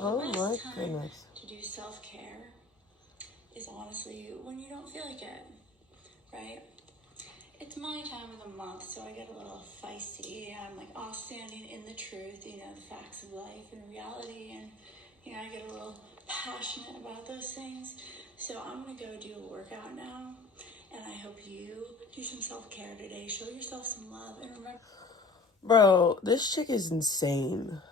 Oh my goodness. To do self-care is honestly when you don't feel like it, right? It's my time of the month, so I get a little feisty. I'm like all standing in the truth, you know, the facts of life and reality, and you know, I get a little passionate about those things. So I'm gonna go do a workout now, and I hope you do some self-care today. Show yourself some love, and remember. Bro, this chick is insane.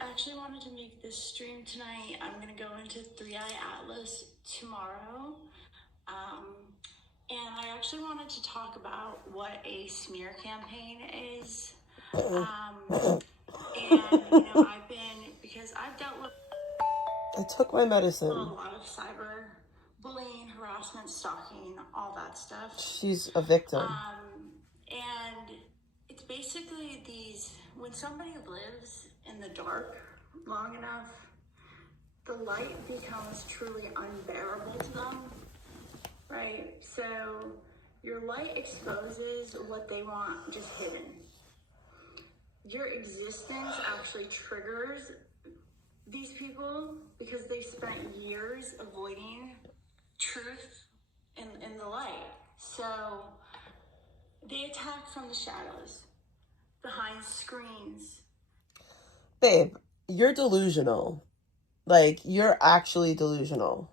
I actually wanted to make this stream tonight. I'm going to go into 3i Atlas tomorrow. And I actually wanted to talk about what a smear campaign is. And, you know, because I've dealt with I took my medicine. a lot of cyber bullying, harassment, stalking, all that stuff. She's a victim. And it's basically when somebody lives in the dark long enough, the light becomes truly unbearable to them, right? So your light exposes what they want just hidden. Your existence actually triggers these people because they spent years avoiding truth in the light. So they attack from the shadows, behind screens. Babe, you're delusional. Like, you're actually delusional.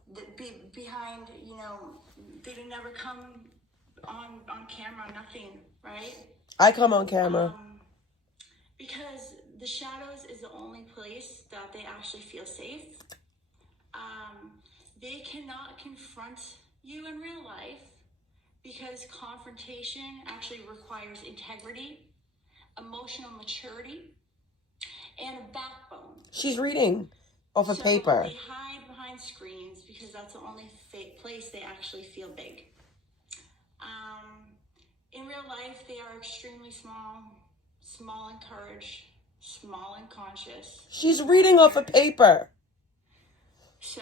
Behind, you know, they would never come on camera, nothing, right? I come on camera. Because the shadows is the only place that they actually feel safe. They cannot confront you in real life because confrontation actually requires integrity, emotional maturity, and a backbone. She's reading off a paper. They hide behind screens because that's the only place they actually feel big. In real life, they are extremely small in courage, small and conscious. She's reading off a paper. So,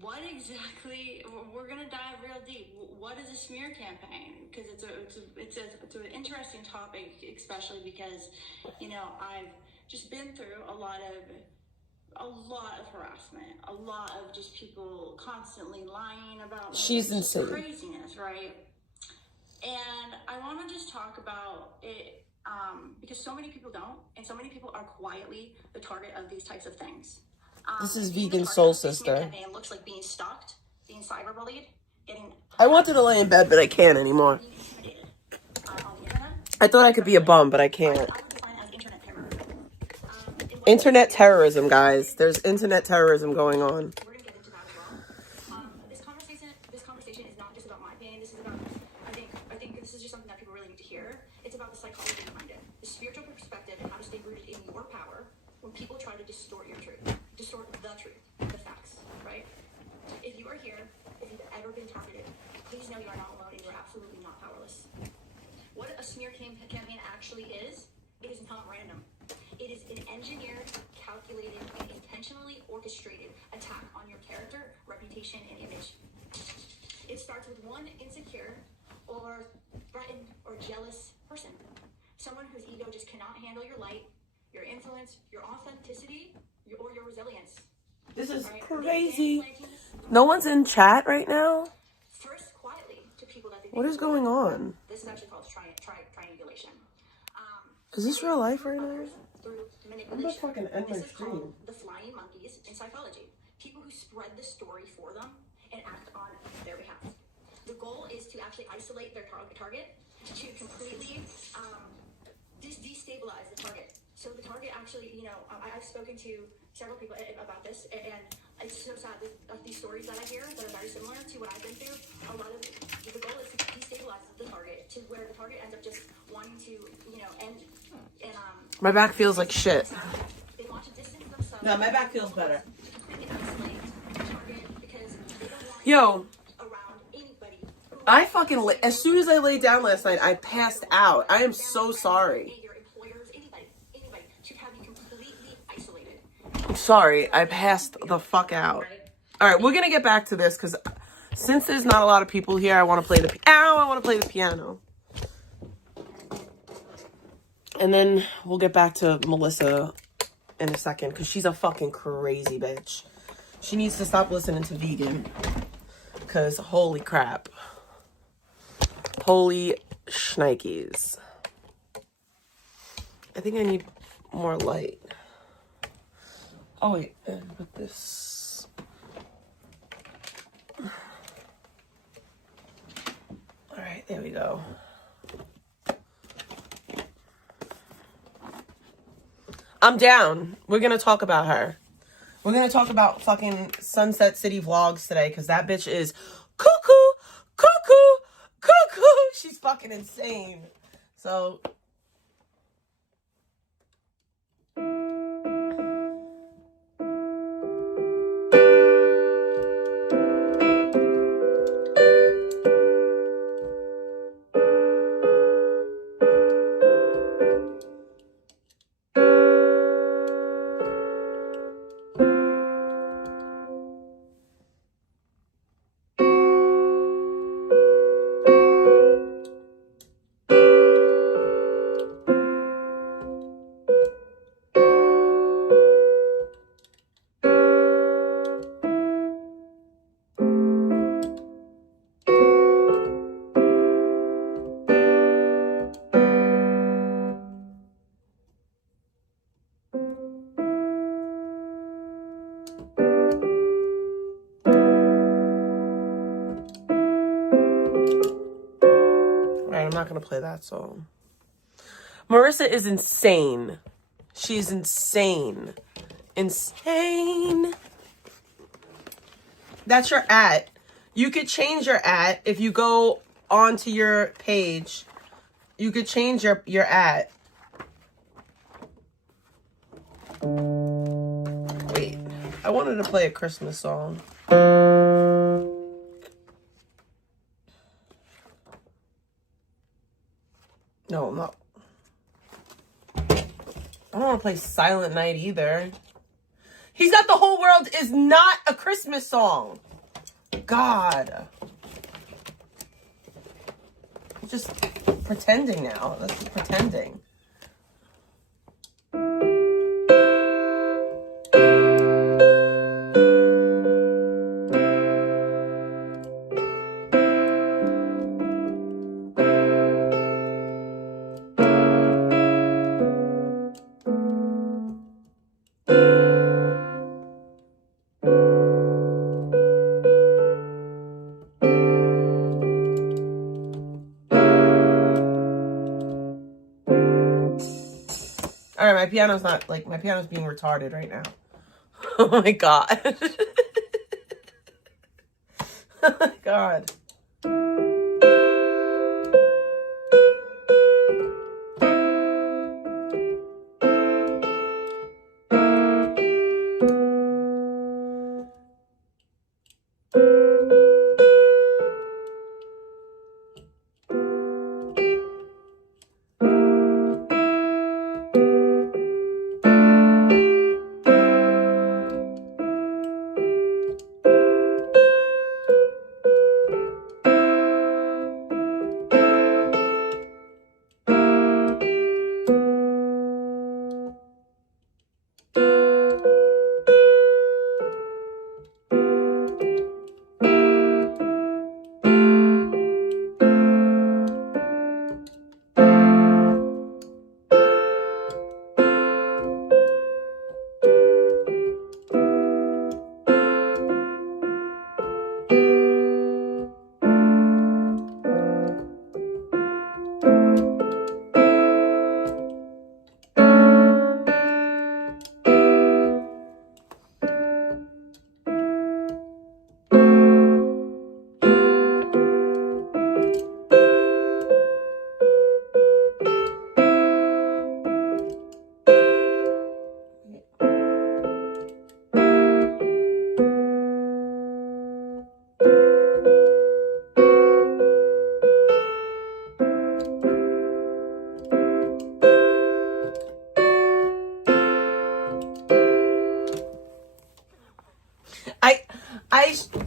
what exactly? We're gonna dive real deep. What is a smear campaign? Because it's an interesting topic, especially because, you know, I've just been through a lot of harassment, a lot of just people constantly lying about. She's insane. Craziness, right? And I want to just talk about it because so many people don't, and so many people are quietly the target of these types of things. This is vegan soul sister. It looks like being stalked, being cyberbullied, getting. I wanted to lay in bed, but I can't anymore. I thought I could be a bum, but I can't. Internet terrorism, guys. There's internet terrorism going on. We're gonna get into that as well. This conversation is not just about my pain. This is about. I think this is just something that people really need to hear. It's about the psychology behind it, the spiritual perspective, and how to stay rooted in your power when people try to distort your truth, distort the truth, the facts, right? If you are here, if you've ever been targeted, please know you are not alone and you are absolutely not powerless. What a smear campaign actually is, it is not random. It is an engineered, calculated, and intentionally orchestrated attack on your character, reputation, and image. It starts with one insecure or threatened or jealous person. Someone whose ego just cannot handle your light, your influence, your authenticity, or your resilience. This is crazy. No one's in chat right now? First, quietly to people that they What is going on? This is actually called triangulation. Is this real life right now? Through manipulation. I'm gonna fucking end my This is stream. called the flying monkeys in psychology. People who spread the story for them and act on their behalf. The goal is to actually isolate their target, to completely destabilize the target. So the target actually, you know, I've spoken to several people about this, and it's so sad that these stories that I hear that are very similar to what I've been through, a lot of the goal is to destabilize the target to where the target ends up just wanting to, you know, end. And My back feels like shit. they want to distance themselves. No, my back feels better. To completely isolate Yo, around anybody who I fucking, as soon as I laid down last night, I passed out. I am so sorry. your employers, anybody should have you completely isolated. I'm sorry. I passed the fuck out. All right, we're going to get back to this because since there's not a lot of people here, I want to play the piano. I want to play the piano. And then we'll get back to Melissa in a second because she's a fucking crazy bitch. She needs to stop listening to Vegan because holy crap. Holy shnikes. I think I need more light. Oh, wait. And with this. All right, there we go. I'm down. We're going to talk about her. We're going to talk about fucking Sunset City vlogs today because that bitch is cuckoo, cuckoo, cuckoo. She's fucking insane. So... I'm not going to play that song. Marissa is insane. She's insane. Insane. That's your @ You could change your @ if you go onto your page. You could change your @ Wait. I wanted to play a Christmas song. No, I'm not. I don't want to play Silent Night either. He's Got the Whole World is not a Christmas song. God. I'm just pretending now. That's just pretending. All right, my piano's not, like, my piano's being retarded right now. Oh my God. Oh my God.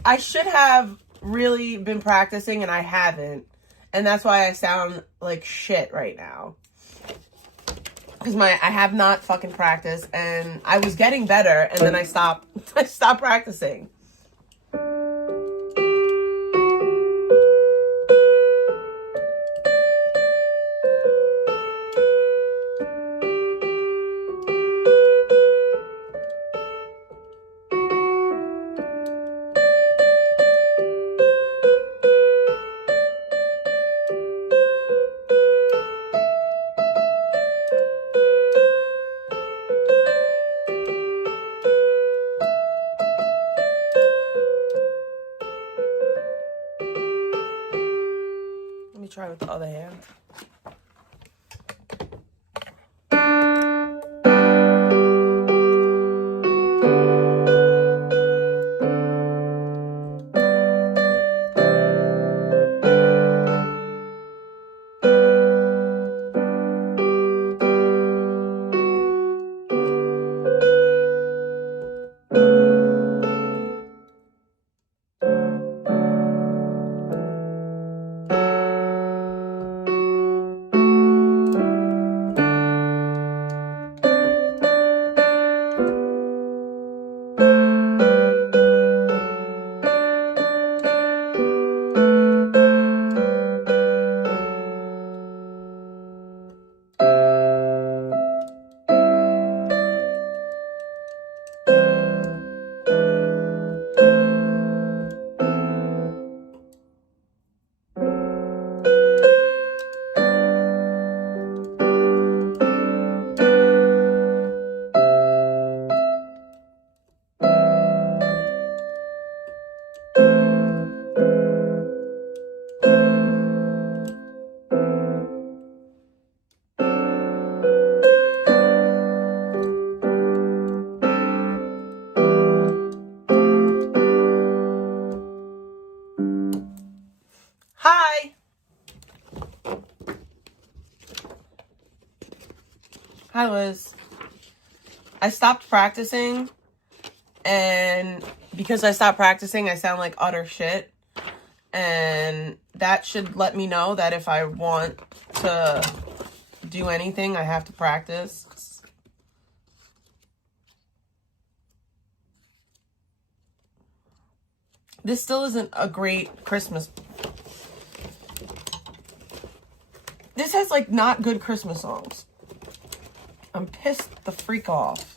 I should have really been practicing and I haven't. And that's why I sound like shit right now. Because I have not fucking practiced, and I was getting better, and then I stopped practicing. Let me try with the other hand. Hi. Hi, Liz. I stopped practicing, and because I stopped practicing, I sound like utter shit. And that should let me know that if I want to do anything, I have to practice. This still isn't a great Christmas. This has, like, not good Christmas songs. I'm pissed the freak off.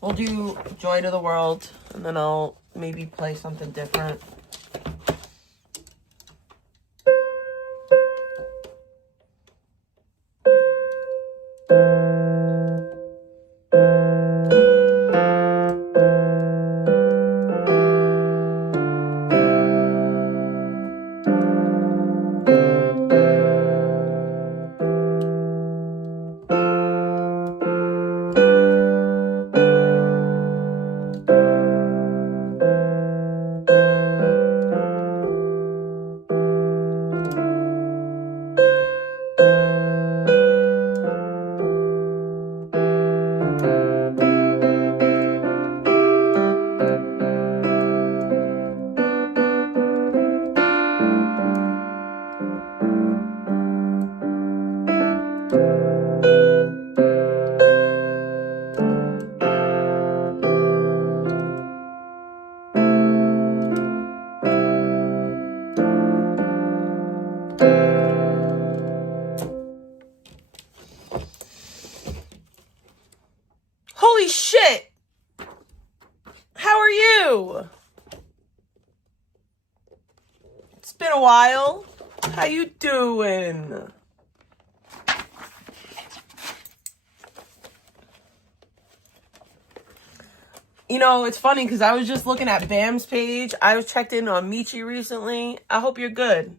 We'll do Joy to the World, and then I'll maybe play something different. Holy shit! How are you? It's been a while. How you doing? You know, it's funny because I was just looking at Bam's page. I was checked in on Michi recently. I hope you're good.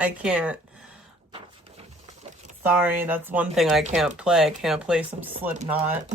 I can't. Sorry, that's one thing I can't play. I can't play some Slipknot.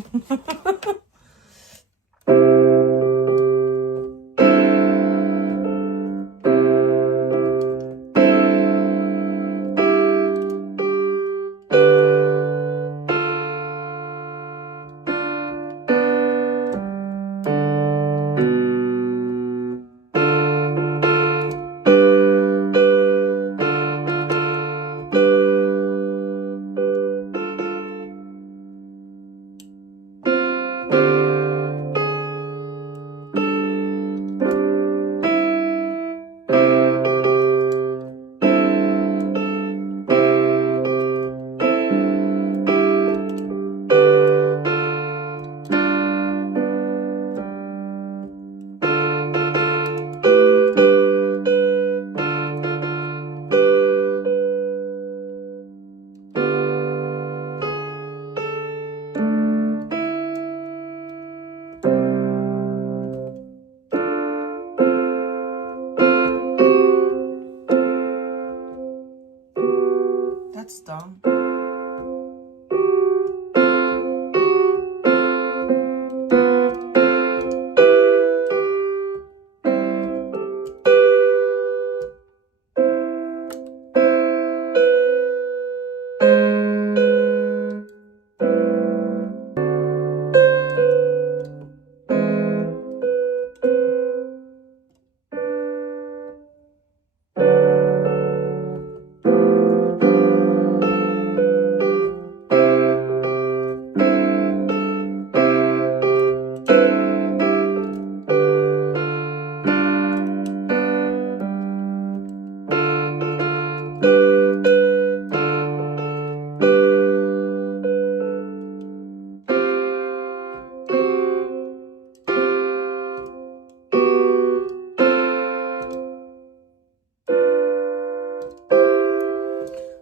that's dumb.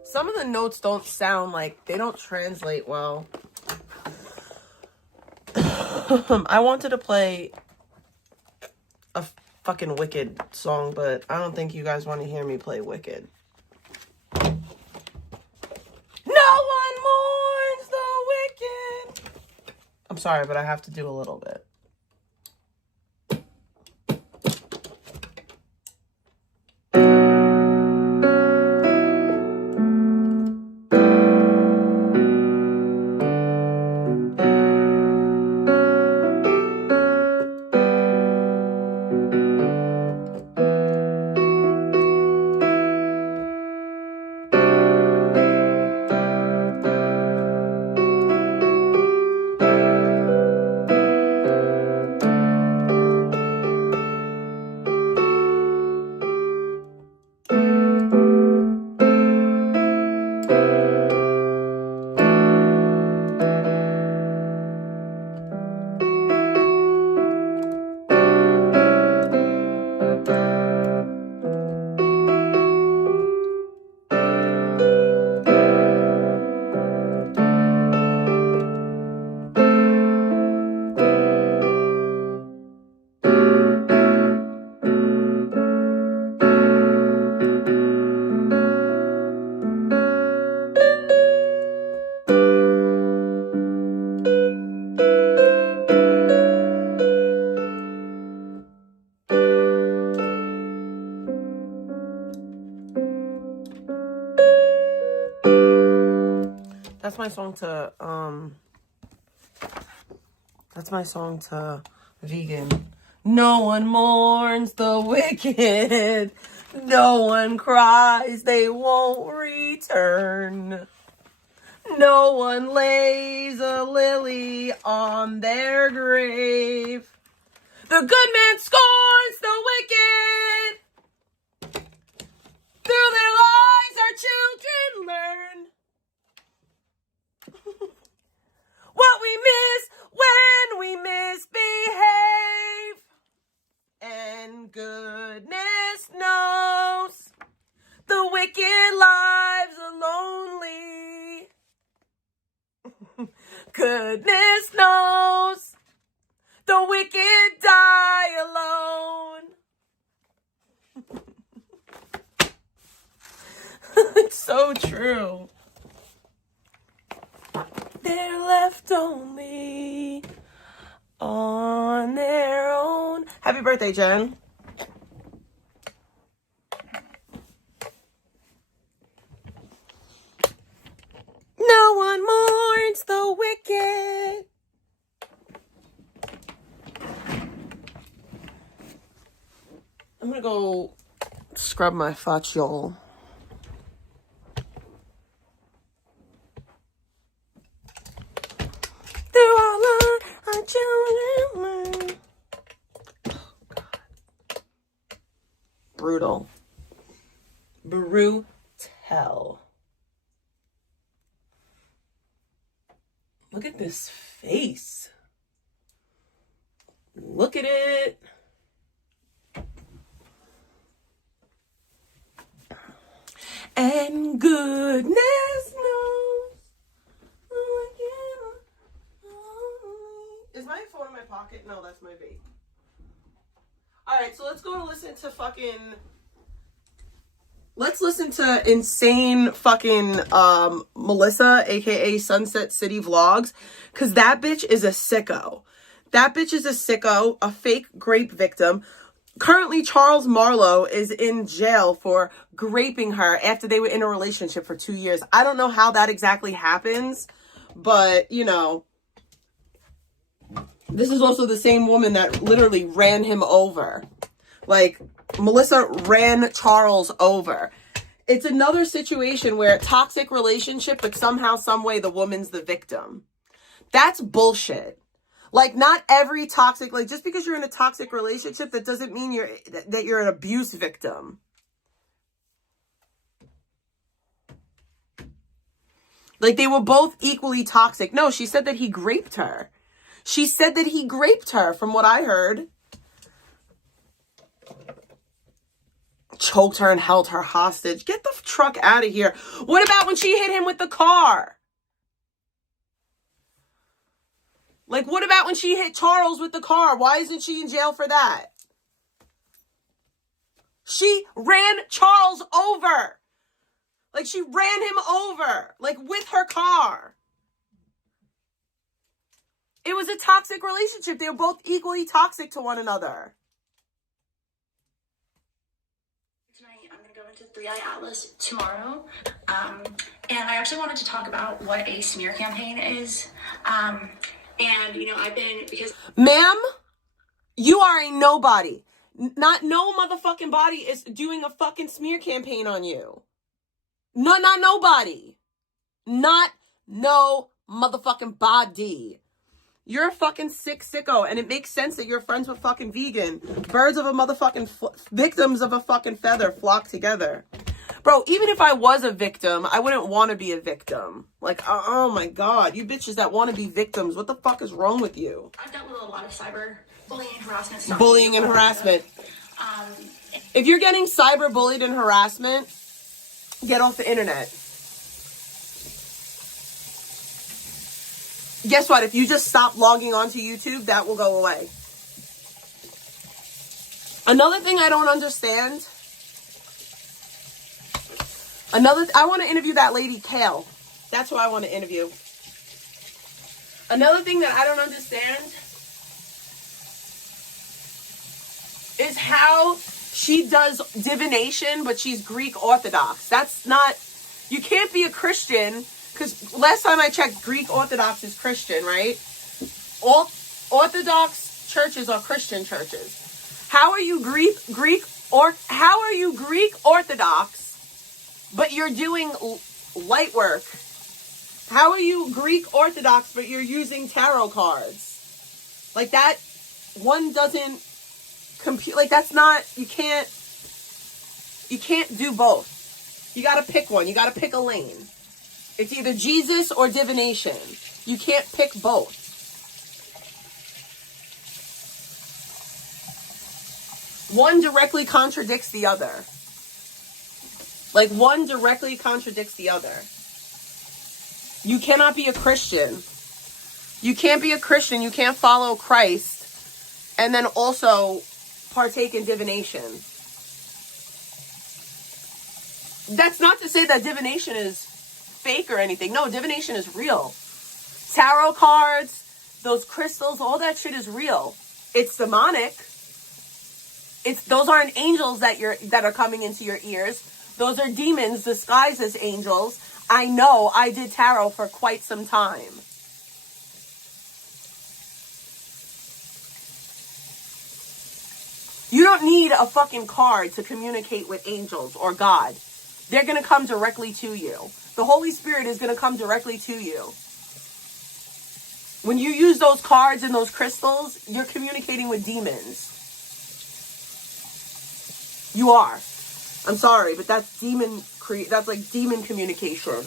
Some of the notes don't sound like, they don't translate well. I wanted to play a fucking Wicked song, but I don't think you guys want to hear me play Wicked. No one mourns the wicked. I'm sorry, but I have to do a little bit. That's my song to Vegan. No one mourns the wicked. No one cries, they won't return. No one lays a lily on their grave. The good man scorns the wicked. Through their lies our children learn what we miss when we misbehave. And goodness knows the wicked lives are lonely. Goodness knows the wicked die alone. It's so true. They're left only on their own. Happy birthday, Jen. No one mourns the wicked. I'm gonna go scrub my facial. Through our children. Oh, God. Brutal. Brutal. Look at this face. Look at it. And goodness knows. Is my phone in my pocket? No, that's my vape. Alright, so let's go listen to fucking Let's listen to insane fucking Melissa, aka Sunset City Vlogs, because that bitch is a sicko. That bitch is a sicko, a fake grape victim. Currently, Charles Marlowe is in jail for graping her after they were in a relationship for 2 years. I don't know how that exactly happens, but, you know, this is also the same woman that literally ran him over. Like, Melissa ran Charles over. It's another situation where toxic relationship, but somehow, some way, the woman's the victim. That's bullshit. Like, not every toxic, like, just because you're in a toxic relationship, that doesn't mean you're an abuse victim. Like, they were both equally toxic. No, she said that he graped her. She said that he graped her, from what I heard. Choked her and held her hostage. Get the truck out of here. What about when she hit him with the car? Like, what about when she hit Charles with the car? Why isn't she in jail for that? She ran Charles over. Like, she ran him over, like, with her car. It was a toxic relationship. They were both equally toxic to one another. Tonight, I'm going to go into 3i Atlas tomorrow. And I actually wanted to talk about what a smear campaign is. And, you know, I've been, because... Ma'am, you are a nobody. Not no motherfucking body is doing a fucking smear campaign on you. No, not nobody. Not no motherfucking body. You're a fucking sick sicko, and it makes sense that you're friends with fucking vegan. Birds of a motherfucking... victims of a fucking feather flock together. Bro, even if I was a victim, I wouldn't want to be a victim. Like, oh my God, you bitches that want to be victims, what the fuck is wrong with you? I've dealt with a lot of cyber bullying and harassment stuff. Bullying and harassment. If you're getting cyber bullied and harassment, get off the internet. Guess what? If you just stop logging onto YouTube, that will go away. Another thing I don't understand... I want to interview that lady, Kale. That's who I want to interview. Another thing that I don't understand is how she does divination, but she's Greek Orthodox. That's not... You can't be a Christian, because last time I checked, Greek Orthodox is Christian, right? All Orthodox churches are Christian churches. How are you Greek Orthodox, but you're doing light work? How are you Greek Orthodox, but you're using tarot cards? Like, that one doesn't compute. Like, that's not, you can't do both. You gotta pick one. You gotta pick a lane. It's either Jesus or divination. You can't pick both. One directly contradicts the other. Like, one directly contradicts the other. You cannot be a Christian. You can't be a Christian. You can't follow Christ and then also partake in divination. That's not to say that divination is fake or anything. No, divination is real. Tarot cards, those crystals, all that shit is real. It's demonic. Those aren't angels that are coming into your ears. Those are demons disguised as angels. I know. I did tarot for quite some time. You don't need a fucking card to communicate with angels or God. They're going to come directly to you. The Holy Spirit is going to come directly to you. When you use those cards and those crystals, you're communicating with demons. You are. I'm sorry, but that's that's like demon communication.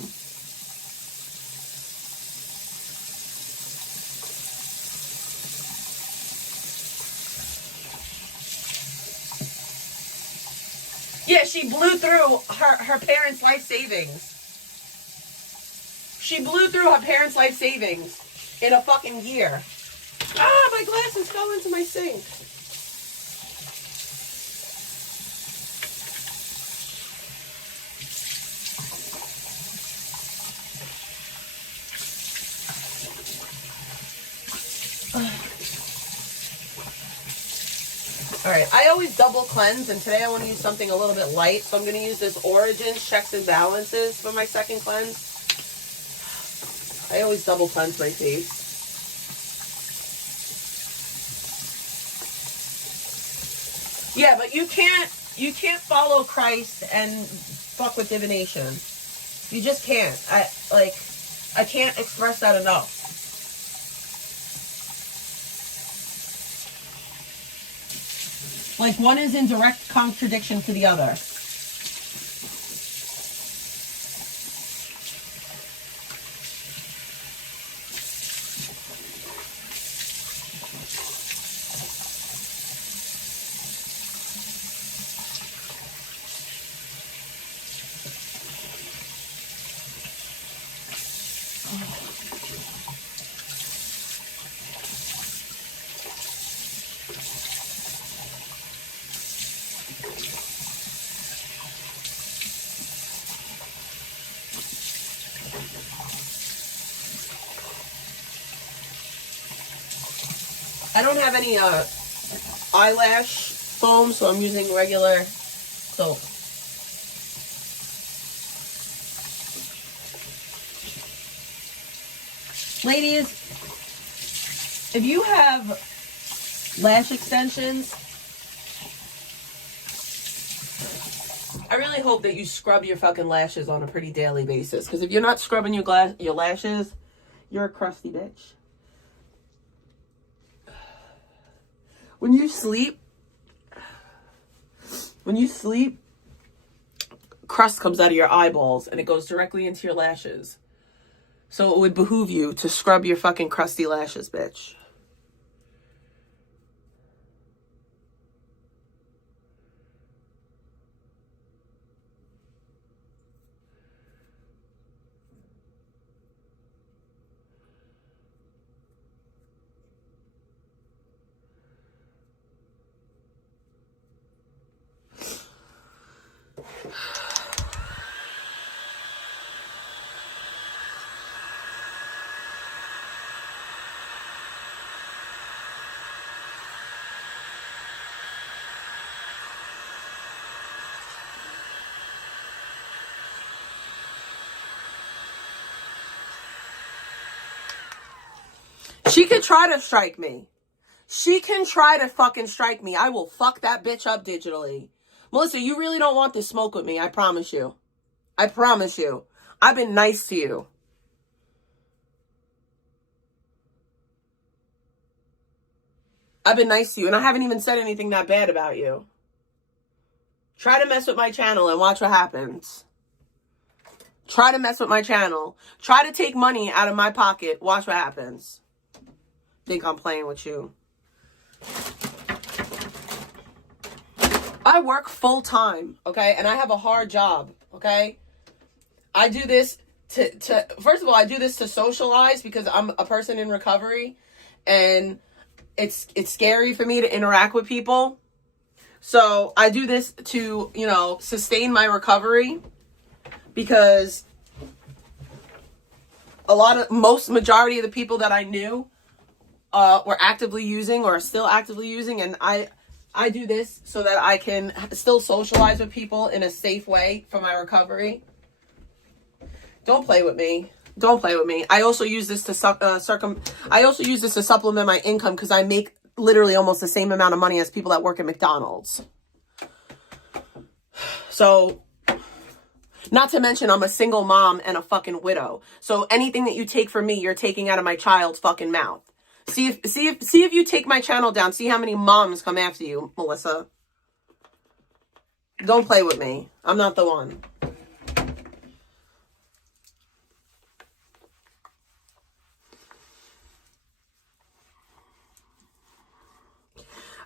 Yeah, she blew through her parents' life savings. She blew through her parents' life savings in a fucking year. Ah, my glasses fell into my sink. All right, I always double cleanse, and today I want to use something a little bit light, so I'm going to use this Origins Checks and Balances for my second cleanse. I always double cleanse my face. Yeah, but you can't follow Christ and fuck with divination. You just can't. I can't express that enough. Like, one is in direct contradiction to the other. I don't have any eyelash foam, so I'm using regular soap. Ladies, if you have lash extensions, I really hope that you scrub your fucking lashes on a pretty daily basis. Because if you're not scrubbing your lashes, you're a crusty bitch. When you sleep, crust comes out of your eyeballs and it goes directly into your lashes. So it would behoove you to scrub your fucking crusty lashes, bitch. She can try to strike me. She can try to fucking strike me. I will fuck that bitch up digitally. Melissa, you really don't want this smoke with me. I promise you. I promise you. I've been nice to you. I've been nice to you, and I haven't even said anything that bad about you. Try to mess with my channel and watch what happens. Try to mess with my channel. Try to take money out of my pocket. Watch what happens. Think I'm playing with you. I work full time, okay? And I have a hard job, okay? I do this to first of all, I do this to socialize because I'm a person in recovery and it's scary for me to interact with people. So I do this to, you know, sustain my recovery because majority of the people that I knew were actively using or are still actively using, and I do this so that I can still socialize with people in a safe way for my recovery. Don't play with me. Don't play with me. I also use this to supplement my income because I make literally almost the same amount of money as people that work at McDonald's. So, not to mention I'm a single mom and a fucking widow. So anything that you take from me, you're taking out of my child's fucking mouth. See if you take my channel down. See how many moms come after you, Melissa. Don't play with me. I'm not the one.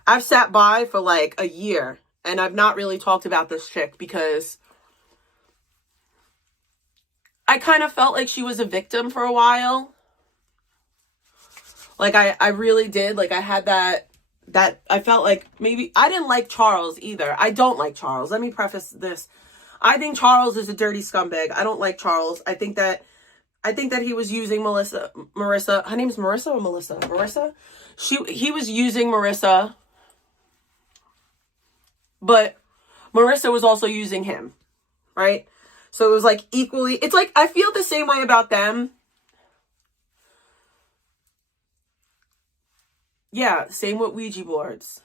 I've sat by for like a year and I've not really talked about this chick because I kind of felt like she was a victim for a while. Like I really did. Like I had that I felt like maybe I didn't like Charles either. I don't like Charles. Let me preface this. I think Charles is a dirty scumbag. I don't like Charles. I think that he was using Marissa. Her name's Marissa or Melissa? Marissa? He was using Marissa but Marissa was also using him, right? So it was like equally, it's like, I feel the same way about them. Yeah, same with Ouija boards.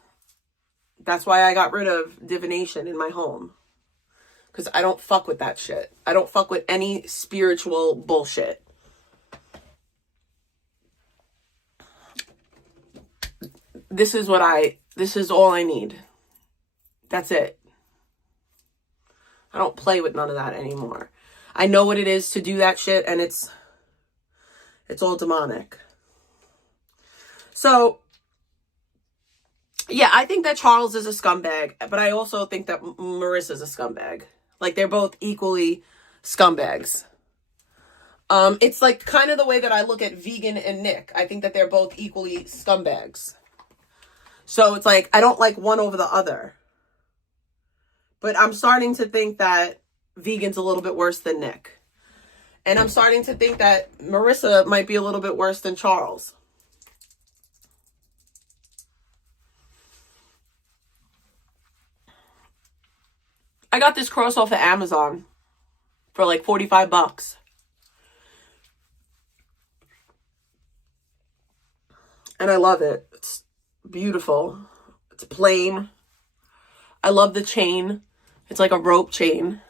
That's why I got rid of divination in my home. Because I don't fuck with that shit. I don't fuck with any spiritual bullshit. This is all I need. That's it. I don't play with none of that anymore. I know what it is to do that shit, and it's all demonic. So, yeah, I think that Charles is a scumbag, but I also think that Marissa's a scumbag. Like, they're both equally scumbags. It's like kind of the way that I look at Vegan and Nick. I think that they're both equally scumbags. So it's like, I don't like one over the other. But I'm starting to think that Vegan's a little bit worse than Nick. And I'm starting to think that Marissa might be a little bit worse than Charles. I got this cross off of Amazon for like $45. And I love it. It's beautiful. It's plain. I love the chain. It's like a rope chain.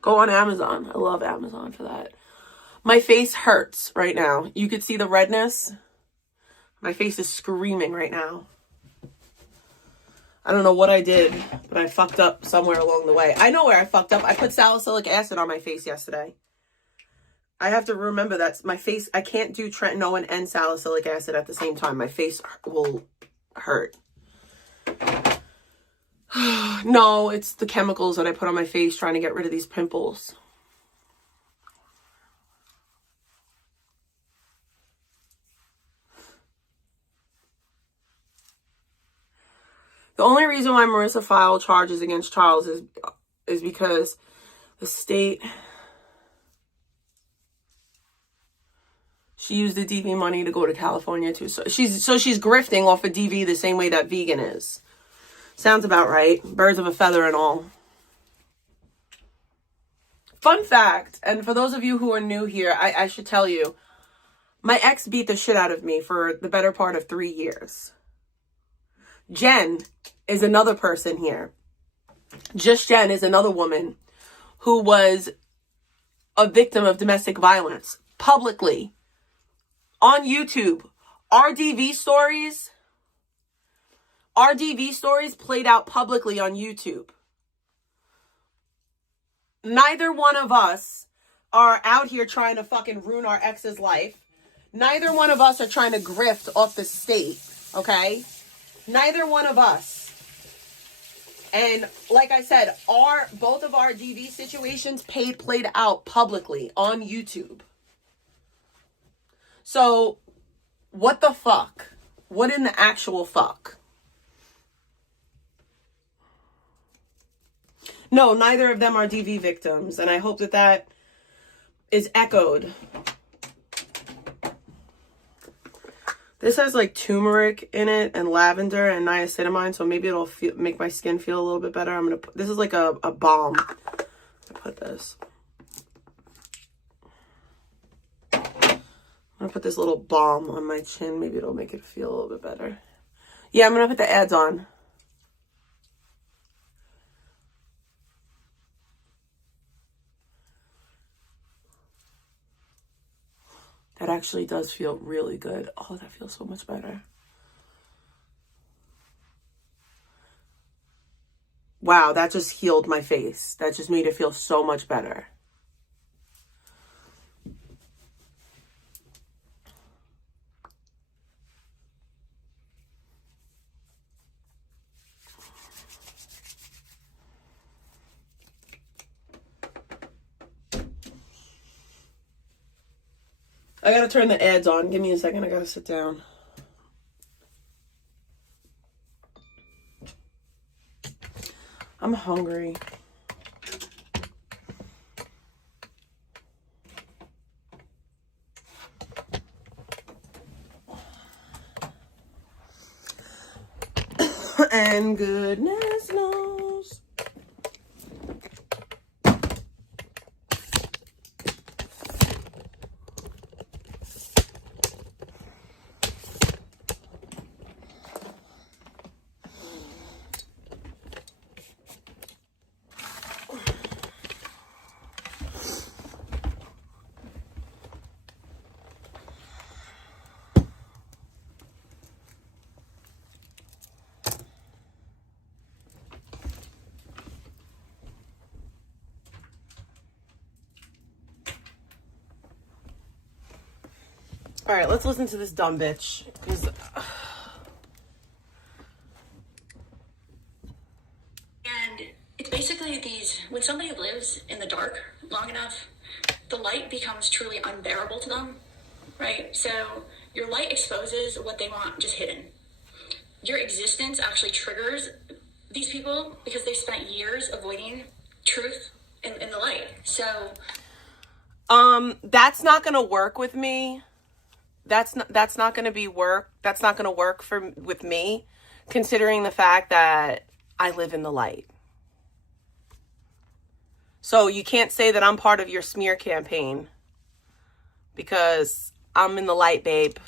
Go on Amazon. I love Amazon for that. My face hurts right now. You could see the redness. My face is screaming right now. I don't know what I did, but I fucked up somewhere along the way. I know where I fucked up. I put salicylic acid on my face yesterday. I have to remember that my face, I can't do tretinoin and salicylic acid at the same time. My face will hurt. No, it's the chemicals that I put on my face trying to get rid of these pimples. The only reason why Marissa filed charges against Charles is because the state, she used the DV money to go to California too. So she's grifting off of DV the same way that Vegan is. Sounds about right. Birds of a feather and all. Fun fact, and for those of you who are new here, I should tell you, my ex beat the shit out of me for the better part of 3 years. Jen is another person here. Just Jen is another woman who was a victim of domestic violence publicly on YouTube. RDV stories played out publicly on YouTube. Neither one of us are out here trying to fucking ruin our ex's life. Neither one of us are trying to grift off the state, okay? Neither one of us. And like I said, both of our DV situations played out publicly on YouTube. So, what the fuck? What in the actual fuck? No, neither of them are DV victims, and I hope that that is echoed. This has like turmeric in it and lavender and niacinamide, so maybe it'll make my skin feel a little bit better. I'm gonna put, this is like a balm. I put this. I'm gonna put this little balm on my chin. Maybe it'll make it feel a little bit better. Yeah, I'm gonna put the ads on. That actually does feel really good. Oh, that feels so much better. Wow, that just healed my face. That just made it feel so much better. I gotta turn the ads on. Give me a second. I gotta sit down. I'm hungry. And goodness knows. All right, let's listen to this dumb bitch. And it's basically these, when somebody lives in the dark long enough, the light becomes truly unbearable to them, right? So your light exposes what they want just hidden. Your existence actually triggers these people because they spent years avoiding truth in the light. So that's not gonna work with me. That's not gonna be work. That's not gonna work with me, considering the fact that I live in the light. So you can't say that I'm part of your smear campaign because I'm in the light, babe.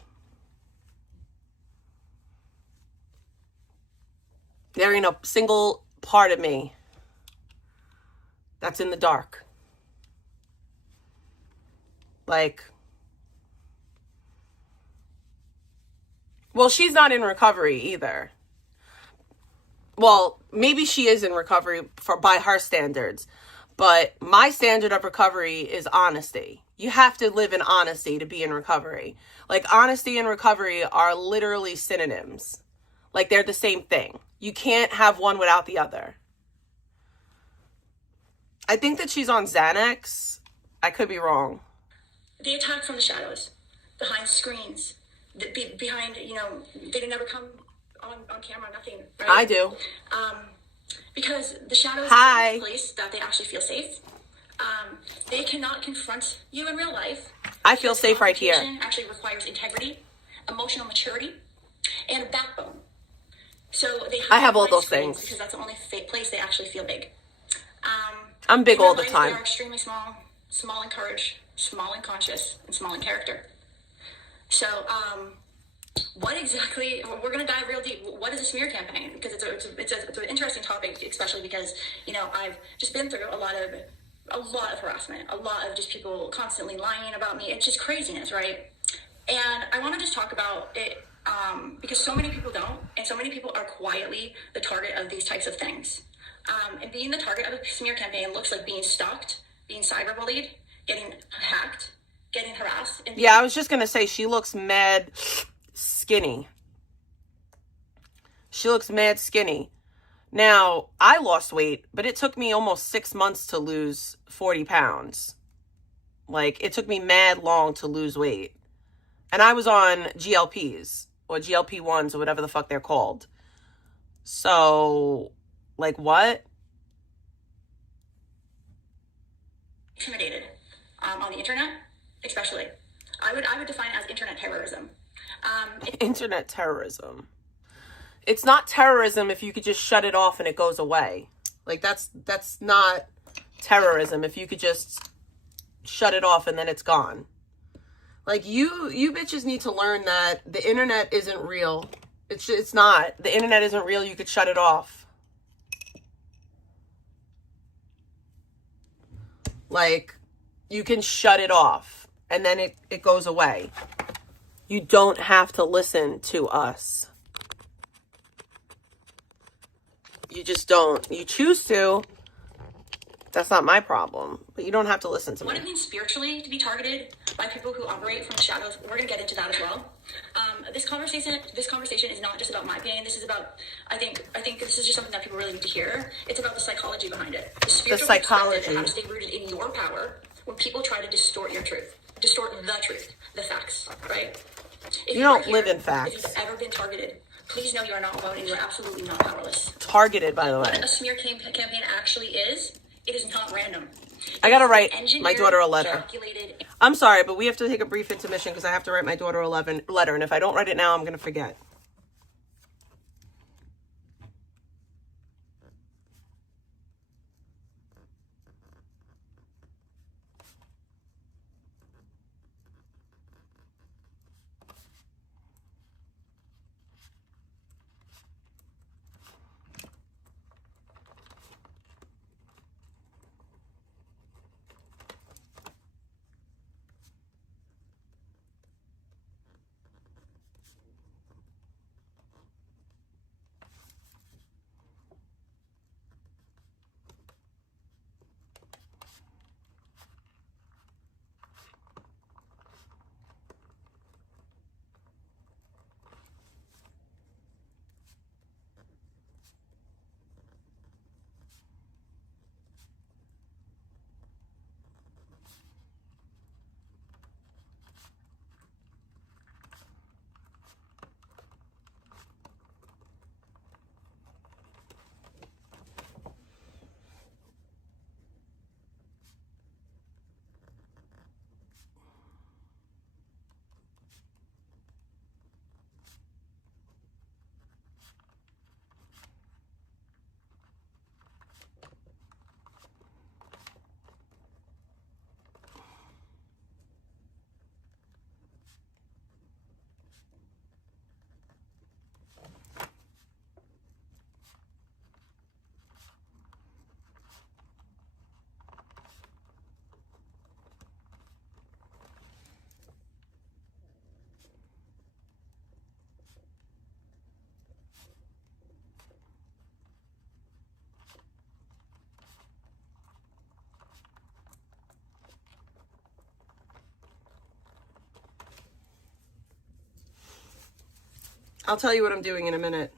There ain't a single part of me that's in the dark. Like, well, she's not in recovery either. Well, maybe she is in recovery by her standards, but my standard of recovery is honesty. You have to live in honesty to be in recovery. Like, honesty and recovery are literally synonyms. Like, they're the same thing. You can't have one without the other. I think that she's on Xanax. I could be wrong. they attack from the shadows, behind screens, behind, they didn't ever come on camera, nothing. Right? I do. Because the shadows Hi. is a place that they actually feel safe. They cannot confront you in real life. I feel safe right here. Actually requires integrity, emotional maturity, and a backbone. So I have all those things because that's the only place they actually feel big. I'm big all the time. They are extremely small in courage, small in conscious, and small in character. So, what exactly? We're going to dive real deep. What is a smear campaign? Because it's an interesting topic, especially because I've just been through a lot of harassment, a lot of just people constantly lying about me. It's just craziness, right? And I want to just talk about it because so many people don't, and so many people are quietly the target of these types of things. And being the target of a smear campaign looks like being stalked, being cyberbullied, getting hacked, getting harassed. Yeah, I was just going to say, she looks mad skinny. She looks mad skinny. Now, I lost weight, but it took me almost 6 months to lose 40 pounds. Like, it took me mad long to lose weight. And I was on GLPs, or GLP-1s, or whatever the fuck they're called. So, like, what? Intimidated on the internet, especially. I would define it as internet terrorism. Internet terrorism. It's not terrorism if you could just shut it off and it goes away. Like, that's not terrorism if you could just shut it off and then it's gone. Like, you bitches need to learn that the internet isn't real. It's not. The internet isn't real. You could shut it off. Like, you can shut it off and then it goes away. You don't have to listen to us. You just don't. You choose to. That's not my problem. But you don't have to listen to me. What it means spiritually to be targeted by people who operate from the shadows, we're going to get into that as well. This conversation is not just about my pain. This is about, I think this is just something that people really need to hear. It's about the psychology behind it. The spiritual psychology. And how to stay rooted in your power when people try to distort your truth. Distort the truth. The facts, right? You don't live in facts. If you've ever been targeted, please know you are not alone and you are absolutely not powerless. Targeted, by the way. What a smear campaign actually is, it is not random. I gotta write my daughter a letter. I'm sorry, but we have to take a brief intermission because I have to write my daughter a letter. And if I don't write it now, I'm gonna forget. I'll tell you what I'm doing in a minute.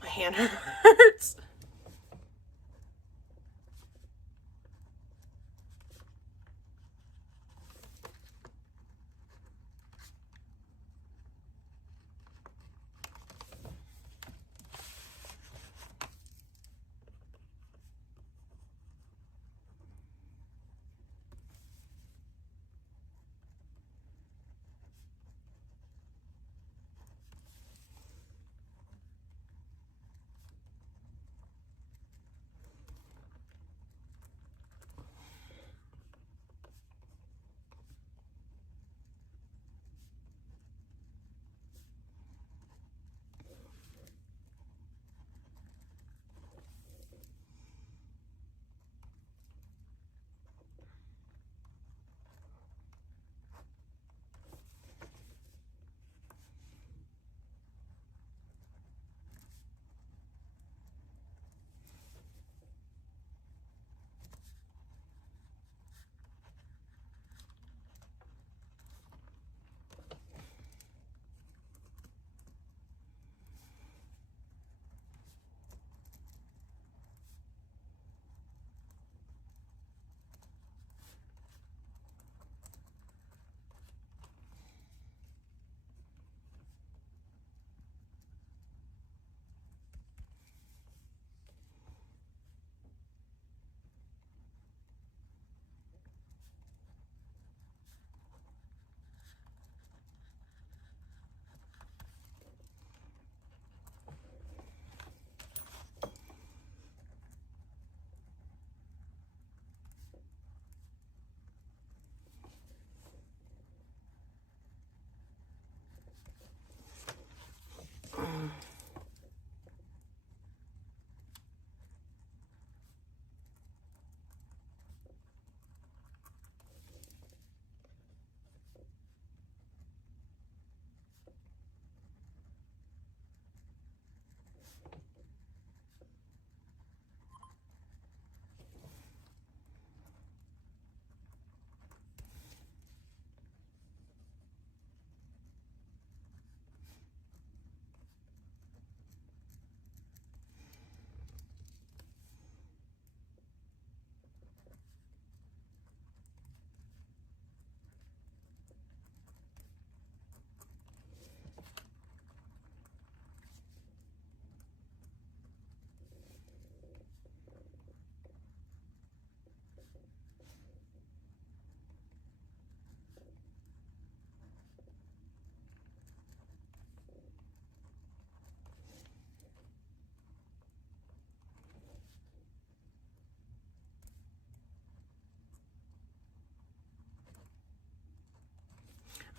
My hand hurts.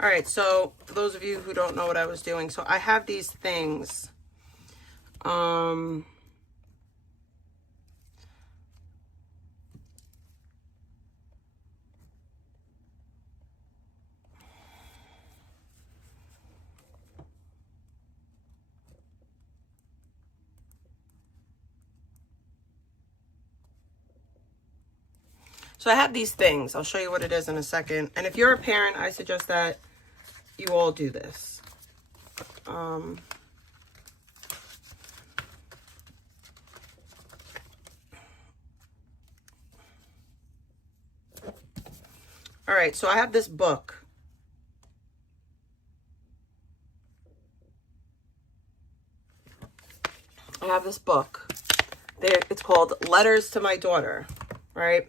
All right, so for those of you who don't know what I was doing, so I have these things. So I have these things. I'll show you what it is in a second. And if you're a parent, I suggest that you all do this. All right, so I have this book. I have this book. It's called Letters to My Daughter, right?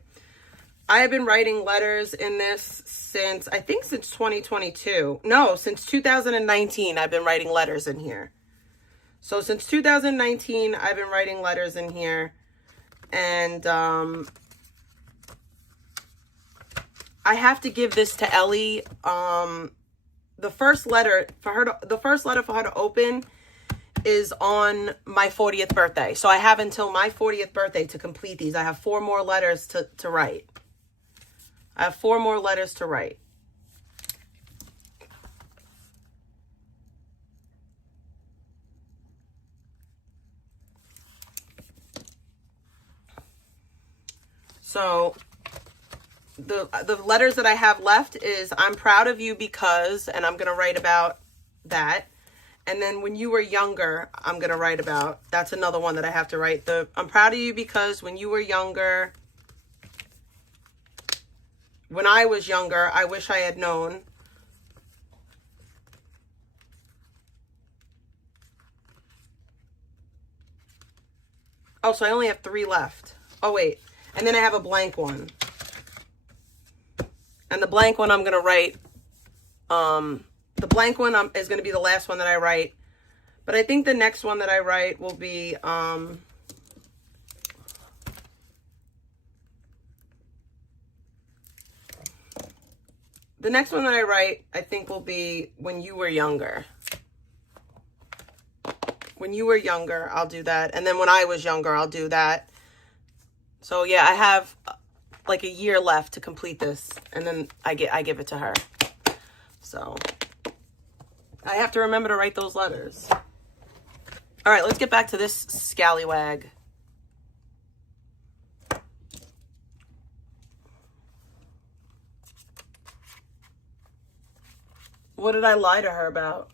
I have been writing letters in this since, I think since 2022. No, since 2019, I've been writing letters in here. So since 2019, I've been writing letters in here. And I have to give this to Ellie. The first letter for her to open is on my 40th birthday. So I have until my 40th birthday to complete these. I have 4 more letters to write. I have 4 more letters to write. So the letters that I have left is I'm proud of you because, and I'm going to write about that. And then when you were younger, I'm going to write about, that's another one that I have to write. I'm proud of you because when you were younger, when I was younger, I wish I had known. Oh, so I only have 3 left. Oh, wait. And then I have a blank one. And the blank one I'm going to write, the blank one is going to be the last one that I write. But I think the next one that I write will be, the next one that I write, I think will be when you were younger. When you were younger, I'll do that. And then when I was younger, I'll do that. So yeah, I have like a year left to complete this. And then I give it to her. So I have to remember to write those letters. All right, let's get back to this scallywag. What did I lie to her about?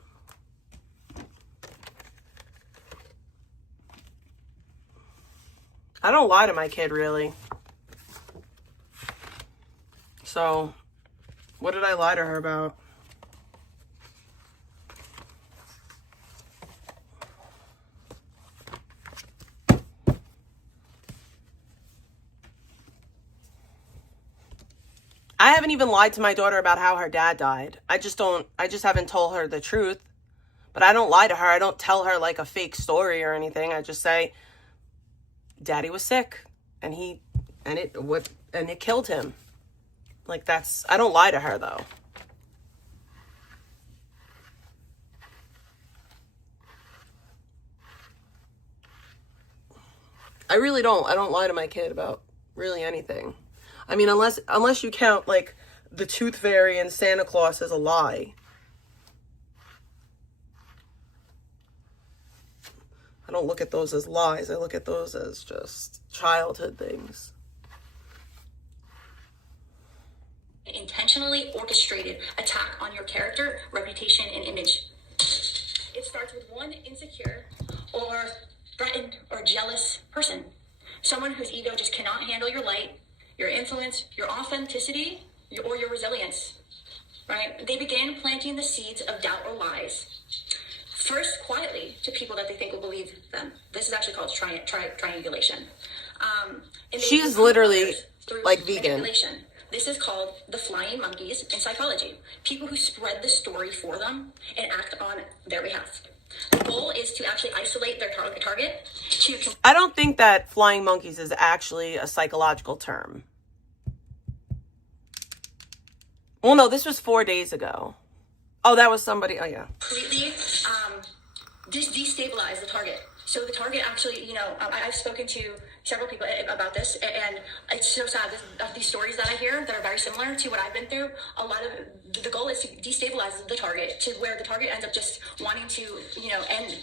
I don't lie to my kid, really. So, what did I lie to her about? I haven't even lied to my daughter about how her dad died. I just haven't told her the truth. But I don't lie to her. I don't tell her like a fake story or anything. I just say, Daddy was sick and it killed him. Like I don't lie to her though. I really don't. I don't lie to my kid about really anything. I mean, unless you count like the Tooth Fairy and Santa Claus as a lie. I don't look at those as lies. I look at those as just childhood things. An intentionally orchestrated attack on your character, reputation, and image. It starts with one insecure or threatened or jealous person. Someone whose ego just cannot handle your light, your influence, your authenticity, or your resilience, right? They began planting the seeds of doubt or lies. First, quietly, to people that they think will believe them. This is actually called triangulation. She is literally like vegan. This is called the flying monkeys in psychology. People who spread the story for them and act on their behalf. The goal is to actually isolate their target. I don't think that flying monkeys is actually a psychological term. Well, no, this was 4 days ago. Oh, that was somebody. Oh, yeah. Completely destabilize the target. So the target actually, you know, I've spoken to several people about this, and it's so sad. These stories that I hear that are very similar to what I've been through, a lot of the goal is to destabilize the target to where the target ends up just wanting to, you know, end.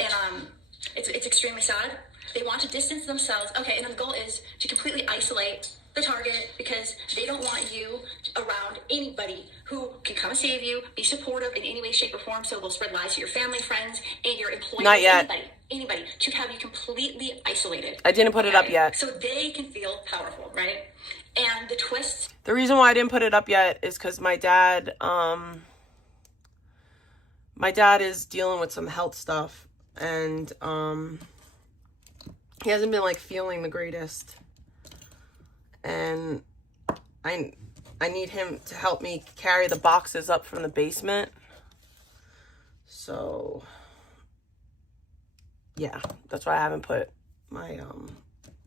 And it's extremely sad. They want to distance themselves. Okay, and then the goal is to completely isolate the target because they don't want you around anybody who can come and save you, be supportive in any way, shape, or form. So they'll spread lies to your family, friends, and your employees. Not yet. Anybody to have you completely isolated. I didn't put it up yet. So they can feel powerful, right? And the twist. The reason why I didn't put it up yet is because my dad is dealing with some health stuff, and he hasn't been like feeling the greatest, and I need him to help me carry the boxes up from the basement. So yeah, that's why I haven't put my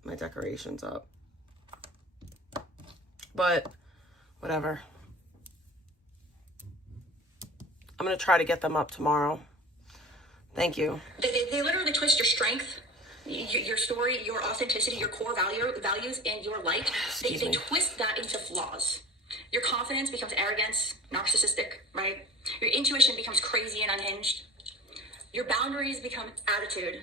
my decorations up. But whatever. I'm going to try to get them up tomorrow. Thank you. They literally twist your strength, your story, your authenticity, your core values, and your light. They twist that into flaws. Your confidence becomes arrogance, narcissistic, right? Your intuition becomes crazy and unhinged. Your boundaries become attitude.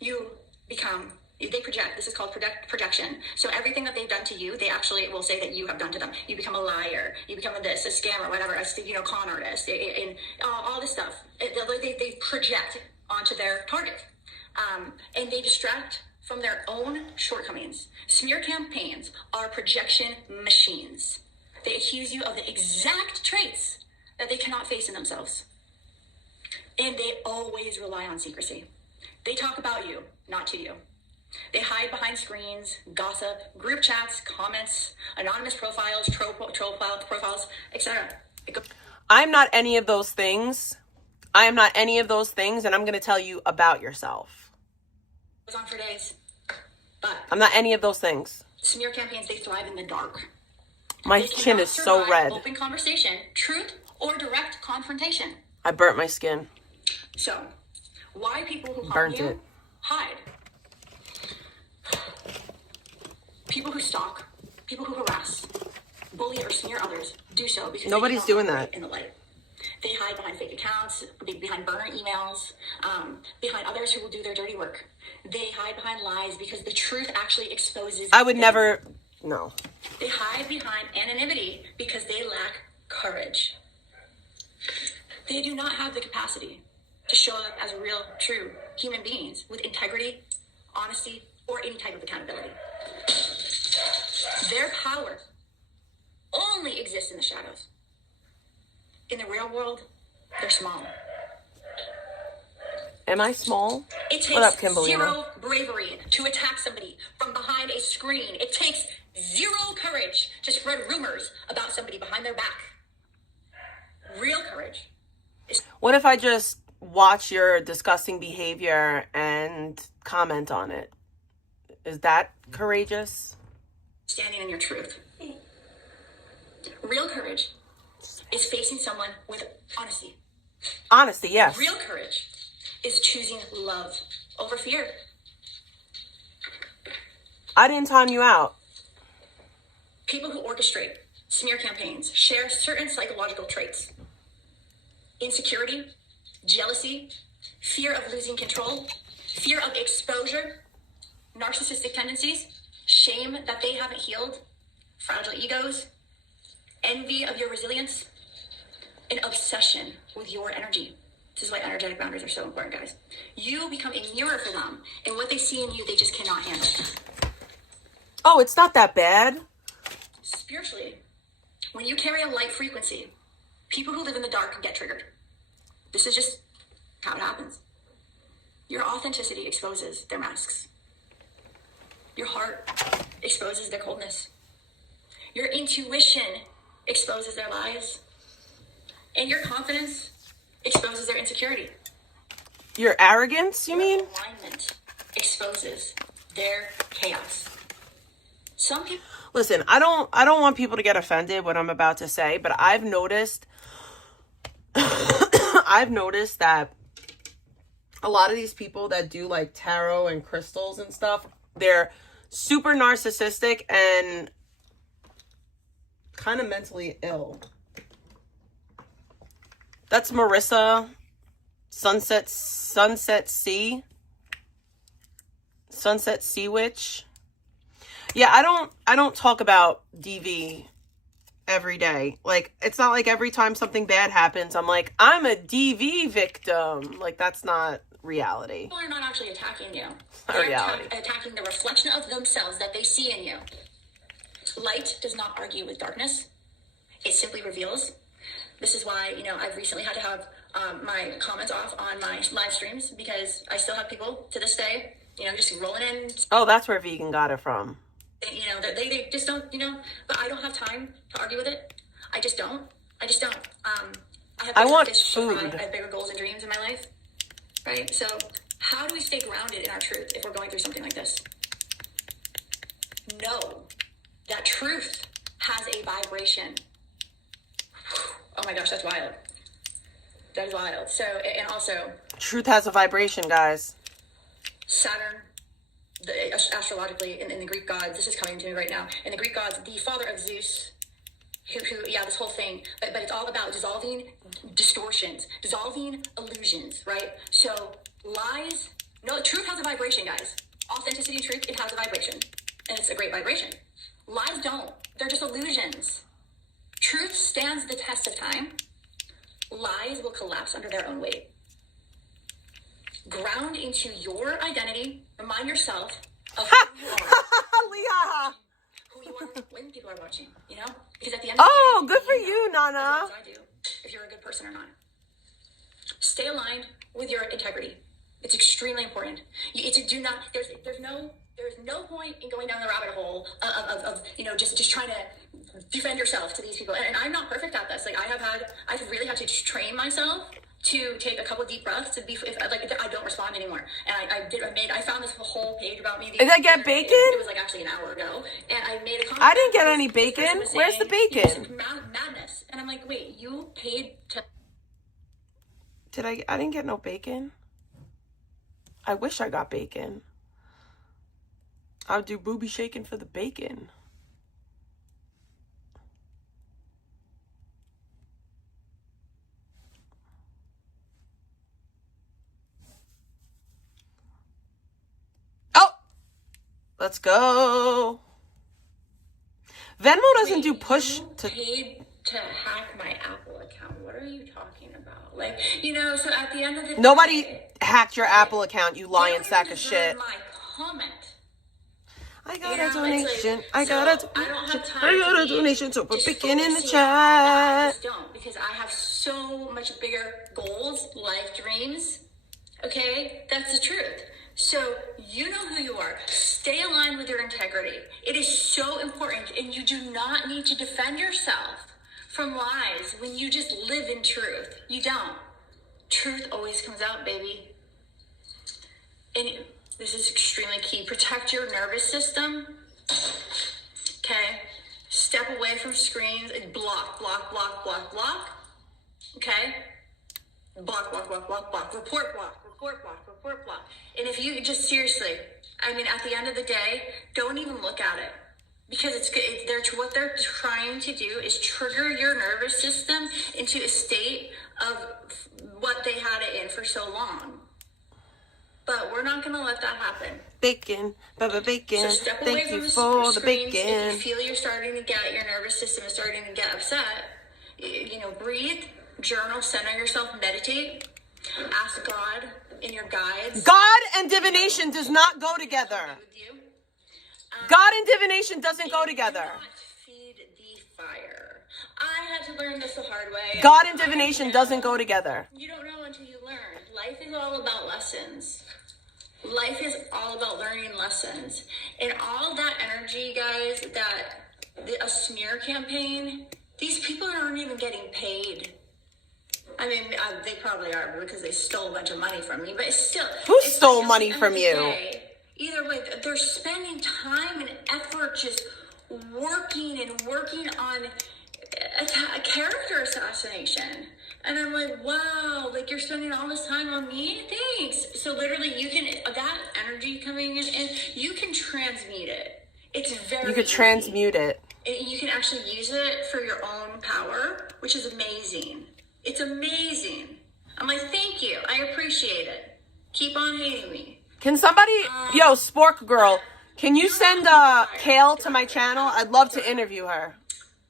They project. This is called projection. So everything that they've done to you, they actually will say that you have done to them. You become a liar. You become a scammer, whatever, con artist, and all this stuff. They project onto their target. And they distract from their own shortcomings. Smear campaigns are projection machines. They accuse you of the exact traits that they cannot face in themselves. And they always rely on secrecy. They talk about you, not to you. They hide behind screens, gossip, group chats, comments, anonymous profiles, troll profiles, etc. I'm not any of those things. I am not any of those things, and I'm going to tell you about yourself. It goes on for days. But I'm not any of those things. Smear campaigns, they thrive in the dark. My chin is so red. Open conversation, truth, or direct confrontation. I burnt my skin. So, why people who harm you hide? People who stalk, people who harass, bully, or smear others do so because nobody's doing that in the light. They hide behind fake accounts, behind burner emails, behind others who will do their dirty work. They hide behind lies because the truth actually exposes. I would never. No. They hide behind anonymity because they lack courage. They do not have the capacity to show up as real, true human beings with integrity, honesty, or any type of accountability. Their power only exists in the shadows. In the real world, they're small. Am I small? It takes zero bravery to attack somebody from behind a screen. It takes zero courage to spread rumors about somebody behind their back. Real courage is... What if I just watch your disgusting behavior and comment on it? Is that courageous? Standing in your truth. Real courage is facing someone with honesty. Honesty, yes. Real courage is choosing love over fear. I didn't time you out. People who orchestrate smear campaigns share certain psychological traits. Insecurity, jealousy, fear of losing control, fear of exposure, narcissistic tendencies, shame that they haven't healed, fragile egos, envy of your resilience, an obsession with your energy. This is why energetic boundaries are so important, guys. You become a mirror for them, and what they see in you, they just cannot handle. Oh, it's not that bad. Spiritually, when you carry a light frequency, people who live in the dark get triggered. This is just how it happens. Your authenticity exposes their masks. Your heart exposes their coldness. Your intuition exposes their lies. And your confidence exposes their insecurity. Your arrogance, you mean? Alignment exposes their chaos. Some people... Listen, I don't want people to get offended what I'm about to say, but I've noticed I've noticed that a lot of these people that do like tarot and crystals and stuff, they're super narcissistic and kind of mentally ill. That's Marissa, Sunset Sea Witch. Yeah, I don't talk about DV every day. Like, it's not like every time something bad happens, I'm like, I'm a DV victim. Like, that's not reality. People are not actually attacking you. Not They're reality. attacking the reflection of themselves that they see in you. Light does not argue with darkness. It simply reveals. This is why, you know, I've recently had to have my comments off on my live streams, because I still have people to this day, you know, just rolling in. Oh, that's where Vegan got it from. You know, they just don't, you know, but I don't have time to argue with it. I just don't. I want fish to fry. food. I have bigger goals and dreams in my life, right? So how do we stay grounded in our truth if we're going through something like this? Know that truth has a vibration. Oh my gosh, that's wild. That is wild. So, and also, Truth has a vibration, guys. Saturn, astrologically, in the Greek gods, this is coming to me right now. In the Greek gods, the father of Zeus, who yeah, this whole thing, but it's all about dissolving distortions, dissolving illusions, right? So lies, no, truth has a vibration, guys. Authenticity, truth, it has a vibration, and it's a great vibration. Lies don't. They're just illusions. Truth stands the test of time. Lies will collapse under their own weight. Ground into your identity. Remind yourself of who you are. Leah. Who you are when people are watching, you know? Because at the end of the Oh, day, good for know you, Nana. as well as I do, if you're a good person or not. Stay aligned with your integrity. It's extremely important. There's no point in going down the rabbit hole of you know, just trying to defend yourself to these people. And I'm not perfect at this. Like, I've really had to train myself to take a couple deep breaths to be, if I don't respond anymore. And I found this whole page about me. Did I get bacon? It was like actually an hour ago. And I made a comment. I didn't get any bacon. Where's the bacon? Madness. And I'm like, wait, you paid to... I didn't get no bacon. I wish I got bacon. I would do booby shaking for the bacon. Oh! Let's go. Venmo doesn't do push to... paid to hack my Apple account. What are you talking about? Like, you know, so at the end of the day... Nobody hacked your Apple account, you lying sack of shit. My comment. I got You a know, donation. like, I got a so I don't have time. I got a to be donation. So put just bacon in the focusing on that. I chat. just don't, because I have so much bigger goals, life dreams. Okay, that's the truth. So you know who you are. Stay aligned with your integrity. It is so important, and you do not need to defend yourself from lies when you just live in truth. You don't. Truth always comes out, baby. And this is extremely key. Protect your nervous system. Okay? Step away from screens and block. Okay? Block. Report block. And if you just seriously, I mean, at the end of the day, don't even look at it. Because what they're trying to do is trigger your nervous system into a state of what they had it in for so long. But we're not going to let that happen. Bacon, bacon. So step away Thank from you the for the screens. If bacon. you feel your nervous system is starting to get upset, you know, breathe, journal, center yourself, meditate, ask God in your guides. God and divination does not go together. With you. God and divination doesn't go together. Do not feed the fire. I had to learn this the hard way. God and divination doesn't go together. You don't know until you learn. Life is all about lessons. Life is all about learning lessons. And all that energy, guys, a smear campaign, these people aren't even getting paid. I mean, they probably are because they stole a bunch of money from me, but still. Who stole money from you? Either way, they're spending time and effort just working on a character assassination. And I'm like, wow, like you're spending all this time on me? Thanks. So literally you can, that energy coming in, and you can transmute it. It's very You could easy. transmute it. You can actually use it for your own power, which is amazing. It's amazing. I'm like, thank you. I appreciate it. Keep on hating me. Can somebody, yo, Spork Girl, can you send Kale to my channel? I'd love to interview her.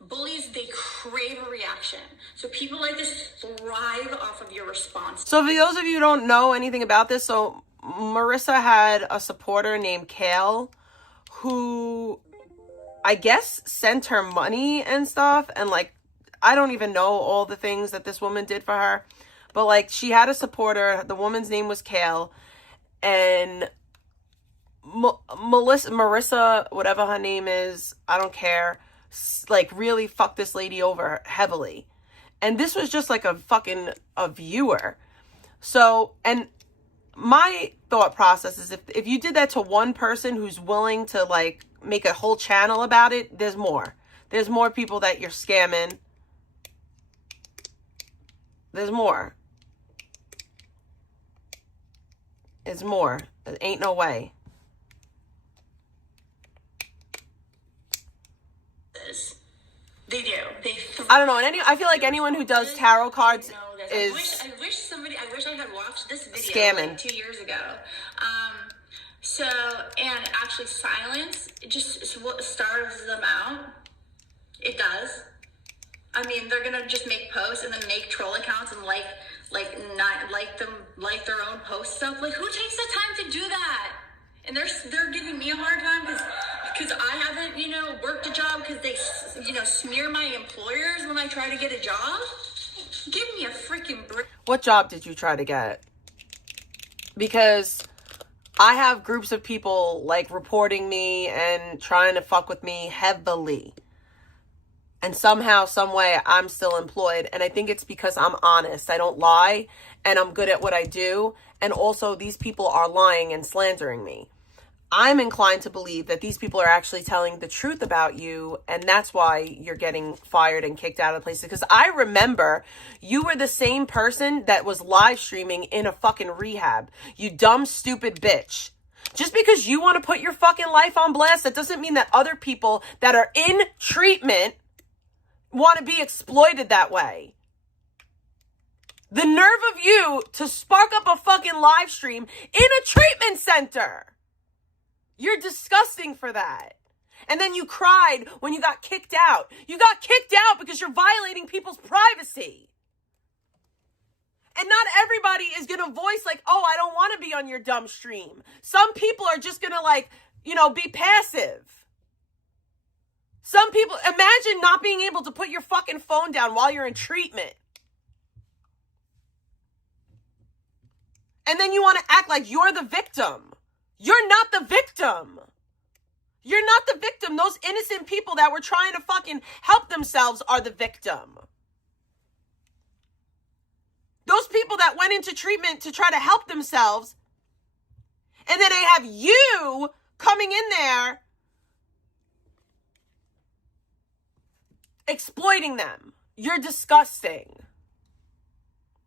Bullies, they crave a reaction. So people like this thrive off of your response. So for those of you who don't know anything about this, so Marissa had a supporter named Kale who I guess sent her money and stuff. And like, I don't even know all the things that this woman did for her. But like, she had a supporter. The woman's name was Kale. And Marissa, whatever her name is, I don't care, like really fucked this lady over heavily. And this was just like a viewer. So, and my thought process is if you did that to one person who's willing to like make a whole channel about it, there's more. There's more people that you're scamming. There's more. It's more. There ain't no way. They do. I don't know. And I feel like anyone who does tarot cards is I wish I had watched this video scamming. like 2 years ago. So, and actually silence, it just starves them out. It does. I mean, they're gonna just make posts and then make troll accounts and not like their own post stuff. Like, who takes the time to do that? And they're giving me a hard time because I haven't, worked a job because they, smear my employers when I try to get a job. Give me a freaking break. What job did you try to get? Because I have groups of people like reporting me and trying to fuck with me heavily. And somehow, some way, I'm still employed. And I think it's because I'm honest. I don't lie. And I'm good at what I do. And also, these people are lying and slandering me. I'm inclined to believe that these people are actually telling the truth about you. And that's why you're getting fired and kicked out of places. Because I remember you were the same person that was live streaming in a fucking rehab. You dumb, stupid bitch. Just because you want to put your fucking life on blast, that doesn't mean that other people that are in treatment want to be exploited that way. The nerve of you to spark up a fucking live stream in a treatment center. You're disgusting for that. And then you cried when you got kicked out. You got kicked out because you're violating people's privacy. And not everybody is going to voice like, oh, I don't want to be on your dumb stream. Some people are just going to be passive. Some people, imagine not being able to put your fucking phone down while you're in treatment. And then you want to act like you're the victim. You're not the victim. You're not the victim. Those innocent people that were trying to fucking help themselves are the victim. Those people that went into treatment to try to help themselves, and then they have you coming in there exploiting them. You're disgusting.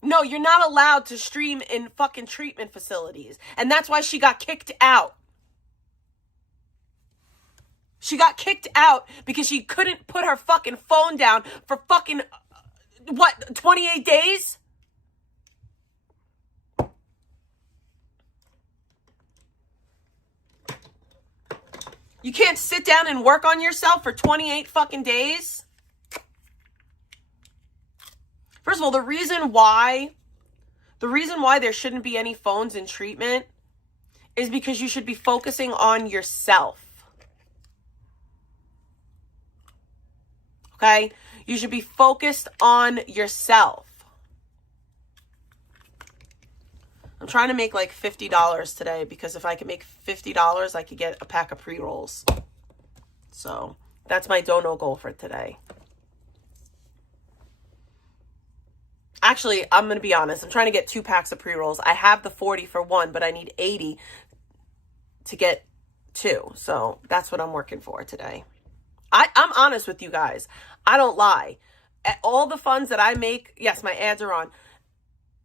No, you're not allowed to stream in fucking treatment facilities. And that's why she got kicked out. She got kicked out because she couldn't put her fucking phone down for fucking, 28 days? You can't sit down and work on yourself for 28 fucking days? First of all, the reason why there shouldn't be any phones in treatment is because you should be focusing on yourself. Okay? You should be focused on yourself. I'm trying to make like $50 today because if I could make $50, I could get a pack of pre-rolls. So that's my dono goal for today. Actually, I'm going to be honest. I'm trying to get 2 packs of pre-rolls. I have the 40 for one, but I need 80 to get 2. So that's what I'm working for today. I'm honest with you guys. I don't lie. all the funds that I make, yes, my ads are on.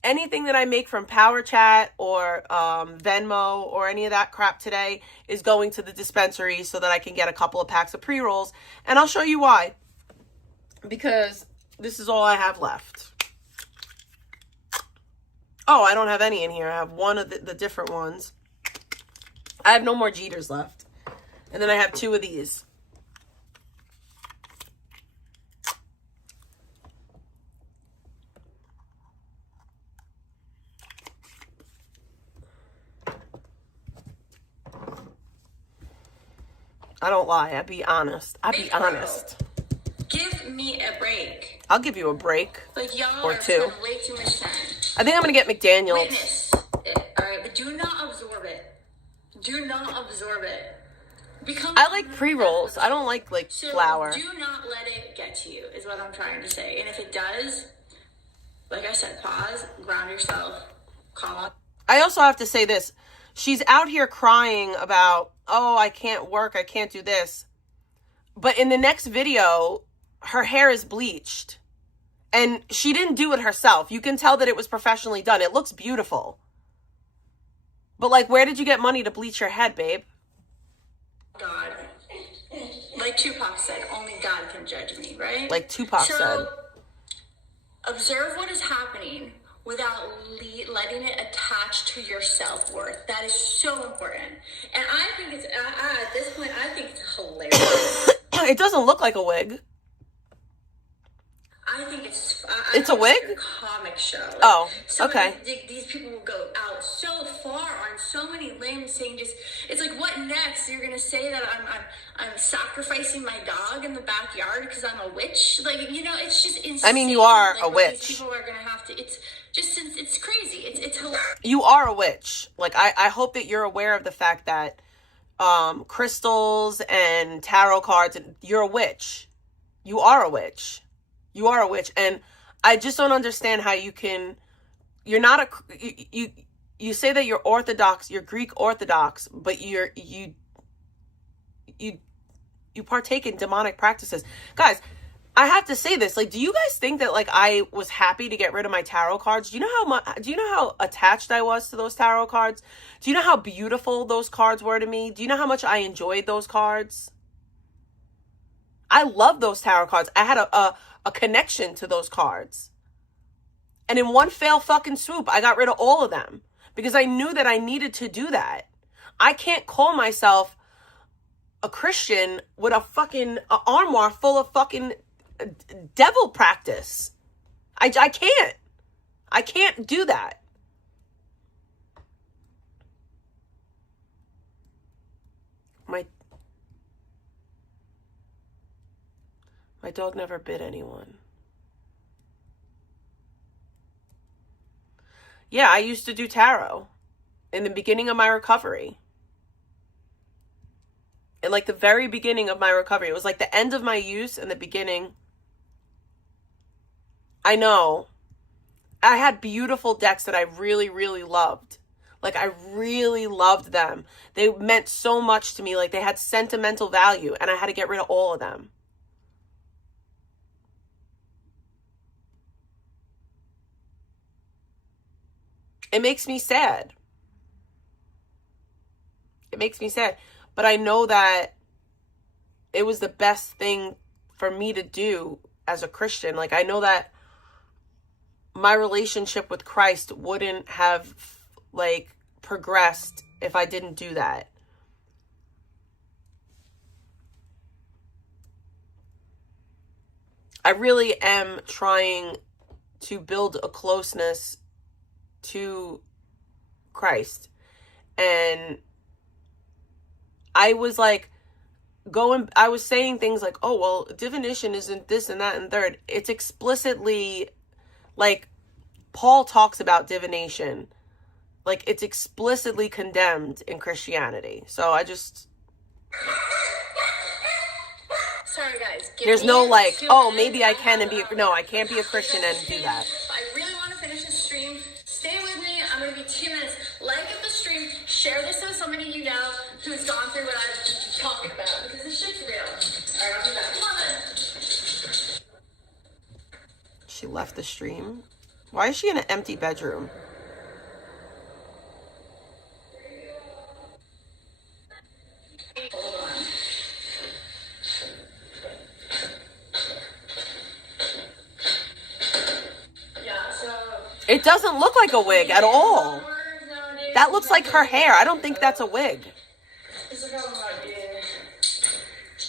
Anything that I make from Power Chat or Venmo or any of that crap today is going to the dispensary so that I can get a couple of packs of pre-rolls. And I'll show you why. Because this is all I have left. Oh, I don't have any in here. I have one of the different ones. I have no more Jeters left. And then I have 2 of these. I don't lie. I be honest. I be honest. Give me a break. I'll give you a break. Like, y'all or are 2. spending way too much time. I think I'm going to get McDaniels. Witness it, all right? But do not absorb it. Do not absorb it. I like pre-rolls. I don't like so flour. Do not let it get to you, is what I'm trying to say. And if it does, like I said, pause, ground yourself, call on. I also have to say this. She's out here crying about, oh, I can't work, I can't do this. But in the next video, her hair is bleached. And she didn't do it herself. You can tell that it was professionally done. It looks beautiful. But, like, where did you get money to bleach your head, babe? God. Like Tupac said, only God can judge me, right? Like Tupac said. So, observe what is happening without letting it attach to your self-worth. That is so important. And I think it's, at this point, I think it's hilarious. It doesn't look like a wig. I think it's a wig? Like a comic show. Like, oh, okay. These people will go out so far on so many limbs, saying just, it's like, what next? You're gonna say that I'm sacrificing my dog in the backyard because I'm a witch? Like, you know, it's just insane. I mean, you are like, a witch. These people are gonna have to. It's just, it's crazy. It's hilarious. You are a witch. Like, I hope that you're aware of the fact that crystals and tarot cards, you're a witch. You are a witch. You are a witch. And I just don't understand how you can, you're not you say that you're Orthodox, you're Greek Orthodox, but you partake in demonic practices. Guys, I have to say this. Like, do you guys think that, like, I was happy to get rid of my tarot cards? Do you know how attached I was to those tarot cards? Do you know how beautiful those cards were to me? Do you know how much I enjoyed those cards? I love those tarot cards. I had a connection to those cards. And in one fell fucking swoop, I got rid of all of them because I knew that I needed to do that. I can't call myself a Christian with a fucking armoire full of fucking devil practice. I can't. I can't do that. My dog never bit anyone. Yeah, I used to do tarot in the beginning of my recovery. In like the very beginning of my recovery. It was like the end of my use and the beginning. I know. I had beautiful decks that I really, really loved. Like, I really loved them. They meant so much to me. Like, they had sentimental value, and I had to get rid of all of them. It makes me sad. It makes me sad. But I know that it was the best thing for me to do as a Christian. Like, I know that my relationship with Christ wouldn't have, like, progressed if I didn't do that. I really am trying to build a closeness to Christ. And I was like I was saying things like, oh, well, divination isn't this and that and third. It's explicitly, like, Paul talks about divination. Like, it's explicitly condemned in Christianity. So I just... Sorry, guys. There's no, like, oh, maybe I can and be... No, I can't be a Christian and do that. I really want to finish this stream. Stay with me. I'm going to be 2 minutes. Like up the stream. Share this with somebody you know who's gone through what I'm talking about. Because this shit's real. Alright, I'll be back. Come on then. She left the stream. Why is she in an empty bedroom? It doesn't look like a wig at all. That looks like her hair. I don't think that's a wig.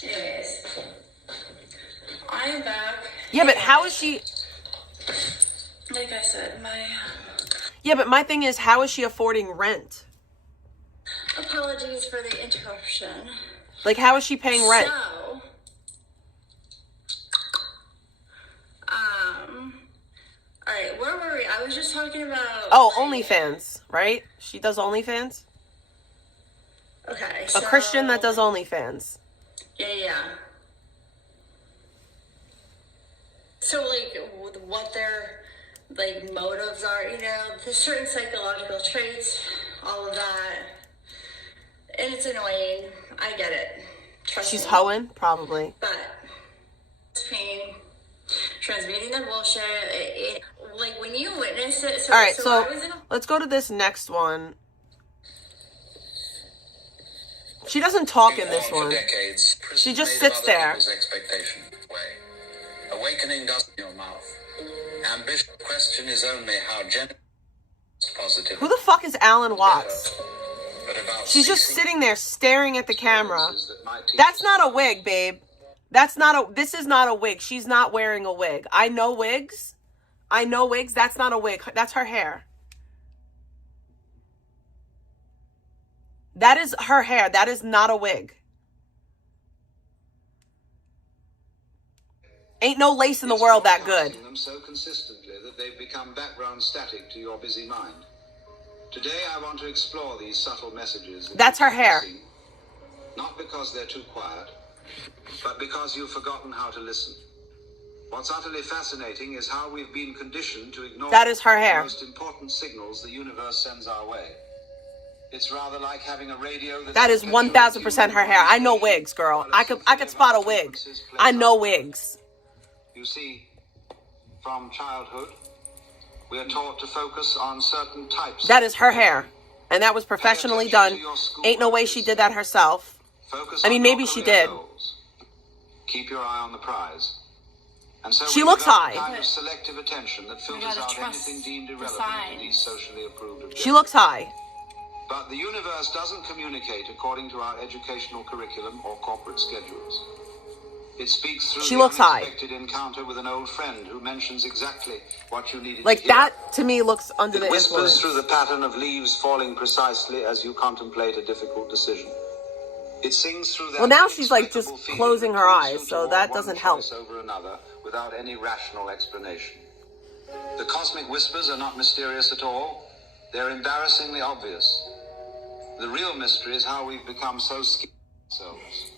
Anyways, I am back. Yeah, but how is she... Like I said, Yeah, but my thing is, how is she affording rent? apologies for the interruption. Like, how is she paying rent? So, all right, where were we? I was just talking about. Oh, OnlyFans, right? She does OnlyFans? Okay. A Christian that does OnlyFans. Yeah. So, like, what their, like, motives are, you know, there's certain psychological traits, all of that. And it's annoying. I get it. Trust She's me. hoeing? Probably. But, pain, transmitting the bullshit, like, when you witness it. So, All right, so I was in a... let's go to this next one. She doesn't talk in this one. She just sits there. Awakening doesn't in your mouth. Ambition question is only how positive. Who the fuck is Alan Watts? She's just sitting there staring at the camera. That's not a wig, babe. This is not a wig. She's not wearing a wig. I know wigs. That's not a wig. That's her hair. That is her hair. That is not a wig. Ain't no lace in the world that good. Them so consistently that they've become background static to your busy mind. Today I want to explore these subtle messages. That's her hair. Not because they're too quiet, but because you've forgotten how to listen. What's utterly fascinating is how we've been conditioned to ignore That is her hair. the most important signals the universe sends our way. It's rather like having a radio that is 1000% her hair. I know wigs, girl. I could spot a wig. I know wigs. You see, from childhood, we are taught to focus on certain types. That is her hair. And that was professionally done. Ain't no way she did that herself. Focus I mean, on maybe your she career did. goals. Keep your eye on the prize. And so She we looks develop high. a kind of selective attention that filters out anything deemed irrelevant in these socially approved objectives. She looks high. But the universe doesn't communicate according to our educational curriculum or corporate schedules. It speaks through She the looks high. unexpected encounter with an old friend who mentions exactly what you needed Like to hear. that, to me, looks under It the whispers influence. through the pattern of leaves falling precisely as you contemplate a difficult decision. It sings through that. Well, now she's like just inexplicable feeling closing that her pulls eyes, you so toward that one doesn't help. choice over another without any rational explanation. The cosmic whispers are not mysterious at all. They're embarrassingly obvious. The real mystery is how we've become so scared of ourselves.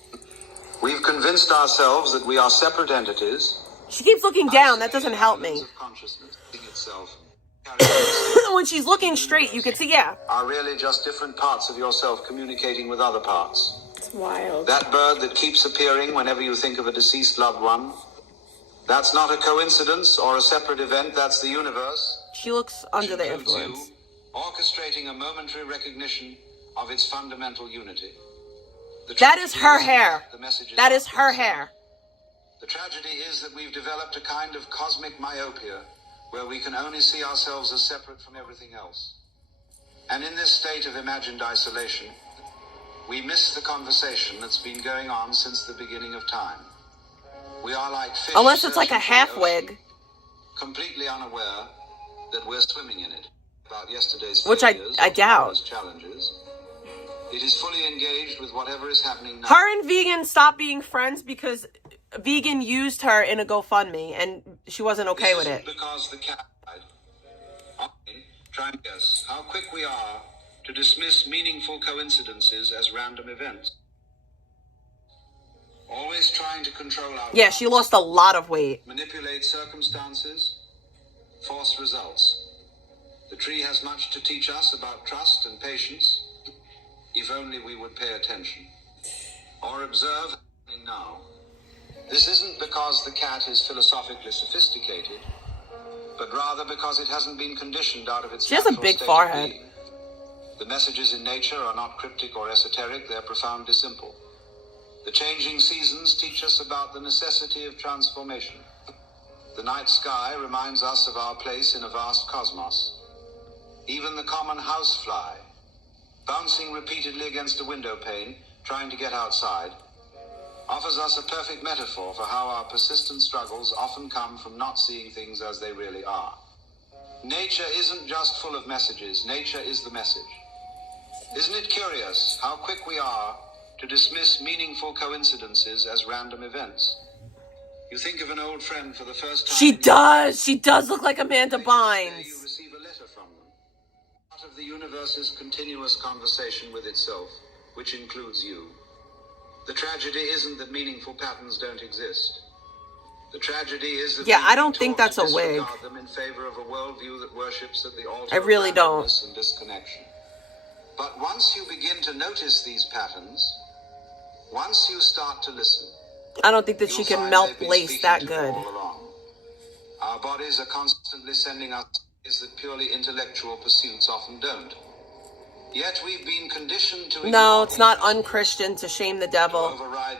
We've convinced ourselves that we are separate entities. She keeps looking down. That doesn't help me. Of consciousness itself When she's looking straight, you can see, yeah. are really just different parts of yourself communicating with other parts. It's wild. That bird that keeps appearing whenever you think of a deceased loved one, that's not a coincidence or a separate event, that's the universe. She looks under the Includes influence. you, orchestrating a momentary recognition of its fundamental unity. The That is tragedy her that hair. the messages That are is her concerned. hair. The tragedy is that we've developed a kind of cosmic myopia where we can only see ourselves as separate from everything else. And in this state of imagined isolation, we miss the conversation that's been going on since the beginning of time. We are like fish Unless it's like a searching for half the wig. ocean, completely unaware that we're swimming in it. About yesterday's Which I failures, doubt. tomorrow's challenges. It is fully engaged with whatever is happening now. Her and Vegan stopped being friends because Vegan used her in a GoFundMe and she wasn't okay with it. Because the cat died. Try and guess how quick we are to dismiss meaningful coincidences as random events. Always trying to control our Yeah, she lost a lot of weight. manipulate circumstances, force results. The tree has much to teach us about trust and patience, if only we would pay attention. Or observe happening now. This isn't because the cat is philosophically sophisticated, but rather because it hasn't been conditioned out of its She has a natural big state of forehead. being. The messages in nature are not cryptic or esoteric, they're profoundly simple. The changing seasons teach us about the necessity of transformation. The night sky reminds us of our place in a vast cosmos. Even the common housefly, bouncing repeatedly against a window pane, trying to get outside, offers us a perfect metaphor for how our persistent struggles often come from not seeing things as they really are. Nature isn't just full of messages, nature is the message. Isn't it curious how quick we are to dismiss meaningful coincidences as random events? You think of an old friend for the first time. She does. She does look like Amanda You Bynes. receive a letter from them. Part of the universe's continuous conversation with itself, which includes you. The tragedy isn't that meaningful patterns don't exist. The tragedy is that Yeah, I we've don't been think taught that's to a wig. disregard them in favor of a worldview that worships at the altar I really of don't. randomness and disconnection. But once you begin to notice these patterns, once you start to listen, I don't think that she you'll can find melt they've been lace speaking that to you good. all along. Our bodies are constantly sending us messages that purely intellectual pursuits often don't. Yet we've been conditioned to ignore No, it's these not messages, unchristian to shame the to devil. override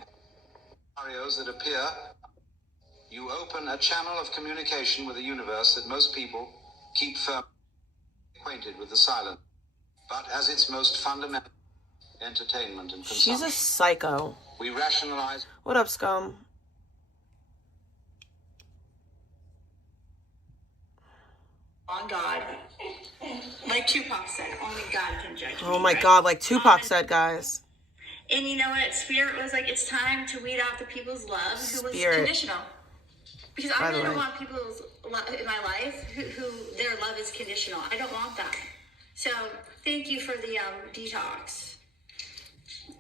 scenarios that appear. You open a channel of communication with the universe that most people keep firmly acquainted with the silent, but as its most fundamental entertainment and consumption. She's a psycho. We rationalize. What up, scum? On God. Like Tupac said, only God can judge me. Oh my right? God, like Tupac said, guys. And you know what? Spirit was like, it's time to weed out the people's love who was Spirit. conditional. Because I By the really don't way. want people's love in my life who their love is conditional. I don't want that. So thank you for the detox.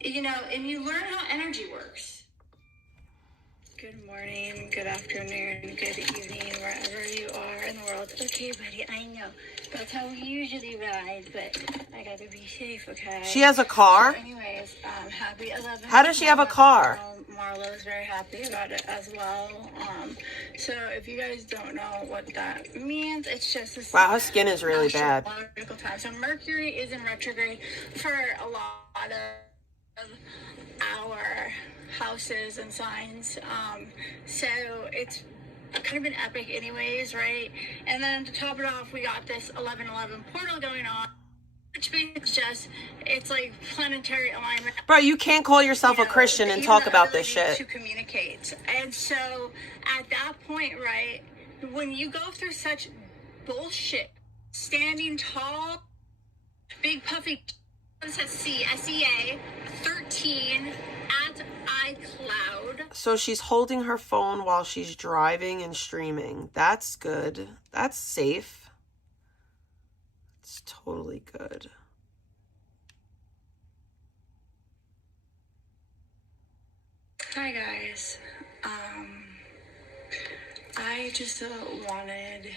You know, and you learn how energy works. Good morning, good afternoon, good evening, wherever you are in the world. Okay, buddy, I know. That's how we usually ride, but I gotta be safe, okay? She has a car? So anyways, happy 11th. How does she have a car? Marlo's very happy about it as well. So if you guys don't know what that means, it's just this. Wow, her skin is really bad. Astrological time. So Mercury is in retrograde for a lot of our houses and signs. So it's kind of been epic anyways, right? And then to top it off, we got this 11/11 portal going on, which means just, it's like planetary alignment. Bro, you can't call yourself a Christian and Even talk the about this ability shit. to communicate. And so at that point, right, when you go through such bullshit, standing tall, big puffy, it says SEA 13 at iCloud. So she's holding her phone while she's driving and streaming. That's good. That's safe. It's totally good. Hi guys. I just wanted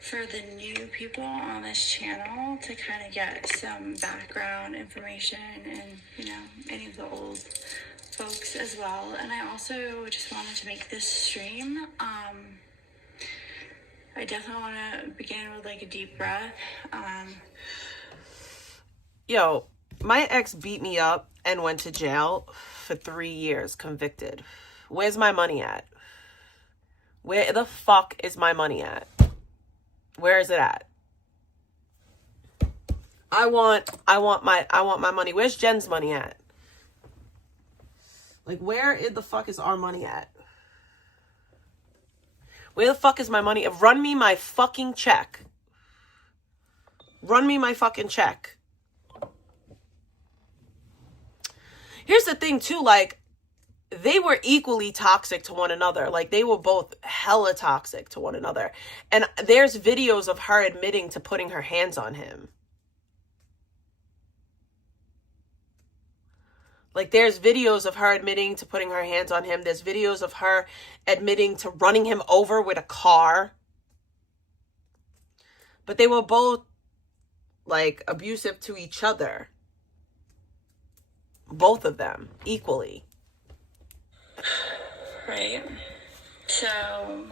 for the new people on this channel to kind of get some background information and, you know, any of the old folks as well. And I also just wanted to make this stream. I definitely want to begin with like a deep breath. Yo, my ex beat me up and went to jail for 3 years, convicted. Where's my money at? Where the fuck is my money at? Where is it at? I want my money. Where's Jen's money at? Like, where the fuck is our money at? Where the fuck is my money? Run me my fucking check. Run me my fucking check. Here's the thing too, like, they were equally toxic to one another. Like, they were both hella toxic to one another. And there's videos of her admitting to putting her hands on him. Like, there's videos of her admitting to putting her hands on him. There's videos of her admitting to running him over with a car. But they were both, like, abusive to each other. Both of them, equally. Right. So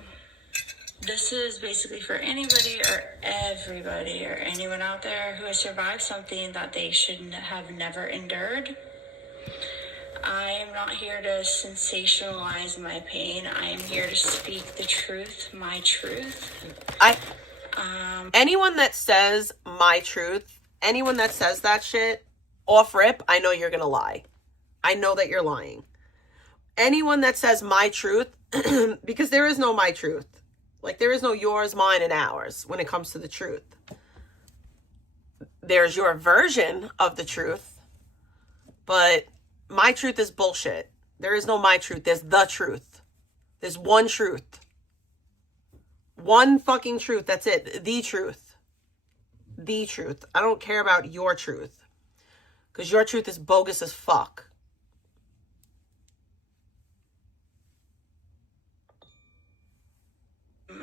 This is basically for anybody or everybody or anyone out there who has survived something that they shouldn't have never endured. I am not here to sensationalize my pain. I am here to speak the truth, my truth. Anyone that says my truth, anyone that says that shit, off rip, I know you're gonna lie. I know that you're lying. Anyone that says my truth, because there is no my truth. Like, there is no yours, mine, and ours when it comes to the truth. There's your version of the truth, but my truth is bullshit. There is no my truth. There's the truth. There's one truth. One fucking truth. That's it. The truth. The truth. I don't care about your truth, because your truth is bogus as fuck.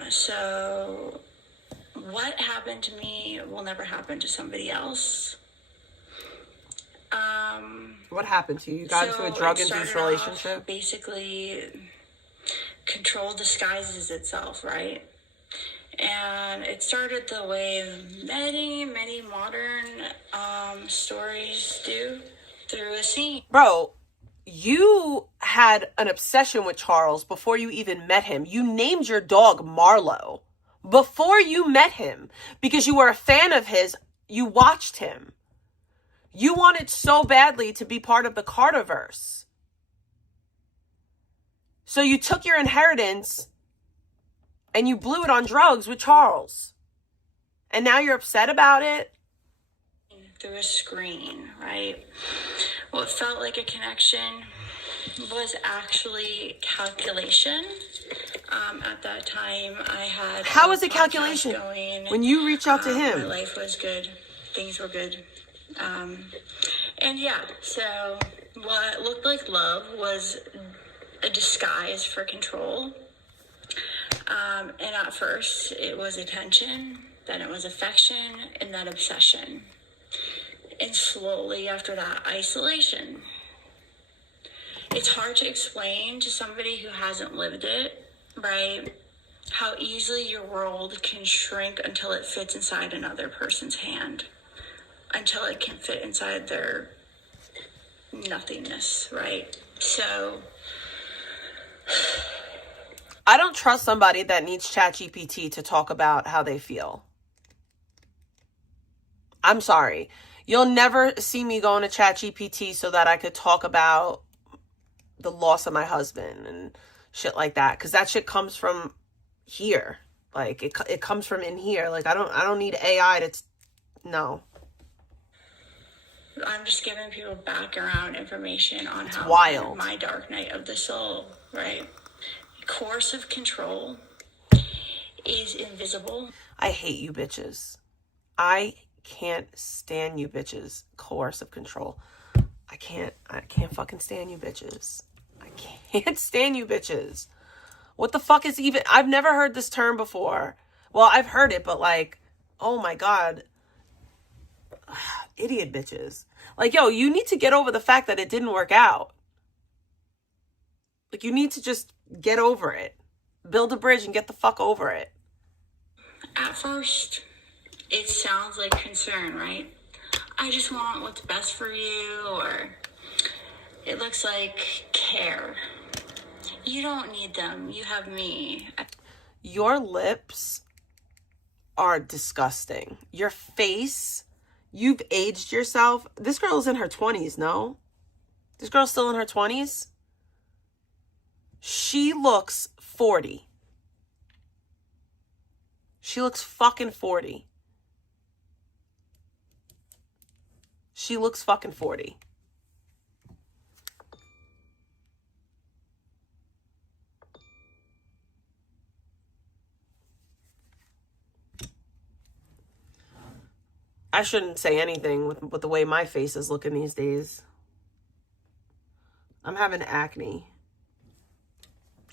So what happened to me will never happen to somebody else. What happened to you? You got into a drug-induced relationship? Basically, control disguises itself, right? And it started the way many, many modern stories do, through a scene. Bro, you had an obsession with Charles before you even met him. You named your dog Marlo before you met him because you were a fan of his. You watched him. You wanted so badly to be part of the Carterverse. So you took your inheritance and you blew it on drugs with Charles. And now you're upset about it? Through a screen, right? What felt like a connection was actually calculation. At that time, I had... How was it calculation? When you reach out to him? My life was good. Things were good. And yeah, so what looked like love was a disguise for control. And at first, it was attention, then it was affection, and then obsession. And slowly after that, isolation. It's hard to explain to somebody who hasn't lived it, right? How easily your world can shrink until it fits inside another person's hand. Until it can fit inside their nothingness, right? So... I don't trust somebody that needs ChatGPT to talk about how they feel. I'm sorry. You'll never see me going to ChatGPT so that I could talk about the loss of my husband and shit like that. Because that shit comes from here. Like, it comes from in here. Like, I don't need AI to... No. I'm just giving people background information on it's how wild. My dark night of the soul, right? Coercive control is invisible. I hate you bitches. I can't stand you bitches. Coercive control. I can't fucking stand you bitches. I can't stand you bitches. What the fuck is even... I've never heard this term before. Well, I've heard it, but like, oh my God. Idiot bitches. Like, yo, you need to get over the fact that it didn't work out. Like, you need to just get over it. Build a bridge and get the fuck over it. At first, it sounds like concern, right? I just want what's best for you, or it looks like care. You don't need them. You have me. Your lips are disgusting. Your face, you've aged yourself. This girl's in her 20s, no? This girl's still in her 20s? She looks 40. She looks fucking 40. She looks fucking 40. I shouldn't say anything with the way my face is looking these days. I'm having acne.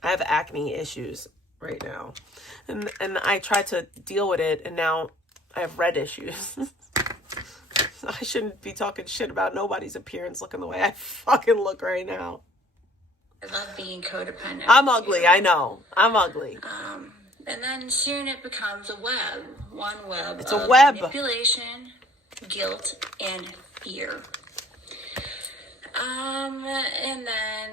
I have acne issues right now. And I tried to deal with it, and now I have red issues. I shouldn't be talking shit about nobody's appearance looking the way I fucking look right now. I love being codependent. I'm ugly, I know. I'm ugly. And then soon it becomes a web. One web. It's of a web. Manipulation, guilt, and fear. And then,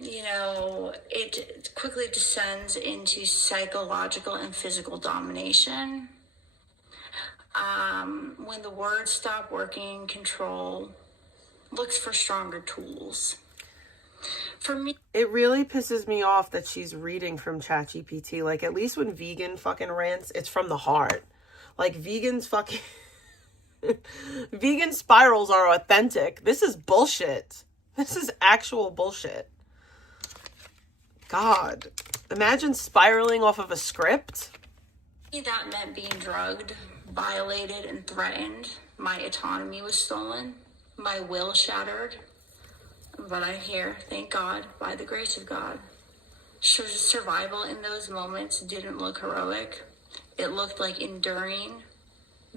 you know, it quickly descends into psychological and physical domination. When the words stop working, control looks for stronger tools. For me, it really pisses me off that she's reading from ChatGPT. Like, at least when vegan fucking rants, it's from the heart. Like, vegans fucking... vegan spirals are authentic. This is bullshit. This is actual bullshit. God. Imagine spiraling off of a script. that meant being drugged, violated, and threatened. My autonomy was stolen. My will shattered. But I'm here, thank God, by the grace of God. Survival in those moments didn't look heroic. It looked like enduring,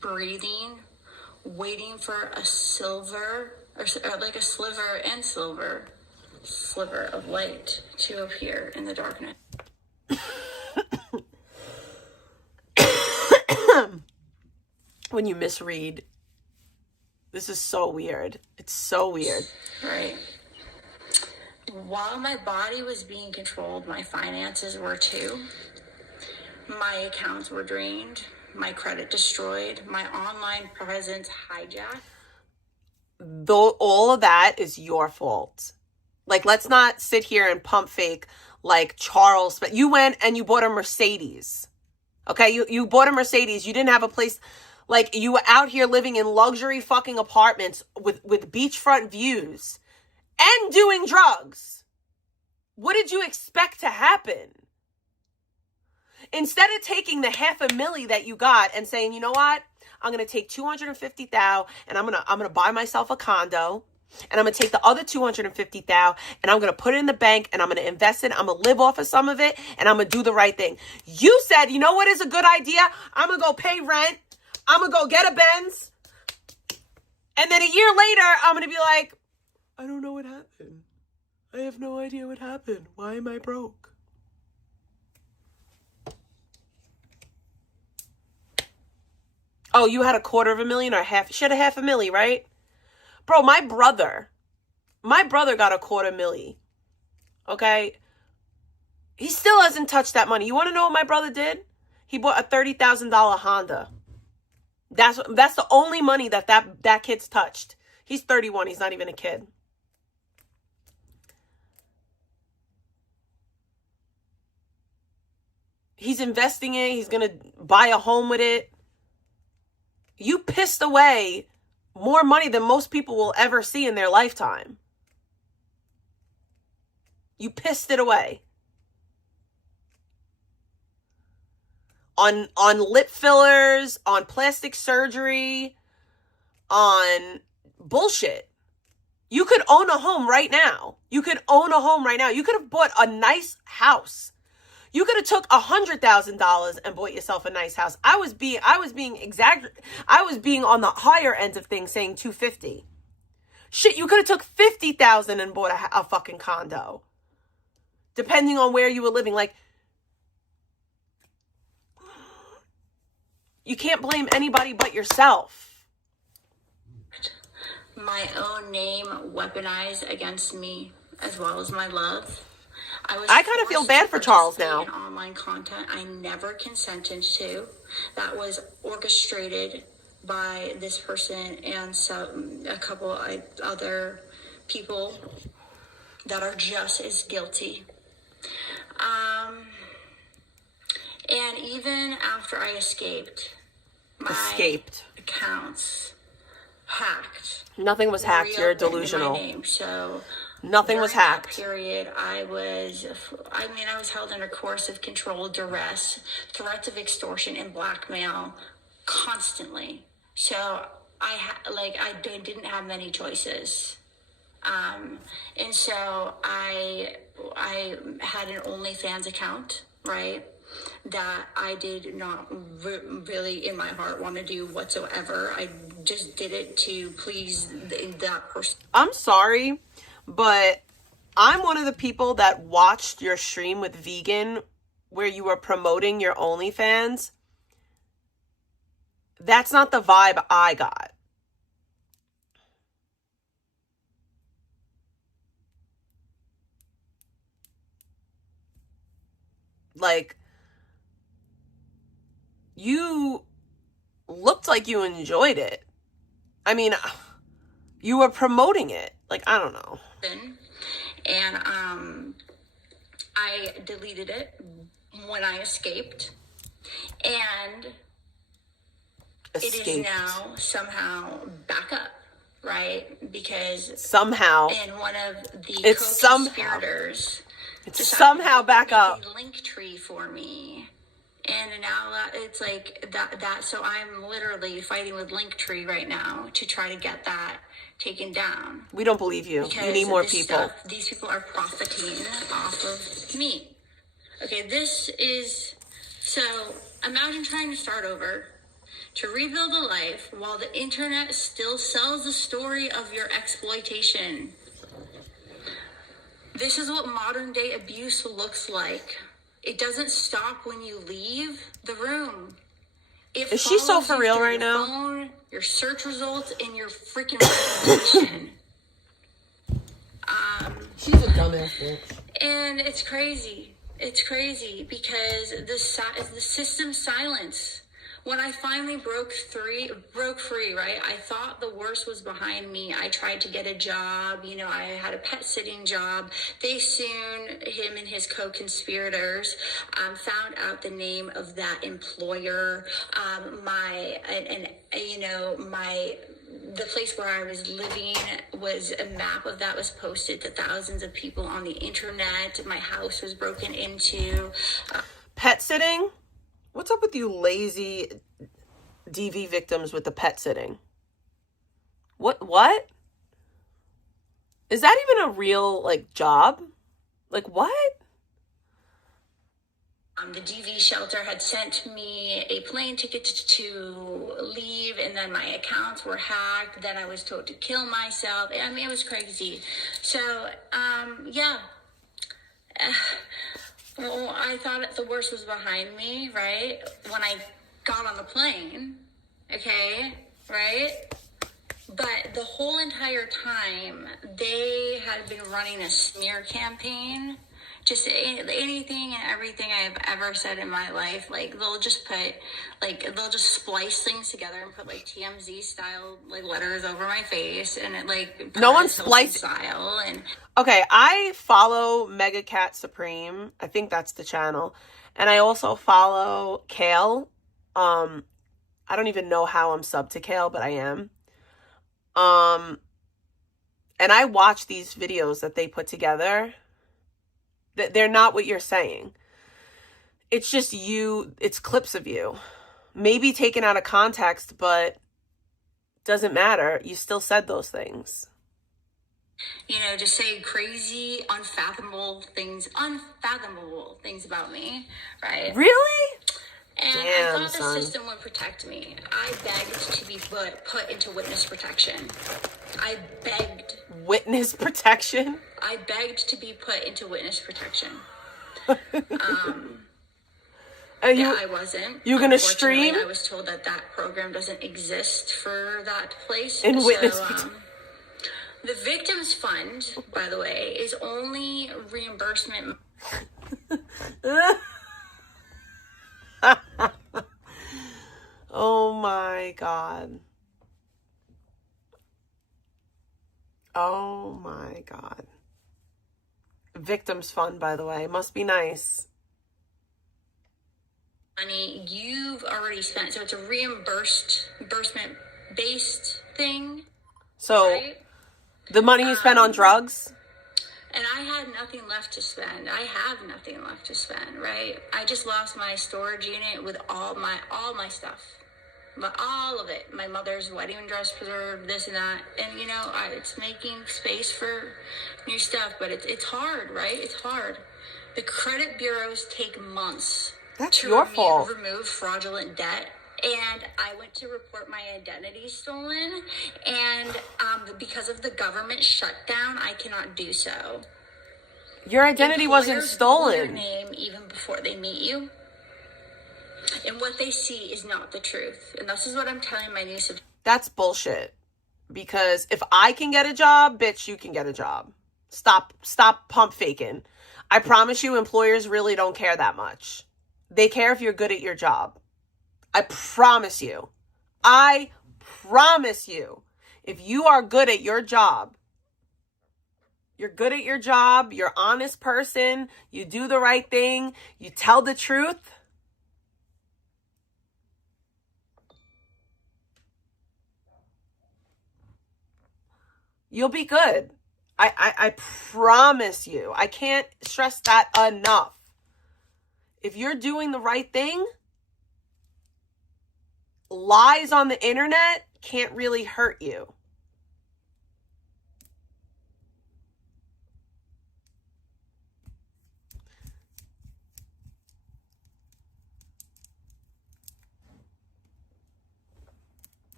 breathing, waiting for a silver, or like a sliver of light to appear in the darkness. When you misread, this is so weird. It's so weird. Right. While my body was being controlled, my finances were too. My accounts were drained, my credit destroyed, my online presence hijacked. Though all of that is your fault. Like, let's not sit here and pump fake like Charles. But you went and you bought a Mercedes. Okay, you bought a Mercedes. You didn't have a place. Like, you were out here living in luxury fucking apartments with beachfront views and doing drugs. What did you expect to happen? Instead of taking the $500,000 that you got and saying, you know what? I'm going to take $250,000 and I'm going to buy myself a condo, and I'm going to take the other $250,000 and I'm going to put it in the bank and I'm going to invest it. I'm going to live off of some of it and I'm going to do the right thing. You said, you know what is a good idea? I'm going to go pay rent. I'm going to go get a Benz. And then a year later, I'm going to be like, I don't know what happened. I have no idea what happened. Why am I broke? Oh, you had $250,000 or half? She had $500,000, right? Bro, my brother got $250,000. Okay? He still hasn't touched that money. You want to know what my brother did? He bought a $30,000 Honda. That's the only money that kid's touched. He's 31. He's not even a kid. He's investing in it. He's going to buy a home with it. You pissed away more money than most people will ever see in their lifetime. You pissed it away. On lip fillers, on plastic surgery, on bullshit. You could own a home right now. You could have bought a nice house. You could have took $100,000 and bought yourself a nice house. I was being on the higher end of things, saying $250,000. Shit, you could have took $50,000 and bought a fucking condo. Depending on where you were living. Like, you can't blame anybody but yourself. My own name weaponized against me, as well as my love. I kind of feel bad for Charles now. In online content I never consented to, that was orchestrated by this person and a couple other people that are just as guilty. And even after I escaped, my accounts hacked. Nothing was hacked. You're delusional. My name, so nothing was hacked. That period, I was held under coercive control, duress, threats of extortion, and blackmail constantly. So I didn't have many choices. And so I had an OnlyFans account, right? That I did not really in my heart want to do whatsoever. I just did it to please that person. I'm sorry, but I'm one of the people that watched your stream with Vegan where you were promoting your OnlyFans, that's not the vibe I got. Like, you looked like you enjoyed it. I mean, you were promoting it. Like, I don't know. And I deleted it when I escaped. And it is now somehow back up, right? Because somehow in one of the it's co-conspirators, it's somehow back up. A link tree for me. And now it's like that. So I'm literally fighting with Linktree right now to try to get that taken down. We don't believe you. Because you need more people. These people are profiting off of me. Okay, so imagine trying to start over, to rebuild a life while the internet still sells the story of your exploitation. This is what modern day abuse looks like. It doesn't stop when you leave the room. Is she so for real right now? Phone, your search results, and your freaking reputation. She's a dumbass bitch. And it's crazy. It's crazy because the system silence. When I finally broke free, right? I thought the worst was behind me. I tried to get a job. You know, I had a pet sitting job. Him and his co-conspirators, found out the name of that employer. The place where I was living was a map of that was posted to thousands of people on the internet. My house was broken into. Pet sitting? What's up with you lazy DV victims with the pet sitting? What? Is that even a real, like, job? Like, what? The DV shelter had sent me a plane ticket to leave, and then my accounts were hacked. Then I was told to kill myself. I mean, it was crazy. So, yeah. Well, I thought the worst was behind me, right? When I got on the plane, okay, right? But the whole entire time, they had been running a smear campaign. Just anything and everything I've ever said in my life, like they'll just splice things together and put like TMZ style like letters over my face, and it like no one spliced style. And okay, I follow Mega Cat Supreme. I think that's the channel, and I also follow Kale. I don't even know how I'm subbed to Kale, but I am. And I watch these videos that they put together. They're not what you're saying. It's just you. It's clips of you. Maybe taken out of context, but doesn't matter. You still said those things. You know, just say crazy, unfathomable things about me, right? Really? And damn, I thought the system would protect me. I begged to be put into witness protection. I begged. Witness protection? I begged to be put into witness protection. I wasn't. You gonna stream? I was told that program doesn't exist for that place. In witness protection. The Victims Fund, by the way, is only reimbursement. Oh my God. Oh my God. Victims Fund, by the way, must be nice. Money you've already spent, so it's a reimbursement based thing. So right? The money you spent on drugs? And I had nothing left to spend. I have nothing left to spend, right? I just lost my storage unit with all my stuff. But all of it. My mother's wedding dress preserved, this and that. And, you know, it's making space for new stuff. But it's hard, right? It's hard. The credit bureaus take months. That's your fault. Remove fraudulent debt. And I went to report my identity stolen. And because of the government shutdown, I cannot do so. Your identity wasn't Employers Google your stolen. name even before they meet you. And what they see is not the truth. And this is what I'm telling my niece. That's bullshit. Because if I can get a job, bitch, you can get a job. Stop pump faking. I promise you, employers really don't care that much. They care if you're good at your job. I promise you. I promise you. If you are good at your job, you're good at your job, you're an honest person, you do the right thing, you tell the truth, you'll be good. I promise you. I can't stress that enough. If you're doing the right thing, lies on the internet can't really hurt you.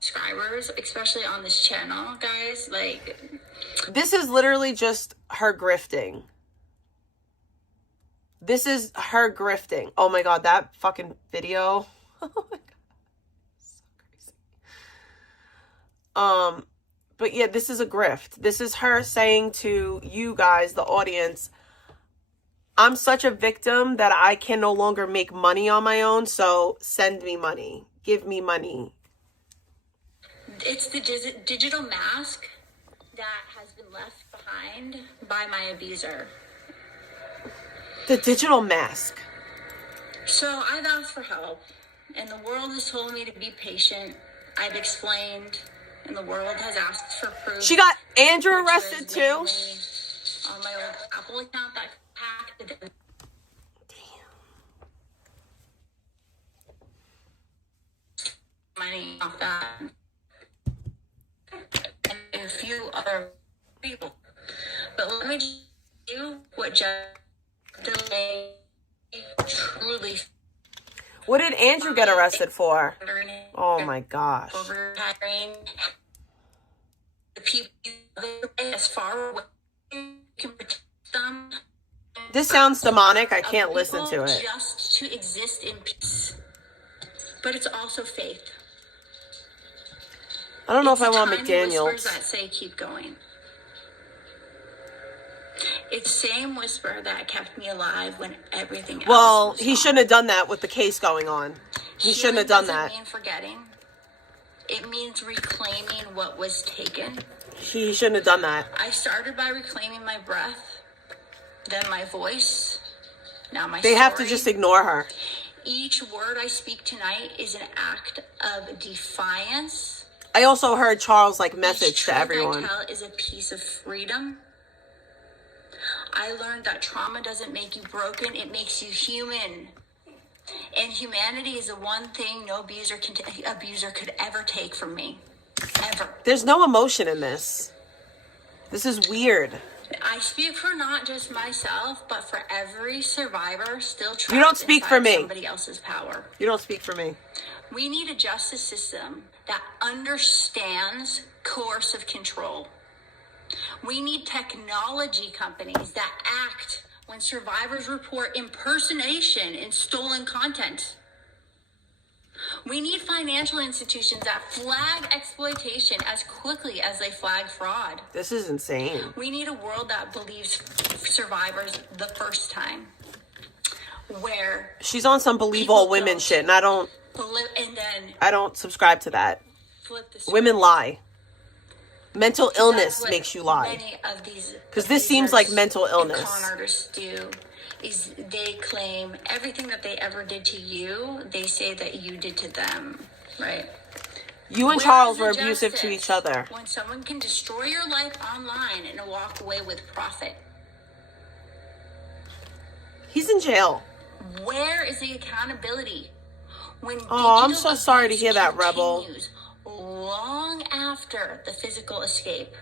Subscribers, especially on this channel, guys, like, this is literally just her grifting. This is her grifting. Oh my God, that fucking video. Oh my God. So crazy. But yeah, this is a grift. This is her saying to you guys, the audience, I'm such a victim that I can no longer make money on my own, so send me money. Give me money. it's the digital mask that has been left behind by my abuser. The digital mask. So I've asked for help, and the world has told me to be patient. I've explained, and the world has asked for proof. She got Andrew which arrested was too. mainly on my old Apple account that hacked the money off that, and a few other people. But let me just tell you what Jeff Delay truly. What did Andrew get arrested for? Oh my gosh. Overtiring the people as far away you can protect them. This sounds demonic. I can't listen to it. Just to exist in peace. But it's also faith. I don't know if I It's want tiny whispers McDaniels. that say keep going. It's the same whisper that kept me alive when everything else Well, was he gone. shouldn't have done that with the case going on. He shouldn't have done Healing that. doesn't mean forgetting. It means reclaiming what was taken. He shouldn't have done that. I started by reclaiming my breath, then my voice, now my They have to story. just ignore her. Each word I speak tonight is an act of defiance. I also heard Charles like Each message truth to everyone. I tell is a piece of freedom. I learned that trauma doesn't make you broken, it makes you human. And humanity is the one thing no abuser could ever take from me. Ever. There's no emotion in this. This is weird. I speak for not just myself, but for every survivor still trapped You don't speak for inside me. somebody else's power. You don't speak for me. We need a justice system that understands coercive control. We need technology companies that act when survivors report impersonation and stolen content. We need financial institutions that flag exploitation as quickly as they flag fraud. This is insane. We need a world that believes survivors the first time. Where She's on some believe People all women don't. shit, and I don't subscribe to that. flip the script. Women lie. Mental That's illness what makes you lie. Many of these 'Cause this seems like abusers mental and illness. con artists do is they claim everything that they ever did to you, they say that you did to them, right? You and Where Charles is were the abusive to justice each other. when someone can destroy your life online and walk away with profit? He's in jail. Where is the accountability when Oh, I'm digital so sorry to abuse hear that, Rebel. continues long after the physical escape?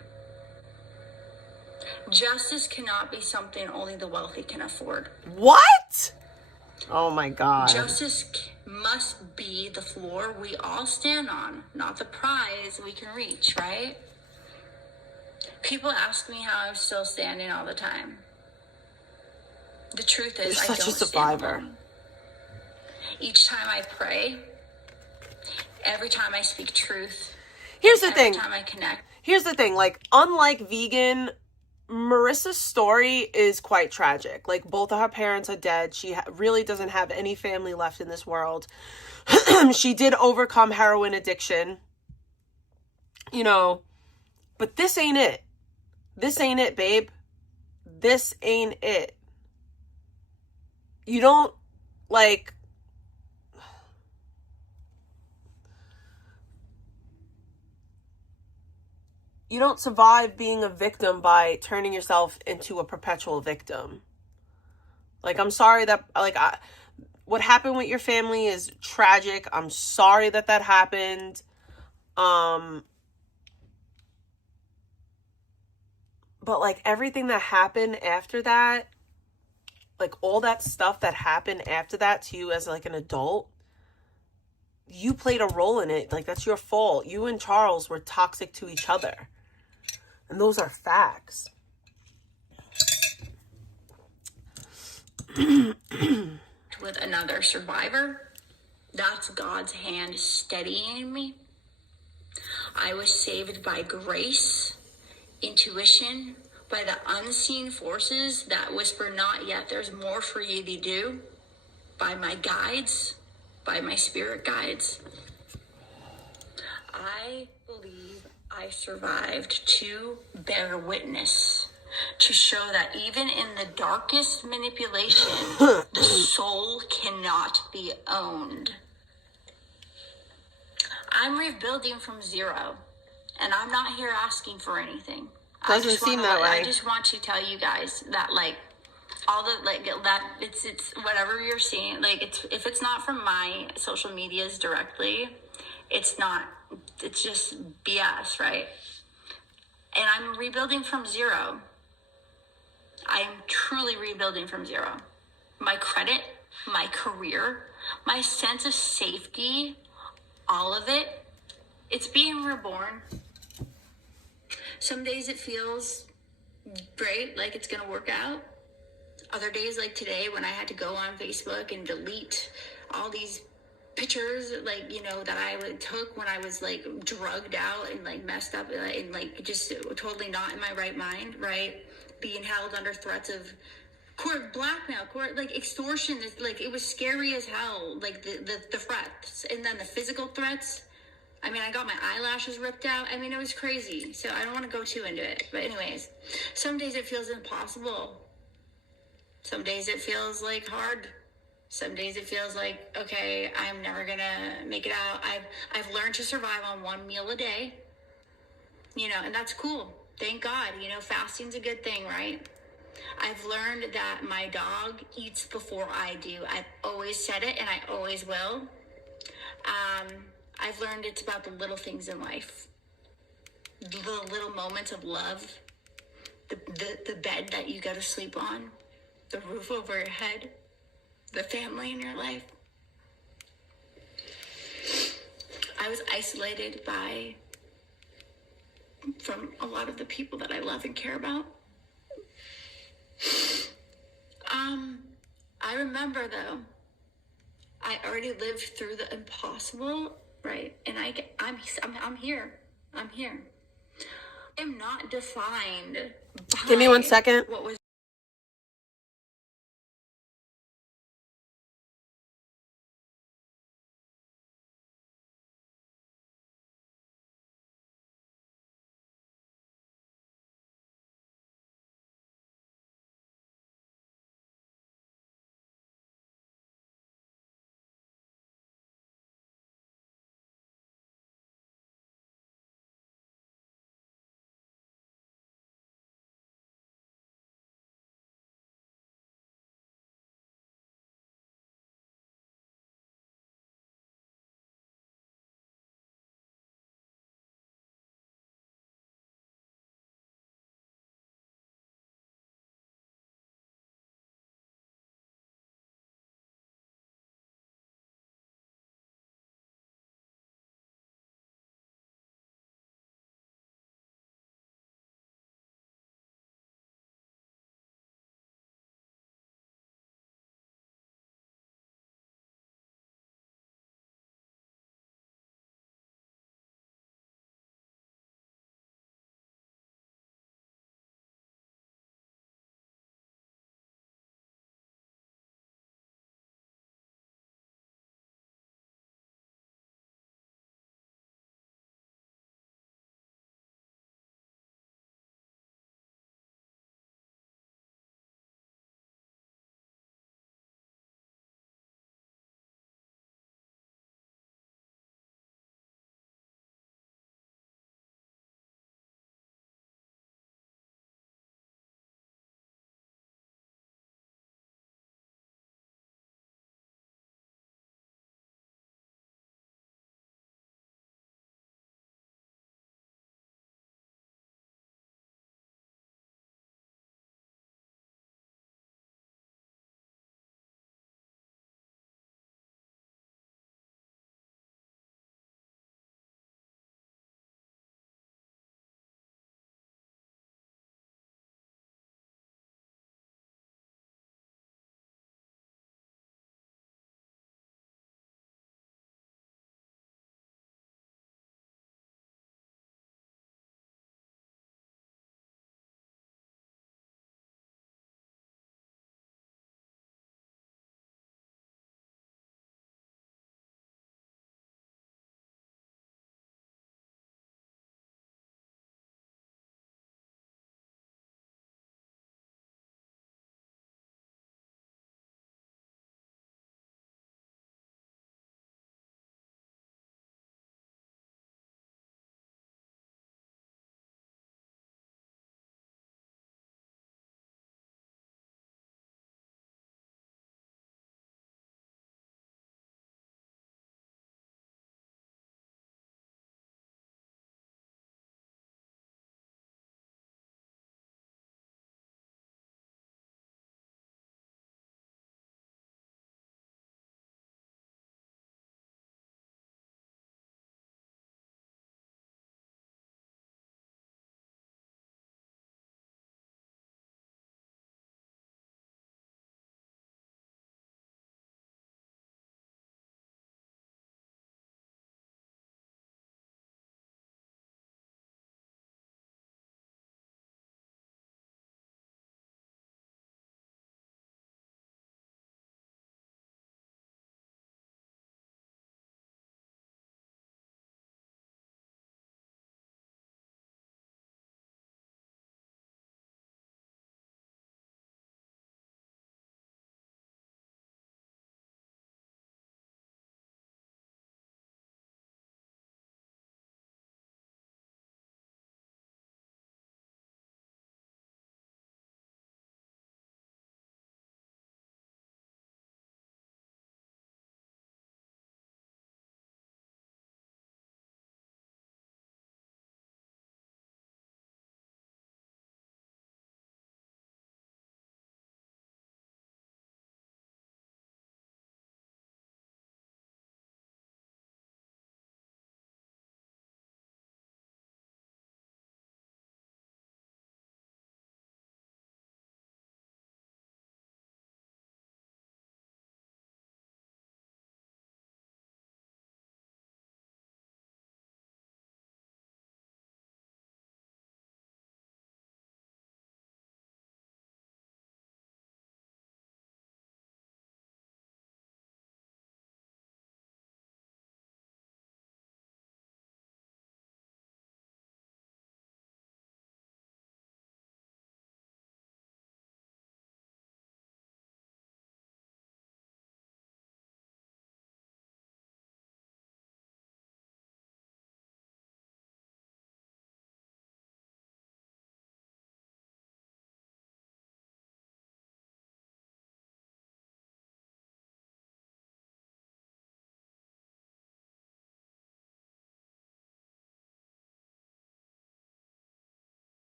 Justice cannot be something only the wealthy can afford. What? Oh my God. Justice must be the floor we all stand on, not the prize we can reach, right? People ask me how I'm still standing all the time. The truth is, You're I such don't a survivor. stand alone. Each time I pray, every time I speak truth, Here's the every thing. time I connect. Here's the thing. Like, unlike Vegan, Marissa's story is quite tragic. Like, both of her parents are dead. She really doesn't have any family left in this world. She did overcome heroin addiction. You know, but this ain't it. This ain't it, babe. This ain't it. You don't, like, you don't survive being a victim by turning yourself into a perpetual victim. Like, I'm sorry that, like, what happened with your family is tragic. I'm sorry that that happened. But, like, everything that happened after that, like, all that stuff that happened after that to you as, like, an adult, you played a role in it. Like, that's your fault. You and Charles were toxic to each other. And those are facts. With another survivor, that's God's hand steadying me. I was saved by grace, intuition, by the unseen forces that whisper, not yet, there's more for you to do, by my guides, by my spirit guides. I believe I survived to bear witness, to show that even in the darkest manipulation, the soul cannot be owned. I'm rebuilding from zero, and I'm not here asking for anything. Doesn't seem that way. I just want to tell you guys that, like, all the, like, that it's whatever you're seeing, like, if it's not from my social medias directly, it's just BS, right? And I'm rebuilding from zero. I'm truly rebuilding from zero. My credit, my career, my sense of safety, all of it, it's being reborn. Some days it feels great, like it's gonna work out. Other days, like today, when I had to go on Facebook and delete all these pictures, like, you know, that I took when I was, like, drugged out and, like, messed up and, like, just totally not in my right mind, right? Being held under threats of court blackmail, court, like, extortion. Like, it was scary as hell, like, the threats. And then the physical threats. I mean, I got my eyelashes ripped out. I mean, it was crazy. So I don't want to go too into it. But anyways, some days it feels impossible. Some days it feels, like, hard. Some days it feels like, okay, I'm never gonna make it out. I've learned to survive on one meal a day, you know, and that's cool. Thank God, you know, fasting's a good thing, right? I've learned that my dog eats before I do. I've always said it, and I always will. I've learned it's about the little things in life, the little moments of love, the bed that you go to sleep on, the roof over your head, the family in your life. I was isolated from a lot of the people that I love and care about. I remember, though, I already lived through the impossible, right? And I'm here. I'm here. I'm not defined by Give me 1 second. what was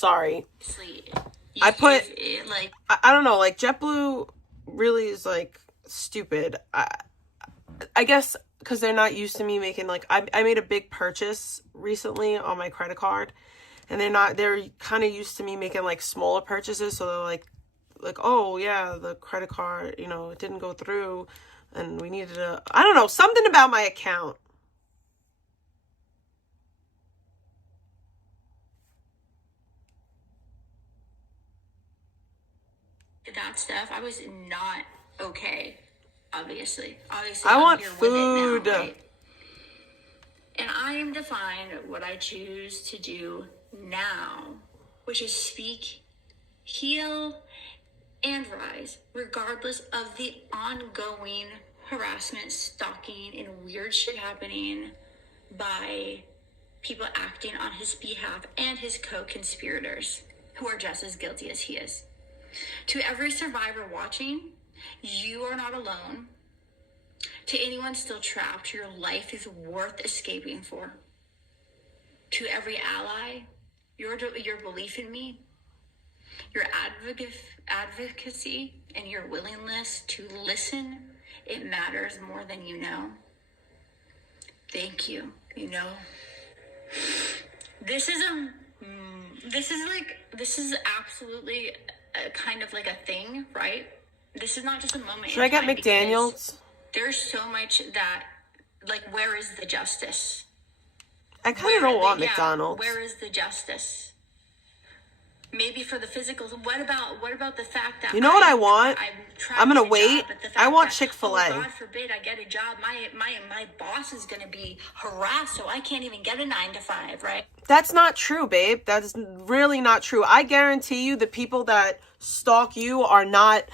sorry. Obviously, I put, like, I don't know, like, JetBlue really is, like, stupid. I guess because they're not used to me making, like, I made a big purchase recently on my credit card, and they're kind of used to me making, like, smaller purchases, so they're like, oh, yeah, the credit card, you know, it didn't go through, and we needed I don't know, something about my account. that stuff, I was not okay. Obviously, I I'm want here food. with it now, right? And I am defined what I choose to do now, which is speak, heal, and rise, regardless of the ongoing harassment, stalking, and weird shit happening by people acting on his behalf and his co-conspirators, who are just as guilty as he is. To every survivor watching, you are not alone. To anyone still trapped, your life is worth escaping for. To every ally, your belief in me, your advocacy, and your willingness to listen, it matters more than you know. Thank you. You know, this is absolutely a kind of like a thing, right? This is not just a moment. Should I get McDaniels? There's so much that, like, where is the justice? I kind of don't want McDonald's. Where is the justice? Maybe for the physicals. What about the fact that, you know what I want? I'm gonna wait. I want Chick-fil-A. Oh, God forbid I get a job. My boss is gonna be harassed, so I can't even get a 9 to 5, right? That's not true, babe. That's really not true. I guarantee you the people that stalk you are not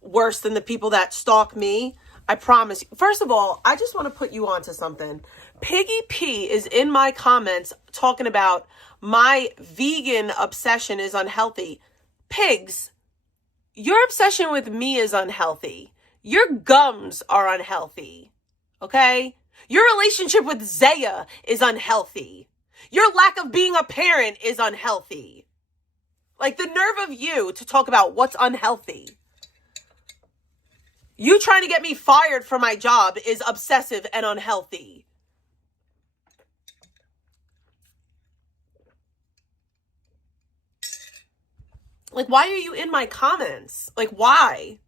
worse than the people that stalk me. I promise you. First of all, I just want to put you onto something. Piggy P is in my comments talking about my vegan obsession is unhealthy. Pigs, your obsession with me is unhealthy. Your gums are unhealthy. Okay? Your relationship with Zaya is unhealthy. Your lack of being a parent is unhealthy. Like, the nerve of you to talk about what's unhealthy. You trying to get me fired from my job is obsessive and unhealthy. Like, why are you in my comments? Like, why?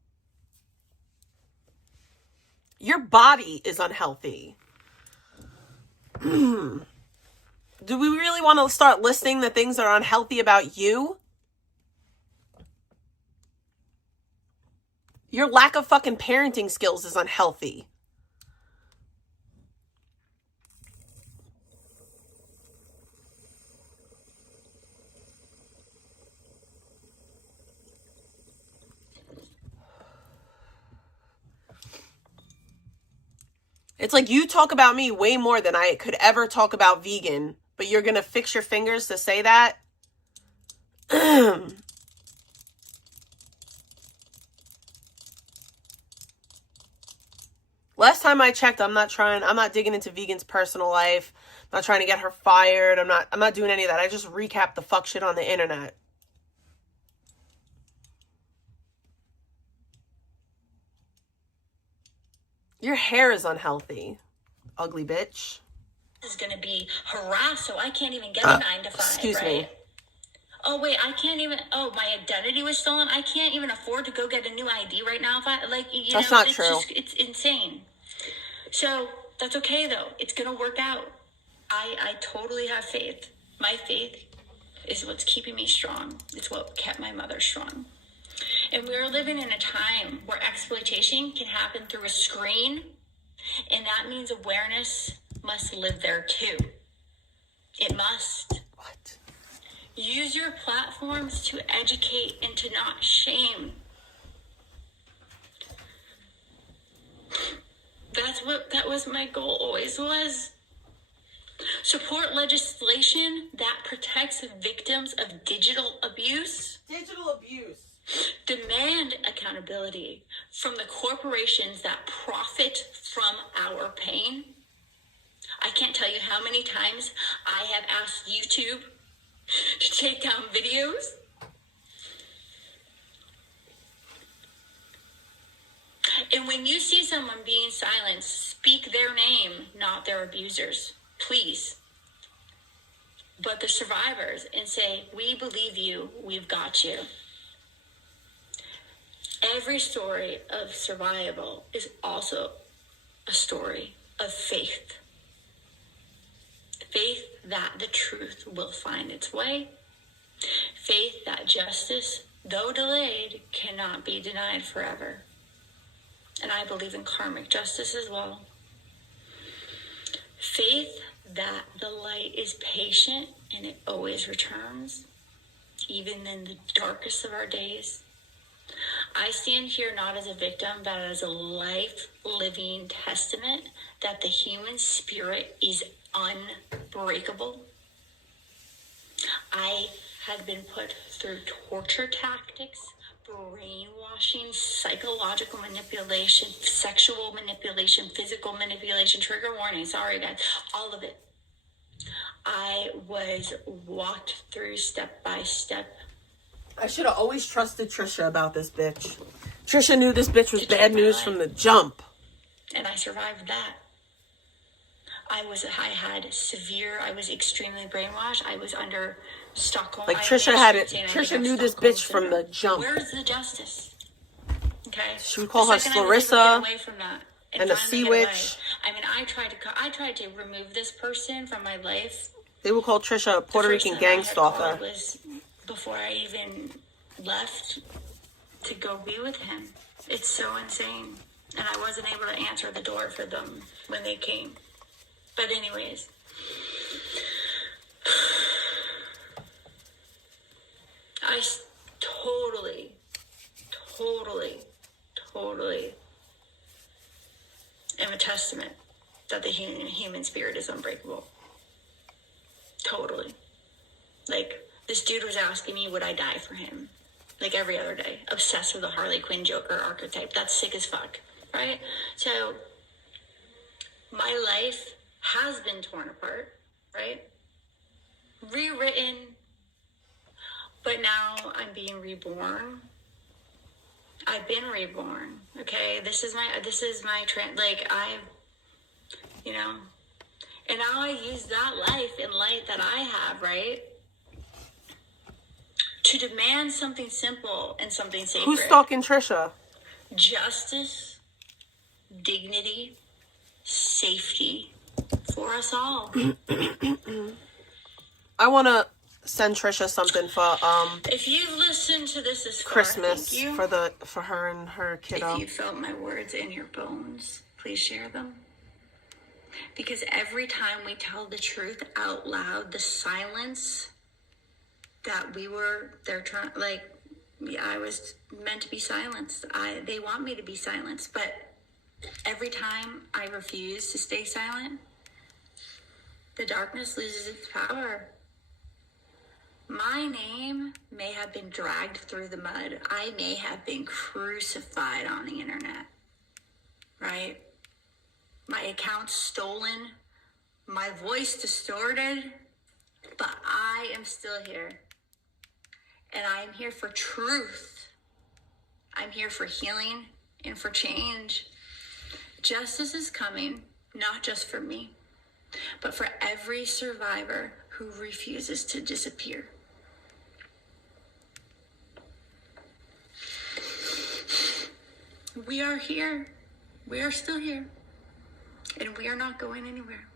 Your body is unhealthy. Do we really want to start listing the things that are unhealthy about you? Your lack of fucking parenting skills is unhealthy. It's like you talk about me way more than I could ever talk about vegan, but you're going to fix your fingers to say that? Last time I checked, I'm not digging into vegan's personal life. I'm not trying to get her fired. I'm not doing any of that. I just recap the fuck shit on the internet. Your hair is unhealthy, ugly bitch. Is gonna be harassed, so I can't even get a 9 to 5. Excuse right? me. Oh wait, I can't even. Oh, my identity was stolen. I can't even afford to go get a new ID right now. If I That's not true. It's insane. So that's okay though. It's gonna work out. I totally have faith. My faith is what's keeping me strong. It's what kept my mother strong. And we're living in a time where exploitation can happen through a screen, and that means awareness must live there too. It must. What? Use your platforms to educate and to not shame. That was my goal, always was. Support legislation that protects victims of digital abuse. Digital abuse. Demand accountability from the corporations that profit from our pain. I can't tell you how many times I have asked YouTube to take down videos. And when you see someone being silenced, speak their name, not their abusers, please. But the survivors, and say, we believe you, we've got you. Every story of survival is also a story of faith. Faith that the truth will find its way. Faith that justice, though delayed, cannot be denied forever. And I believe in karmic justice as well. Faith that the light is patient and it always returns, even in the darkest of our days. I stand here not as a victim, but as a life-living testament that the human spirit is unbreakable. I had been put through torture tactics, brainwashing, psychological manipulation, sexual manipulation, physical manipulation, trigger warning, sorry guys, all of it. I was walked through step by step. I should have always trusted Trisha about this bitch. Trisha knew this bitch was bad news from the jump. And I survived that. I was extremely brainwashed. I was under Stockholm. Like Trisha had it. Trisha knew this bitch from the jump. Where's the justice? Okay. She would call her Larissa and a sea witch. I mean, I tried to remove this person from my life. They would call Trisha a Puerto Rican gang stalker. Was before I even left to go be with him. It's so insane. And I wasn't able to answer the door for them when they came. But anyways, I totally am a testament that the human spirit is unbreakable. Totally. Like, this dude was asking me, would I die for him? Like every other day. Obsessed with the Harley Quinn Joker archetype. That's sick as fuck. Right? So, my life has been torn apart. Right? Rewritten. But now I'm being reborn. I've been reborn. Okay? This is my and now I use that life and light that I have, right? To demand something simple and something sacred. Who's stalking Trisha? Justice, dignity, safety for us all. I want to send Trisha something for if you've listened to this far, Christmas thank you. for her and her kiddo. If you felt my words in your bones, please share them. Because every time we tell the truth out loud, the silence that I was meant to be silenced. They want me to be silenced, but every time I refuse to stay silent, the darkness loses its power. My name may have been dragged through the mud. I may have been crucified on the internet, right? My account stolen, my voice distorted, but I am still here. And I'm here for truth. I'm here for healing and for change. Justice is coming, not just for me, but for every survivor who refuses to disappear. We are here. We are still here. And we are not going anywhere.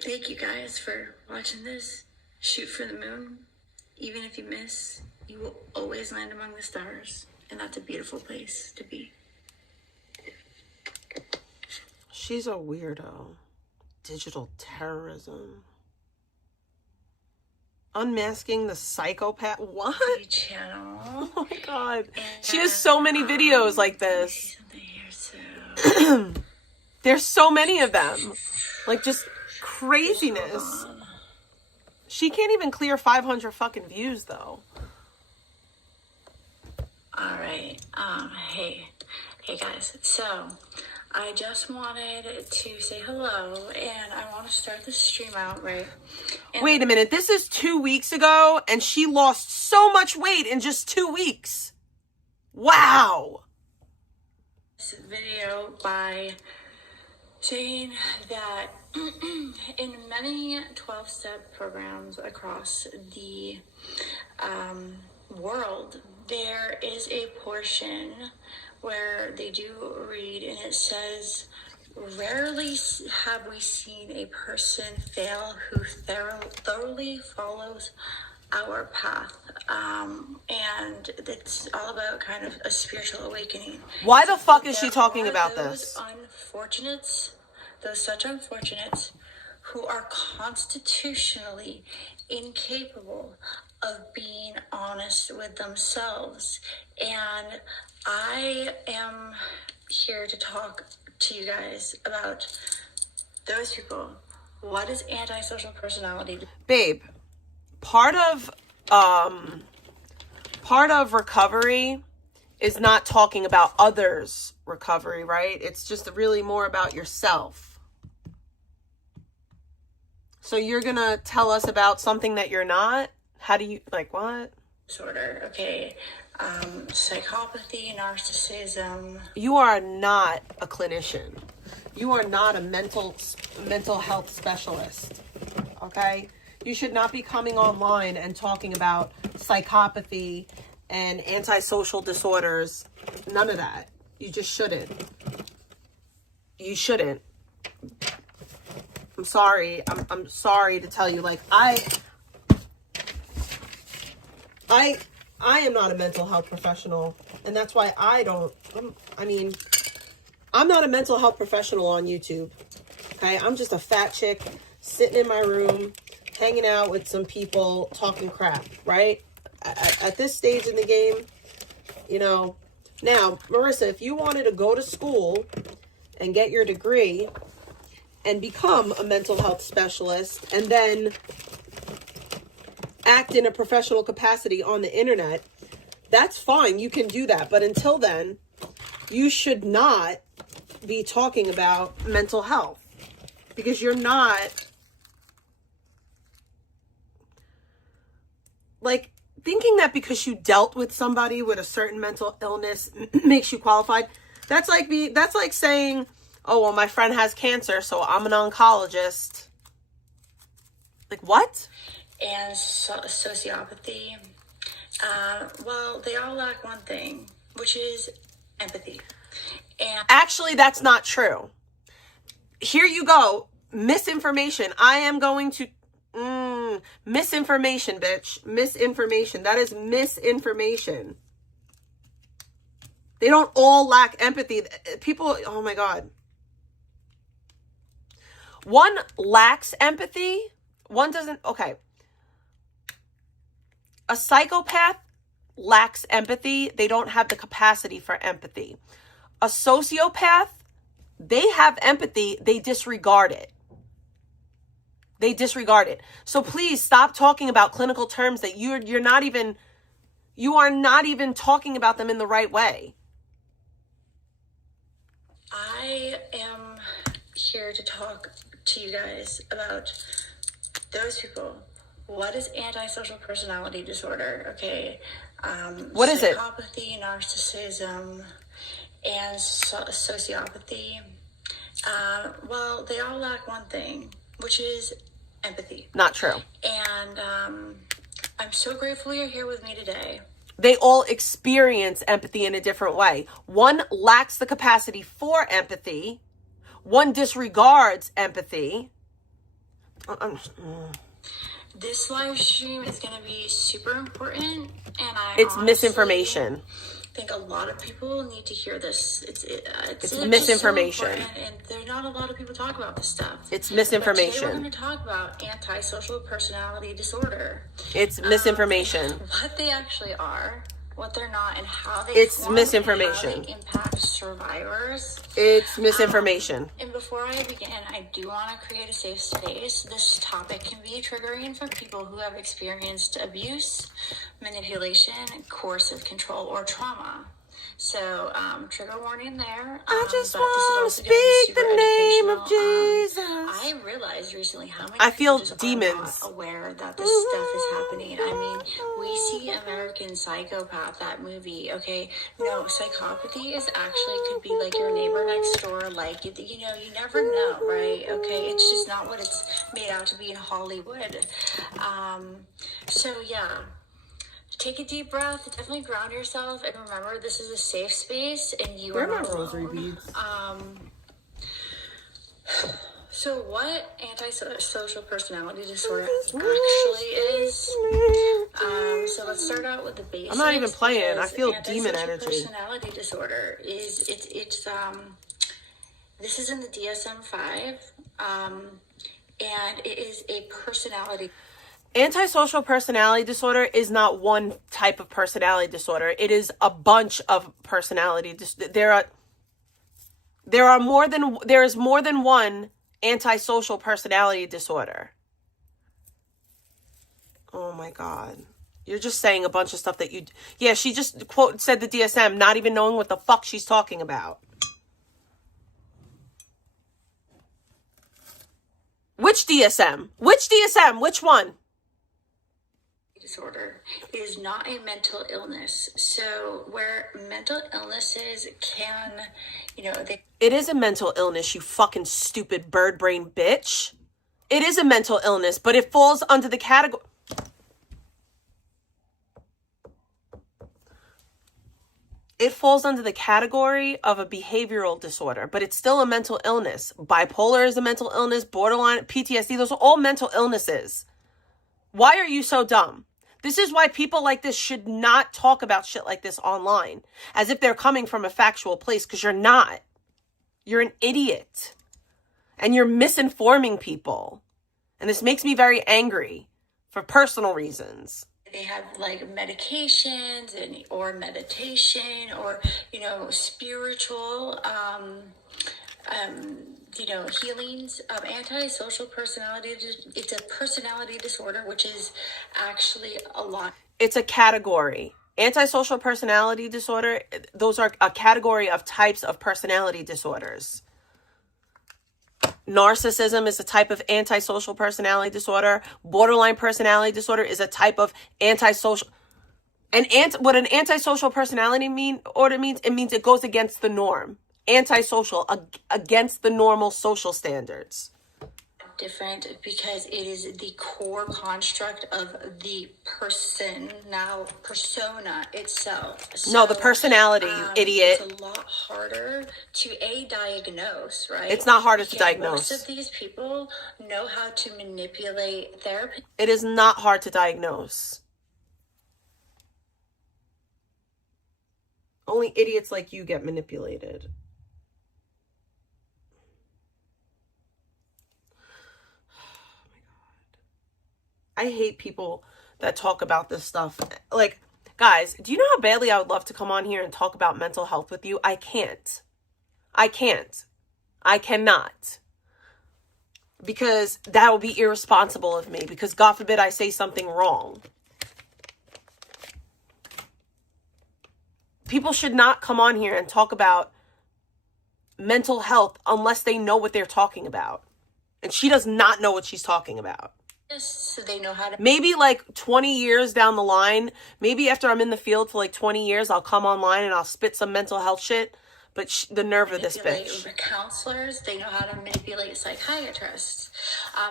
Thank you guys for watching this. Shoot for the moon. Even if you miss, you will always land among the stars. And that's a beautiful place to be. She's a weirdo. Digital terrorism. Unmasking the psychopath. What? Channel. Oh my god. She has so many videos like this. There's so many of them. Like, just craziness. She can't even clear 500 fucking views, though. Alright. Hey guys. So, I just wanted to say hello, and I want to start the stream out right. And Wait a minute. This is 2 weeks ago, and she lost so much weight in just 2 weeks. Wow. this video by saying that in many 12-step programs across the world, there is a portion where they do read, and it says, rarely have we seen a person fail who thoroughly follows our path. And it's all about kind of a spiritual awakening. Why the fuck is she There talking are about those this? Unfortunates, those such unfortunates who are constitutionally incapable of being honest with themselves. And I am here to talk to you guys about those people. What is antisocial personality? Babe, part of recovery is not talking about others' recovery, right? It's just really more about yourself. So you're gonna tell us about something that you're not? How do you, like, what? Disorder, okay. Psychopathy, narcissism. You are not a clinician. You are not a mental health specialist, okay? You should not be coming online and talking about psychopathy and antisocial disorders. None of that. You just shouldn't. You shouldn't. I'm sorry. I'm sorry to tell you, like, I am not a mental health professional, and that's why I'm not a mental health professional on YouTube. Okay? I'm just a fat chick sitting in my room, hanging out with some people, talking crap, right? At this stage in the game, you know. Now, Marissa, if you wanted to go to school and get your degree and become a mental health specialist and then act in a professional capacity on the internet, that's fine. You can do that. But until then, you should not be talking about mental health, because you're not, like, thinking that because you dealt with somebody with a certain mental illness makes you qualified. That's like saying, oh, well, my friend has cancer, so I'm an oncologist. Like, what? And sociopathy. Well, they all lack one thing, which is empathy. And Actually, that's not true. Here you go. Misinformation. I am going to... misinformation, bitch. Misinformation. That is misinformation. They don't all lack empathy. People... Oh, my God. One lacks empathy. One doesn't... Okay. A psychopath lacks empathy. They don't have the capacity for empathy. A sociopath, they have empathy. They disregard it. They disregard it. So please stop talking about clinical terms that you are not even talking about them in the right way. I am here to talk to you guys about those people. What is antisocial personality disorder? Okay. What is it? Psychopathy, narcissism, and sociopathy. Well, they all lack one thing, which is empathy. Not true. And I'm so grateful you're here with me today. They all experience empathy in a different way. One lacks the capacity for empathy. One disregards empathy. This live stream is going to be super important, and It's misinformation. I think a lot of people need to hear this. It's misinformation. So and there's not a lot of people talk about this stuff. It's But today misinformation. we're going to talk about antisocial personality disorder. It's misinformation. What they actually are, what they're not, and how they It's form misinformation. and how they impact survivors. It's misinformation. And before I begin, I do want to create a safe space. This topic can be triggering for people who have experienced abuse, manipulation, coercive control, or trauma. So, trigger warning there. I just but want this to is also gonna be speak the super name of educational. Jesus. I realized recently how many I feel people just demons. are not aware that this stuff is happening. I mean, we see American Psychopath, that movie, okay? No, psychopathy is actually could be like your neighbor next door. Like, you know, you never know, right? Okay, it's just not what it's made out to be in Hollywood. So yeah. Take a deep breath, definitely ground yourself, and remember this is a safe space and you Where are are not my rosary alone. beads? So what antisocial personality disorder actually is? So let's start out with the basics. I'm not even playing. I because feel demon antisocial energy. Personality disorder is this is in the DSM-5, and it is a personality. Antisocial personality disorder is not one type of personality disorder. It is a bunch of personality. There is more than one antisocial personality disorder. Oh my God. You're just saying a bunch of stuff that you... Yeah, she just said the DSM, not even knowing what the fuck she's talking about. Which DSM? Which DSM? Which one? Disorder is not a mental illness. So where mental illnesses can, It is a mental illness, you fucking stupid bird brain bitch. It is a mental illness, but it falls under the category... It falls under the category of a behavioral disorder, but it's still a mental illness. Bipolar is a mental illness, borderline, PTSD, those are all mental illnesses. Why are you so dumb? This is why people like this should not talk about shit like this online, as if they're coming from a factual place, because you're not. You're an idiot. And you're misinforming people. And this makes me very angry for personal reasons. They have like medications or meditation or, spiritual, healings. Antisocial personality, it's a personality disorder, which is actually a lot. It's a category. Antisocial personality disorder, those are a category of types of personality disorders. Narcissism is a type of antisocial personality disorder. Borderline personality disorder is a type of antisocial. What an antisocial personality means, it means it goes against the norm. Antisocial, against the normal social standards. Different because it is the core construct of the persona itself. So, No, the personality, you idiot. It's a lot harder to diagnose, right? It's not harder to diagnose. Most of these people know how to manipulate therapy. It is not hard to diagnose. Only idiots like you get manipulated. I hate people that talk about this stuff. Like, guys, do you know how badly I would love to come on here and talk about mental health with you? I can't. I cannot. Because that would be irresponsible of me. Because God forbid I say something wrong. People should not come on here and talk about mental health unless they know what they're talking about. And she does not know what she's talking about. So they know how to. Maybe like 20 years down the line, maybe after I'm in the field for like 20 years, I'll come online and I'll spit some mental health shit. But the nerve of this bitch. Counselors, they know how to manipulate psychiatrists.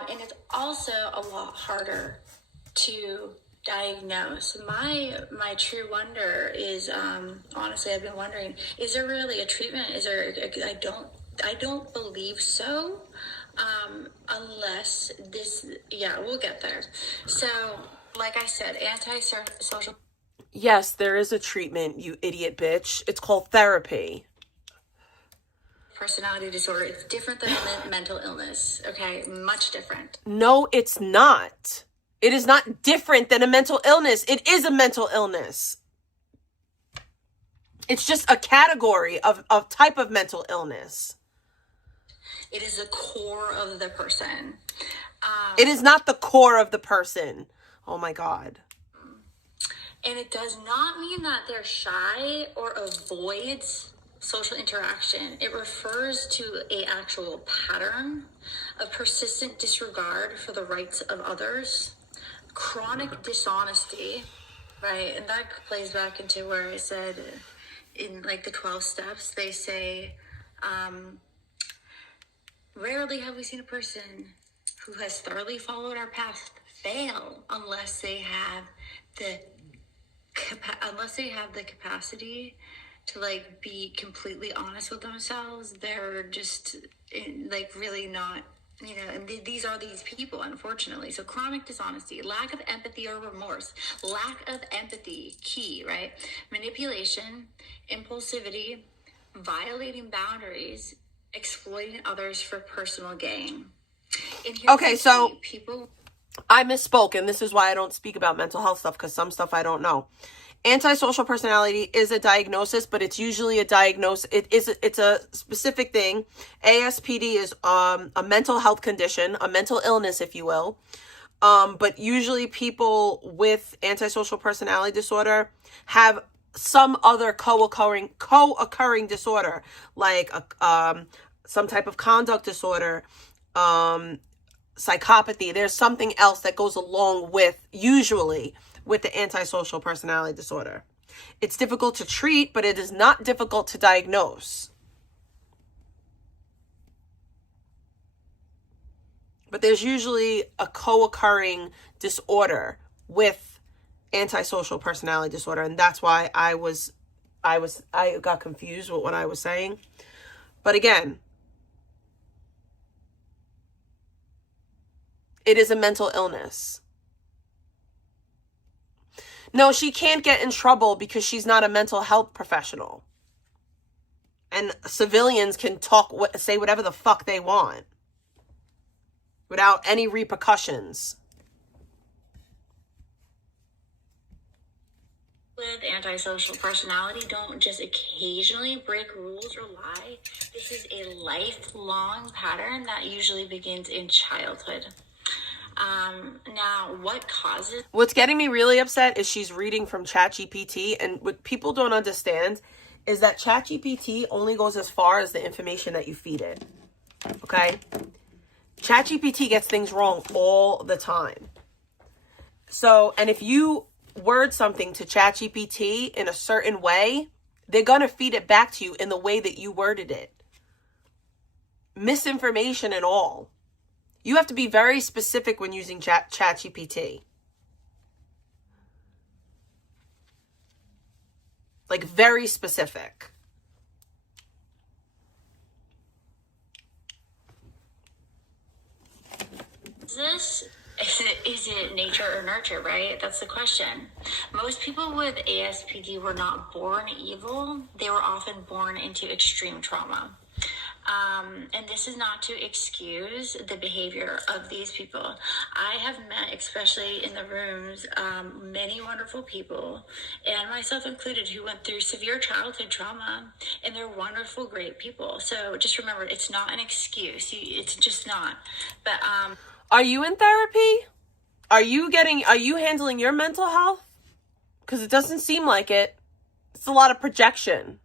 And it's also a lot harder to diagnose. My true wonder is, honestly, I've been wondering, is there really a treatment? Is there, I don't believe so. Unless this, we'll get there. So, like I said, antisocial. Yes, there is a treatment, you idiot bitch. It's called therapy. Personality disorder. It's different than a mental illness. Okay, much different. No, it's not. It is not different than a mental illness. It is a mental illness. It's just a category of type of mental illness. It is the core of the person. It is not the core of the person. Oh my God. And it does not mean that they're shy or avoids social interaction. It refers to an actual pattern of persistent disregard for the rights of others, chronic dishonesty, right? And that plays back into where I said in like the 12 steps, they say, rarely have we seen a person who has thoroughly followed our path fail unless they have the capacity to like be completely honest with themselves. They're just like really not, you know, and these are these people, unfortunately. So chronic dishonesty, lack of empathy or remorse, lack of empathy, key, right? Manipulation, impulsivity, violating boundaries, exploiting others for personal gain. Okay, so people, I misspoke, and this is why I don't speak about mental health stuff, because some stuff I don't know. Antisocial personality is a diagnosis, but it's usually a diagnosis. It's a specific thing. ASPD is a mental health condition, a mental illness, if you will. But usually people with antisocial personality disorder have some other co-occurring disorder, like some type of conduct disorder, psychopathy. There's something else that goes along with, usually, with the antisocial personality disorder. It's difficult to treat, but it is not difficult to diagnose. But there's usually a co-occurring disorder with antisocial personality disorder, and that's why I got confused with what I was saying. But again, it is a mental illness. No, she can't get in trouble because she's not a mental health professional. And civilians can say whatever the fuck they want without any repercussions. With antisocial personality don't just occasionally break rules or lie. This is a lifelong pattern that usually begins in childhood. Now, what's getting me really upset is she's reading from ChatGPT, and what people don't understand is that ChatGPT only goes as far as the information that you feed it. Okay? ChatGPT gets things wrong all the time. So, and if you word something to ChatGPT in a certain way, they're going to feed it back to you in the way that you worded it. Misinformation and all. You have to be very specific when using ChatGPT. Like, very specific. Is it nature or nurture, right? That's the question. Most people with ASPD were not born evil. They were often born into extreme trauma. And this is not to excuse the behavior of these people. I have met, especially in the rooms, many wonderful people, and myself included, who went through severe childhood trauma, and they're wonderful, great people. So just remember, it's not an excuse. It's just not. But are you in therapy? Are you handling your mental health? Because it doesn't seem like it. It's a lot of projection.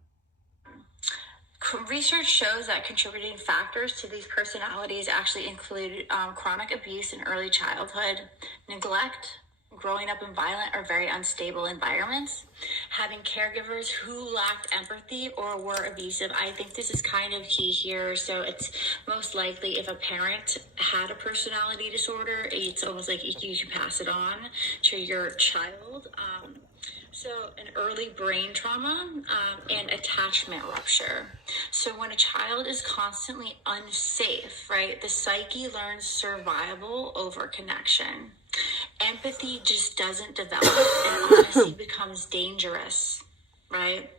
Research shows that contributing factors to these personalities actually include chronic abuse in early childhood, neglect, growing up in violent or very unstable environments, having caregivers who lacked empathy or were abusive. I think this is kind of key here. So it's most likely if a parent had a personality disorder, it's almost like you can pass it on to your child. So an early brain trauma and attachment rupture. So when a child is constantly unsafe, right, the psyche learns survival over connection. Empathy just doesn't develop, and honesty becomes dangerous, right?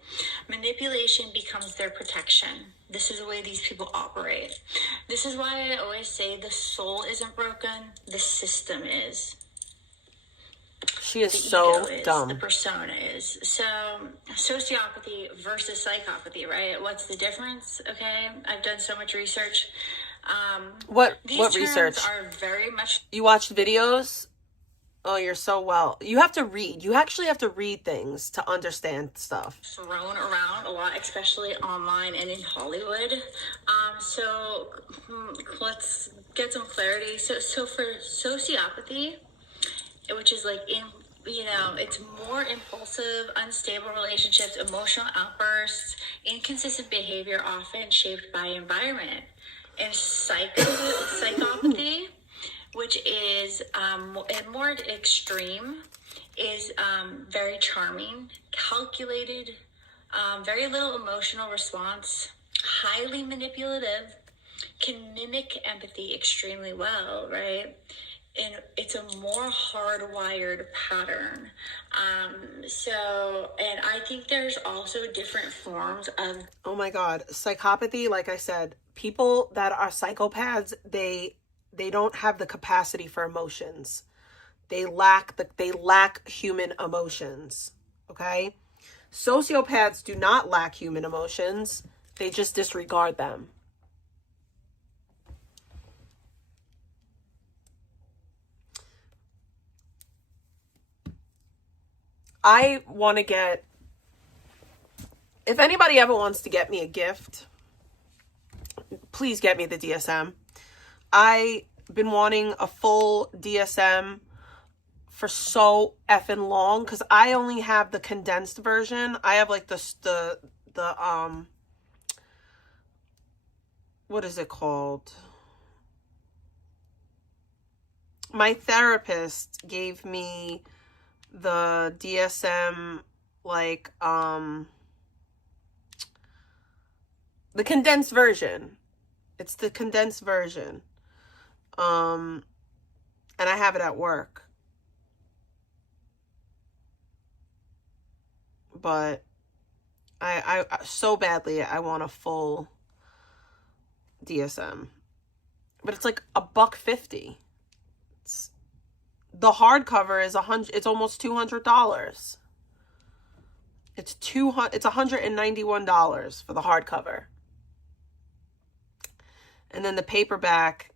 Manipulation becomes their protection. This is the way these people operate. This is why I always say the soul isn't broken, the system is. She is so dumb. The persona is. So, sociopathy versus psychopathy, right? What's the difference? Okay, I've done so much research. What research? These terms are very much. You watched videos Oh, you're so well. You have to read. You actually have to read things to understand stuff. Thrown around a lot, especially online and in Hollywood. So let's get some clarity. So for sociopathy, which is like it's more impulsive, unstable relationships, emotional outbursts, inconsistent behavior, often shaped by environment. And psychopathy, which is and more extreme, is very charming, calculated, very little emotional response, highly manipulative, can mimic empathy extremely well, right? And it's a more hardwired pattern. And I think there's also different forms of. Oh my God. Psychopathy, like I said, people that are psychopaths, they don't have the capacity for emotions. They lack human emotions. Okay? Sociopaths do not lack human emotions. They just disregard them. I want to get, if anybody ever wants to get me a gift, please get me the DSM. I've been wanting a full DSM for so effing long because I only have the condensed version. I have like the what is it called? My therapist gave me the DSM, like the condensed version. It's the condensed version. And I have it at work. But I so badly I want a full DSM. But it's like $150. The hardcover is it's almost $200. It's $191 for the hardcover. And then the paperback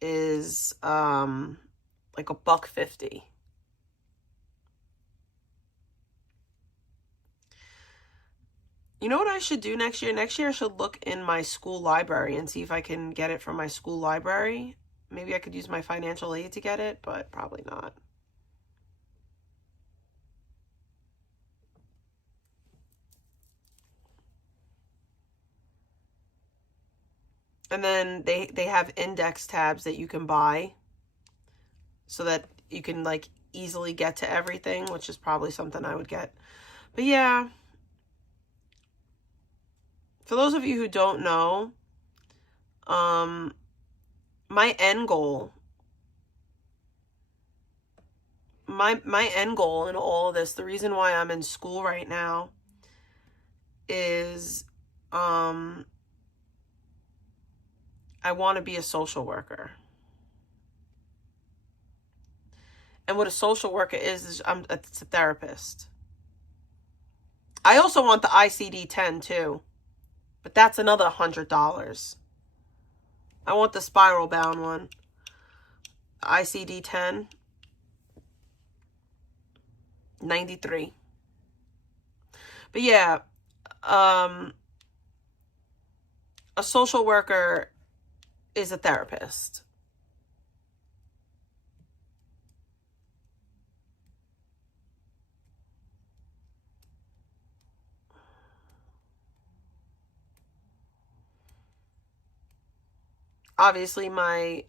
is like $150. You know what I should do next year? Next year I should look in my school library and see if I can get it from my school library. Maybe I could use my financial aid to get it, but probably not. And then they have index tabs that you can buy so that you can like easily get to everything, which is probably something I would get. But yeah, for those of you who don't know, my end goal in all of this, the reason why I'm in school right now is I want to be a social worker. And what a social worker is it's a therapist. I also want the ICD-10 too, but that's another $100. I want the spiral bound one. The ICD-10, $93. But yeah, a social worker is a therapist. Obviously my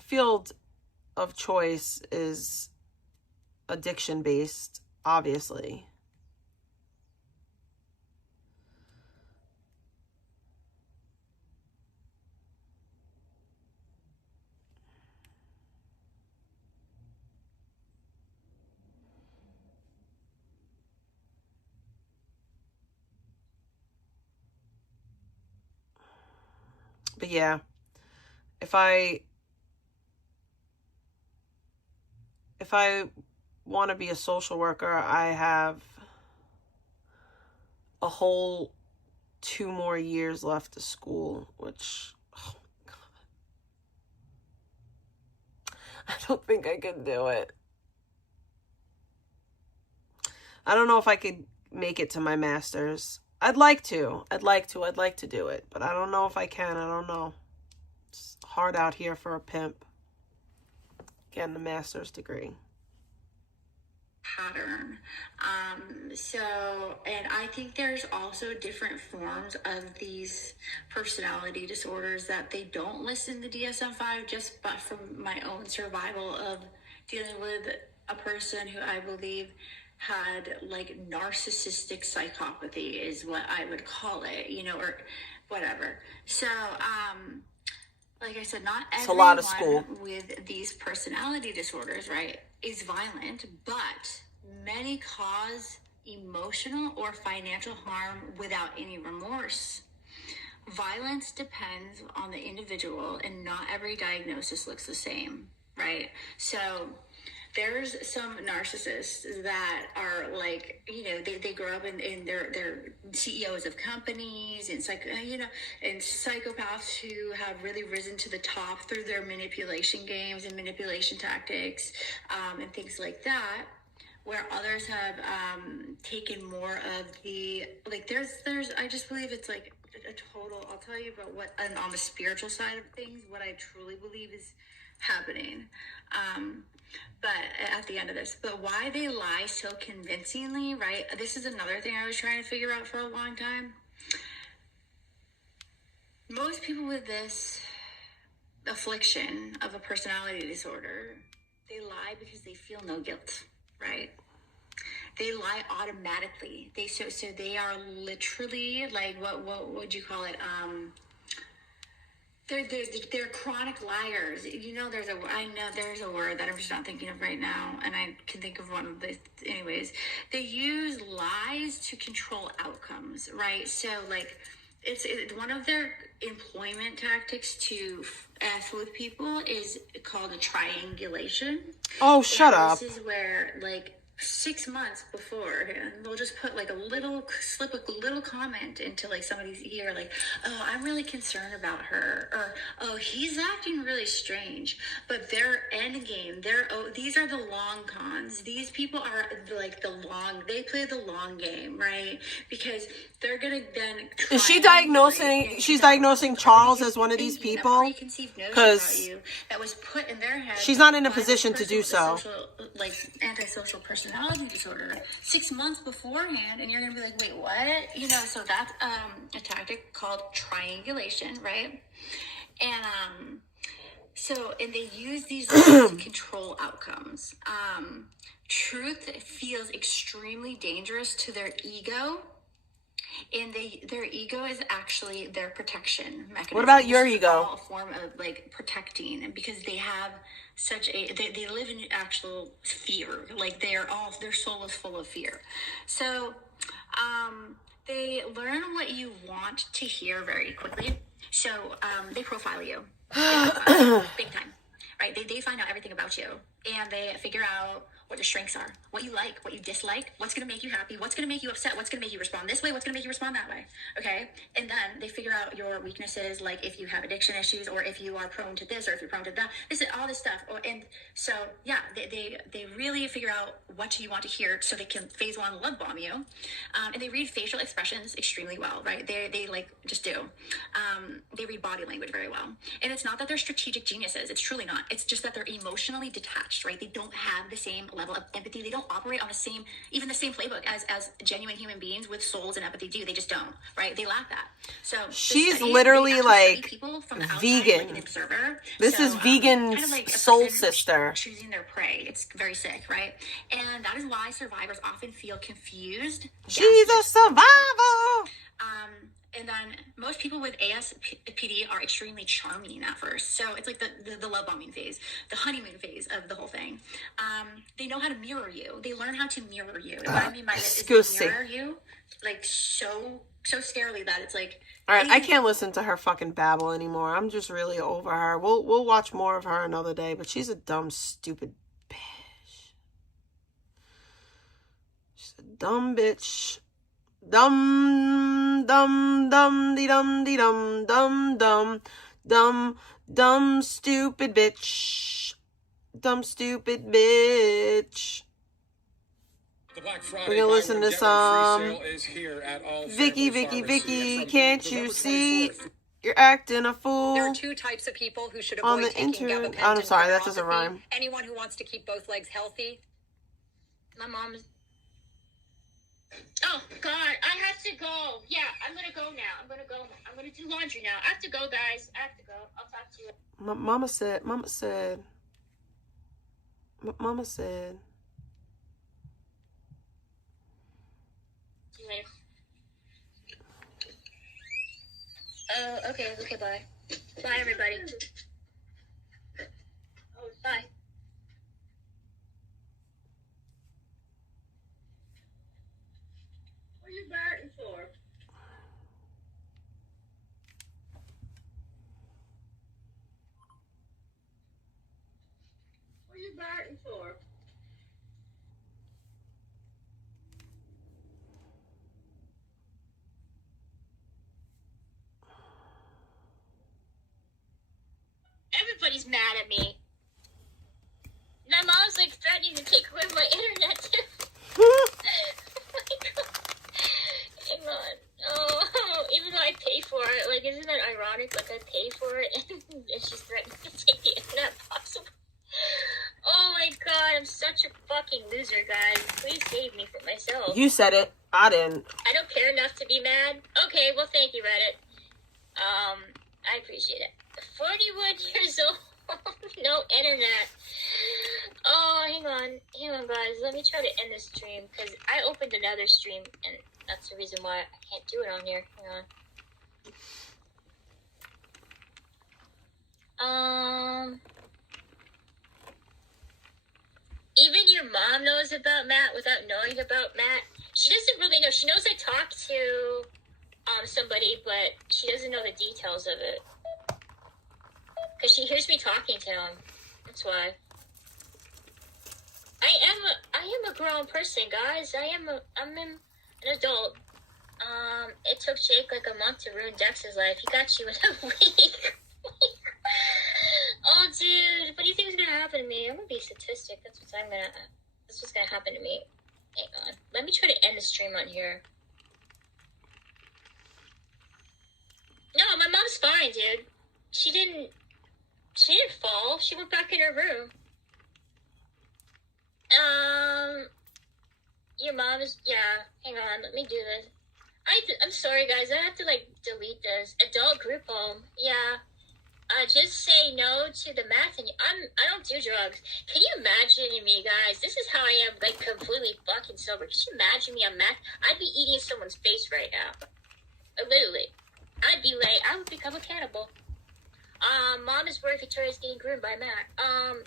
field of choice is addiction based, obviously. But yeah, if I want to be a social worker, I have a whole 2 more years left of school, which, oh my God. I don't think I could do it. I don't know if I could make it to my master's. I'd like to do it, but I don't know if I can. I don't know. It's hard out here for a pimp getting a master's degree. Pattern. And I think there's also different forms of these personality disorders that they don't list in the DSM-5, just but from my own survival of dealing with a person who I believe had like narcissistic psychopathy is what I would call it, you know, or whatever. So, like I said, not everyone a lot of school with these personality disorders, right, is violent, but many cause emotional or financial harm without any remorse. Violence depends on the individual, and not every diagnosis looks the same, right? So there's some narcissists that are like, you know, they grow up and they're CEOs of companies and and psychopaths who have really risen to the top through their manipulation games and manipulation tactics, and things like that, where others have taken more of the, like, there's I just believe it's like a total, I'll tell you about what, and on the spiritual side of things, what I truly believe is happening. But at the end of this, but why they lie so convincingly, right? This is another thing I was trying to figure out for a long time. Most people with this affliction of a personality disorder, they lie because they feel no guilt, right? They lie automatically. So they are literally like, what would you call it? They're chronic liars. You know, I know there's a word that I'm just not thinking of right now, and I can think of one of the, anyways. They use lies to control outcomes, right? So, like, it's one of their employment tactics to F with people is called a triangulation. Oh, shut up. This is where, like, 6 months beforehand, they'll just put like slip a little comment into like somebody's ear, like, oh, I'm really concerned about her, or oh, he's acting really strange. But their end game, these are the long cons. These people are like they play the long game, right? Because they're gonna then. Is she diagnosing? She's diagnosing Charles as one of these people because that was put in their head. She's not in a position to do so. Like antisocial personality disorder 6 months beforehand, and you're gonna be like, wait, what? You know, so that's a tactic called triangulation, right? And and they use these lies to control outcomes. Truth feels extremely dangerous to their ego, and their ego is actually their protection mechanism. What about your ego? A form of like protecting, and because they have they live in actual fear. Like their soul is full of fear. So they learn what you want to hear very quickly. So they profile you big time, right? They find out everything about you, and they figure out what your strengths are, what you like, what you dislike, what's going to make you happy, what's going to make you upset, what's going to make you respond this way, what's going to make you respond that way, okay? And then they figure out your weaknesses, like if you have addiction issues, or if you are prone to this, or if you're prone to that. This is all this stuff. And so, yeah, they really figure out what you want to hear so they can phase one love bomb you. And they read facial expressions extremely well, right? They like just do. They read body language very well. And it's not that they're strategic geniuses. It's truly not. It's just that they're emotionally detached, right? They don't have the same level of empathy. They don't operate on the same playbook as genuine human beings with souls and empathy do. They just don't, right? They lack that. So she's literally like vegan. Like an observer. This is vegan kind of like soul sister. Choosing their prey. It's very sick, right? And that is why survivors often feel confused. She's a survivor. And then most people with ASPD are extremely charming at first. So it's like the love bombing phase, the honeymoon phase of the whole thing. They know how to mirror you. They learn how to mirror you. And what I mean by this is they mirror you like so scarily that it's like. All right, I can't listen to her fucking babble anymore. I'm just really over her. We'll watch more of her another day, but she's a dumb, stupid bitch. She's a dumb bitch. Dumb dum dum dum de dum de dum dum dum dum dumb stupid bitch. Dumb stupid bitch. We're gonna listen to some Vicky, can't you see? You're acting a fool. There are two types of people who should on avoid the taking internet. gabapentin. I'm sorry, for that doesn't neuropathy. rhyme. Anyone who wants to keep both legs healthy. My mom's. Oh God, I have to go. Yeah, I'm gonna go now. I'm gonna go. I'm gonna do laundry now. I have to go, guys. I have to go. I'll talk to you. Mama said. Mama said. See you later. Oh, okay, bye. Bye, everybody. Oh, bye. What are you barking for? What are you barking for? Everybody's mad at me. My mom's like threatening to take away my internet too. Oh my God. Hang on. Oh, even though I pay for it, like, isn't that ironic? Like, I pay for it and she's threatening to take the internet possible. Oh my God, I'm such a fucking loser, guys. Please save me from myself. You said it. I didn't. I don't care enough to be mad. Okay, well, thank you, Reddit. I appreciate it. 41 years old. No internet. Oh, hang on, guys. Let me try to end this stream because I opened another stream and that's the reason why I can't do it on here. Hang on. Even your mom knows about Matt without knowing about Matt. She doesn't really know. She knows I talked to somebody, but she doesn't know the details of it. Because she hears me talking to him. That's why. I am a grown person, guys. I'm an adult. It took Jake like a month to ruin Dex's life. He got you in a week. Oh, dude. What do you think is gonna happen to me? I'm gonna be a statistic. That's what's gonna happen to me. Hang on. Let me try to end the stream on here. No, my mom's fine, dude. She didn't fall. She went back in her room. Your mom is, yeah. Hang on, let me do this. I'm sorry, guys. I have to, like, delete this. Adult group home. Yeah. Just say no to the meth, and I don't do drugs. Can you imagine me, guys? This is how I am, like, completely fucking sober. Can you imagine me on meth? I'd be eating someone's face right now. Literally. I would become a cannibal. Mom is worried Victoria's getting groomed by Matt.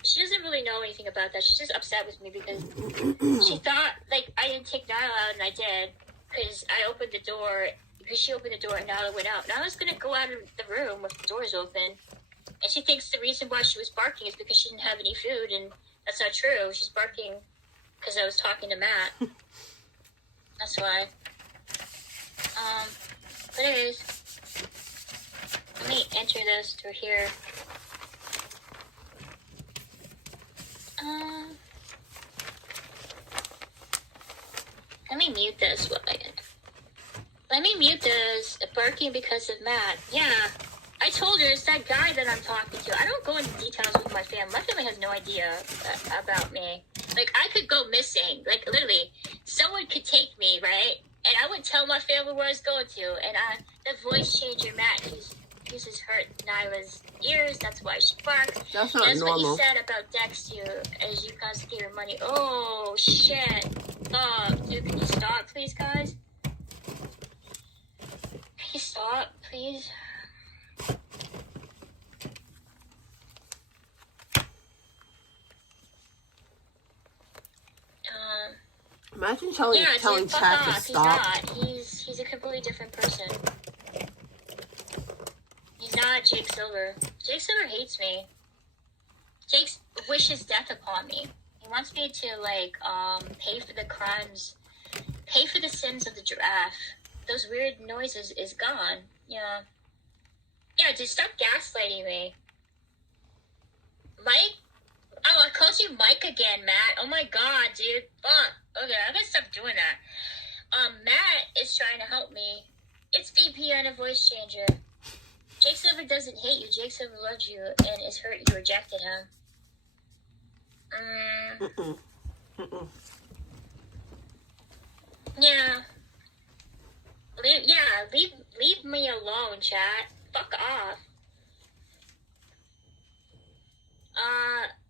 She doesn't really know anything about that. She's just upset with me because she thought, like, I didn't take Nyla out, and I did. Because I opened the door, because she opened the door, and Nyla went out. Now I was going to go out of the room with the doors open. And she thinks the reason why she was barking is because she didn't have any food, and that's not true. She's barking because I was talking to Matt. That's why. But anyways, let me enter this through here. Let me mute this. Let me mute this. Barking because of Matt. Yeah. I told her it's that guy that I'm talking to. I don't go into details with my family. My family has no idea about me. Like, I could go missing. Like, literally, someone could take me, right? And I would tell my family where I was going to. And the voice changer, Matt, uses hurt Nyla's ears. That's why she barks. That's not That's normal. what he said about Dex to you as you confiscate her money. Oh, shit. Dude, can you stop, please, guys? Can you stop, please? Imagine telling dude, Chad fuck to off. stop. He's a completely different person. He's not Jake Silver. Jake Silver hates me. Jake wishes death upon me. He wants me to, like, pay for the crimes, pay for the sins of the giraffe. those weird noises is gone. Yeah. Yeah, just stop gaslighting me. Mike? Oh, I called you Mike again, Matt. Oh my god, dude. Fuck. Okay, I'm gonna stop doing that. Matt is trying to help me. It's VP on a voice changer. Jake Silver doesn't hate you. Jake Silver loves you and is hurt you rejected him. Yeah. Leave me alone, chat. Fuck off.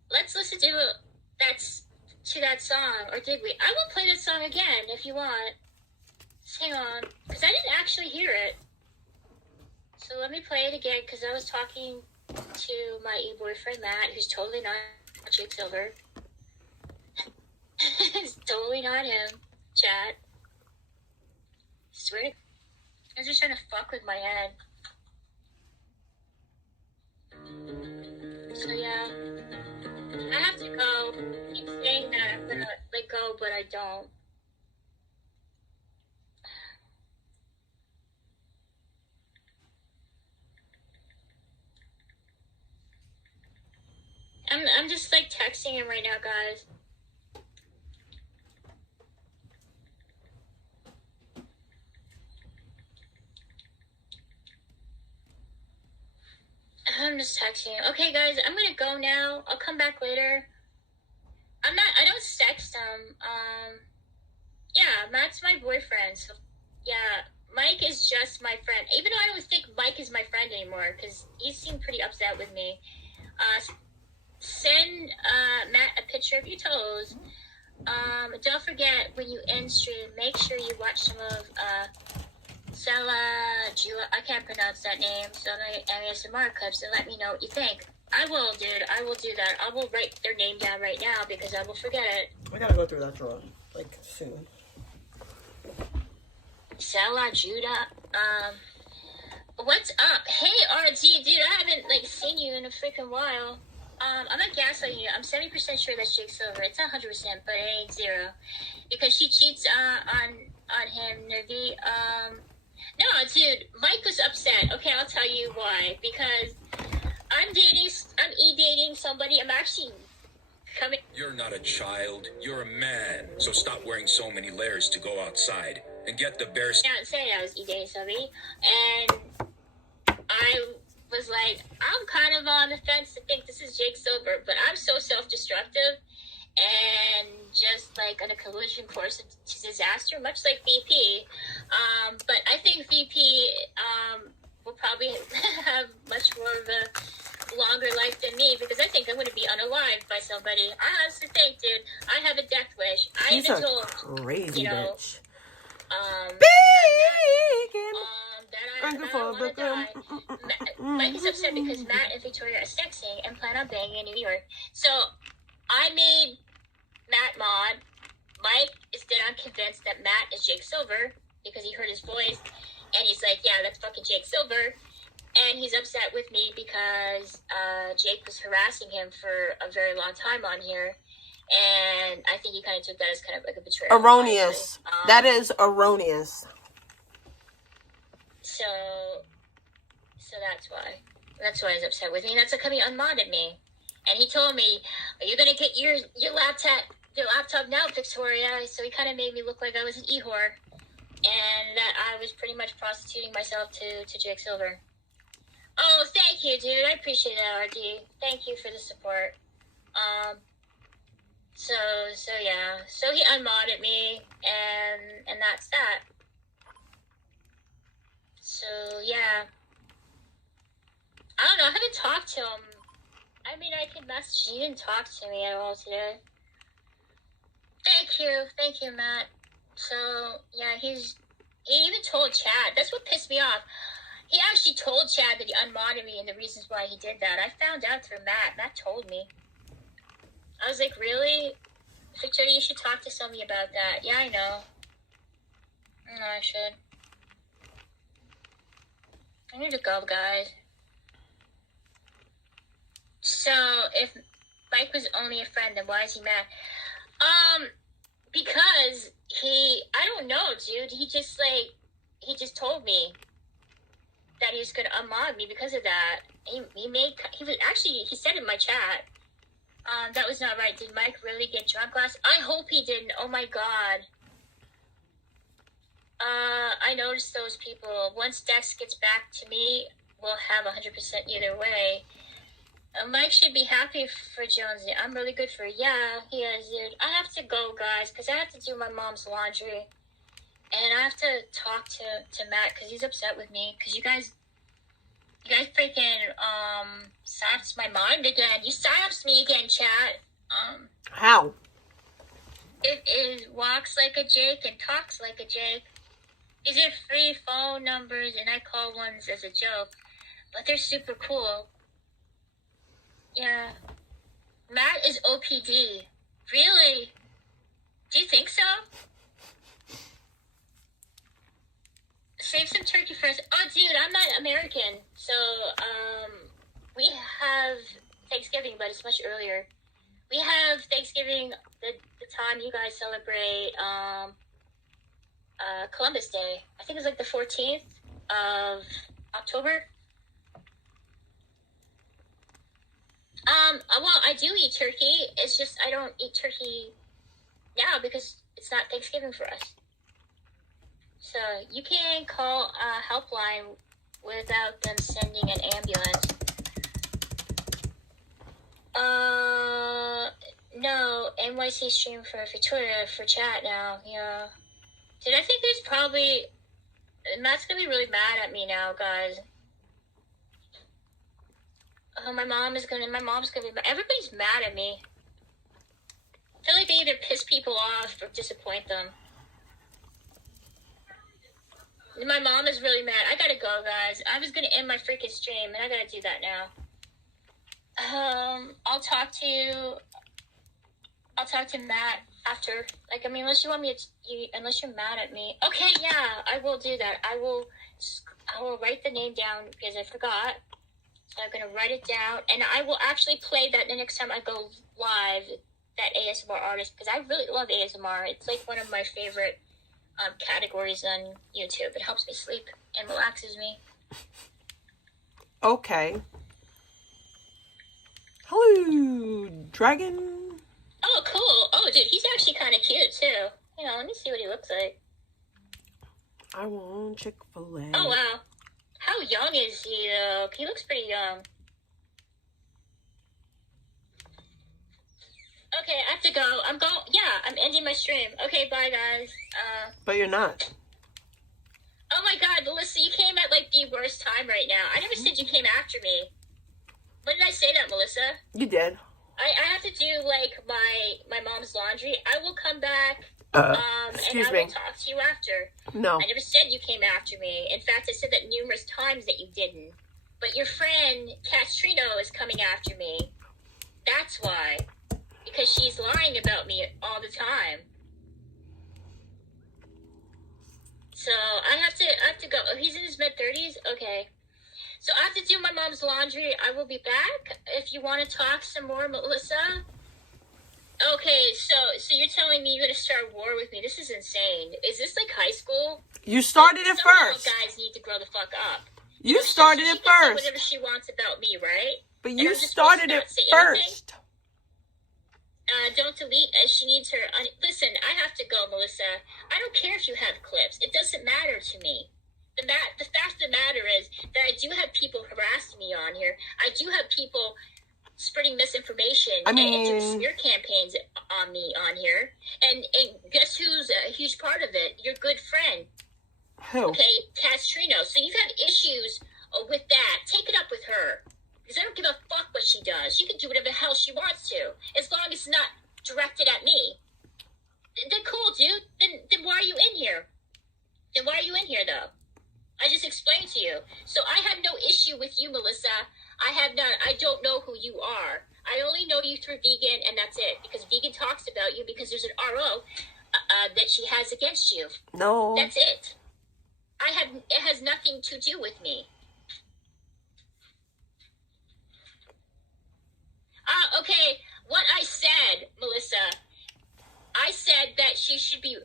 Let's listen to that song, or did we? I will play that song again if you want. Just hang on, because I didn't actually hear it. So let me play it again, because I was talking to my e-boyfriend Matt, who's totally not Jake Silver. It's totally not him, chat. Swear to I was just trying to fuck with my head. So yeah, I have to go. I keep saying that I'm gonna let go, but I don't. I'm just like texting him right now, guys. I'm just texting. Okay, guys, I'm gonna go now. I'll come back later. I don't sext him. Yeah, Matt's my boyfriend. So, yeah, Mike is just my friend. Even though I don't think Mike is my friend anymore, because he seemed pretty upset with me. Send Matt a picture of your toes. Don't forget, when you end stream, make sure you watch some of Jula, I can't pronounce that name, so I'm going to some clips and let me know what you think. I will, dude. I will do that. I will write their name down right now because I will forget it. We gotta go through that drawer, like, soon. Sela, Judah. What's up? Hey, RD, dude, I haven't, like, seen you in a freaking while. I'm not gaslighting you. I'm 70% sure that's Jake Silver. It's not 100%, but it ain't 0. Because she cheats, on him, Nervi. No, dude, Mike was upset. Okay, I'll tell you why. Because I'm e-dating somebody. I'm actually coming. You're not a child. You're a man. So stop wearing so many layers to go outside and get the bare. Not saying I was e-dating somebody, and I was like, I'm kind of on the fence to think this is Jake Silver, but I'm so self-destructive and just like on a collision course to disaster, much like VP. But I think VP will probably have much more of a longer life than me because I think I'm going to be unalived by somebody. I honestly think, dude, I have a death wish. I She's even a told, crazy bitch. I don't want to die. Mike is upset because Matt and Victoria are sexting and plan on banging in New York. So I made Matt mod. Mike is dead on convinced that Matt is Jake Silver because he heard his voice, and he's like, yeah, that's fucking Jake Silver. And he's upset with me because Jake was harassing him for a very long time on here. And I think he kind of took that as kind of like a betrayal. Erroneous. That is erroneous. So that's why. That's why he's upset with me. And that's how he unmodded me. And he told me, are you going to get your laptop now, Victoria? So he kind of made me look like I was an e-whore. And that I was pretty much prostituting myself to Jake Silver. Oh, thank you, dude. I appreciate that, RD. Thank you for the support. So yeah. So he unmodded me, and that's that. So, yeah. I don't know. I haven't talked to him. I mean, I could message. He didn't talk to me at all today. Thank you, Matt. So, yeah, he even told Chad. That's what pissed me off. He actually told Chad that he unmodded me and the reasons why he did that. I found out through Matt. Matt told me. I was like, really? Victoria, you should talk to somebody about that. Yeah, I know. I should. I need to go, guys. So, if Mike was only a friend, then why is he mad? Because I don't know, dude. He just, like, he just told me that he was going to unmod me because of that. He said in my chat, that was not right. Did Mike really get drunk last? I hope he didn't. Oh my God. I noticed those people. Once Dex gets back to me, we'll have 100% either way. Mike should be happy for Jonesy. I'm really good for, yeah, he is, dude. I have to go, guys, because I have to do my mom's laundry. And I have to talk to Matt, because he's upset with me. Because you guys freaking, saps my mind again. You saps me again, chat. How? It walks like a Jake and talks like a Jake. These are free phone numbers, and I call ones as a joke. But they're super cool. Yeah. Matt is OPD. Really? Do you think so? Save some turkey for us. Oh, dude, I'm not American. So, we have Thanksgiving, but it's much earlier. We have Thanksgiving the time you guys celebrate, Columbus Day. I think it's like the 14th of October. Well, I do eat turkey. It's just I don't eat turkey now because it's not Thanksgiving for us. So you can call a helpline without them sending an ambulance. No, NYC stream for Twitter, for chat now, yeah. Dude, I think there's probably... Matt's gonna be really mad at me now, guys. Oh, my mom's gonna be mad. Everybody's mad at me. I feel like they either piss people off or disappoint them. My mom is really mad. I gotta go, guys. I was gonna end my freaking stream, and I gotta do that now. I'll talk to Matt after. Like, I mean, unless you want me to, unless you're mad at me. Okay, yeah, I will do that. I will write the name down because I forgot. So I'm gonna write it down, and I will actually play that the next time I go live. That ASMR artist, because I really love ASMR. It's like one of my favorite categories on YouTube. It helps me sleep and relaxes me. Okay. Hello, dragon. Oh, cool. Oh, dude, he's actually kind of cute, too. Hang on, let me see what he looks like. I want Chick-fil-A. Oh, wow. How young is he, though? He looks pretty young. Okay, I have to go. I'm ending my stream. Okay, bye, guys. But you're not. Oh my god, Melissa, you came at, like, the worst time right now. I never said you came after me. When did I say that, Melissa? You did. I have to do, like, my mom's laundry. I will come back, excuse and I me. will talk to you after. No. I never said you came after me. In fact, I said that numerous times that you didn't. But your friend, Castrino, is coming after me. That's why. Because she's lying about me all the time. So I have to go. Oh, he's in his mid-30s? Okay. So I have to do my mom's laundry. I will be back. If you want to talk some more, Melissa. Okay, so you're telling me you're going to start war with me. This is insane. Is this like high school? You started it first. Guys need to grow the fuck up. You started it She can say first. whatever she wants about me, right? But And you I'm just supposed to started it not say anything? first. Don't delete. She needs her. Listen, I have to go, Melissa. I don't care if you have clips. It doesn't matter to me. The fact of the matter is that I do have people harassing me on here. I do have people spreading misinformation and doing smear campaigns on me on here. And guess who's a huge part of it? Your good friend. Who? Okay, Castrino. So you've had issues with that. Take it up with her. Because I don't give a fuck what she does. She can do whatever the hell she wants to. As long as it's not directed at me. Then cool, dude. Then why are you in here? Then why are you in here, though? I just explained to you. So I have no issue with you, Melissa. I don't know who you are. I only know you through Vegan, and that's it. Because Vegan talks about you because there's an RO that she has against you. No. That's it. It has nothing to do with me. Okay, what I said, Melissa, I said that she should be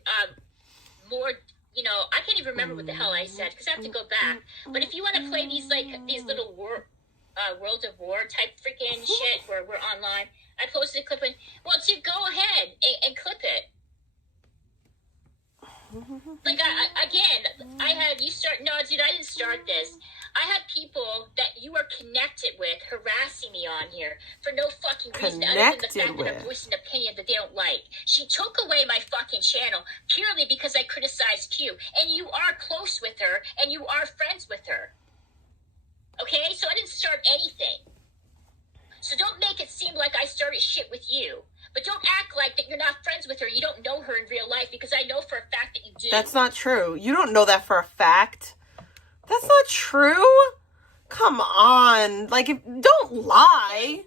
more, you know, I can't even remember what the hell I said because I have to go back. But if you want to play these little World of War type freaking shit where we're online, I posted a clip and, well, dude, go ahead and clip it. Like, I had you start. No, dude, I didn't start this. I have people that you are connected with harassing me on here for no fucking reason other than the fact that I'm voicing an opinion that they don't like. She took away my fucking channel purely because I criticized Q. And you are close with her, and you are friends with her. Okay? So I didn't start anything. So don't make it seem like I started shit with you. But don't act like that you're not friends with her. You don't know her in real life because I know for a fact that you do. That's not true. You don't know that for a fact. That's not true. Come on. Like, don't lie.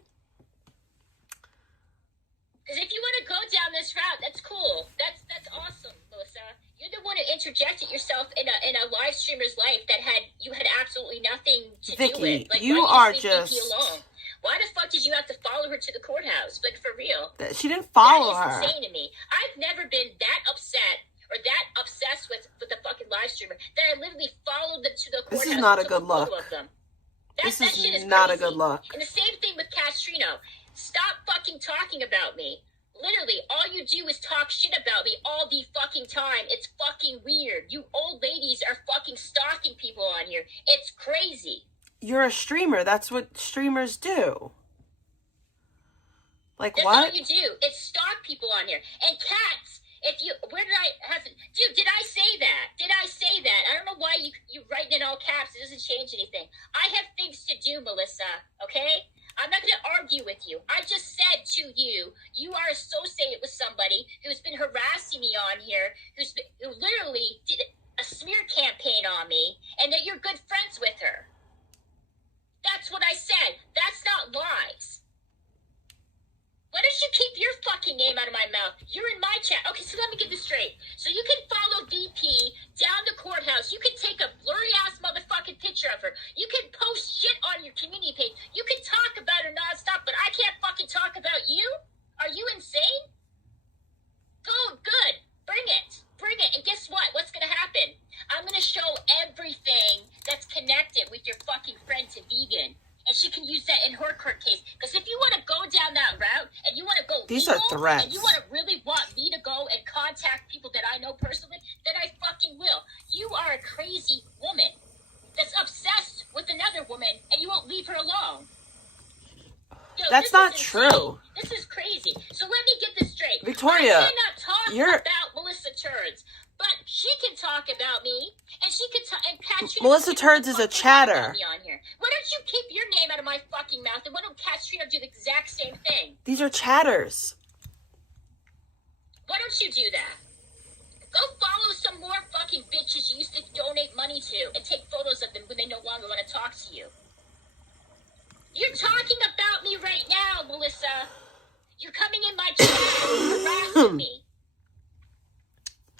Because if you want to go down this route, that's cool. That's awesome, Melissa. You're the one who interjected yourself in a live streamer's life that you had absolutely nothing to do with. Like, you why are did you leave just... Vicky alone? Why the fuck did you have to follow her to the courthouse? Like, for real. She didn't follow her. That is insane to me. I've never been that upset or that obsessed with the fucking live streamer that I literally followed them to the courthouse. This is not a good look. This is not crazy. a good look. And the same thing with Castrino. Stop fucking talking about me. Literally, all you do is talk shit about me all the fucking time. It's fucking weird. You old ladies are fucking stalking people on here. It's crazy. You're a streamer. That's what streamers do. Like, That's what? all you do. It's stalk people on here. And cats, where did I have, dude, did I say that? Did I say that? I don't know why you write in all caps. It doesn't change anything. I have things to do, Melissa, okay? I'm not going to argue with you. I just said to you, you are associated with somebody who's been harassing me on here, who literally did a smear campaign on me, and that you're good friends with her. That's what I said. That's not lies. Why don't you keep your fucking name out of my mouth? You're in my chat. Okay, so let me get this straight. So you can follow VP down the courthouse. You can take a blurry-ass motherfucking picture of her. You can post shit on your community page. You can talk about her nonstop, but I can't fucking talk about you? Are you insane? Good. Bring it. And guess what? What's going to happen? I'm going to show everything that's connected with your fucking friend to vegan. And she can use that in her court case. Because if you want to go down that route, and you want to go These legal, are threats. and you want to really want me to go and contact people that I know personally, then I fucking will. You are a crazy woman that's obsessed with another woman, and you won't leave her alone. Yo, that's not true. This is crazy. So let me get this straight. Victoria, I cannot talk about Melissa Turds, but she can talk about me, and she can talk. And Katrina, Melissa Turds is a chatter. Why don't you keep your name out of my fucking mouth, and why don't Katrina do the exact same thing? These are chatters. Why don't you do that? Go follow some more fucking bitches you used to donate money to, and take photos of them when they no longer want to talk to you. You're talking about me right now, Melissa. You're coming in my chat and harassing me.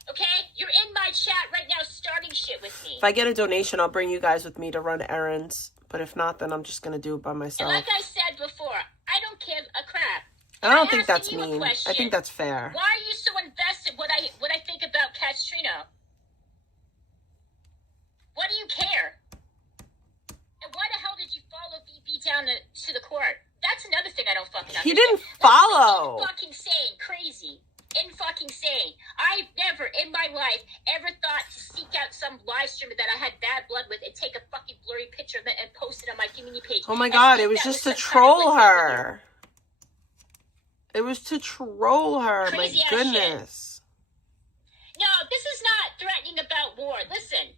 Okay? You're in my chat right now starting shit with me. If I get a donation, I'll bring you guys with me to run errands. But if not, then I'm just going to do it by myself. And like I said before, I don't give a crap. I don't think that's mean. I think that's fair. Why are you so invested what I think about Castrino? What do you care? And why the hell did you follow VP down to the court? That's another thing I don't fucking understand. He didn't follow. Fucking insane, crazy. Insane. I've never in my life ever thought to seek out some live streamer that I had bad blood with and take a fucking blurry picture of it and post it on my community page. Oh my god, it was just to troll her. It was to troll her. My goodness. No, this is not threatening about war. Listen,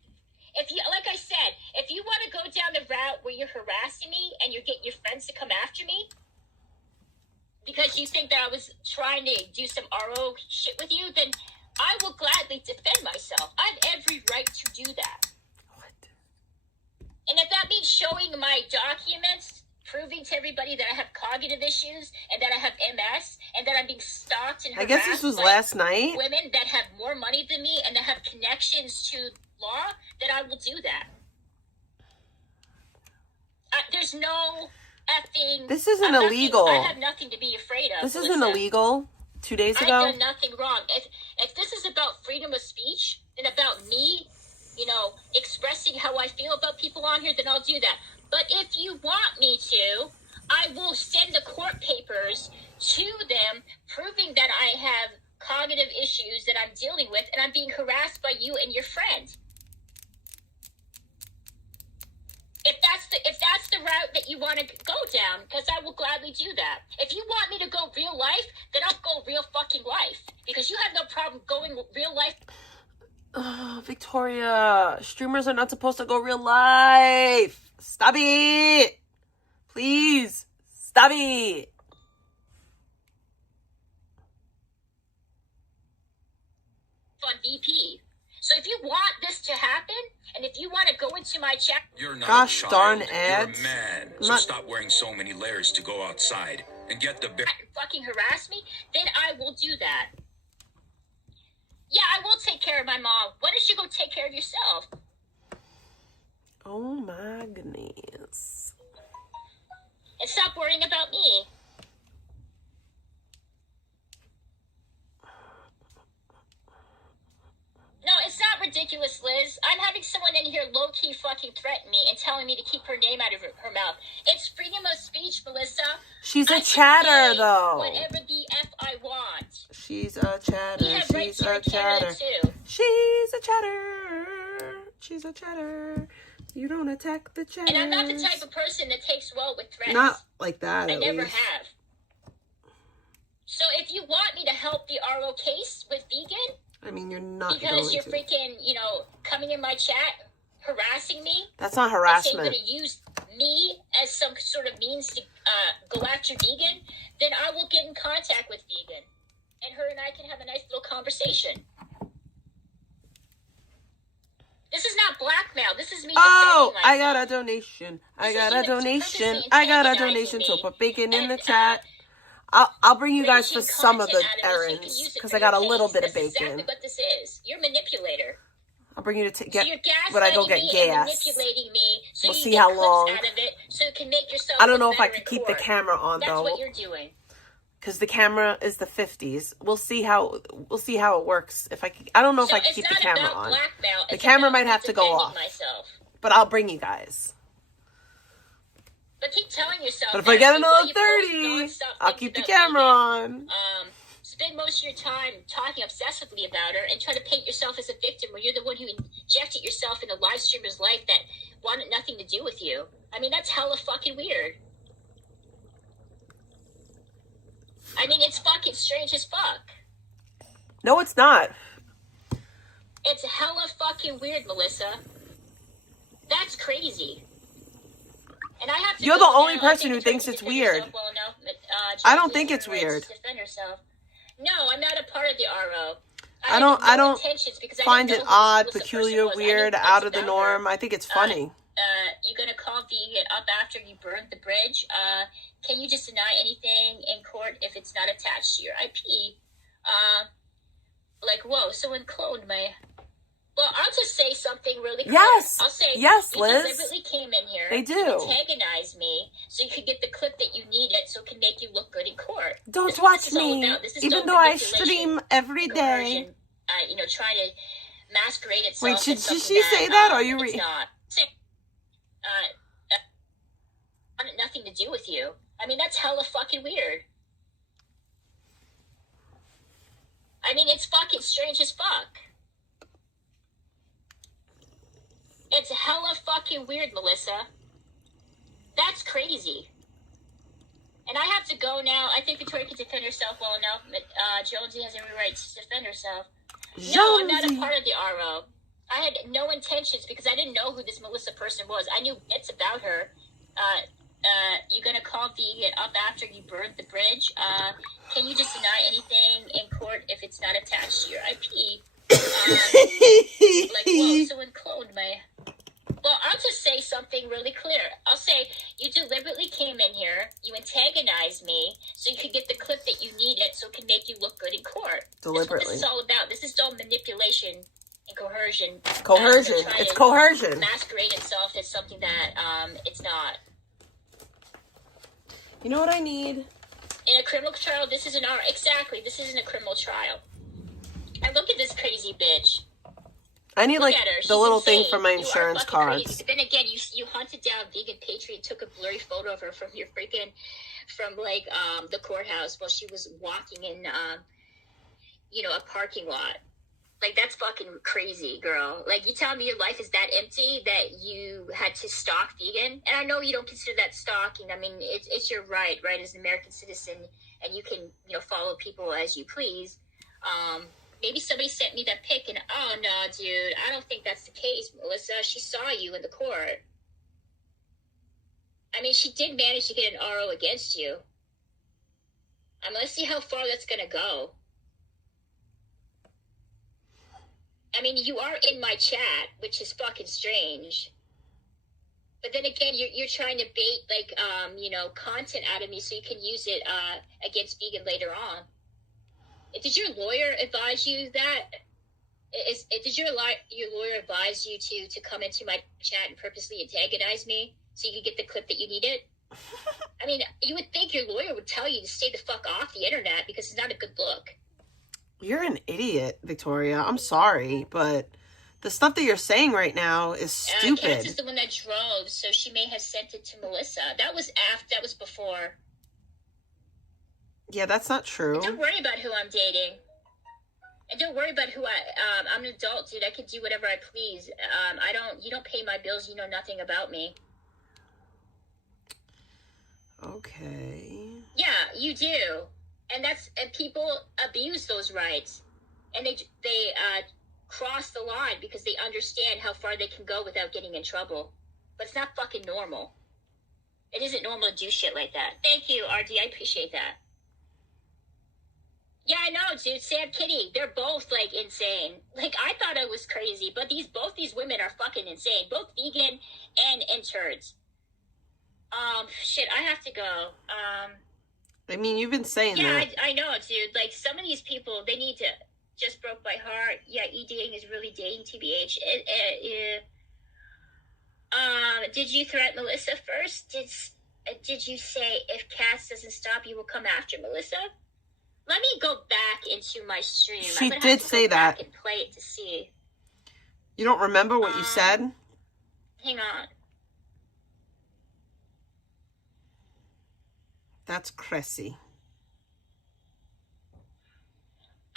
if you, like I said, if you want to go down the route where you're harassing me and you're getting your friends to come after me, because you think that I was trying to do some RO shit with you, then I will gladly defend myself. I have every right to do that. What? And if that means showing my documents, proving to everybody that I have cognitive issues and that I have MS and that I'm being stalked and harassed, I guess this was last night. Women that have more money than me and that have connections to law, then I will do that. There's no effing... This isn't illegal. I have nothing to be afraid of. This isn't illegal. 2 days ago. I've done nothing wrong. If this is about freedom of speech, then and about me, you know, expressing how I feel about people on here, then I'll do that. But if you want me to, I will send the court papers to them proving that I have cognitive issues that I'm dealing with and I'm being harassed by you and your friend. If that's the route that you want to go down, because I will gladly do that. If you want me to go real life, then I'll go real fucking life. Because you have no problem going real life. Victoria, streamers are not supposed to go real life. Stop it. Please, stop it. On VP. So if you want this to happen, and if you want to go into my chat, You're not Gosh a child. darn You're ads. a man. I'm So not- stop wearing so many layers to go outside and get the big. fucking harass me, then I will do that. Yeah, I will take care of my mom. Why don't you go take care of yourself? Oh my goodness. And stop worrying about me. No, it's not ridiculous, Liz. I'm having someone in here low-key fucking threaten me and telling me to keep her name out of her mouth. It's freedom of speech, Melissa. She's a I can chatter, say though. whatever the F I want. She's a chatter. We have rights She's here a in Canada, chatter. too. She's a chatter. She's a chatter. You don't attack the chatter. And I'm not the type of person that takes well with threats. Not like that, I at never least. have. So if you want me to help the RO case with vegan, I mean, you're not because going you're to. freaking, you know, coming in my chat, harassing me, That's not and saying you're harassment. going to use me as some sort of means to go after vegan, then I will get in contact with vegan. And her and I can have a nice little conversation. This is not blackmail. This is me Oh, defending I got myself. a donation. I This is got a you donation. purposely I got a antagonizing donation. me So put bacon in the and, chat. I'll bring you guys for making some of the content out of it so you can errands use it because for I got a your little case. bit of That's exactly bacon. what this is. You're a manipulator. I'll bring you to So get you're when I go gaslighting get me and gas. manipulating me so We'll you see get how clips long. out of it so you can make yourself I don't know look if I better could in keep the court. camera on That's though, what you're doing. because the camera is the 50s. We'll see how it works. If I can, I don't know if So I can it's keep the not camera about on, blackmail. The It's camera about might me have to go defending off. myself. but I'll bring you guys. But keep telling yourself But if that I get while another you post 30, nonstop I'll things keep the about camera vegan, on. spend most of your time talking obsessively about her and try to paint yourself as a victim when you're the one who injected yourself in a live streamer's life that wanted nothing to do with you. I mean, that's hella fucking weird. I mean, it's fucking strange as fuck. No, it's not. It's hella fucking weird, Melissa. That's crazy. And I have to You're go the only now. person I who think thinks Victoria it's can defend weird. herself well enough, but, I don't Josie think has it's her rights weird. to defend herself. No, I'm not a part of the RO. I don't intentions because I find didn't it know who this odd, Melissa peculiar, person was. I knew weird, bits out of the about norm. her. I think it's funny. You're gonna call vegan up after you burned the bridge. Can you just deny anything in court if it's not attached to your IP? Like, whoa, someone cloned my... Well, I'll just say something really clear. Yes. I'll say, Yes, you Liz. deliberately came in here. They do. You antagonized me so you could get the clip that you needed so it can make you look good in court. Don't This is what watch this is all me, about. This is even no though I manipulation, stream every day. coercion, trying to masquerade itself. Wait, as should something she say that, or you it's re- not? Wanted nothing to do with you. I mean, that's hella fucking weird. I mean, it's fucking strange as fuck. It's hella fucking weird, Melissa. That's crazy. And I have to go now. I think Victoria can defend herself well enough. Jonesy has every right to defend herself. No, I'm not a Jonesy. part of the RO. I had no intentions because I didn't know who this Melissa person was. I knew bits about her. You're gonna call vegan up after you burned the bridge. Can you just deny anything in court if it's not attached to your IP? Like, whoa, someone cloned my... Well, I'll just say something really clear. I'll say, you deliberately came in here, you antagonized me, so you could get the clip that you needed so it can make you look good in court. That's what Deliberately. this is all about. This is all manipulation and coercion. Coercion. Trying It's to coercion. masquerade itself as something that it's not. You know what I need? In a criminal trial, this isn't our... Exactly, this isn't a criminal trial. And look at this crazy bitch. I need Look like at her. the She's little insane. thing for my You are insurance fucking crazy. cards. But then again, you hunted down Vegan Patriot, took a blurry photo of her from your freaking, from like the courthouse while she was walking in, a parking lot. Like, that's fucking crazy, girl. Like, you telling me your life is that empty that you had to stalk Vegan? And I know you don't consider that stalking. I mean, it's your right, as an American citizen, and you can, follow people as you please. Maybe somebody sent me that pic, and, oh, no, dude, I don't think that's the case, Melissa. She saw you in the court. I mean, she did manage to get an RO against you. Let's see how far that's going to go. I mean, you are in my chat, which is fucking strange. But then again, you're trying to bait, like, content out of me so you can use it against Vegan later on. Did your lawyer advise you that? Did your lawyer advise you to come into my chat and purposely antagonize me so you could get the clip that you needed? I mean, you would think your lawyer would tell you to stay the fuck off the internet because it's not a good look. You're an idiot, Victoria. I'm sorry, but the stuff that you're saying right now is stupid. Katz is the one that drove, so she may have sent it to Melissa. That was before. Yeah, that's not true. And don't worry about who I'm dating. And don't worry about who I'm an adult, dude. I can do whatever I please. You don't pay my bills. You know nothing about me. Okay. Yeah, you do. And people abuse those rights, and they cross the line because they understand how far they can go without getting in trouble. But it's not fucking normal. It isn't normal to do shit like that. Thank you, RD. I appreciate that. Yeah, I know, dude. Sam Kitty, they're both like insane. Like, I thought I was crazy, but both these women are fucking insane. Both vegan and turds. Shit, I have to go. I mean, you've been saying that. Yeah, I know, dude. Like, some of these people, they need to, just broke my heart. Yeah, e-dating is really dating, TBH. Did you threaten Melissa first? Did you say if Cass doesn't stop, you will come after Melissa? Let me go back into my stream. She did say that. And play it to see. You don't remember what you said? Hang on. That's crazy.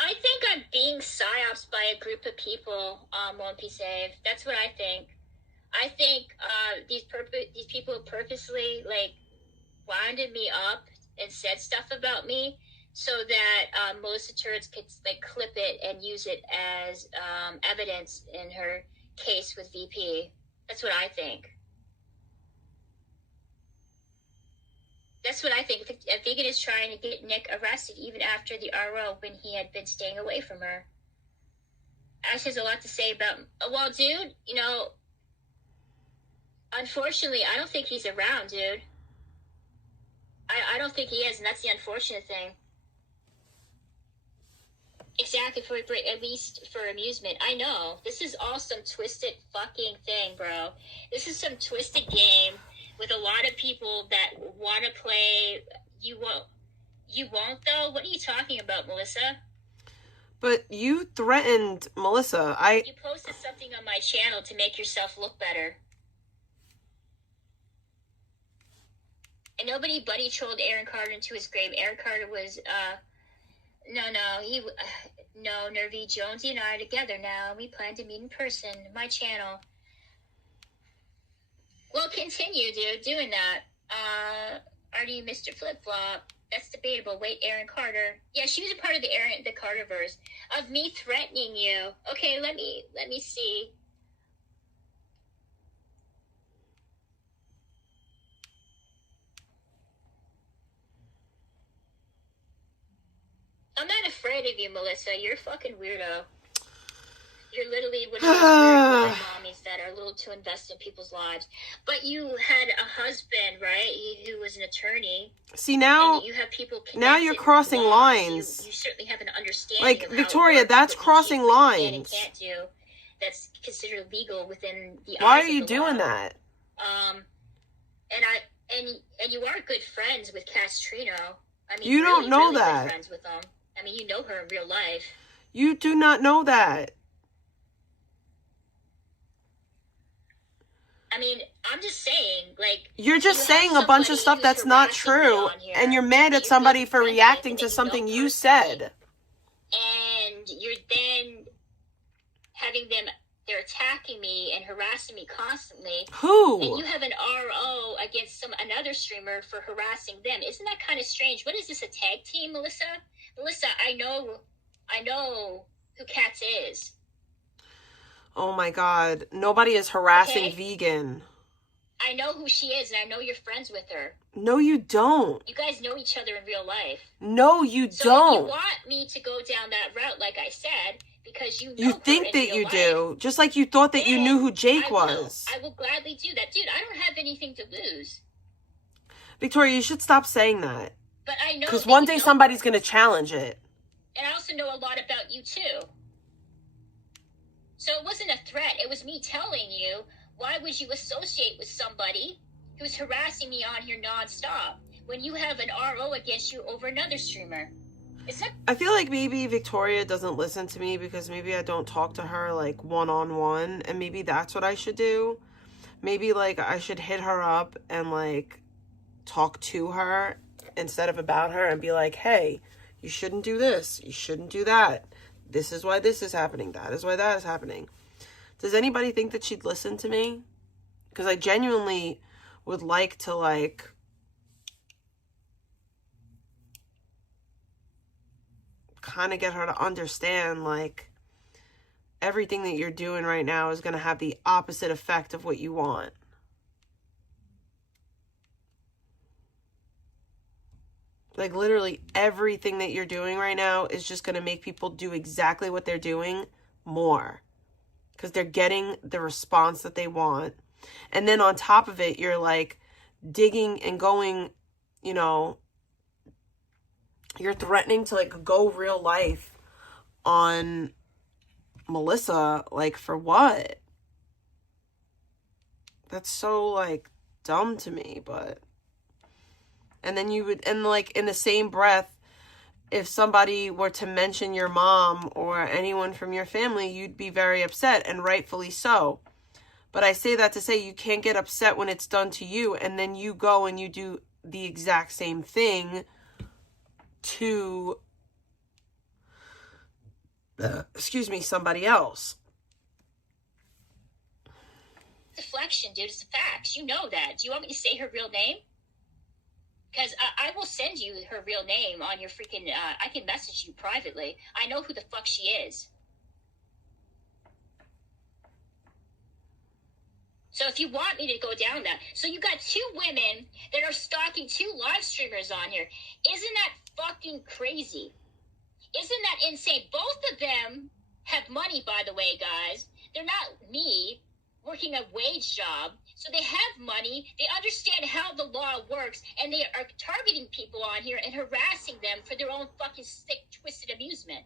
I think I'm being psyopsed by a group of people, won't be saved. That's what I think. I think these people purposely, like, winded me up and said stuff about me so that Melissa Turds could, like, clip it and use it as evidence in her case with VP. That's what I think. That's what I think. Vegan is trying to get Nick arrested even after the RO when he had been staying away from her. Ash has a lot to say about... Well, dude, unfortunately, I don't think he's around, dude. I don't think he is, and that's the unfortunate thing. Exactly, at least for amusement. I know. This is all some twisted fucking thing, bro. This is some twisted game with a lot of people that want to play. You won't, though? What are you talking about, Melissa? But you threatened Melissa. You posted something on my channel to make yourself look better. And nobody buddy trolled Aaron Carter into his grave. Aaron Carter was, no, Nervy, Jonesy and I are together now. We plan to meet in person. My channel. Well, continue, dude, doing that. Artie, Mr. Flip Flop. That's debatable. Wait, Aaron Carter. Yeah, she was a part of the Carterverse. Of me threatening you. Okay, let me see. I'm not afraid of you, Melissa. You're a fucking weirdo. You're literally one of those weird mommies that are a little too invested in people's lives. But you had a husband, right? Who was an attorney. See, now you have people now you're crossing lines. You certainly have an understanding. Like, of how Victoria, works, that's crossing lines. Can and can't do. That's considered legal within the. Why eyes are of you the doing law. that? And you are good friends with Castrino. I mean, You don't know really that. Good friends with them. I mean, you know her in real life. You do not know that. I mean, I'm just saying, like... You're just you have saying a bunch of somebody stuff who's that's not harassing me true, on here and you're mad that at you're somebody good for friends with reacting and to that you know something you personally, said. and you're then having them... They're attacking me and harassing me constantly. And Who? you have an RO against another streamer for harassing them. Isn't that kind of strange? What is this, a tag team, Melissa? Melissa, I know who Katz is. Oh my God. Nobody is harassing Okay? vegan. I know who she is, and I know you're friends with her. No, you don't. You guys know each other in real life. No, you So don't. if you want me to go down that route, like I said, because you know You her think in that real you life, do. Just like you thought that you then knew who Jake I will. was. I will gladly do that. Dude, I don't have anything to lose. Victoria, you should stop saying that. But I know Because that one you day know somebody's her. going to challenge it. And I also know a lot about you, too. So it wasn't a threat. It was me telling you, why would you associate with somebody who's harassing me on here nonstop when you have an RO against you over another streamer? Is that... I feel like maybe Victoria doesn't listen to me because maybe I don't talk to her like one-on-one, and maybe that's what I should do. Maybe like I should hit her up and like talk to her instead of about her and be like, hey, you shouldn't do this. You shouldn't do that. This is why this is happening. That is why that is happening. Does anybody think that she'd listen to me? Because I genuinely would like to like kind of get her to understand like everything that you're doing right now is going to have the opposite effect of what you want. Like literally everything that you're doing right now is just going to make people do exactly what they're doing more. Because they're getting the response that they want. And then on top of it, you're like digging and going, you know, you're threatening to like go real life on Melissa. Like for what? That's so like dumb to me, but... And then you would, and like in the same breath, if somebody were to mention your mom or anyone from your family, you'd be very upset, and rightfully so. But I say that to say you can't get upset when it's done to you, and then you go and you do the exact same thing to, somebody else. Deflection, dude. It's facts. You know that. Do you want me to say her real name? Because I will send you her real name on your freaking... I can message you privately. I know who the fuck she is. So if you want me to go down that... So you got two women that are stalking two live streamers on here. Isn't that fucking crazy? Isn't that insane? Both of them have money, by the way, guys. They're not me working a wage job. So they have money, they understand how the law works, and they are targeting people on here and harassing them for their own fucking sick, twisted amusement.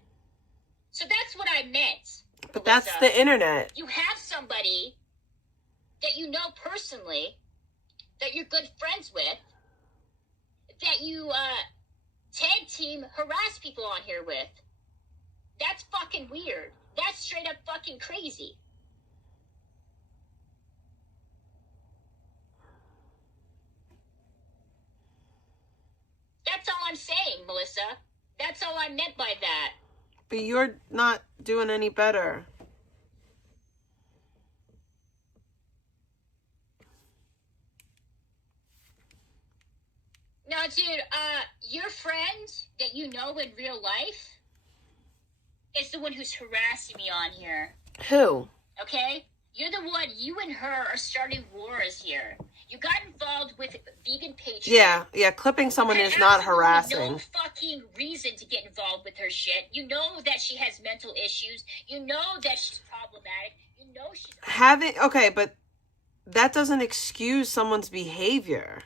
So that's what I meant. But Melissa. that's the internet. You have somebody that you know personally, that you're good friends with, that you tag team harass people on here with. That's fucking weird. That's straight up fucking crazy. That's all I'm saying, Melissa. That's all I meant by that. But you're not doing any better. No, dude, your friend that you know in real life is the one who's harassing me on here. Who? Okay? You're the one, you and her are starting wars here. You got involved with Vegan Patriot. Yeah, clipping someone Had is not absolutely harassing. No fucking reason to get involved with her shit. You know that she has mental issues. You know that she's problematic. You know she's... Okay, but that doesn't excuse someone's behavior.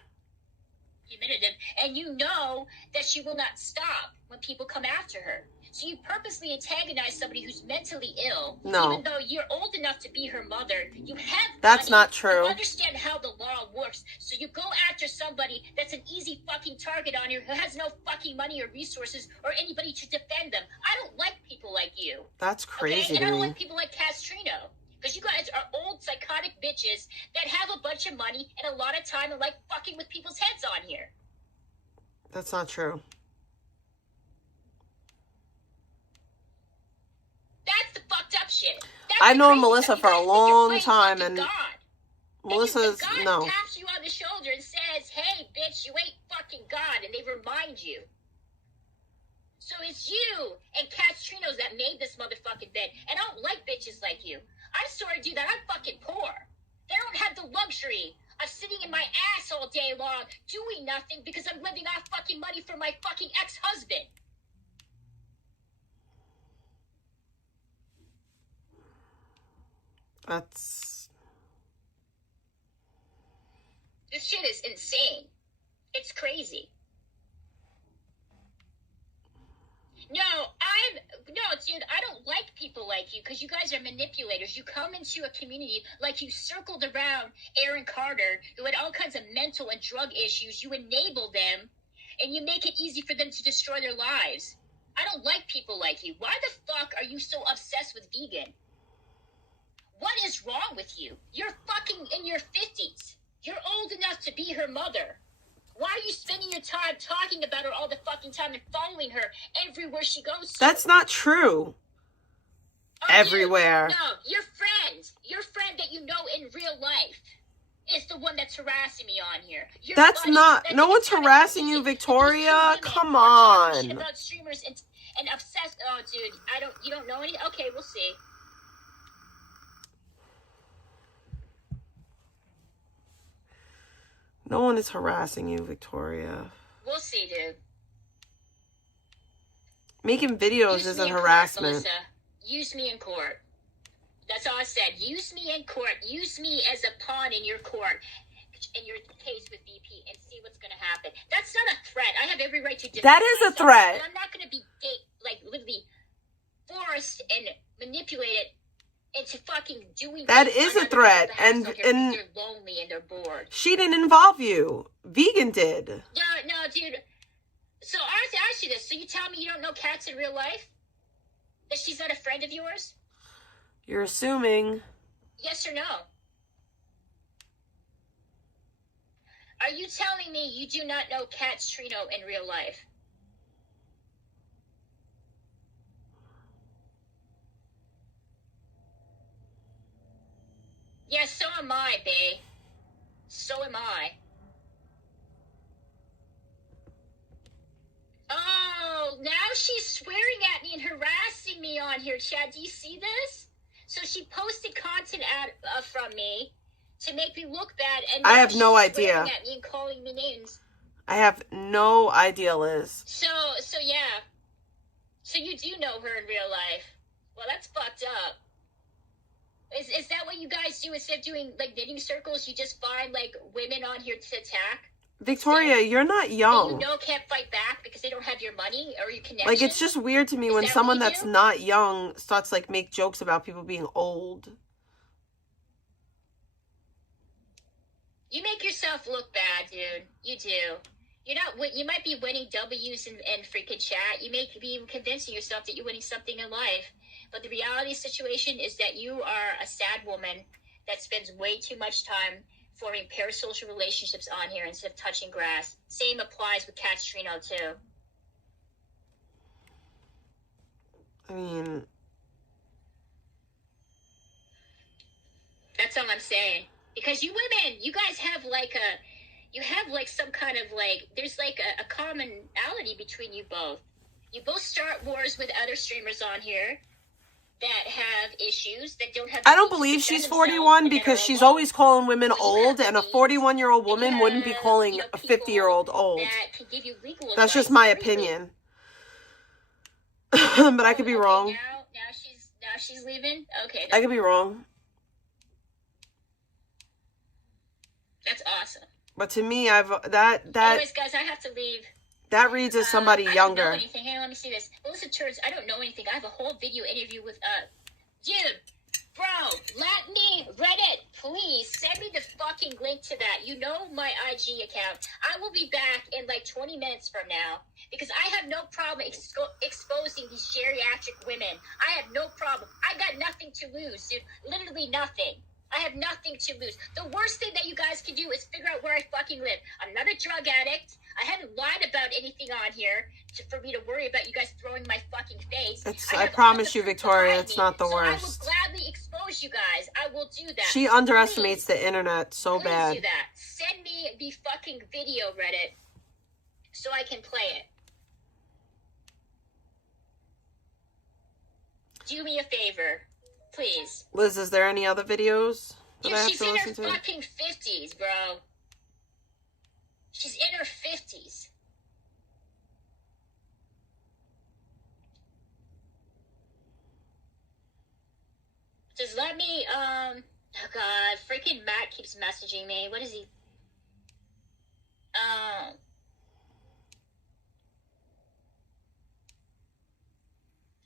Argumentative, and you know that she will not stop when people come after her. So you purposely antagonize somebody who's mentally ill. No. Even though you're old enough to be her mother, you have That's money, not true. You understand how the law works. So you go after somebody that's an easy fucking target on you who has no fucking money or resources or anybody to defend them. I don't like people like you. That's crazy Okay? And I to don't me. like people like Castrino. Because you guys are old psychotic bitches that have a bunch of money and a lot of time and like fucking with people's heads on here. That's not true. That's the fucked up shit. That's I've the known crazy Melissa stuff. You for a guys think you're long playing time, fucking and God. Melissa's, God no. taps you on the shoulder and says, hey, bitch, you ain't fucking God, and they remind you. So it's you and Castrinos that made this motherfucking bed, and I don't like bitches like you. I'm sorry, dude, that I'm fucking poor. They don't have the luxury of sitting in my ass all day long doing nothing because I'm living off fucking money from my fucking ex-husband. That's... This shit is insane. It's crazy. No, dude, I don't like people like you because you guys are manipulators. You come into a community like you circled around Aaron Carter, who had all kinds of mental and drug issues. You enable them, and you make it easy for them to destroy their lives. I don't like people like you. Why the fuck are you so obsessed with vegan? What is wrong with you? You're fucking in your 50s. You're old enough to be her mother. Why are you spending your time talking about her all the fucking time and following her everywhere she goes to? That's not true. Oh, Everywhere. No, your friend that you know in real life is the one that's harassing me on here. Your That's buddy not, that no thinks one's kind of harassing you, crazy, and these two Victoria. women Come are talking shit on. about streamers and obsessed. Oh, dude, you don't know any? Okay, we'll see. No one is harassing you, Victoria. We'll see, dude. Making videos Use isn't me in court, harassment. Melissa. Use me in court. That's all I said. Use me in court. Use me as a pawn in your court, in your case with VP, and see what's going to happen. That's not a threat. I have every right to defend That is a myself, threat. but I'm not going to be literally forced and manipulated into fucking doing. That things is on a other threat, people's behalf and because they're lonely and they're bored. she didn't involve you. Vegan did. No, dude. So I have to ask you this. So you tell me you don't know Cats in real life? That she's not a friend of yours? You're assuming. Yes or no? Are you telling me you do not know Castrino in real life? Yes, so am I, bae. So am I. Oh, now she's swearing at me and harassing me on here, Chad. Do you see this? So she posted content from me to make me look bad, and I now have no she's idea. swearing at me and calling me names. I have no idea, Liz. So yeah. So you do know her in real life. Well, that's fucked up. Is that what you guys do instead of doing like knitting circles? You just find like women on here to attack? Victoria, you're not That young. you know can't fight back because they don't have your money or your connection? Like, it's just weird to me Is when that someone what you that's do? not young starts, like, make jokes about people being old. You make yourself look bad, dude. You do. You're not. You might be winning W's in freaking chat. You may be even convincing yourself that you're winning something in life. But the reality of the situation is that you are a sad woman that spends way too much time forming parasocial relationships on here instead of touching grass. Same applies with Castrino, too. I mean... That's all I'm saying. Because you women, you guys have like some kind of like, there's like a commonality between you both. You both start wars with other streamers on here that have issues, that don't have... I don't believe she's 41 because she's always calling women old, and a 41-year-old woman wouldn't be calling a 50-year-old old. That's just my opinion. But I could be wrong. Now she's leaving? Okay. I could be wrong. That's awesome. But to me, that Anyways, guys, I have to leave. That reads as somebody I younger. don't know anything. Hey, let me see this. Melissa Turns, I don't know anything. I have a whole video interview with, dude, Bro, let me, Reddit, please send me the fucking link to that. You know my IG account. I will be back in like 20 minutes from now because I have no problem exposing these geriatric women. I have no problem. I got nothing to lose, dude. Literally nothing. I have nothing to lose. The worst thing that you guys can do is figure out where I fucking live. I'm not a drug addict. I haven't lied about anything on here for me to worry about you guys throwing my fucking face. I promise you, Victoria, it's not the worst. I will gladly expose you guys. I will do that. She underestimates the internet so Please bad. do that. Send me the fucking video, Reddit, so I can play it. Do me a favor, please. Liz, is there any other videos that Dude, I have she's to in her listen to? fucking 50s, bro. She's in her 50s. Just let me, oh god, freaking Matt keeps messaging me. What is he?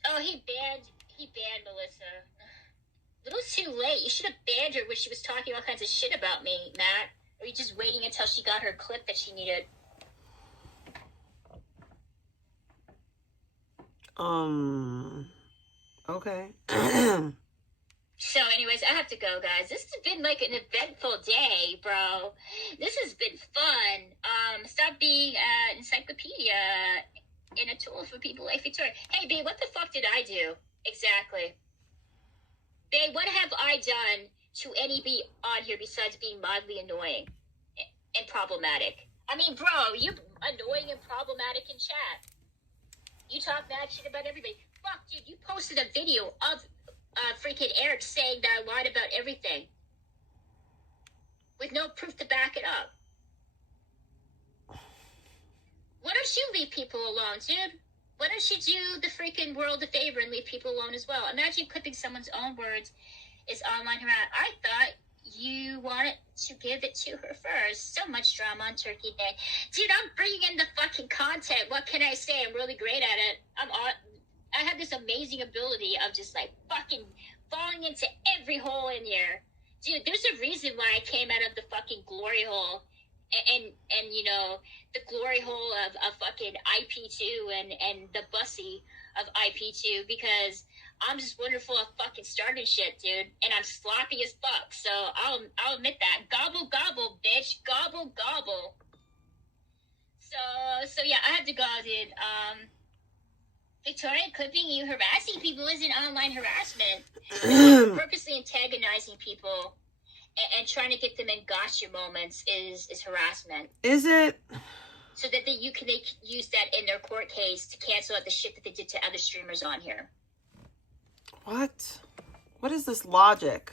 Oh, he banned Melissa. A little too late. You should have banned her when she was talking all kinds of shit about me, Matt. Or are you just waiting until she got her clip that she needed? Okay. So anyways, I have to go, guys. This has been like an eventful day, bro. This has been fun. Stop being an encyclopedia and a tool for people like Victoria. Hey, babe, what the fuck did I do? Exactly. Babe, what have I done to any be on here besides being mildly annoying and problematic? I mean, bro, you're annoying and problematic in chat. You talk mad shit about everybody. Fuck, dude, you posted a video of freaking Eric saying that I lied about everything with no proof to back it up. Why don't you leave people alone, dude? Why don't you do the freaking world a favor and leave people alone as well? Imagine clipping someone's own words is online harassment. I thought you wanted to give it to her first. So much drama on Turkey Day. Dude, I'm bringing in the fucking content. What can I say? I'm really great at it. I have this amazing ability of just like fucking falling into every hole in here. Dude, there's a reason why I came out of the fucking glory hole and you know, the glory hole of fucking IP2 and the bussy of IP2 because I'm just wonderful at fucking starting shit, dude. And I'm sloppy as fuck. So I'll admit that. Gobble, gobble, bitch. Gobble, gobble. So yeah, I have to go, dude. Victoria, clipping you harassing people isn't online harassment. Purposely antagonizing people and trying to get them in gotcha moments is harassment. Is it? So that they can use that in their court case to cancel out the shit that they did to other streamers on here. What? What is this logic?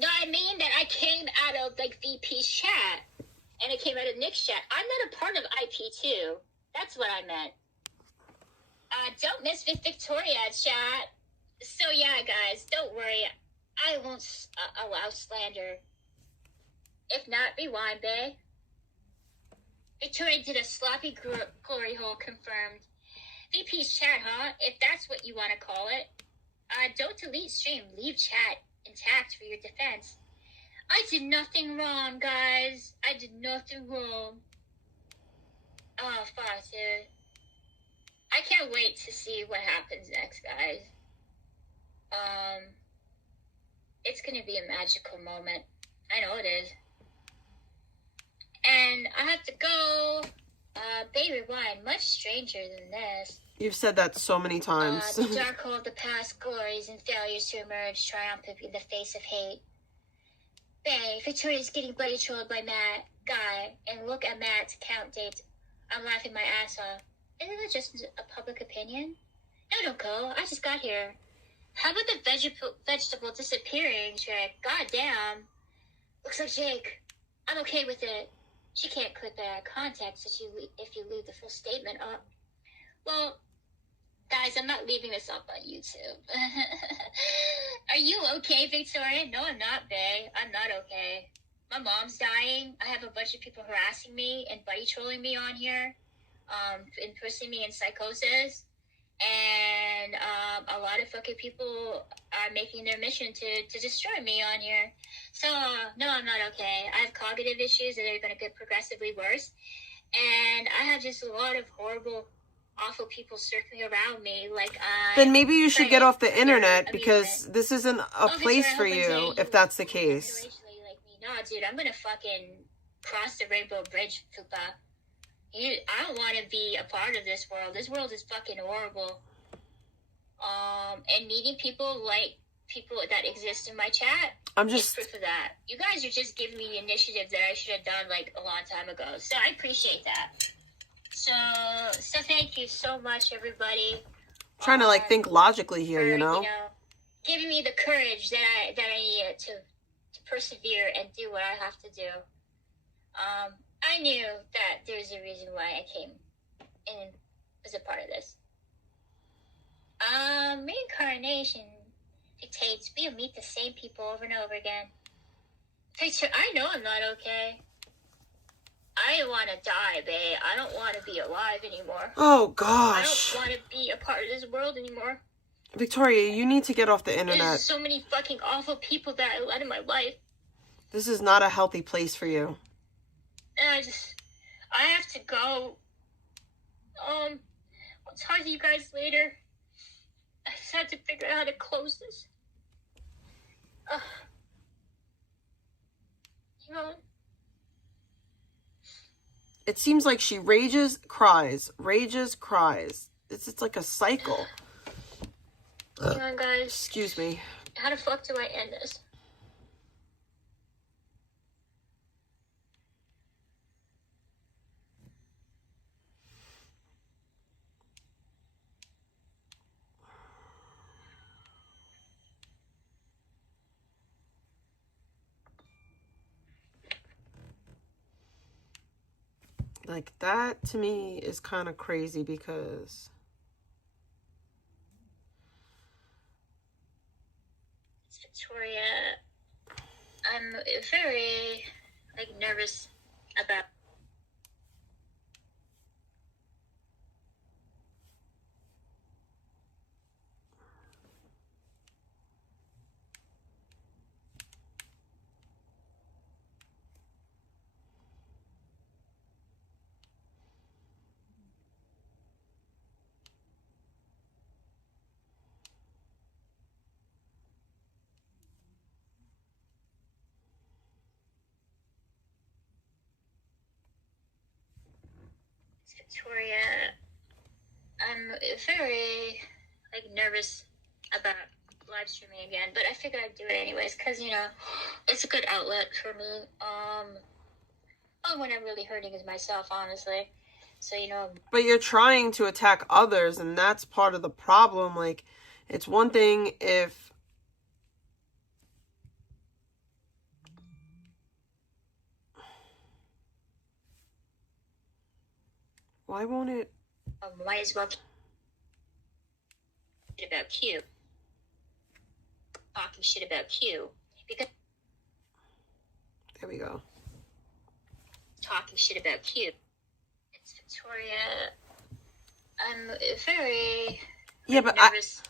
No, I mean that I came out of like VP's chat and I came out of Nick's chat. I'm not a part of IP2. That's what I meant. Don't miss Victoria chat. So yeah, guys, don't worry. I won't allow slander. If not, rewind, bae. Victoria did a sloppy glory hole confirmed. VP's chat, huh? If that's what you want to call it. Don't delete stream. Leave chat intact for your defense. I did nothing wrong, guys. I did nothing wrong. Oh, fuck, dude. I can't wait to see what happens next, guys. It's gonna be a magical moment. I know it is. And I have to go. Baby wine, much stranger than this. You've said that so many times. The dark hole of the past glories and failures to emerge triumphant in the face of hate. Bae, Victoria's getting bloody trolled by Matt, Guy, and look at Matt's count dates. I'm laughing my ass off. Isn't that just a public opinion? No, don't go. I just got here. How about the vegetable disappearing trick? Goddamn. Looks like Jake. I'm okay with it. She can't clip out of context if you leave the full statement up. Well, guys, I'm not leaving this up on YouTube. Are you okay, Victoria? No, I'm not, bae. I'm not okay. My mom's dying. I have a bunch of people harassing me and buddy trolling me on here. Imprisoning me in psychosis. And a lot of fucking people are making their mission to destroy me on here. So, no, I'm not okay. I have cognitive issues that are going to get progressively worse. And I have just a lot of horrible, awful people circling around me. Like, Then maybe you should get off the their internet, because amusement. this isn't a Oh, place Victoria, for I hope I'm you saying if that's the case. intellectually like me. No, dude, I'm going to fucking cross the rainbow bridge, Fupa. I don't want to be a part of this world. This world is fucking horrible. And meeting people like people that exist in my chat is proof of that. You guys are just giving me the initiative that I should have done like a long time ago. So I appreciate that. So thank you so much, everybody. Trying to like think logically here, for, you know? Giving me the courage that I needed to persevere and do what I have to do. I knew that there was a reason why I came and was a part of this. Reincarnation dictates we'll meet the same people over and over again. I know I'm not okay. I want to die, babe. I don't want to be alive anymore. Oh, I gosh. don't want to be a part of this world anymore. Victoria, you need to get off the There's internet. so many fucking awful people that I let in my life. This is not a healthy place for you. And I have to go. I'll talk to you guys later. I just have to figure out how to close this. It seems like she rages, cries. It's like a cycle. Hang on, guys. Excuse me. How the fuck do I end this? Like, that to me is kind of crazy, because Victoria, I'm very, nervous about... Victoria, I'm very, nervous about live streaming again, but I figured I'd do it anyways, because, it's a good outlet for me. When I'm really hurting is myself, honestly. So, but you're trying to attack others, and that's part of the problem. Like, it's one thing if... Why won't it... might as well about Q. Talking shit about Q. Because There we go. talking shit about Q. It's Victoria. I'm very nervous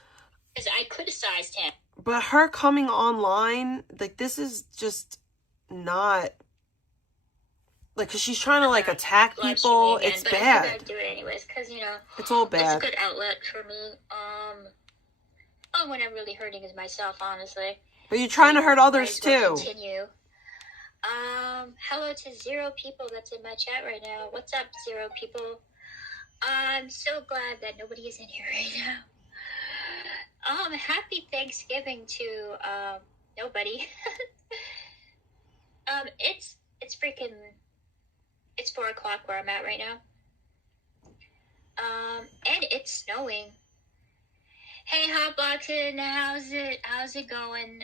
because I criticized him. But her coming online, like, this is just not... Like, cause she's trying to, like, attack Live people. streaming again, It's but I figured bad. I'd do it anyways, because, It's all it's a bad. good outlet for me. When I'm really hurting is myself, honestly. But you're trying to hurt others, Might as well too. Continue. Hello to 0 people that's in my chat right now. What's up, 0 people? I'm so glad that nobody is in here right now. Happy Thanksgiving to, nobody. It's freaking, it's 4 o'clock where I'm at right now. And it's snowing. Hey, Hotboxin, how's it going?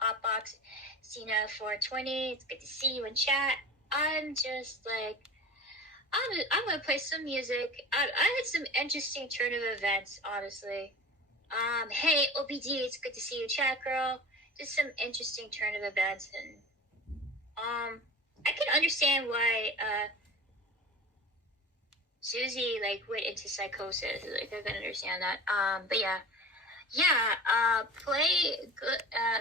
Hotbox, Cena 420, it's good to see you in chat. I'm just like, I'm gonna play some music. I had some interesting turn of events, honestly. Hey, OBD, it's good to see you, chat girl. Just some interesting turn of events, and, I can understand why, Susie, went into psychosis. I can understand that. But yeah. Yeah, play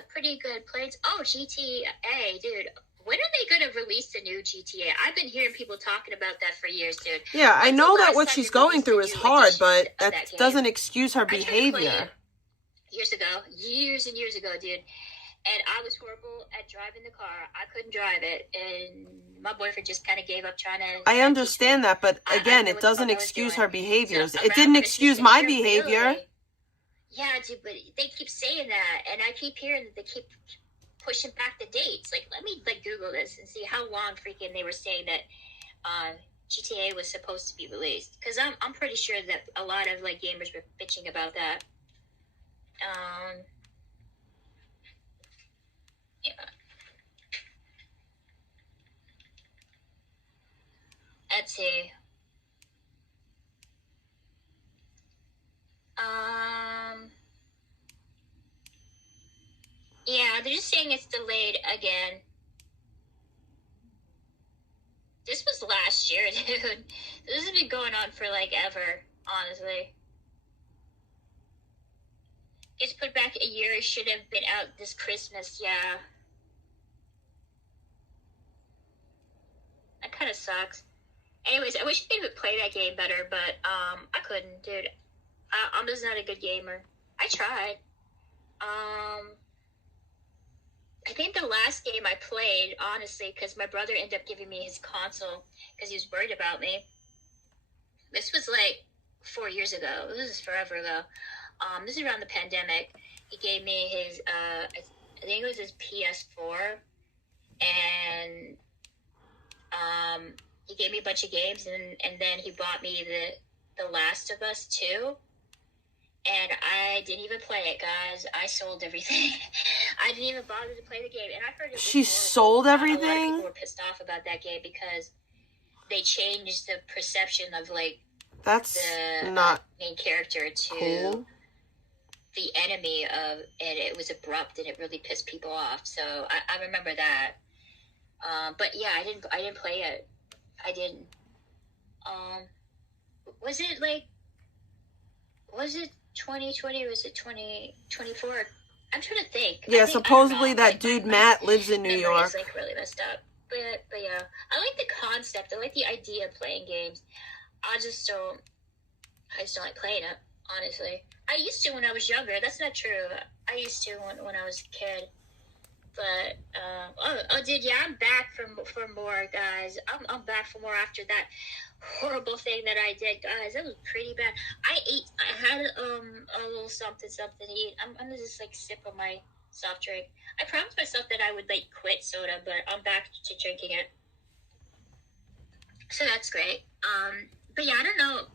pretty good plays. Oh, GTA, dude. When are they gonna release the new GTA? I've been hearing people talking about that for years, dude. Yeah, I When's know the that last what time she's they going released through the is new hard, edition but of that game? doesn't excuse her I tried to play behavior. it years ago, years and years ago, dude. And I was horrible at driving the car. I couldn't drive it, and my boyfriend just kind of gave up trying to. I understand that, but I again, know it what the fuck doesn't I was excuse doing. her behaviors. So, It around didn't Christmas excuse this my year, behavior. really. Yeah, dude, but they keep saying that, and I keep hearing that they keep pushing back the dates. Like, let me Google this and see how long freaking they were saying that GTA was supposed to be released. Because I'm pretty sure that a lot of gamers were bitching about that. Yeah. Let's see. Yeah, they're just saying it's delayed again. This was last year, dude. This has been going on for ever, honestly. It's put back a year. It should have been out this Christmas, yeah. That kind of sucks. Anyways, I wish I could play that game better, but I couldn't, dude. I'm just not a good gamer. I tried. I think the last game I played, honestly, because my brother ended up giving me his console because he was worried about me. This was 4 years ago. This is forever ago. This is around the pandemic. He gave me his, I think it was his PS4, and he gave me a bunch of games, and then he bought me the Last of Us 2. And I didn't even play it, guys. I sold everything. I didn't even bother to play the game. And I heard it was She horrible. sold A lot of everything? people were pissed off about that game because they changed the perception of That's the not main character to cool. the enemy of, and it was abrupt and it really pissed people off. So I remember that. But yeah, I didn't play it. I didn't. Was it 2020 or was it 2024? I'm trying to think. Yeah, I supposedly don't know. that dude Matt lives in New memory York. is really messed up. But yeah, I like the concept. I like the idea of playing games. I just don't like playing it, honestly. I used to when I was younger. That's not true. I used to when I was a kid. But dude, yeah, I'm back for more, guys. I'm back for more after that horrible thing that I did, guys. That was pretty bad. I had a little something to eat. I'm gonna just sip on my soft drink. I promised myself that I would quit soda, but I'm back to drinking it. So that's great. But yeah, I don't know.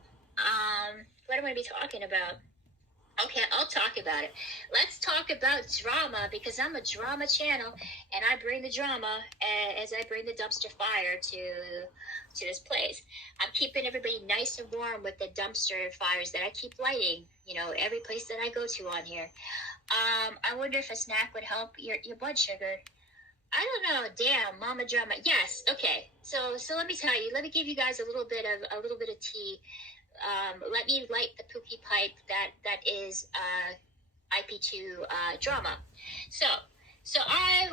What am I gonna be talking about? Okay, I'll talk about it. Let's talk about drama, because I'm a drama channel, and I bring the drama as I bring the dumpster fire to this place. I'm keeping everybody nice and warm with the dumpster fires that I keep lighting, every place that I go to on here. I wonder if a snack would help your blood sugar. I don't know. Damn, mama drama. Yes. Okay. So let me tell you. Let me give you guys a little bit of tea. Let me light the poopy pipe that is IP2 drama. So I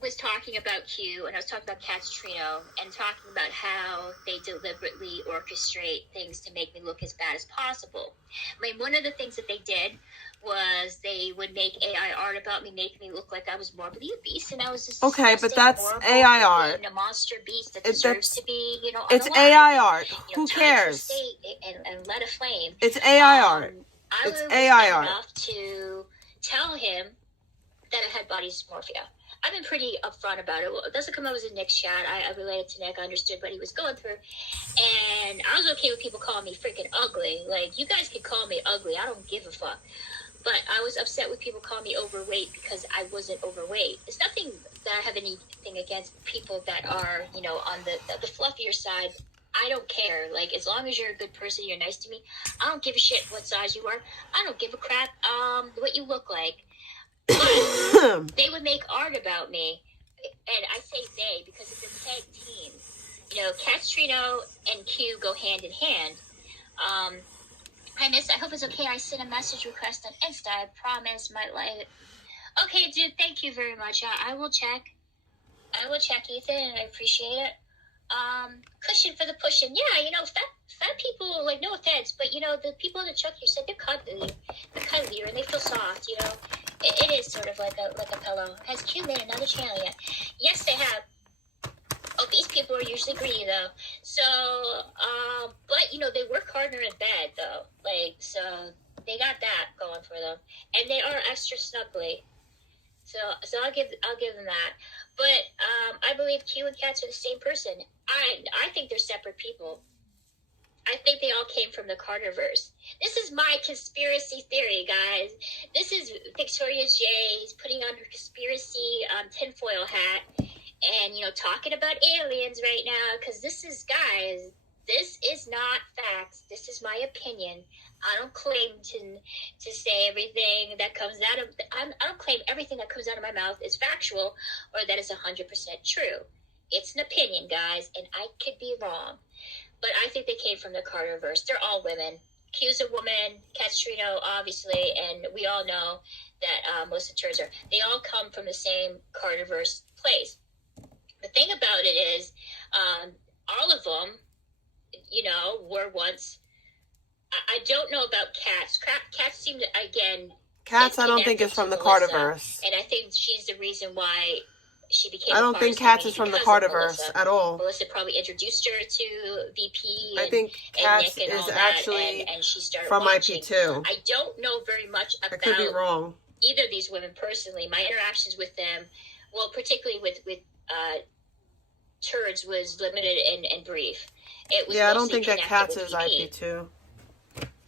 was talking about Q, and I was talking about Castrino, and talking about how they deliberately orchestrate things to make me look as bad as possible. I mean, one of the things that they did was they would make AI art about me, making me look like I was morbidly obese, and I was just Okay, but that's AI art. A monster beast that deserves to be, It's unalive. AI art. Who tied to cares? a stake and let a flame. It's AI art. I It's was AI art. enough to tell him that I had body dysmorphia. I've been pretty upfront about it. Well, it doesn't come out as a Nick's chat. I related to Nick. I understood what he was going through. And I was okay with people calling me freaking ugly. You guys can call me ugly. I don't give a fuck. But I was upset with people calling me overweight because I wasn't overweight. It's nothing that I have anything against people that are, on the fluffier side. I don't care. As long as you're a good person, you're nice to me. I don't give a shit what size you are. I don't give a crap what you look like. But they would make art about me, and I say they because it's a tag team. Castrino and Q go hand in hand. Hi, Miss. I hope it's okay. I sent a message request on Insta. I promise my life. Okay, dude, thank you very much. I will check. I will check, Ethan, and I appreciate it. Cushion for the pushing. Yeah, you know, fat people, like, no offense, but, you know, the people in the truck, you said they're cuddlier, and they feel soft, you know. It is sort of like a pillow. Has Q made another channel yet? Yes, they have. Obese people are usually greedy, though. So, but, you know, they work harder in bed, though. Like, so they got that going for them. And they are extra snuggly. So I'll give them that. But I believe Q and cats are the same person. I think they're separate people. I think they all came from the Carterverse. This is my conspiracy theory, guys. This is Victoria J's putting on her conspiracy tinfoil hat and, you know, talking about aliens right now. Because this is, guys, this is not facts. This is my opinion. I don't claim to say everything that comes out of... I don't claim everything that comes out of my mouth is factual or that is 100% true. It's an opinion, guys, and I could be wrong. But I think they came from the Carterverse. They're all women. Q's a woman, Castrino, obviously, and we all know that Melissa Turzer. They all come from the same Carterverse place. The thing about it is, all of them, you know, were once... I don't know about Cats. Cats seem to, again... Cats, I don't think is from the Carterverse. And I think she's the reason why she became... I don't think Cats is from the Carterverse at all. Melissa probably introduced her to VP I think Cats is actually and she started from watching. IP2. I don't know very much about I could be wrong. either of these women personally. My interactions with them, well, particularly with Turds, was limited and brief. It was I don't mostly think that connected Cats with is VP. IP2.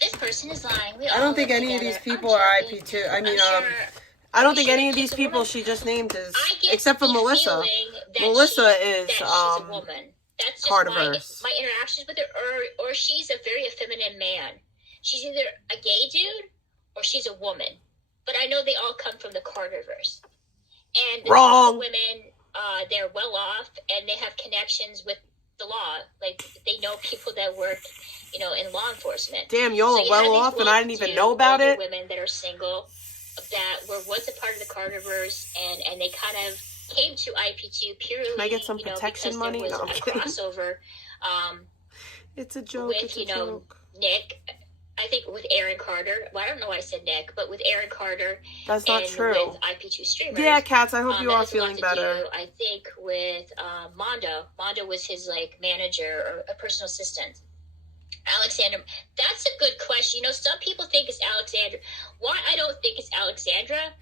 This person is lying. I don't think any of these people are IP2. I mean, I don't think any of these people she just named is, except for Melissa. Melissa is a woman. That's just Carterverse. my interactions with her, or she's a very effeminate man. She's either a gay dude or she's a woman. But I know they all come from the Carterverse. And the Wrong. women, they're well off and they have connections with the law. Like, they know people that work, you know, in law enforcement. Damn, y'all are well off and I didn't even know about it. Women that are single that were once a part of the Carterverse and they kind of came to IP2 purely, Can I get some protection money? There was No, I'm a kidding. crossover. It's a joke. With, it's a you know, joke. Nick, I think with Aaron Carter. Well, I don't know why I said Nick, but with Aaron Carter. That's not and true. With IP2 streamers. Yeah, Cats, I hope you that are has a lot feeling to better. do, I think with Mondo. Mondo was his like manager or a personal assistant. Alexandra, that's a good question. You know, some people think it's Alexandra. Why I don't think it's Alexandra?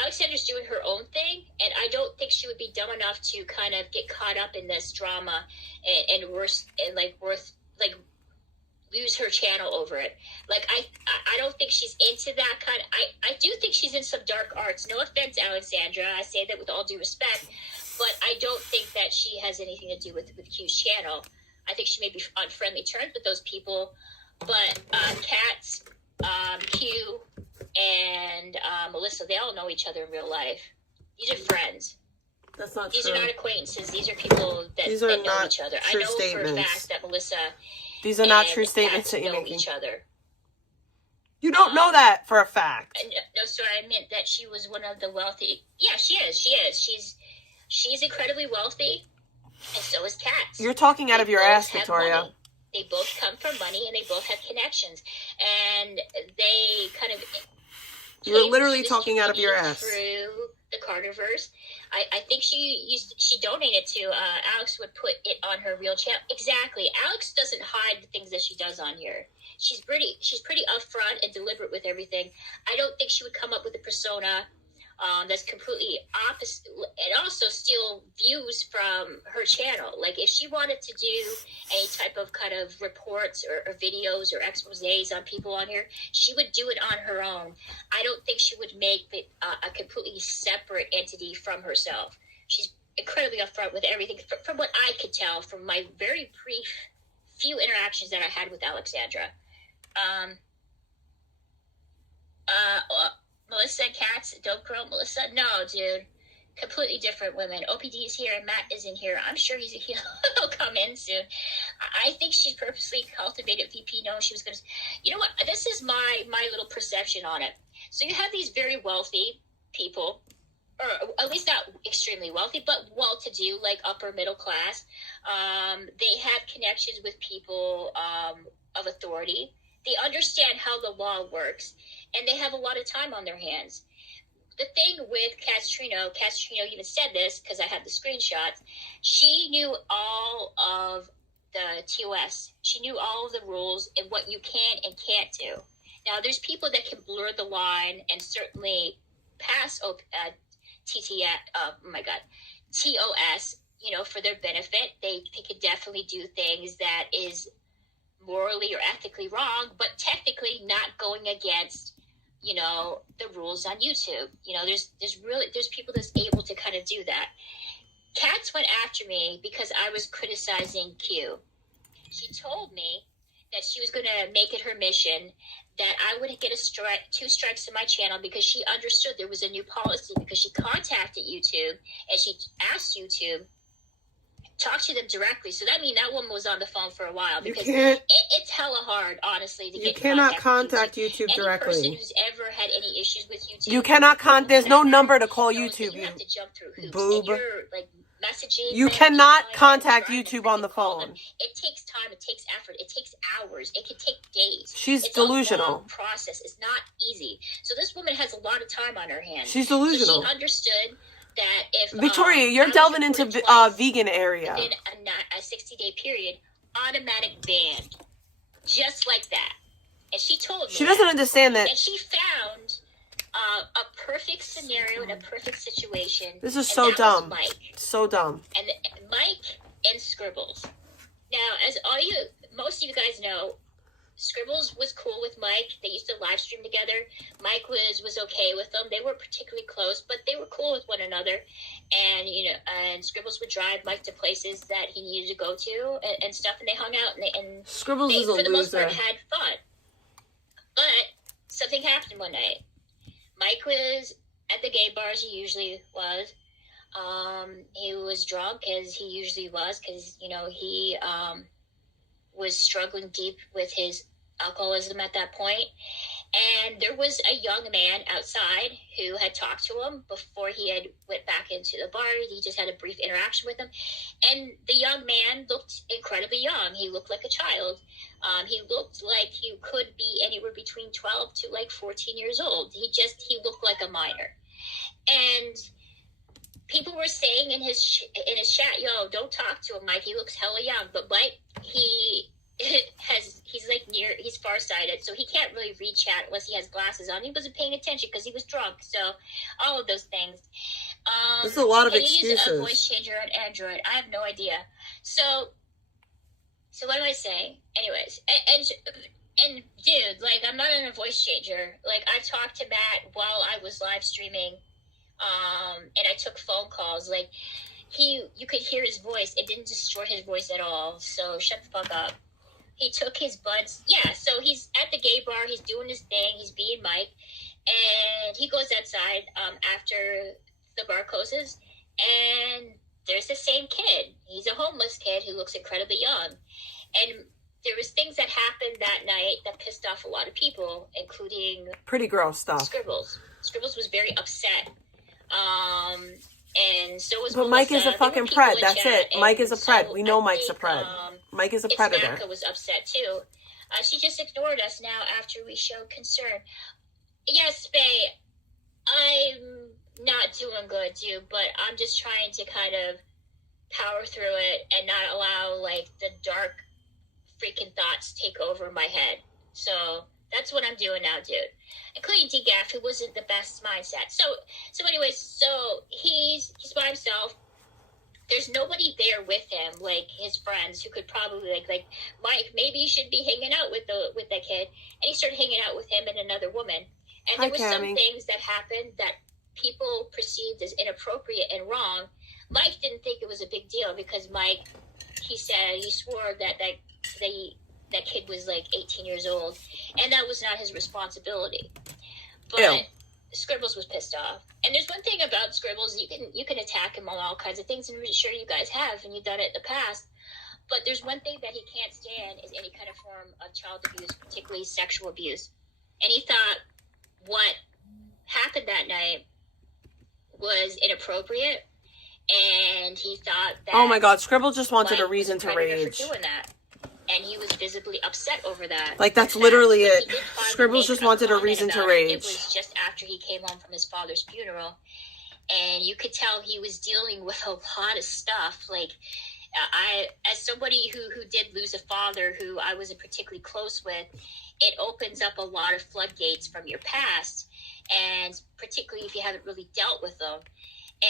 Alexandra's doing her own thing, and I don't think she would be dumb enough to kind of get caught up in this drama and lose her channel over it. Like, I don't think she's into that kind of... I do think she's in some dark arts. No offense, Alexandra. I say that with all due respect. But I don't think that she has anything to do with Q's channel. I think she may be on friendly terms with those people. But Cats, Q, and Melissa, they all know each other in real life. These are friends. That's not These true. are not acquaintances. These are people that know each other. I know for a fact that Melissa... These are not true statements that you're know making. each other. You don't know that for a fact. No, sorry, I meant that she was one of the wealthy... Yeah, she is. She is. She's incredibly wealthy, and so is Cats. You're talking out of your ass, Victoria. Money. They both come from money, and they both have connections. And they kind of... You're literally talking out of your ass. Through the Carterverse. I think she donated to... Alex would put it on her real channel. Exactly. Alex doesn't hide the things that she does on here. She's pretty upfront and deliberate with everything. I don't think she would come up with a persona that's completely opposite, and also steal views from her channel. Like, if she wanted to do any type of kind of reports or videos or exposés on people on here, she would do it on her own. I don't think she would make it a completely separate entity from herself. She's incredibly upfront with everything, from what I could tell from my very brief few interactions that I had with Alexandra. Melissa and Cats, dope girl, Melissa. No, dude. Completely different women. OPD is here and Matt isn't here. I'm sure he'll come in soon. I think she purposely cultivated VP knowing she was going to... You know what? This is my little perception on it. So you have these very wealthy people, or at least not extremely wealthy, but well-to-do, like upper middle class. They have connections with people of authority. They understand how the law works, and they have a lot of time on their hands. The thing with Castrino even said this because I have the screenshots. She knew all of the TOS. She knew all of the rules and what you can and can't do. Now, there's people that can blur the line and certainly pass TOS, for their benefit. They could definitely do things that is morally or ethically wrong, but technically not going against, the rules on YouTube. There's people that's able to kind of do that. Katz went after me because I was criticizing Q. She told me that she was going to make it her mission that I wouldn't get 2 strikes in my channel because she understood there was a new policy, because she contacted YouTube and she asked YouTube, talk to them directly. So that means that woman was on the phone for a while, because it's hella hard, honestly, to get. You cannot contact YouTube directly. Any person who's ever had any issues with YouTube, you cannot there's no number to call YouTube. You have to jump through hoops. Boob. And you're like messaging. You cannot contact YouTube on the phone. It takes time. It takes effort. It takes hours. It can take days. She's it's delusional. A long process. It's not easy. So this woman has a lot of time on her hands. She's delusional. So she understood that if Victoria, you're delving into vegan area. Within a 60-day period, automatic ban, just like that. And she told me she doesn't understand that. And she found a perfect scenario and a perfect situation. This is so dumb. Mike. So dumb. And Mike and Scribbles. Now, as most of you guys know, Scribbles was cool with Mike. They used to live stream together. Mike was okay with them. They weren't particularly close, but they were cool with one another. And and Scribbles would drive Mike to places that he needed to go to and stuff. And they hung out and Scribbles is a for the most loser. part, had fun. But something happened one night. Mike was at the gay bar as he usually was. He was drunk as he usually was because he was struggling deep with his alcoholism at that point. And there was a young man outside who had talked to him before he had went back into the bar. He just had a brief interaction with him. And the young man looked incredibly young. He looked like a child. He looked like he could be anywhere between 12 to 14 years old. He looked like a minor. And people were saying in his chat, yo, don't talk to him, Mike. He looks hella young. But Mike, he's farsighted, so he can't really read chat unless he has glasses on. He wasn't paying attention because he was drunk. So all of those things. There's a lot of excuses. He uses a voice excuses. changer on Android. I have no idea. So what am I saying? Anyways, and dude, I'm not in a voice changer. I talked to Matt while I was live streaming, and I took phone calls. You could hear his voice. It didn't destroy his voice at all. So shut the fuck up. He took his buds. Yeah, so he's at the gay bar. He's doing his thing. He's being Mike. And he goes outside after the bar closes. And there's the same kid. He's a homeless kid who looks incredibly young. And there was things that happened that night that pissed off a lot of people, including Pretty girl stuff. Scribbles. Scribbles was very upset. And so was But Melissa. Mike is a There were fucking people pred. in That's chat, it. Mike is a pred. so We know I Mike's a think, pred. Mike is a predator. Ismaka was upset too. She just ignored us now after we showed concern. Yes, Faye, I'm not doing good, dude, but I'm just trying to kind of power through it and not allow the dark freaking thoughts take over my head. So that's what I'm doing now, dude. Including DGAF, who wasn't the best mindset. So anyways, he's by himself. There's nobody there with him, his friends, who could probably Mike, maybe you should be hanging out with that kid. And he started hanging out with him and another woman. And there was some things that happened that people perceived as inappropriate and wrong. Mike didn't think it was a big deal because Mike, he swore that kid was 18 years old, and that was not his responsibility. But Ew. Scribbles was pissed off. And there's one thing about Scribbles, you can attack him on all kinds of things, and I'm sure you guys have, and you've done it in the past. But there's one thing that he can't stand is any kind of form of child abuse, particularly sexual abuse. And he thought what was inappropriate, and he thought that. Oh my God, Scribble just wanted Mike a reason was to predator rage. for doing that, and he was visibly upset over that. Like, that's In fact, literally when he it. did finally Scribbles make just wanted a comment reason to about rage. It was just after he came home from his father's funeral, and you could tell he was dealing with a lot of stuff. Like, as somebody who did lose a father who I wasn't particularly close with, it opens up a lot of floodgates from your past, and particularly if you haven't really dealt with them.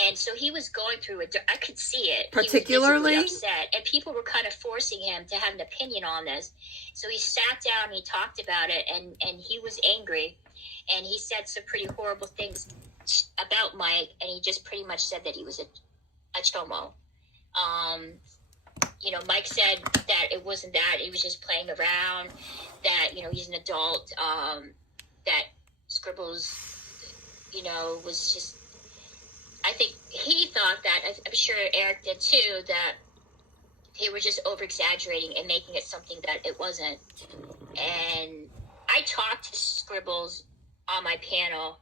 And so he was going through it. I could see it. Particularly? He was visibly upset, and people were kind of forcing him to have an opinion on this. So he sat down and he talked about it, and he was angry, and he said some pretty horrible things about Mike, and he just pretty much said that he was a chomo. You know, Mike said that it wasn't that, he was just playing around, that, you know, he's an adult, that Scribbles, you know, was just, I think he thought that, I'm sure Eric did too, that they were just over-exaggerating and making it something that it wasn't. And I talked to Scribbles on my panel,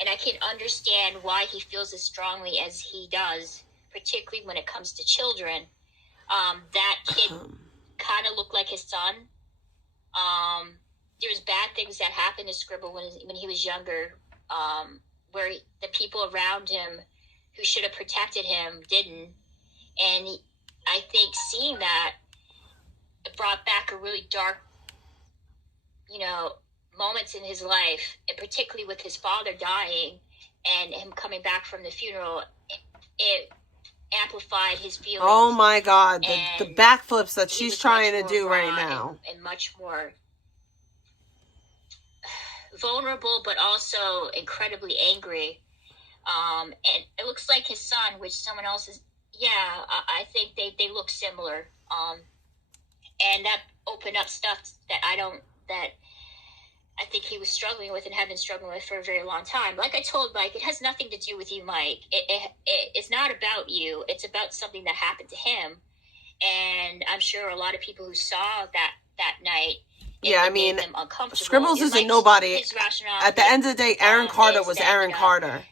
and I can understand why he feels as strongly as he does, particularly when it comes to children. That kid kind of looked like his son. There was bad things that happened to Scribble when he was younger, where the people around him who should have protected him didn't. And I think seeing that, it brought back a really dark, you know, moments in his life, and particularly with his father dying and him coming back from the funeral, it amplified his feelings. Oh my God, the backflips that He she's was trying much to do more right raw now. and much more vulnerable, but also incredibly angry. And it looks like his son, which someone else is, I think they look similar. And that opened up stuff that I think he was struggling with and had been struggling with for a very long time. Like I told Mike, it has nothing to do with you, Mike. It's not about you. It's about something that happened to him. And I'm sure a lot of people who saw that night, Yeah, I mean, made them uncomfortable. Scribbles And isn't Mike's- nobody. his rationale At the end of the day, Aaron Carter is was that, Aaron you know, Carter.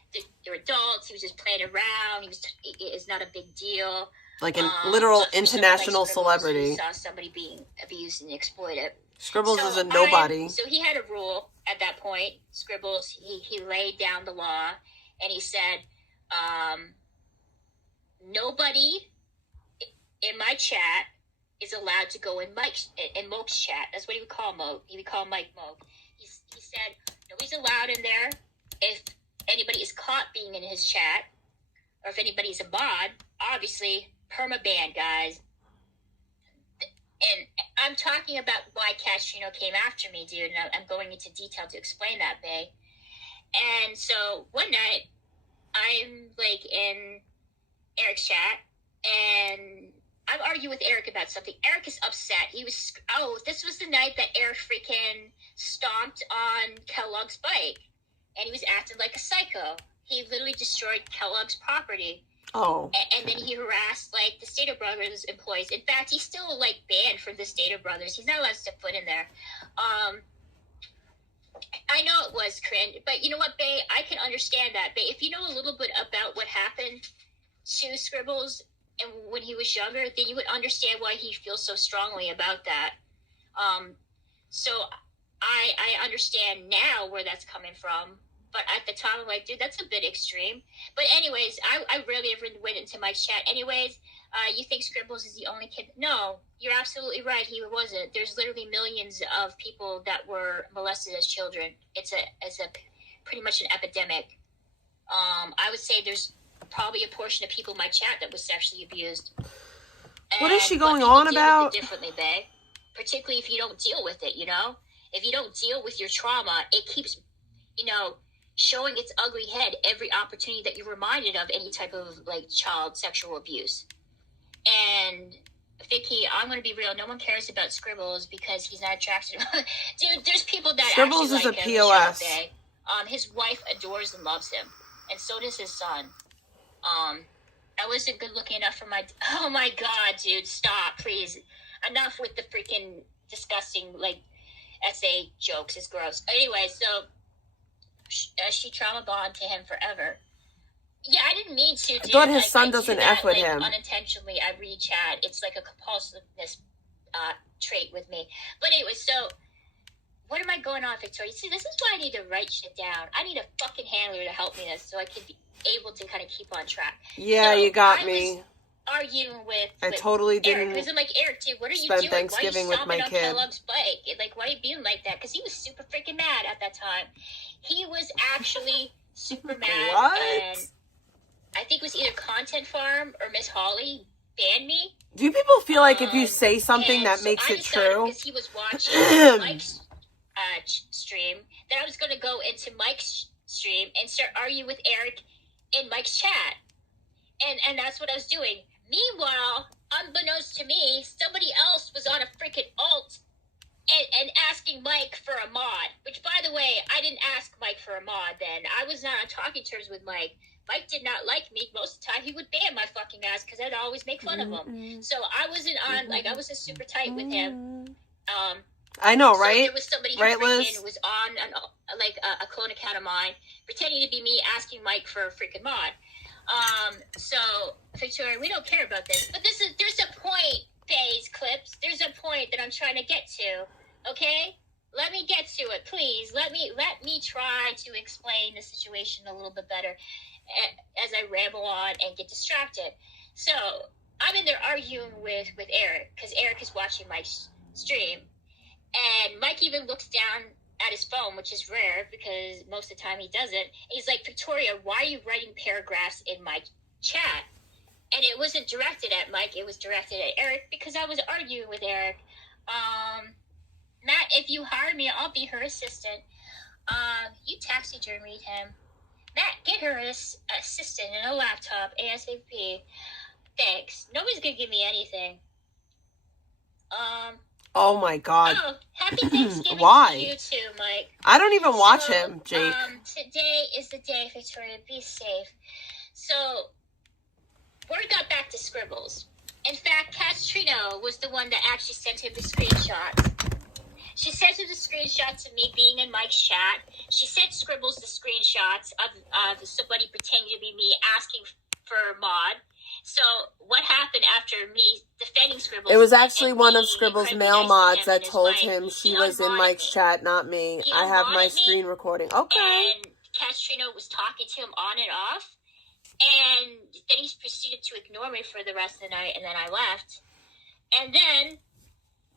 They're adults. He was just playing around. It's not a big deal. Like a literal But for international someone like Scribbles celebrity. who saw somebody being abused and exploited. Scribbles is a nobody. So he had a rule at that point. Scribbles, he laid down the law, and he said, nobody in my chat is allowed to go in Moke's chat. That's what he would call Moke. He would call Mike Moke. He said, nobody's allowed in there. If anybody is caught being in his chat, or if anybody's a mod, obviously, permaban, guys. And I'm talking about why Castrino came after me, dude, and I'm going into detail to explain that, bae. And so one night, I'm like in Eric's chat, and I'm arguing with Eric about something. Eric is upset. This was the night that Eric freaking stomped on Kellogg's bike, and he was acting like a psycho. He literally destroyed Kellogg's property. Oh. And then he harassed, like, the Stater Brothers employees. In fact, he's still, like, banned from the Stater Brothers. He's not allowed to step foot in there. I know it was cringe, but you know what, bae? I can understand that, bae. If you know a little bit about what happened to Scribbles and when he was younger, then you would understand why he feels so strongly about that. So I understand now where that's coming from. But at the time, I'm like, dude, that's a bit extreme. But anyways, I rarely ever went into my chat. Anyways, you think Scribbles is the only kid? No, you're absolutely right. He wasn't. There's literally millions of people that were molested as children. It's a pretty much an epidemic. I would say there's probably a portion of people in my chat that was sexually abused. What is she But going people on deal with about? it differently, babe. Particularly if you don't deal with it, you know? If you don't deal with your trauma, it keeps, you know, showing its ugly head every opportunity that you're reminded of any type of, like, child sexual abuse. And Vicky, I'm going to be real. No one cares about Scribbles because he's not attracted. Dude, there's people that Scribbles actually is like a him. POS. Shut up, bae. His wife adores and loves him, and so does his son. I wasn't good looking enough for my. Oh my god, dude, stop, please. Enough with the freaking disgusting, like, essay jokes. It's gross. Anyway, so she trauma bond to him forever. Yeah, I didn't mean to. I thought his son I do doesn't that, F with like, him. Unintentionally, I read chat. It's like a compulsiveness trait with me. But anyway, so what am I going on, Victoria? See, this is why I need to write shit down. I need a fucking handler to help me this so I can be able to kind of keep on track. Yeah, so you got I me. Was arguing with I totally Eric, didn't because I'm like, Eric, dude, what are you spend doing? Thanksgiving why are you with my stomping on kid. Kellogg's bike? Like, why are you being like that? Because he was super freaking mad at that time. He was actually super mad. What? And I think it was either Content Farm or Miss Holly banned me. Do people feel like if you say something that so makes I it decided, true? because he was watching Mike's stream, that I was going to go into Mike's stream and start arguing with Eric in Mike's chat. And that's what I was doing. Meanwhile, unbeknownst to me, somebody else was on a freaking alt and asking Mike for a mod. Which, by the way, I didn't ask Mike for a mod then. I was not on talking terms with Mike. Mike did not like me. Most of the time, he would ban my fucking ass because I'd always make fun of him. So I wasn't on, like, I wasn't super tight with him. I know, So right? there was somebody who Right, freaking Liz? was on a clone account of mine, pretending to be me, asking Mike for a freaking mod. So Victoria, we don't care about this, but there's a point, Faye's clips. There's a point that I'm trying to get to. Okay, let me get to it, please. Let me try to explain the situation a little bit better as I ramble on and get distracted. So I'm in there arguing with Eric because Eric is watching my stream, and Mike even looks down at his phone, which is rare because most of the time he doesn't. He's like, Victoria, why are you writing paragraphs in my chat? And it wasn't directed at Mike, it was directed at Eric because I was arguing with Eric. Matt, if you hire me, I'll be her assistant. You taxidermied him. Matt, get her an assistant and a laptop ASAP. Thanks. Nobody's gonna give me anything. Oh my God. Oh, happy Thanksgiving Why? to you too, Mike. I don't even watch So, him, Jake. Today is the day, Victoria. Be safe. So, word got back to Scribbles. In fact, Castrino was the one that actually sent him the screenshots. She sent him the screenshots of me being in Mike's chat. She sent Scribbles the screenshots of somebody pretending to be me asking for a mod. So what happened after me defending Scribbles? It was actually and one of being Scribbles' incredibly male nice to mods him that and his told wife, him she he was in unmodded Mike's me. chat, not me. He I have my unmodded me, screen recording. Okay. And Castrino was talking to him on and off. And then he proceeded to ignore me for the rest of the night, and then I left. And then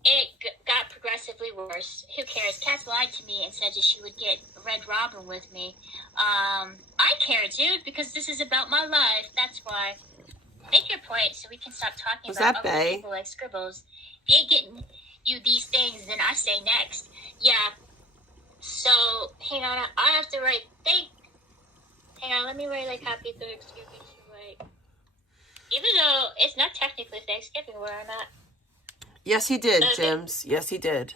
it got progressively worse. Who cares? Cass lied to me and said that she would get Red Robin with me. I care, dude, because this is about my life. That's why. Make your point so we can stop talking Was about that other Bae? people like Scribbles. If you ain't getting you these things, then I say next. Yeah. So, hang on. I have to write hang on, let me write like happy Thanksgiving to like, even though it's not technically Thanksgiving where I'm at. Yes, he did, Okay. Jims. Yes, he did.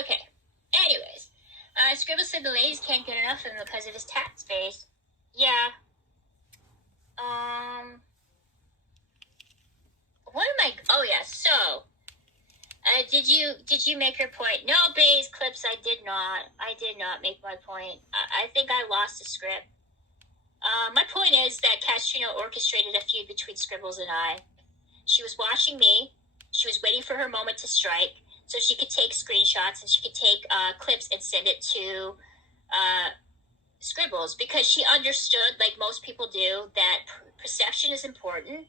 Okay. Anyways, Scribble said the ladies can't get enough of him because of his tax face. Yeah. What am I? Oh yeah. So, did you make your point? No, Bay's clips. I did not. I did not make my point. I think I lost the script. My point is that Castrino orchestrated a feud between Scribbles and I. She was watching me. She was waiting for her moment to strike, so she could take screenshots and she could take clips and send it to Scribbles because she understood, like most people do, that perception is important,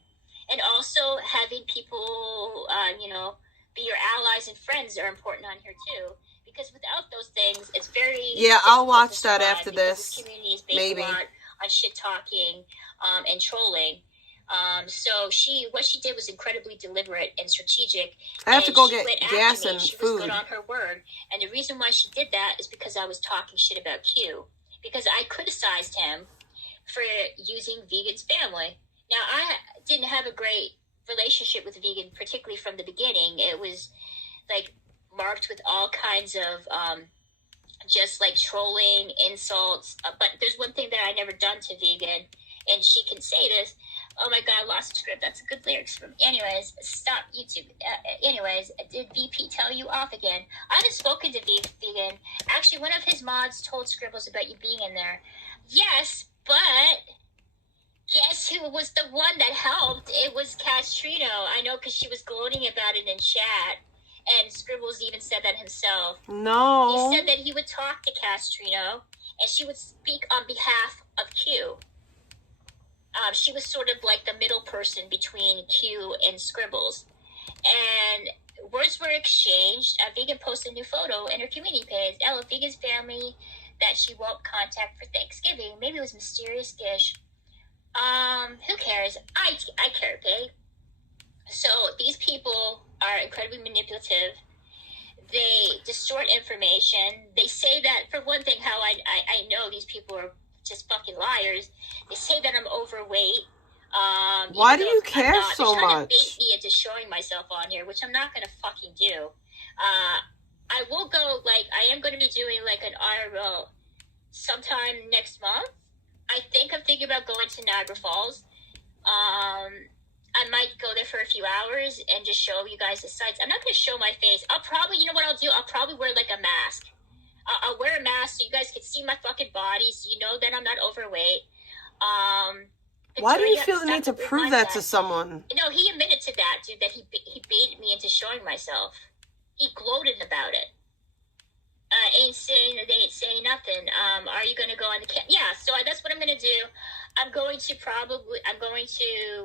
and also having people, be your allies and friends are important on here too. Because without those things, it's very I'll difficult watch to that survive after because this. community is based Maybe. a lot on shit talking and trolling. So what she did was incredibly deliberate and strategic. I have to go she get went after gas me. and She food. was good on her word. And the reason why she did that is because I was talking shit about Q. Because I criticized him for using Vegan's family. Now, I didn't have a great relationship with Vegan, particularly from the beginning. It was like marked with all kinds of just like trolling, insults. But there's one thing that I never done to Vegan, and she can say this. Oh my god, I lost the script. That's a good lyrics from. Anyways, stop YouTube. Anyways, did VP tell you off again? I haven't spoken to Vegan. Actually, one of his mods told Scribbles about you being in there. Yes, but guess who was the one that helped? It was Castrino. I know because she was gloating about it in chat. And Scribbles even said that himself. No. He said that he would talk to Castrino, and she would speak on behalf of Q. She was sort of like the middle person between Q and Scribbles. And words were exchanged. Vegan posted a new photo in her community page. Ella, Vegan's family that she won't contact for Thanksgiving. Maybe it was mysterious dish. Who cares? I care, okay? So these people are incredibly manipulative. They distort information. They say that, for one thing, how I know these people are just fucking liars. They say that I'm overweight. Why do you care so They're trying much? to bait me into showing myself on here, which I'm not going to fucking do. I will go, like, I am going to be doing, like, an IRL sometime next month. I'm thinking about going to Niagara Falls. I might go there for a few hours and just show you guys the sights. I'm not going to show my face. I'll probably, you know what I'll do? I'll probably wear, like, a mask. I'll wear a mask so you guys can see my fucking body, so you know that I'm not overweight. Why do you feel the need to prove that to someone? No, he admitted to that, dude, that he baited me into showing myself. He gloated about it. They ain't saying nothing. Are you going to go on the camp? Yeah, so that's what I'm going to do. I'm going to,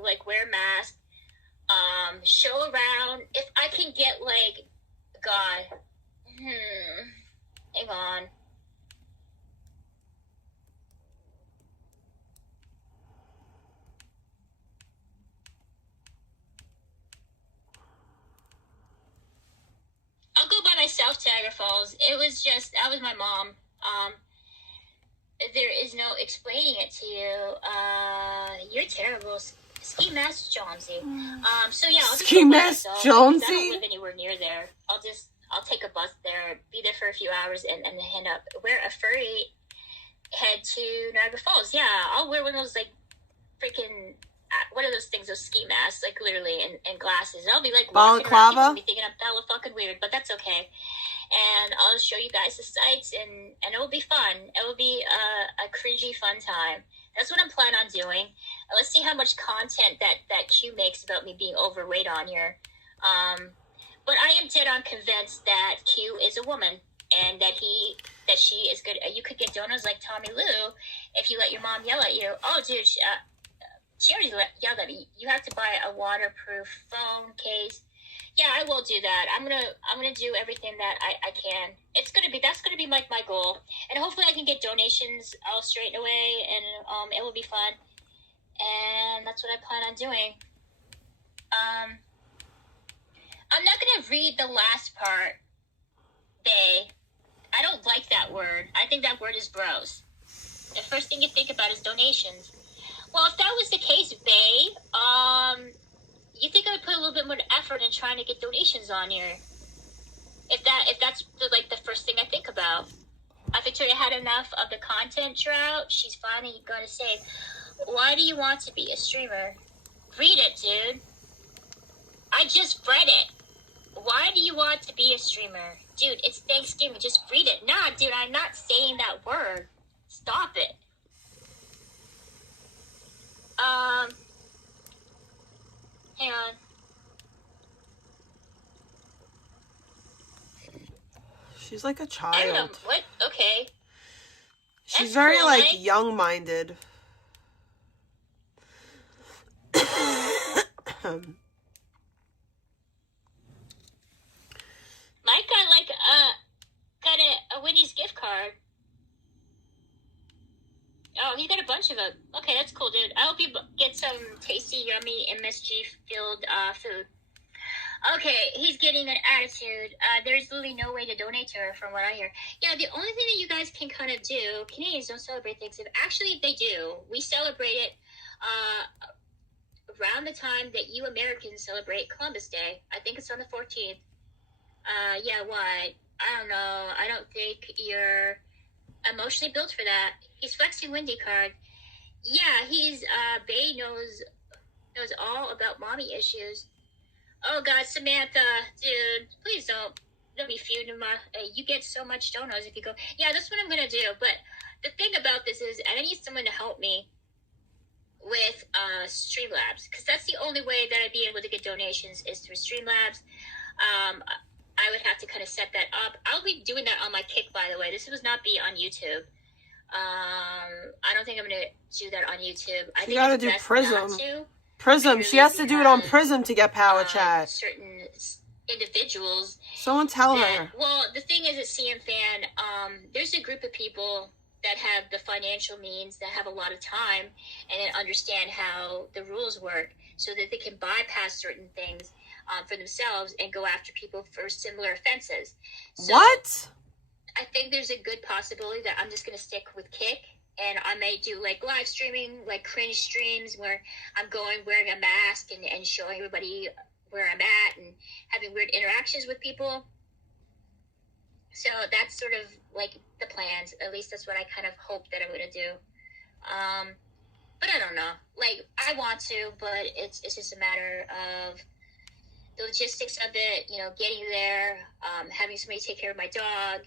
like, wear a mask, show around. If I can get, like, God, hang on. I'll go by myself to Niagara Falls. That was my mom. There is no explaining it to you. You're terrible. Ski Mask Jonesy. So yeah, I'll just Ski go by Mask myself, Jonesy? because I don't live anywhere near there. I'll take a bus there, be there for a few hours, and then head up. Wear a furry, head to Niagara Falls. Yeah, I'll wear one of those, like, freaking, what are those things, those ski masks, like, literally, and glasses. And I'll be, like, walking around, people will be thinking I'm hella fucking weird, but that's okay. And I'll show you guys the sights, and it will be fun. It will be a cringy fun time. That's what I'm planning on doing. Let's see how much content that Q makes about me being overweight on here. But I am dead on convinced that Q is a woman, and that she is good. You could get donuts like Tommy Lou if you let your mom yell at you. Oh, dude, she already yelled at me. You have to buy a waterproof phone case. Yeah, I will do that. I'm gonna do everything that I can. That's gonna be like my goal, and hopefully I can get donations all straightened away, and it will be fun. And that's what I plan on doing. I'm not gonna read the last part, Bae. I don't like that word. I think that word is gross. The first thing you think about is donations. Well, if that was the case, Bae, you think I would put a little bit more effort in trying to get donations on here? If that's the first thing I think about. Victoria had enough of the content drought. She's finally going to say, "Why do you want to be a streamer?" Read it, dude. I just read it. Why do you want to be a streamer? Dude, it's Thanksgiving. Just read it. Nah, dude, I'm not saying that word. Stop it. Hang on. She's like a I don't child. know. What? Okay. She's That's very, cool, like, right? young-minded. Mike got a Wendy's gift card. Oh, he got a bunch of them. Okay, that's cool, dude. I hope you get some tasty, yummy, MSG-filled food. Okay, he's getting an attitude. There's literally no way to donate to her, from what I hear. Yeah, the only thing that you guys can kind of do, Canadians don't celebrate Thanksgiving. Actually, they do. We celebrate it around the time that you Americans celebrate Columbus Day. I think it's on the 14th. Yeah, why? I don't know. I don't think you're emotionally built for that. He's flexing Wendy card. Yeah, he's, Bae knows was all about mommy issues. Oh God, Samantha, dude, please don't be feuding my. You get so much donos if you go. Yeah, that's what I'm gonna do. But the thing about this is, I need someone to help me with Streamlabs, because that's the only way that I'd be able to get donations is through Streamlabs. I would have to kind of set that up. I'll be doing that on my Kick, by the way. This would not be on YouTube. I don't think I'm gonna do that on YouTube. I think gotta it's do best Prism. not to. Prism. She has to do it on Prism to get power chat. Certain individuals. Someone tell that, her. Well, the thing is at CM Fan, there's a group of people that have the financial means, that have a lot of time, and that understand how the rules work, so that they can bypass certain things for themselves and go after people for similar offenses. So What? I think there's a good possibility that I'm just going to stick with Kick, and I may do like live streaming, like cringe streams where I'm going wearing a mask and showing everybody where I'm at and having weird interactions with people. So that's sort of like the plans. At least that's what I kind of hope that I'm going to do. But I don't know. Like, I want to, but it's just a matter of the logistics of it, you know, getting there, having somebody take care of my dog.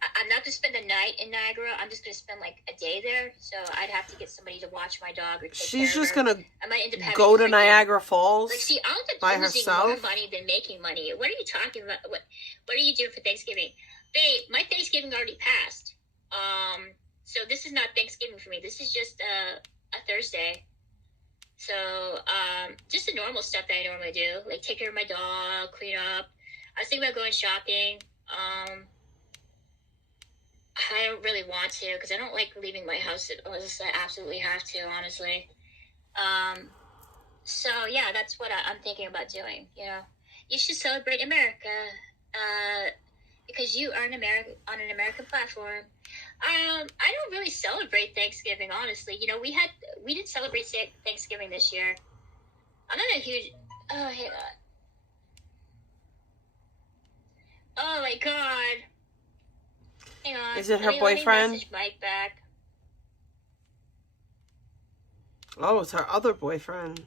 I'm not going to spend the night in Niagara. I'm just going to spend like a day there. So I'd have to get somebody to watch my dog or take She's care just of her. gonna I might end up having go to freaking- Niagara Falls Like, see, I'll end up by losing herself. more money than making money. What are you talking about? What are you doing for Thanksgiving? Babe, my Thanksgiving already passed. So this is not Thanksgiving for me. This is just a Thursday. So just the normal stuff that I normally do, like take care of my dog, clean up. I was thinking about going shopping. I don't really want to, because I don't like leaving my house unless I absolutely have to, honestly. So yeah, that's what I'm thinking about doing. You know, you should celebrate America, because you are on an American platform. I don't really celebrate Thanksgiving, honestly. You know, we didn't celebrate Thanksgiving this year. I'm not a huge. Oh, hang on. Oh my God. Hang on. Is it her Let me boyfriend? message Mike back. Oh, it's her other boyfriend.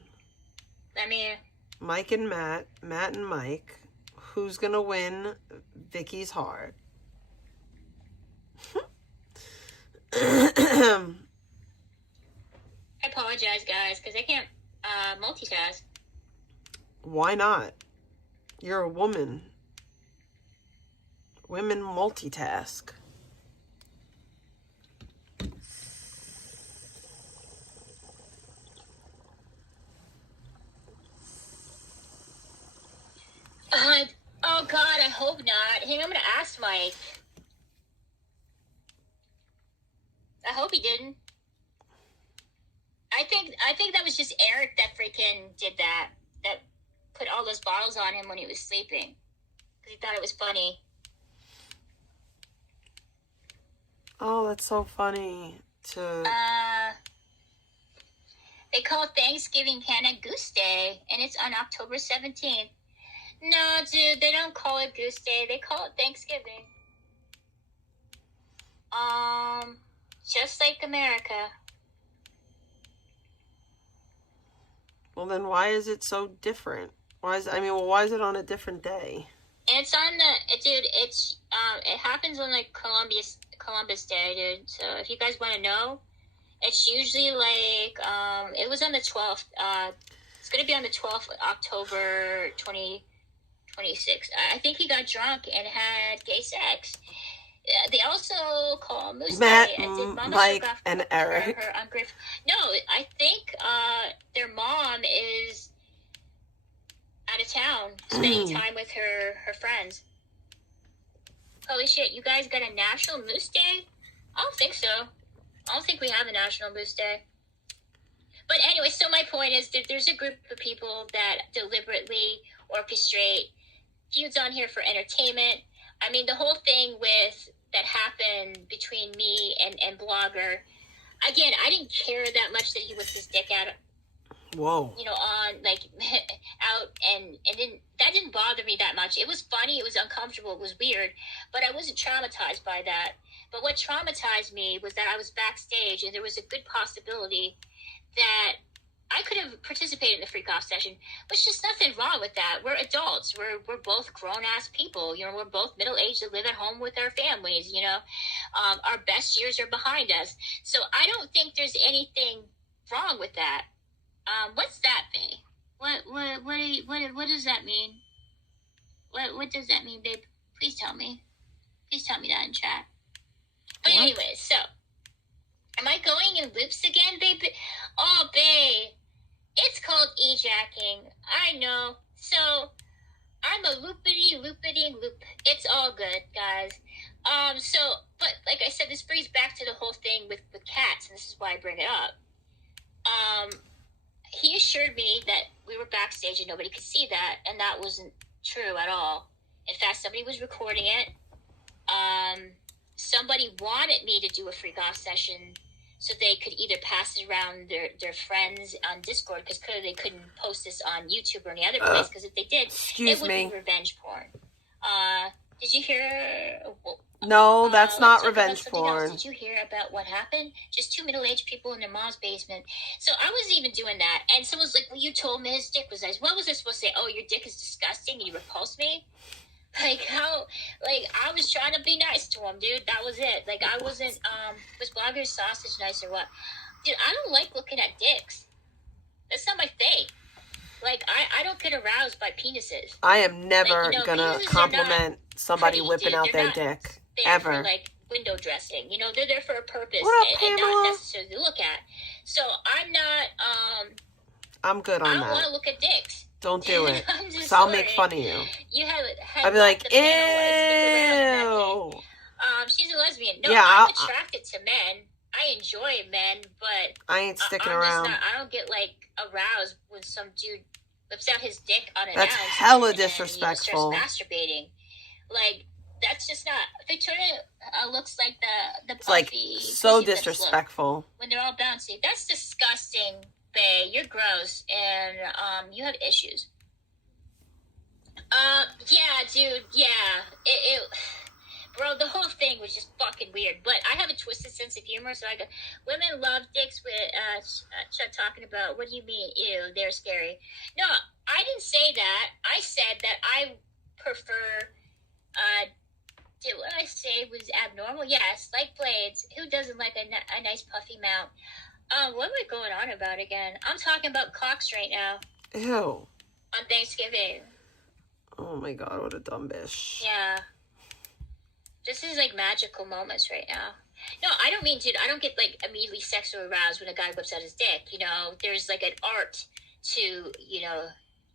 Let me. Mike and Matt. Matt and Mike. Who's gonna win Vicky's heart? I apologize, guys, because I can't multitask. Why not? You're a woman. Women multitask. Oh God, I hope not. Hey, I'm gonna ask Mike. I hope he didn't. I think that was just Eric that freaking did that. That put all those bottles on him when he was sleeping, because he thought it was funny. Oh, that's so funny. They call Thanksgiving Canada Goose Day, and it's on October 17th. No, dude, they don't call it Goose Day. They call it Thanksgiving. Just like America. Well, then why is it so different? Why is it on a different day? It's on it happens on like Columbus Day, dude. So if you guys want to know, it's usually like, it was on the 12th. It's going to be on the 12th of October 2026. I think he got drunk and had gay sex. They also call Moose Matt, Day. And did Mama Mike, Shook off and her Eric. ungrateful? No, I think their mom is out of town spending time with her friends. Holy shit, you guys got a National Moose Day? I don't think so. I don't think we have a National Moose Day. But anyway, so my point is that there's a group of people that deliberately orchestrate feuds on here for entertainment. I mean, the whole thing that happened between me and Blogger, again, I didn't care that much that he whipped his dick out, Whoa. you know, on, like, out, and that didn't bother me that much. It was funny, it was uncomfortable, it was weird, but I wasn't traumatized by that. But what traumatized me was that I was backstage, and there was a good possibility that I could have participate in the freak off session, which is nothing wrong with that. We're adults. We're both grown ass people. You know, we're both middle aged that live at home with our families. You know, our best years are behind us. So I don't think there's anything wrong with that. What's that, babe? What does that mean? What does that mean, babe? Please tell me. Please tell me that in chat. But anyways, so am I going in loops again, babe? Oh, babe, it's called e-jacking. I know. So I'm a loopity loop. It's all good, guys. So, but like I said, this brings back to the whole thing with cats, and this is why I bring it up. He assured me that we were backstage and nobody could see that, and that wasn't true at all. In fact, somebody was recording it. Somebody wanted me to do a freak off session so they could either pass it around their friends on Discord, because clearly they couldn't post this on YouTube or any other place, because if they did, it would be revenge porn. Did you hear? No, that's not let's talk about revenge something porn. else. Did you hear about what happened? Just two middle-aged people in their mom's basement. So I wasn't even doing that. And someone's like, well, you told me his dick was nice. What was I supposed to say? Oh, your dick is disgusting and you repulsed me? Like, how? Like, I was trying to be nice to him, dude. That was it. Like, I wasn't, was Blogger's sausage nice or what? Dude, I don't like looking at dicks. That's not my thing. Like, I don't get aroused by penises. I am never Like, you know, gonna penises are compliment somebody pretty, whipping dude. out They're their not dick. there Ever. for, like, window dressing. You know, they're there for a purpose. What up, and Pamela? not necessarily to look at. So I'm not, I'm good I on don't want that. to look at dicks. Don't do it. I'm just So I'll sorry. make fun of you. You have I'd be like, the panel, ew. she's a lesbian. No, Yeah, I'm attracted to men. I enjoy men, but I ain't sticking I'm around. just not, I don't get like aroused when some dude whips out his dick unannounced. That's hella and, disrespectful. starts masturbating. Like, that's just not. Victoria looks like the It's like puffy, so pussy lips look disrespectful. when they're all bouncy. That's disgusting, bae. You're gross, and you have issues. Yeah, dude. Yeah, it bro, the whole thing was just fucking weird. But I have a twisted sense of humor, so I go, women love dicks with talking about, what do you mean? Ew, they're scary. No, I didn't say that. I said that I prefer, did what I say was abnormal? Yes, like blades. Who doesn't like a nice puffy mount? What am I going on about again? I'm talking about cocks right now. Ew. On Thanksgiving. Oh my god, what a dumb bitch. Yeah. This is like magical moments right now. No, I don't mean, dude, I don't get like immediately sexually aroused when a guy whips out his dick. You know, there's like an art to, you know,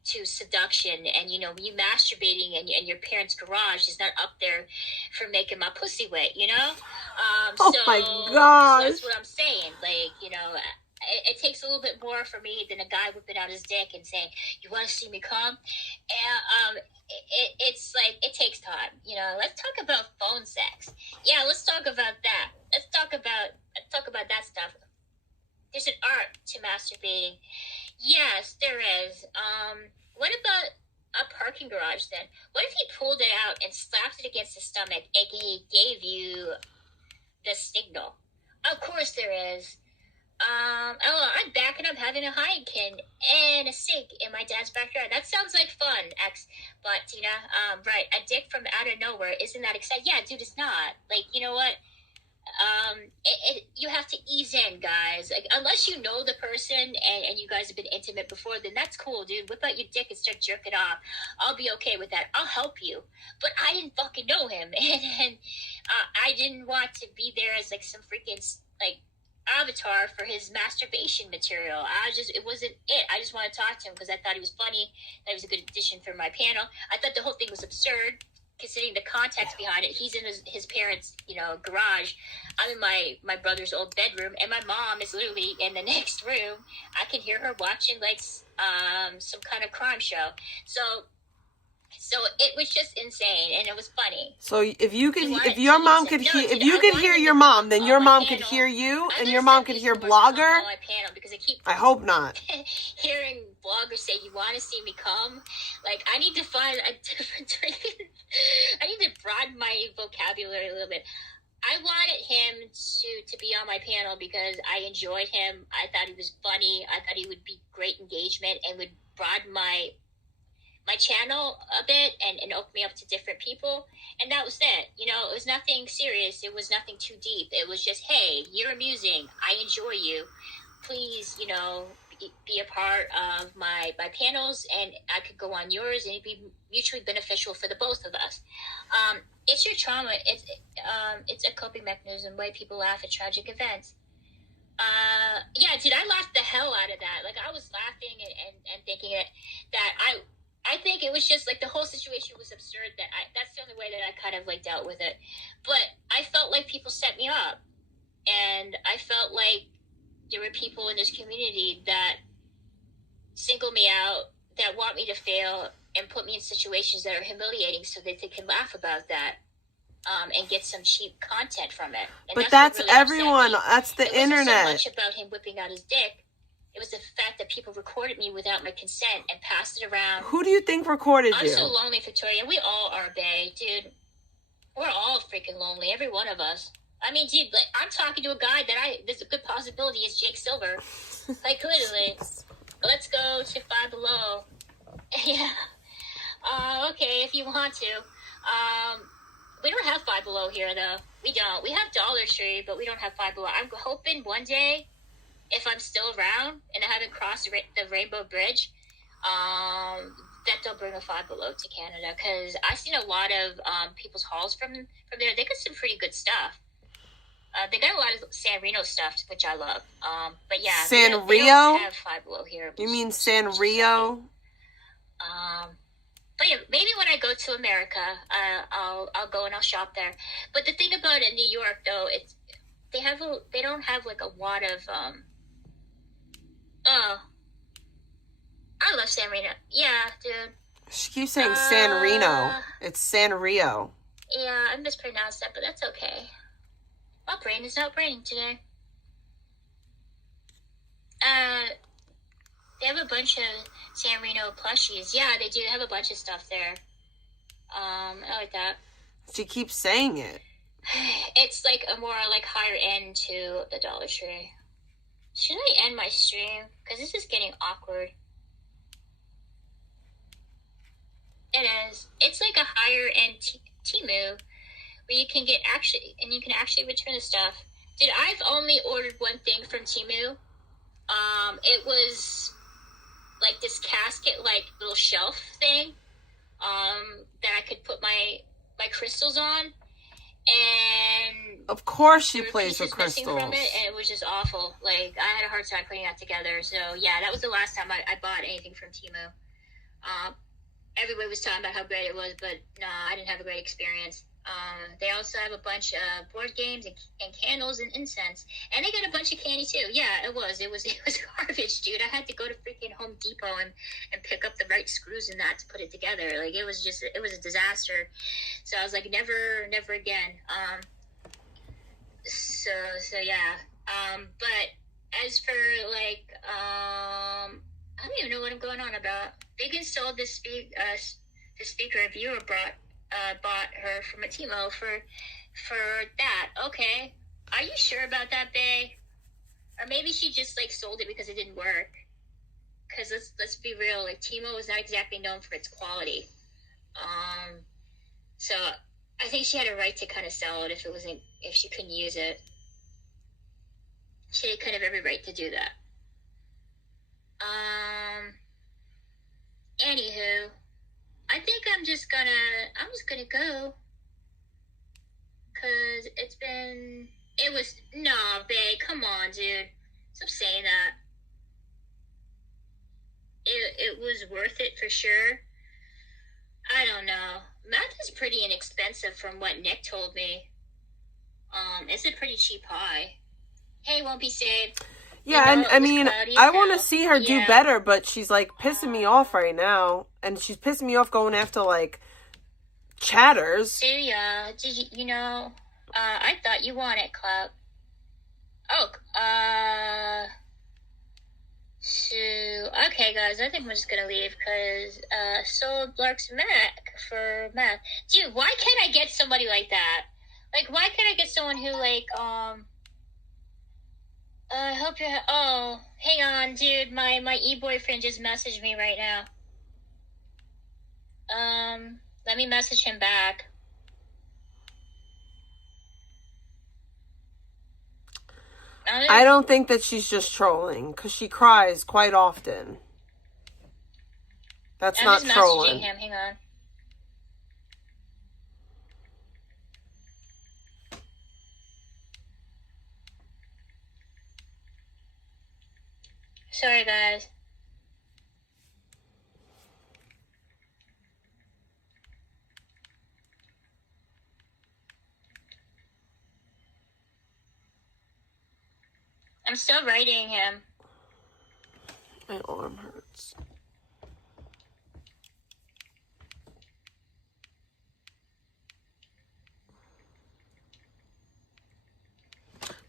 to seduction, and you know, you masturbating and your parents' garage is not up there for making my pussy wet, you know? Oh so, my gosh. So that's what I'm saying. Like, you know, it takes a little bit more for me than a guy whipping out his dick and saying, you want to see me come? And it's like, it takes time. You know, let's talk about phone sex. Yeah, let's talk about that. Let's talk about that stuff. There's an art to masturbating. Yes, there is. What about a parking garage then? What if he pulled it out and slapped it against the stomach, aka gave you the signal? Of course there is. I'm backing up having a Heineken and a sink in my dad's backyard. That sounds like fun, but Tina, right, a dick from out of nowhere, isn't that exciting? Yeah, dude, it's not. Like, you know what? You have to ease in, guys. Like, unless you know the person and you guys have been intimate before, then that's cool, dude. Whip out your dick and start jerking off. I'll be okay with that. I'll help you. But I didn't fucking know him, and I didn't want to be there as like some freaking like avatar for his masturbation material. It wasn't it. I just wanted to talk to him because I thought he was funny. That he was a good addition for my panel. I thought the whole thing was absurd, considering the context behind it. He's in his parents', you know, garage. I'm in my brother's old bedroom, and my mom is literally in the next room. I can hear her watching like some kind of crime show. So it was just insane, and it was funny. So if you could, wanted- if your so you mom said- could no, hear, dude, if you I could wanted hear them your to mom, come then on your my mom could panel. hear you, I'm and gonna your mom send could these hear people to come Blogger. on my panel because I keep I hope not. hearing bloggers say, you want to see me come? Like, I need to find a different I need to broaden my vocabulary a little bit. I wanted him to be on my panel because I enjoyed him. I thought he was funny. I thought he would be great engagement and would broaden my channel a bit and open me up to different people. And that was it. You know, it was nothing serious. It was nothing too deep. It was just, hey, you're amusing. I enjoy you. Please, you know, be a part of my panels, and I could go on yours, and it'd be mutually beneficial for the both of us. It's your trauma. It's a coping mechanism why people laugh at tragic events. Yeah, dude, I laughed the hell out of that. Like, I was laughing and thinking that I think it was just like the whole situation was absurd. That's the only way that I kind of like dealt with it. But I felt like people set me up, and I felt like there were people in this community that single me out, that want me to fail, and put me in situations that are humiliating so that they can laugh about that, and get some cheap content from it. And But that's what really everyone. upset me. That's the It wasn't internet. so much about him whipping out his dick. It was the fact that people recorded me without my consent and passed it around. Who do you think recorded I'm you? so lonely, Victoria. We all are, bae, dude. We're all freaking lonely, every one of us. I mean, dude, like, I'm talking to a guy that there's a good possibility is Jake Silver. Like, literally. Let's go to Five Below. Yeah. Okay, if you want to. We don't have Five Below here, though. We don't. We have Dollar Tree, but we don't have Five Below. I'm hoping one day, if I'm still around and I haven't crossed the Rainbow Bridge, that they'll bring a Five Below to Canada. Because I've seen a lot of people's hauls from there. They got some pretty good stuff. They got a lot of San Reno stuff, which I love. But yeah, they don't have Five Below here. You mean San Rio? But yeah, maybe when I go to America, I'll go and I'll shop there. But the thing about it in New York, though, they don't have like a lot of I love San Reno. Yeah, dude. She keeps saying San Reno. It's San Rio. Yeah, I mispronounced that, but that's okay. My brain is not braining today. They have a bunch of San Reno plushies. Yeah, they do have a bunch of stuff there. I like that. She keeps saying it. It's like a more like higher end to the Dollar Tree. Should I end my stream? Because this is getting awkward. It is. It's like a higher end Temu where you can actually return the stuff. Dude, I've only ordered one thing from Temu. It was like this casket, like little shelf thing, that I could put my crystals on. And of course she there were plays with pieces missing crystals. from it, and it was just awful. Like, I had a hard time putting that together. So yeah, that was the last time I bought anything from Temu. Everybody was talking about how great it was, but no, I didn't have a great experience. They also have a bunch of board games and candles and incense, and they got a bunch of candy too. Yeah, it was garbage, dude. I had to go to freaking Home Depot and pick up the right screws and that to put it together. Like, it was a disaster. So I was like, never again. So yeah. But as for like, I don't even know what I'm going on about. Big installed this speaker. A viewer bought her from a Timo for that. Okay, are you sure about that, bae? Or maybe she just like sold it because it didn't work. Because let's be real, like, Timo is not exactly known for its quality. So I think she had a right to kind of sell it if she couldn't use it. She had kind of every right to do that. Anywho, I think I'm just gonna go. Cause no, babe, come on, dude. Stop saying that. It was worth it for sure. I don't know. Meth is pretty inexpensive from what Nick told me. It's a pretty cheap high. Hey, won't be saved. Yeah, and I mean, I want to see her do better, but she's like pissing me off right now, and she's pissing me off going after like chatters. Yeah, did you know? I thought you wanted club. Oh, so okay, guys, I think I'm just gonna leave because sold Lark's Mac for math. Dude, why can't I get somebody like that? Like, why can't I get someone who, like, I hope you're, oh, hang on, dude, my e-boyfriend just messaged me right now. Let me message him back. I don't think that she's just trolling, because she cries quite often. That's not just trolling. Messaging him. Hang on. Sorry, guys. I'm still writing him. My arm hurts.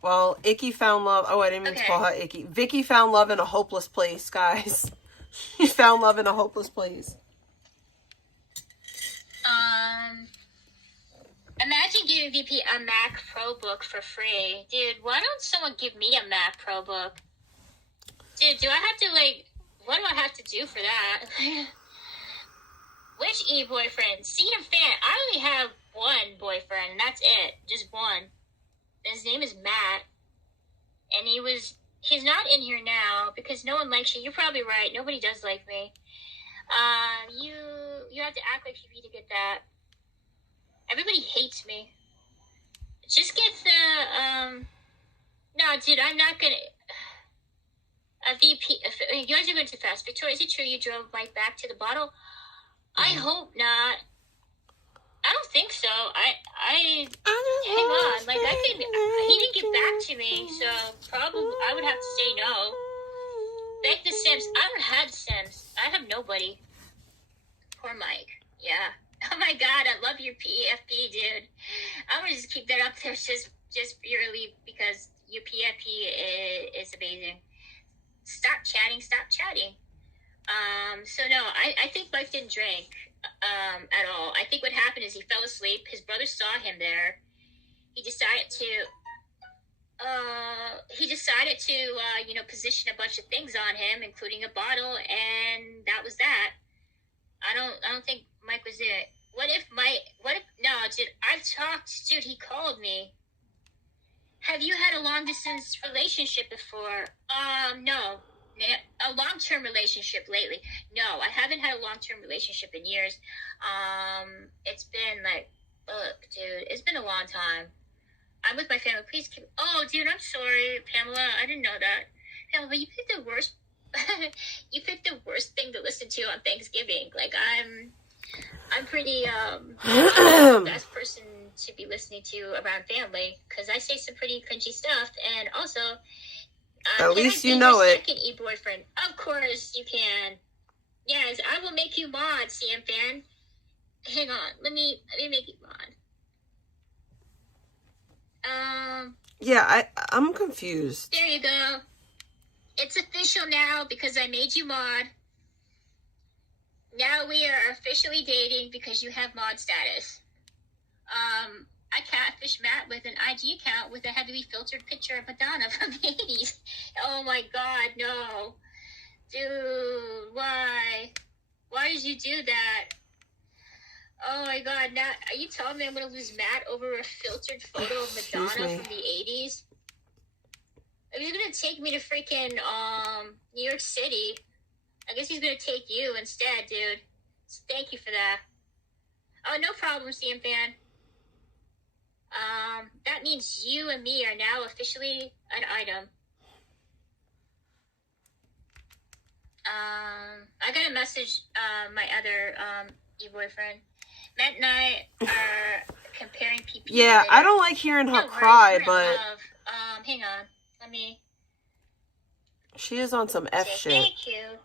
Well, Icky found love. Oh, I didn't mean to call her Icky. Vicky found love in a hopeless place, guys. She found love in a hopeless place. Imagine giving VP a Mac Pro book for free. Dude, why don't someone give me a Mac Pro book? Dude, do I have to, like, what do I have to do for that? Which e-boyfriend? CM fan. I only have one boyfriend, and that's it. Just one. His name is Matt. And he's not in here now because no one likes you. You're probably right. Nobody does like me. You have to act like VP to get that. Everybody hates me. Just get the, no, dude, I'm not gonna, VP, you guys are going too fast. Victoria, is it true you drove Mike back to the bottle? I hope not. I don't think so. Hang on, like, he didn't get back to me, so probably, I would have to say no. Thank the Sims. I don't have Sims. I have nobody. Poor Mike. Yeah. Oh my god, I love your PFP, dude. I'm gonna just keep that up there just purely because your PFP is amazing. Stop chatting. So no, I think Mike didn't drink at all. I think what happened is he fell asleep. His brother saw him there. He decided to position a bunch of things on him, including a bottle, and that was that. I don't think Mike was it. No, dude, I've talked, dude, he called me. Have you had a long distance relationship before? No. A long-term relationship lately. No, I haven't had a long-term relationship in years. It's been like, look, dude, it's been a long time. I'm with my family. Please keep, oh, dude, I'm sorry, Pamela. I didn't know that. Pamela, you picked the worst, you picked the worst thing to listen to on Thanksgiving. Like, I'm pretty, the best person to be listening to around family, because I say some pretty cringy stuff, and also, at least you know it. Second e-boyfriend. Of course you can. Yes, I will make you mod, CM fan. Hang on, let me make you mod. Yeah, I'm confused. There you go. It's official now because I made you mod. Now we are officially dating because you have mod status. I catfish Matt with an IG account with a heavily filtered picture of Madonna from the 80s. Oh my god, no. Dude, why? Why did you do that? Oh my god, now, are you telling me I'm gonna lose Matt over a filtered photo of Madonna from the 80s? If he's gonna take me to freaking, New York City, I guess he's gonna take you instead, dude. So thank you for that. Oh, no problem, CM fan. That means you and me are now officially an item. I got a message, my other, e-boyfriend. Matt and I are comparing PP. Yeah, I don't like hearing her cry, but... hang on. Let me... She is on some F shit. Thank you.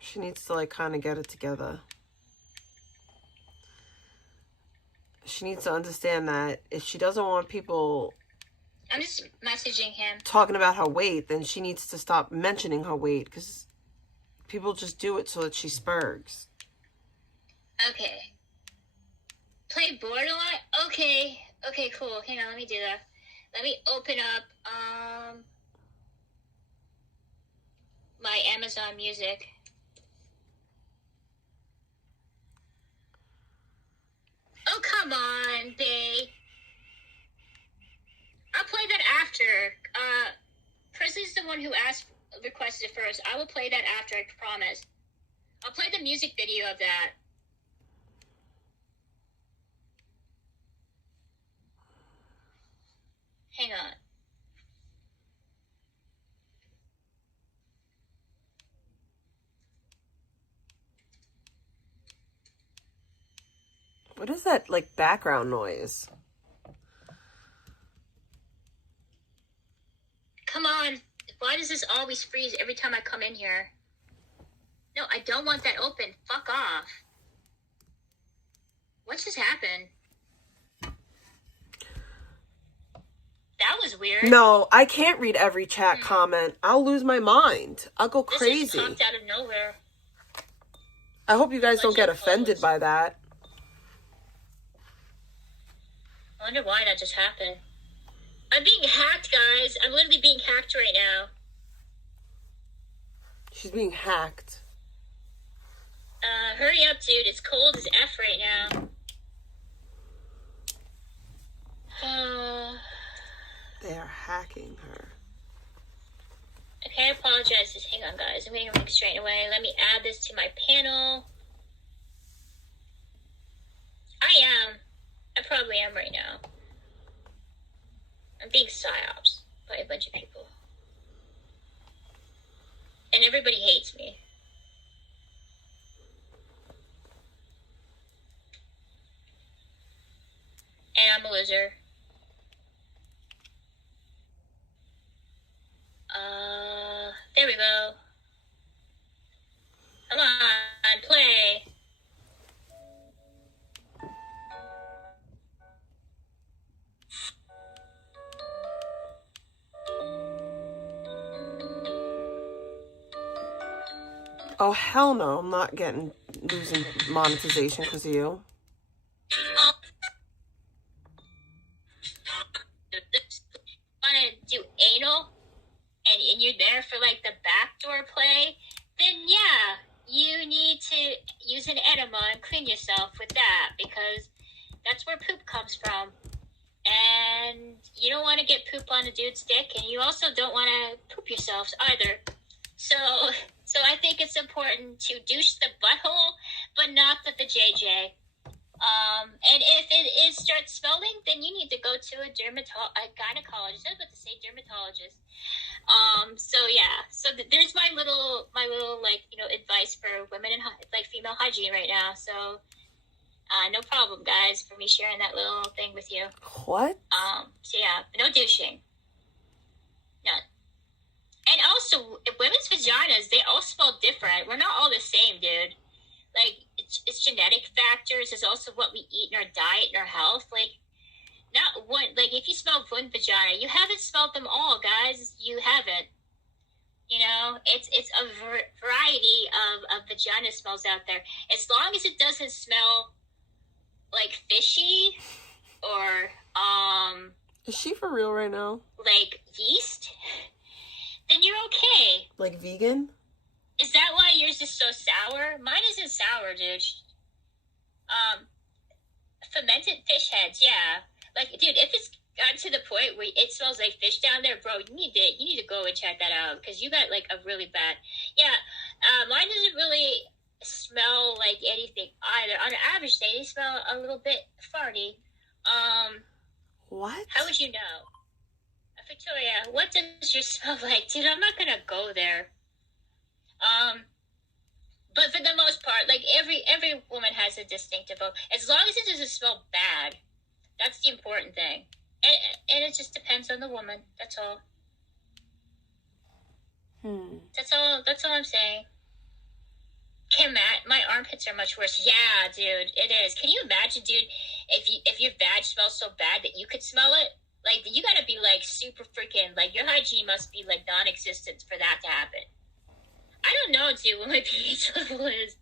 She needs to, like, kind of get it together. She needs to understand that if she doesn't want people... I'm just messaging him. Talking about her weight, then she needs to stop mentioning her weight, because People just do it so that she spurgs. Okay. Play Borderline? Okay. Okay, cool. Hang on, let me do that. Let me open up my Amazon Music. Oh, come on, babe. I'll play that after. Presley's the one who requested it first. I will play that after, I promise. I'll play the music video of that. Hang on. What is that, like, background noise? Come on. Why does this always freeze every time I come in here? No, I don't want that open. Fuck off. What just happened? That was weird. No, I can't read every chat comment. I'll lose my mind. I'll go This crazy. just popped out of nowhere. I hope you guys don't get offended clothes. by that. I wonder why that just happened. I'm being hacked, guys. I'm literally being hacked right now. She's being hacked. Hurry up, dude. It's cold as F right now. They are hacking her. Okay, I apologize. Just hang on, guys. I'm getting everything straightened away. Let me add this to my panel. I probably am right now. I'm being psyops by a bunch of people. And everybody hates me. And I'm a loser. There we go. Come on, play. Oh, hell no. I'm not losing monetization because of you. Want to do anal and you're there for like the backdoor play, then yeah, you need to use an enema and clean yourself with that, because that's where poop comes from. And you don't want to get poop on a dude's dick, and you also don't want to poop yourselves either. So I think it's important to douche the butthole, but not the JJ. And if it starts smelling, then you need to go to a gynecologist. I was about to say dermatologist. So there's my little like, advice for women and like female hygiene right now. So no problem, guys, for me sharing that little thing with you. What? So yeah, no douching. None. And also, women's vaginas, they all smell different. We're not all the same, dude. Like, it's genetic factors. It's also what we eat in our diet and our health. Like, not one, like, if you smell one vagina, you haven't smelled them all, guys. You haven't. It's a variety of vagina smells out there. As long as it doesn't smell like fishy or, Is she for real right now? like yeast, then you're okay. Like vegan? Is that why yours is so sour? Mine isn't sour, dude. Fermented fish heads, yeah. Like, dude, if it's gotten to the point where it smells like fish down there, bro, you need to go and check that out, because you got like a really bad. Yeah, mine doesn't really smell like anything either. On an average day, they smell a little bit farty. What? How would you know? Victoria, what does your smell like? Dude, I'm not gonna go there. But for the most part, like every woman has a distinctive odor. As long as it doesn't smell bad, that's the important thing. And it just depends on the woman. That's all. That's all I'm saying. My armpits are much worse. Yeah, dude, it is. Can you imagine, dude, if your vag smells so bad that you could smell it? Like, you gotta be like super freaking, like, your hygiene must be like non-existent for that to happen. I don't know, dude, what my pH level is.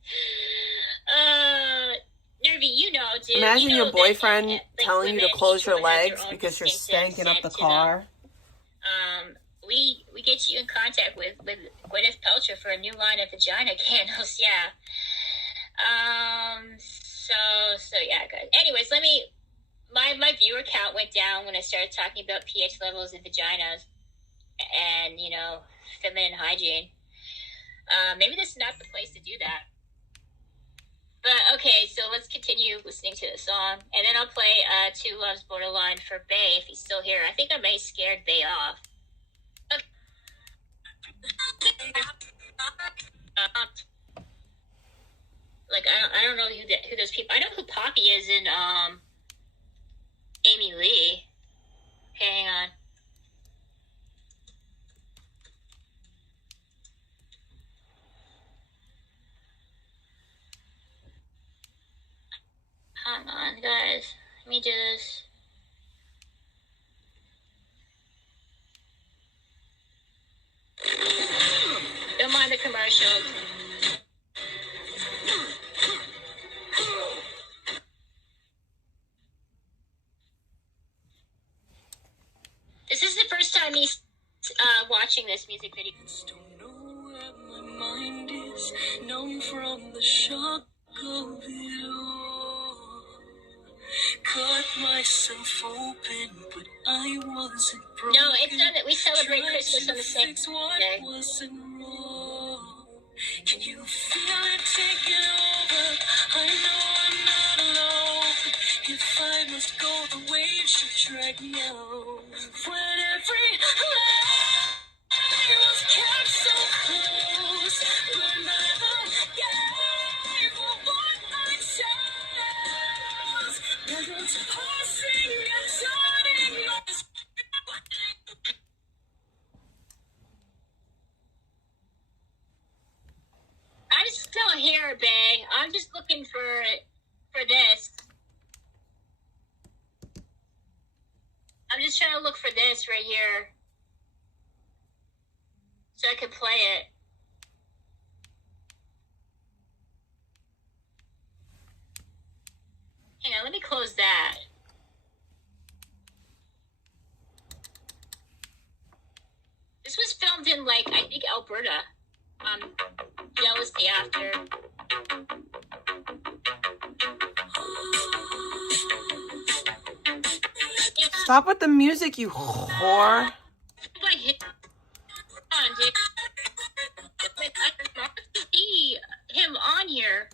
Nervy, you know, dude. Imagine you know your boyfriend like, telling you to women, close each your one has their legs own because you're distinctive stanking up the scent to them. car. We get you in contact with Gwyneth Paltrow for a new line of vagina candles, yeah. So yeah, guys. Anyways, my viewer count went down when I started talking about pH levels in vaginas and, you know, feminine hygiene. Maybe this is not the place to do that. But okay, so let's continue listening to the song, and then I'll play Two Loves Borderline for Bay if he's still here. I think I may have scared Bay off. Like I don't know who those people. I know who Poppy is in Amy Lee. Okay, hang on. Hang on, guys. Let me do this. Don't mind the commercials. This is the first time he's watching this music video. Don't know where my mind is, numb from the shock of it all. Cut myself open, but I wasn't broken. No, it's not that we celebrate Christmas on the same day. Wasn't wrong. Can you feel it taking over? I know I'm not alone. If I must go, the waves should drag me out. When every lie was kept so close, but never gave what I chose. Rhythms pulsing and turning my I'm still here, Bay. I'm just looking for this. I'm just trying to look for this right here, so I can play it. Hang on, let me close that. This was filmed in, like, I think Alberta. Jealousy after. Stop with the music, you whore. I hit on, dude. I don't see him on here.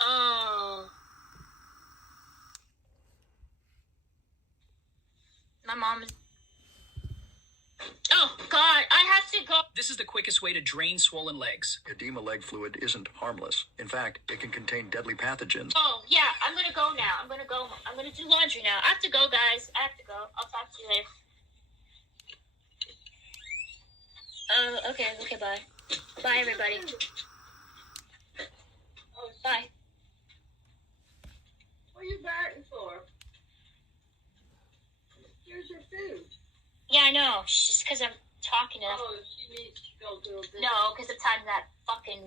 Oh. My mom's. Oh, God, I have to go. This is the quickest way to drain swollen legs. Edema leg fluid isn't harmless. In fact, it can contain deadly pathogens. Oh, yeah, I'm going to go now. I'm going to go. I'm going to do laundry now. I have to go, guys. I have to go. I'll talk to you later. Okay, bye. Bye, everybody. Bye. What are you barking for? Here's your food. Yeah, I know. It's just because I'm talking to them. Oh, she needs to go do a bit. No, because I'm talking to that fucking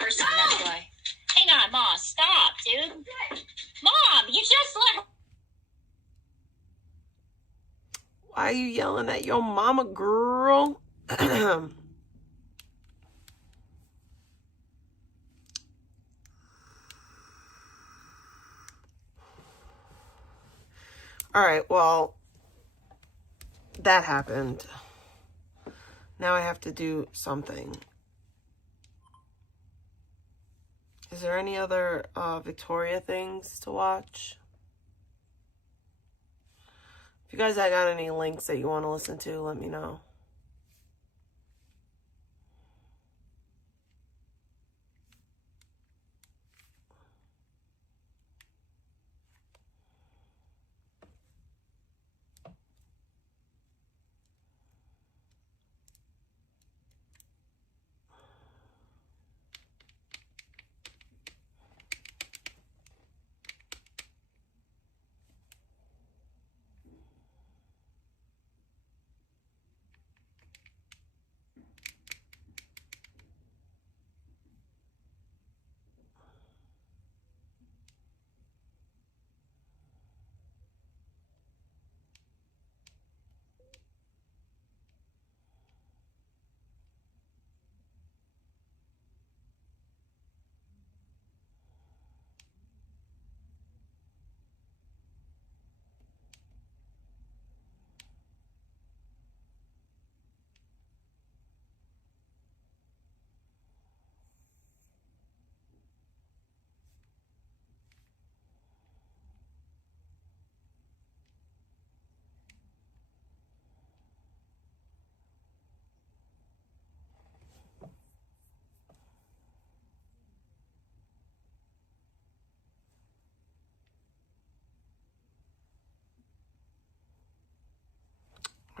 person, that's why. Hang on, Mom. Stop, dude. Okay. Mom, you just let her... Why are you yelling at your mama, girl? All right, well, that happened. Now I have to do something. Is there any other Victoria things to watch? If you guys got any links that you want to listen to, let me know.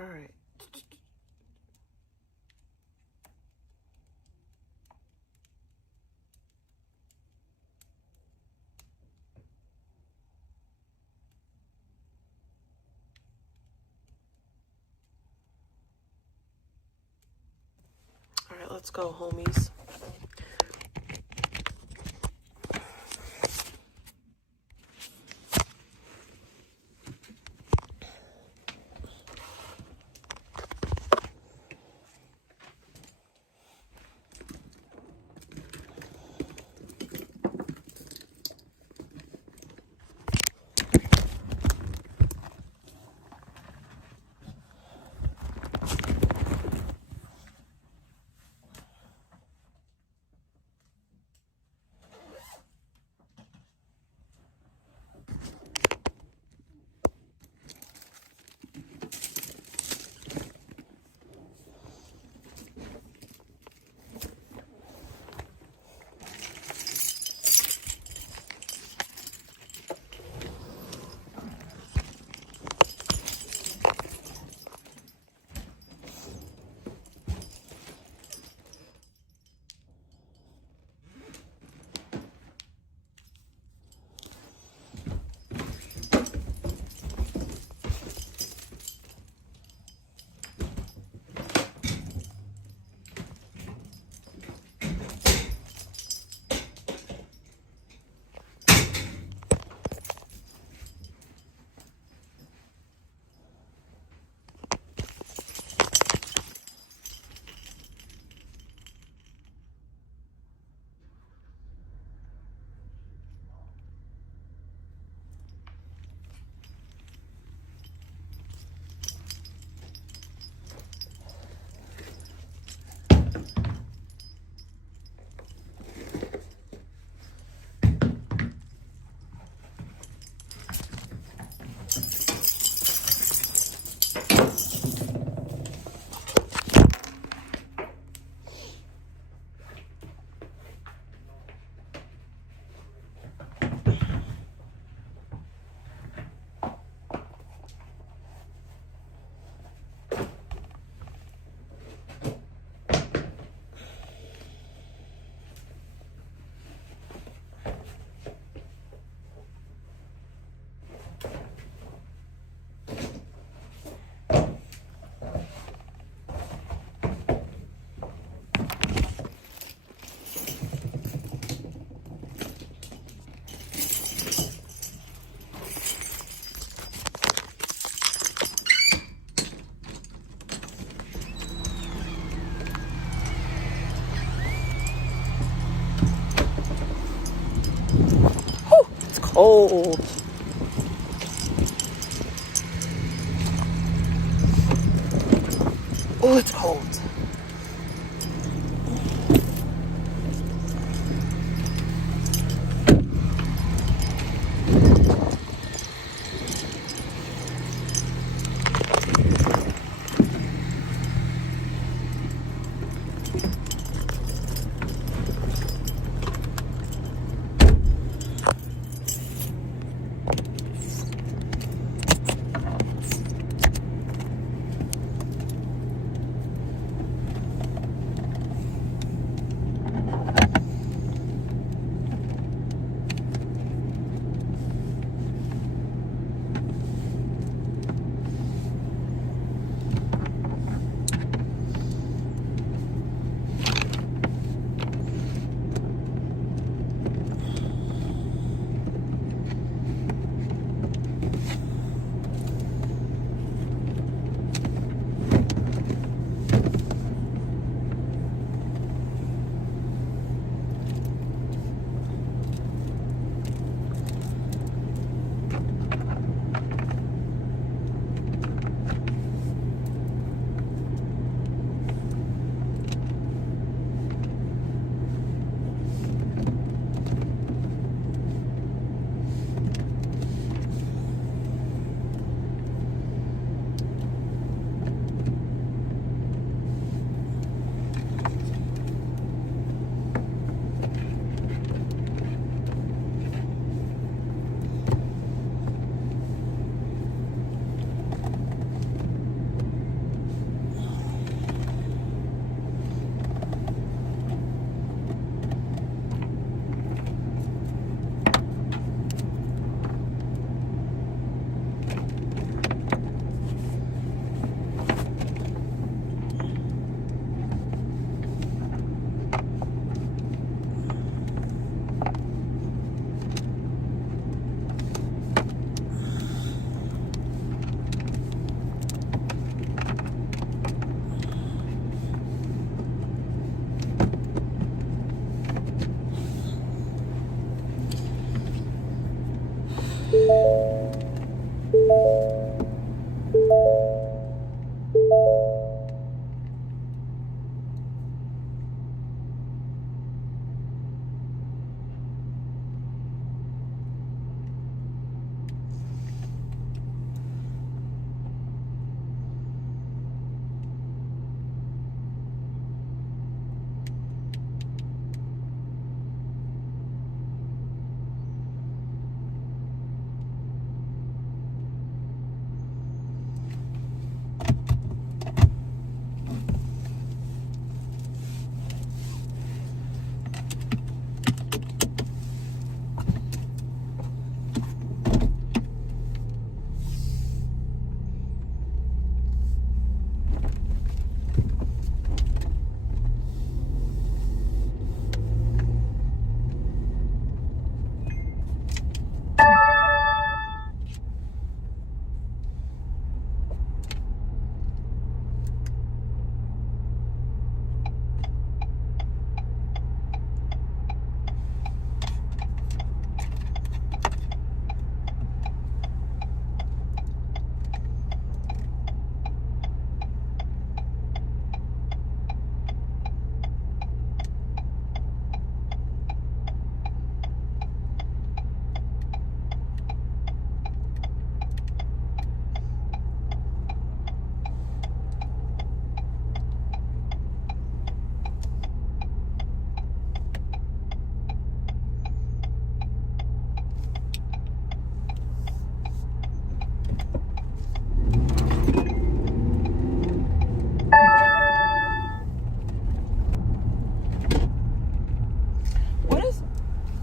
All right. All right, let's go, homies. Cold. Oh, it's cold.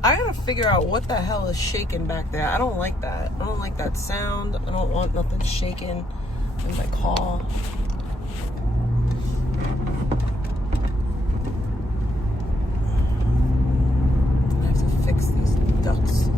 I gotta figure out what the hell is shaking back there. I don't like that. I don't like that sound. I don't want nothing shaking in my car. I have to fix these ducts.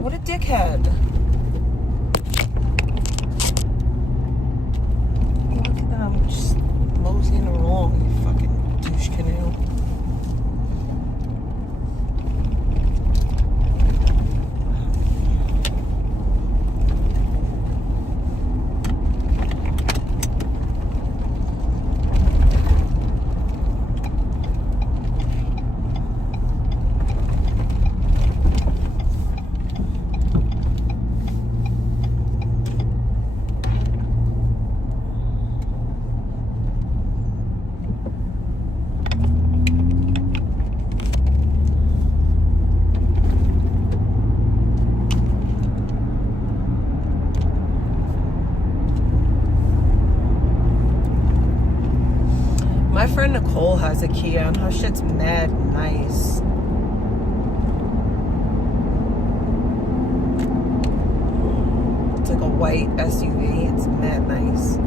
What a dickhead. Look at them just moseying along, you fucking douche canoe. My friend Nicole has a Kia and her shit's mad nice. It's like a white SUV. It's mad nice.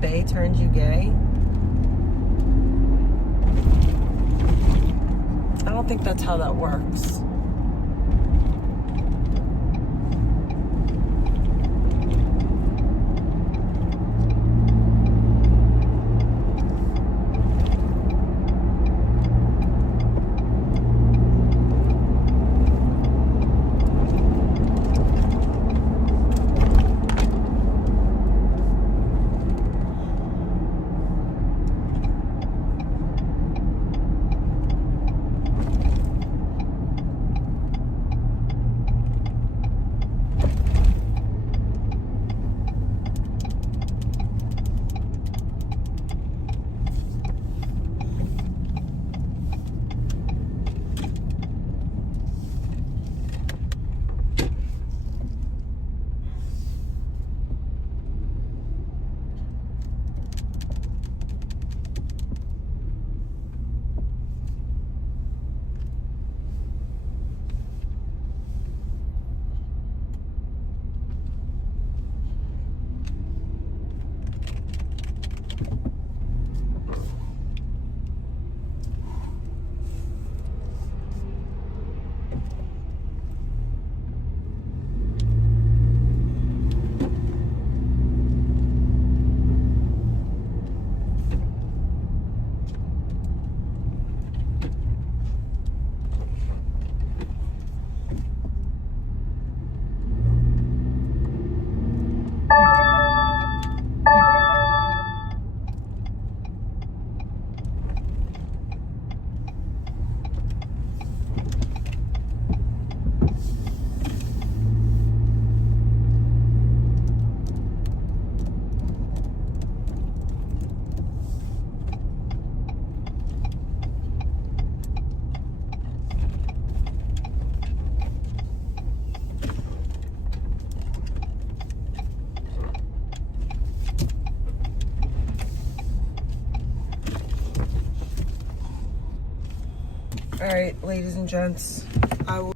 Bay turned you gay? I don't think that's how that works. All right, ladies and gents, I will.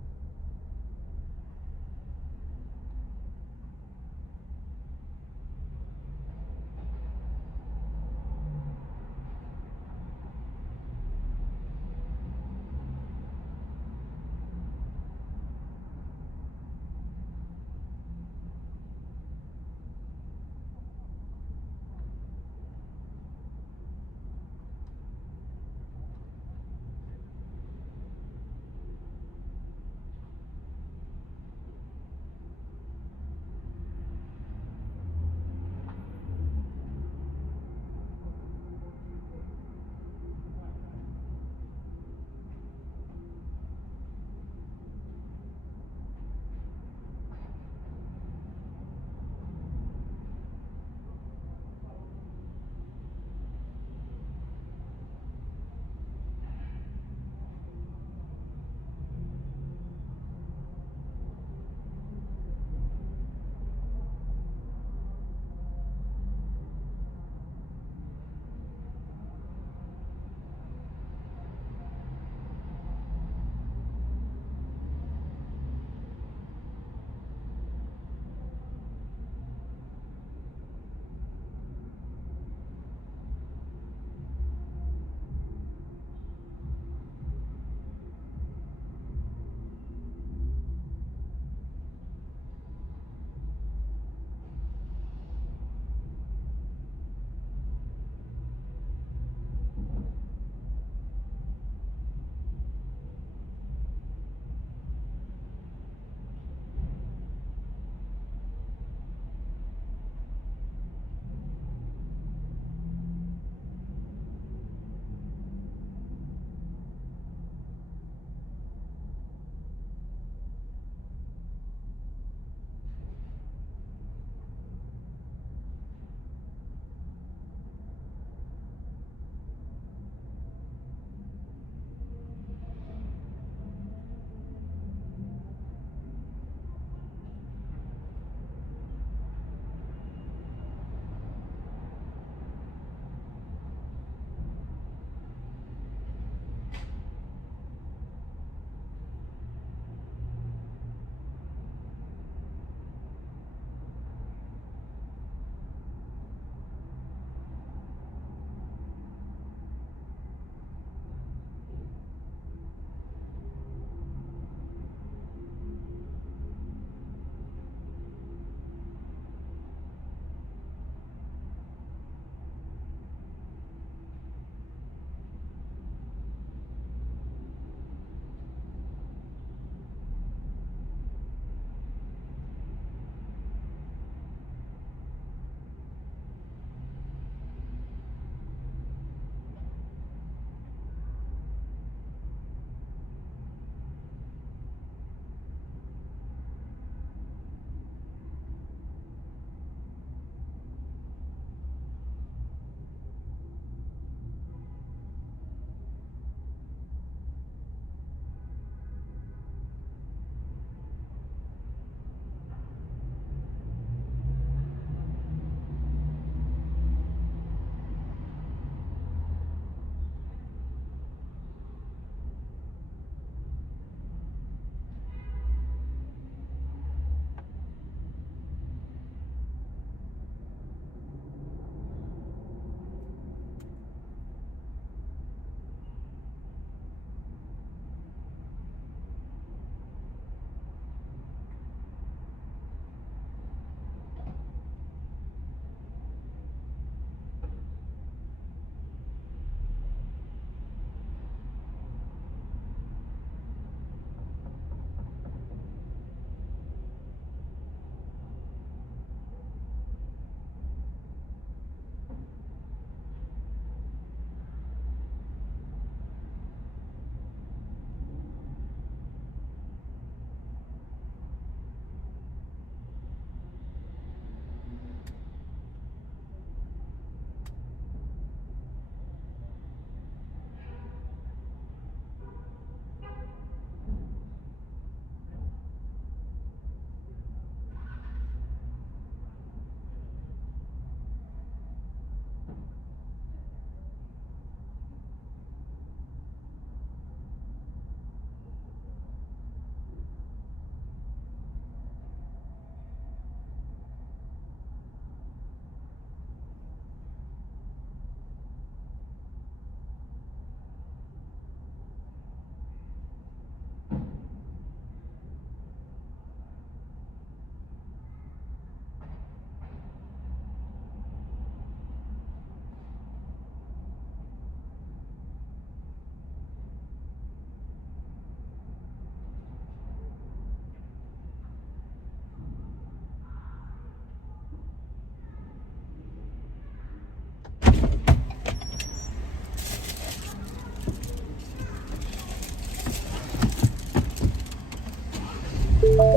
I'm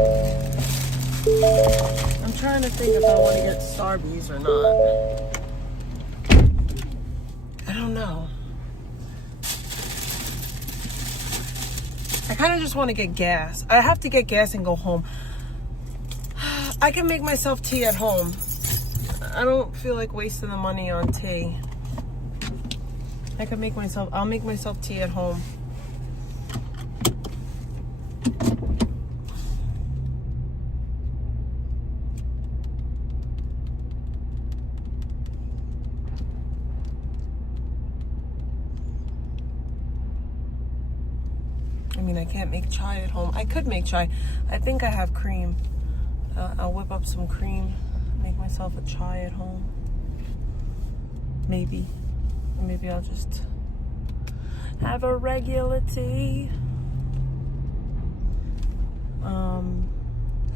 trying to think if I want to get Starbucks or not. I don't know. I kind of just want to get gas. I have to get gas and go home. I can make myself tea at home. I don't feel like wasting the money on tea. I'll make myself tea at home. I mean, I can't make chai at home. I could make chai. I think I have cream. I'll whip up some cream, make myself a chai at home. Maybe. Or maybe I'll just have a regular tea. How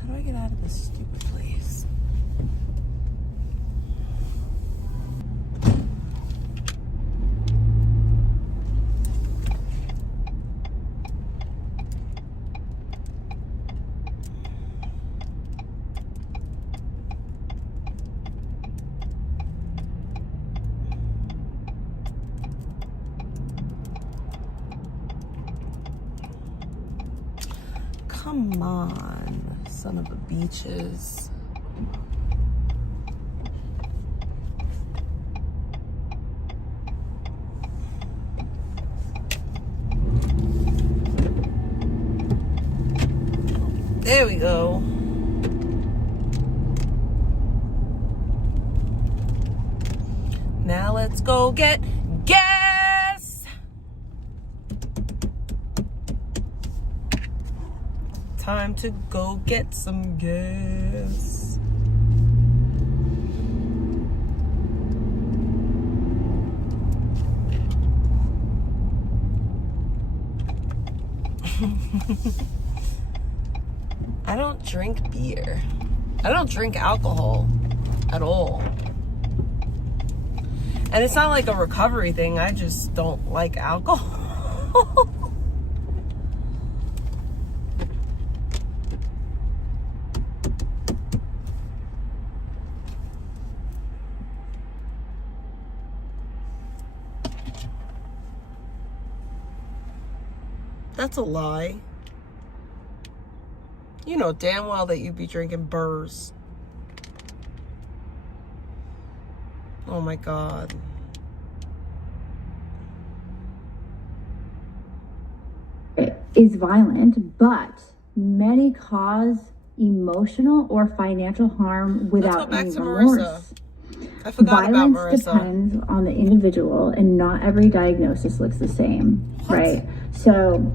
do I get out of this stupid place? Come on, son of a beaches. There we go. Now let's go get gas. Time to go get some gas. I don't drink beer. I don't drink alcohol at all. And it's not like a recovery thing. I just don't like alcohol. That's a lie. You know damn well that you be drinking burrs. Oh my God. Is violent, but many cause emotional or financial harm without any remorse. I forgot about Violence Marissa. depends on the individual, and not every diagnosis looks the same, right? So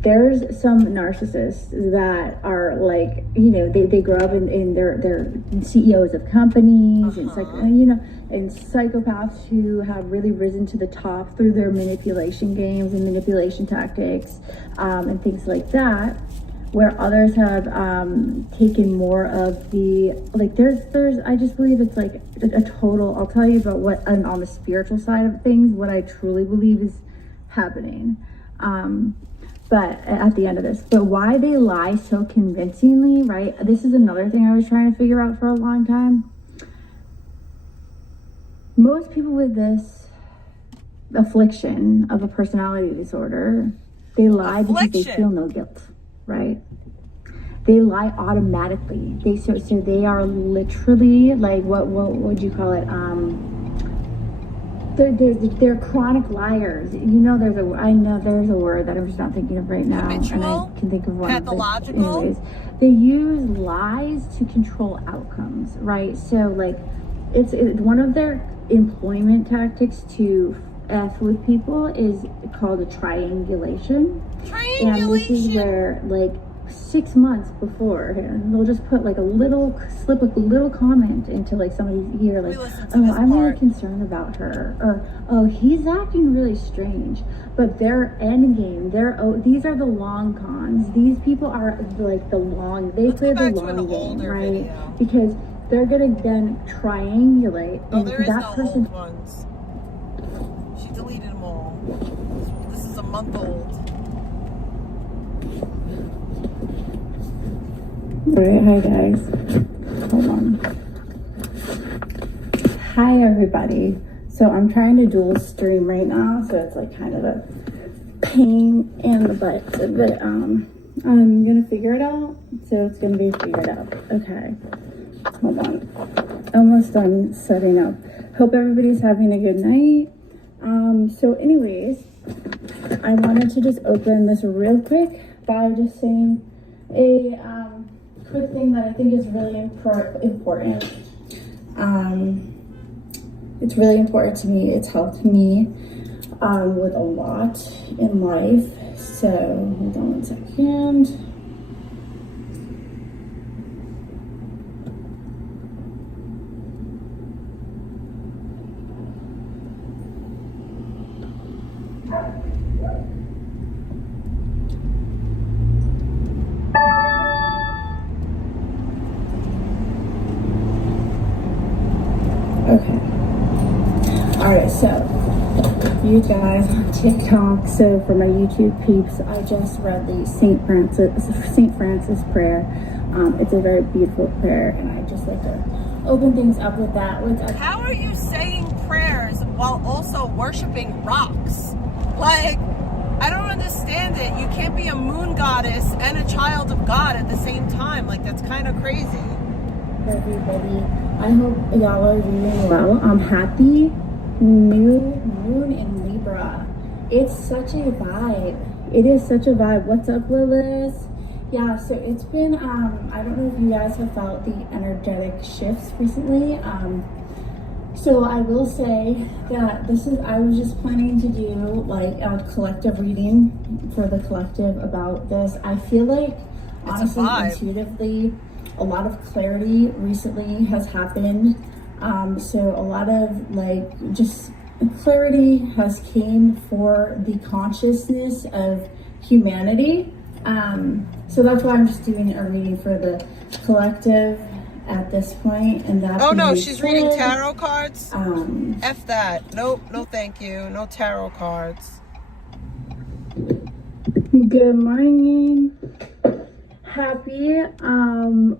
there's some narcissists that are like, you know, they grow up in they're CEOs of companies and and psychopaths who have really risen to the top through their manipulation games and manipulation tactics and things like that, where others have taken more of the, like, there's I just believe it's like a total, I'll tell you about what on the spiritual side of things, what I truly believe is happening. But at the end of this, but why they lie so convincingly, right? This is another thing I was trying to figure out for a long time. Most people with this affliction of a personality disorder, they lie because they feel no guilt, right? They lie automatically. So they are literally like, what would you call it? They're chronic liars. You know, I know there's a word that I'm just not thinking of right now. Habitual? And I can think of one. Pathological? Anyways, they use lies to control outcomes, right? So like, it's one of their employment tactics to F with people is called a triangulation. And this is where, like, 6 months before, they'll just put like slip a little comment into like somebody's ear, like, oh, I'm really concerned about her, or oh, he's acting really strange. But their end game, these are the long cons. These people are like they play the long game, right? Video. Because they're gonna then triangulate, and that person. Ones. She deleted them all. This is a month old. Right, hi guys. Hold on. Hi everybody. So I'm trying to dual stream right now, so it's like kind of a pain in the butt, but I'm gonna figure it out. So it's gonna be figured out. Okay. Hold on. Almost done setting up. Hope everybody's having a good night. So anyways, I wanted to just open this real quick by just saying a quick thing that I think is really important. It's really important to me. It's helped me with a lot in life. So hold on 1 second. Okay. Alright, so you guys on TikTok, so for my YouTube peeps, I just read the St. Francis prayer. It's a very beautiful prayer, and I just like to open things up with that. How are you saying prayers while also worshiping rocks? Like, I don't understand it. You can't be a moon goddess and a child of God at the same time. Like, that's kind of crazy. Everybody, I hope y'all are doing well. Happy new moon in Libra. It's such a vibe. It is such a vibe. What's up, Lilith? Yeah, so it's been I don't know if you guys have felt the energetic shifts recently. So I will say that I was just planning to do like a collective reading for the collective about this. I feel like honestly, intuitively, a lot of clarity recently has happened. So a lot of like just clarity has came for the consciousness of humanity. So that's why I'm just doing a reading for the collective at this point. And that's oh no, she's reading tarot cards. F that. Nope, no thank you. No tarot cards. Good morning. Happy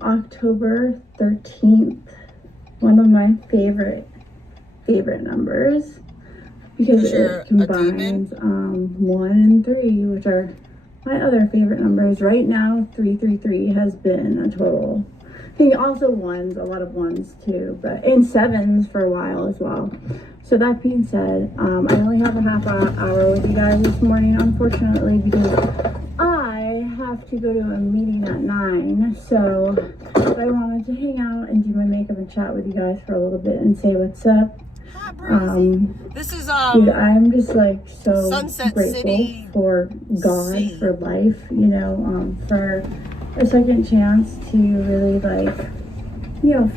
October 13th. One of my favorite numbers because it combines 1 and 3, which are my other favorite numbers. Right now 333 has been a total. I think also ones, a lot of ones too, but and 7s for a while as well. So that being said, I only have a half hour with you guys this morning, unfortunately, because I have to go to a meeting at 9. So I wanted to hang out and do my makeup and chat with you guys for a little bit and say what's up. This is dude, I'm just like so Sunset grateful City for God, for life, you know, for a second chance to really like, you know,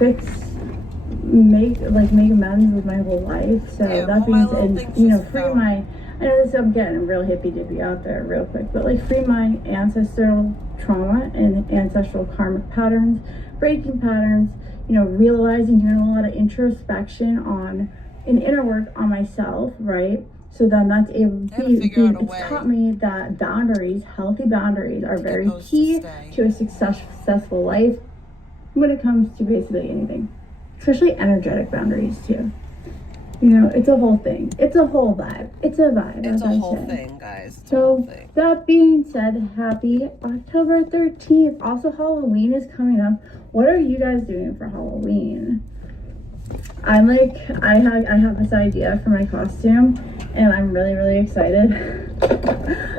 make amends with my whole life. So that being said, you know, free my, I know this, I'm getting real hippy dippy out there real quick, but like free my ancestral trauma and ancestral karmic patterns, breaking patterns, you know, realizing, doing a lot of introspection on an inner work on myself, right? So then that's able to it's taught me that boundaries, healthy boundaries, are very key to a successful life when it comes to basically anything, especially energetic boundaries too. You know, it's a whole thing. It's a whole vibe. It's a vibe. It's a whole thing, guys. So that being said, happy October 13th. Also, Halloween is coming up. What are you guys doing for Halloween? I'm like, I have this idea for my costume, and I'm really, really excited.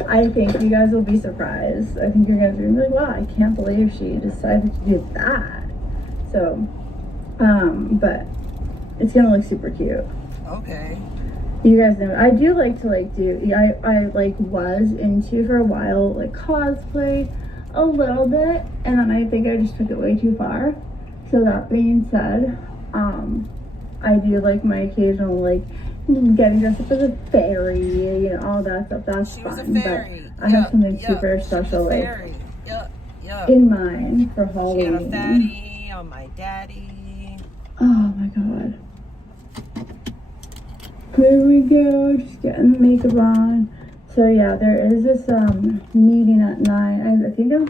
I think you guys will be surprised. I think you're gonna be like, wow, I can't believe she decided to do that. So, but it's gonna look super cute. Okay. You guys know, I do like to like do, I like was into for a while, like cosplay a little bit, and then I think I just took it way too far. So that being said, I do like my occasional like getting dressed up as a fairy, you know, all that stuff. That's fun. But I have something super special like in mind for Halloween. She had a fatty on my daddy. Oh my god. There we go, just getting the makeup on. So yeah, there is this meeting at 9. I think I'm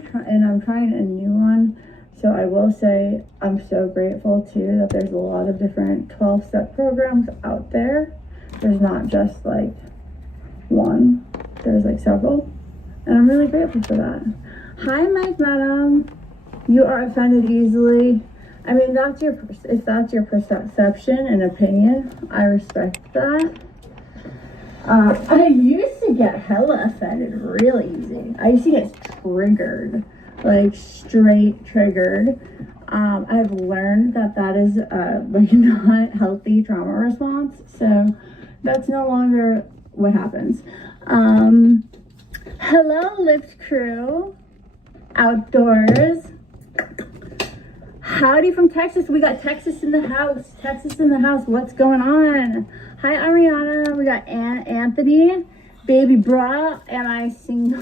trying a new one. So I will say I'm so grateful too that there's a lot of different 12-step programs out there. There's not just like one, there's like several, and I'm really grateful for that. Hi, Mike Madam. You are offended easily. I mean, if that's your perception and opinion, I respect that. I used to get hella offended really easy. I used to get triggered, like straight triggered. I've learned that is like not healthy trauma response. So that's no longer what happens. Hello, Lift Crew, outdoors. Howdy from Texas. We got Texas in the house. Texas in the house. What's going on? Hi, Ariana. We got Anthony, Baby Bra, and I sing.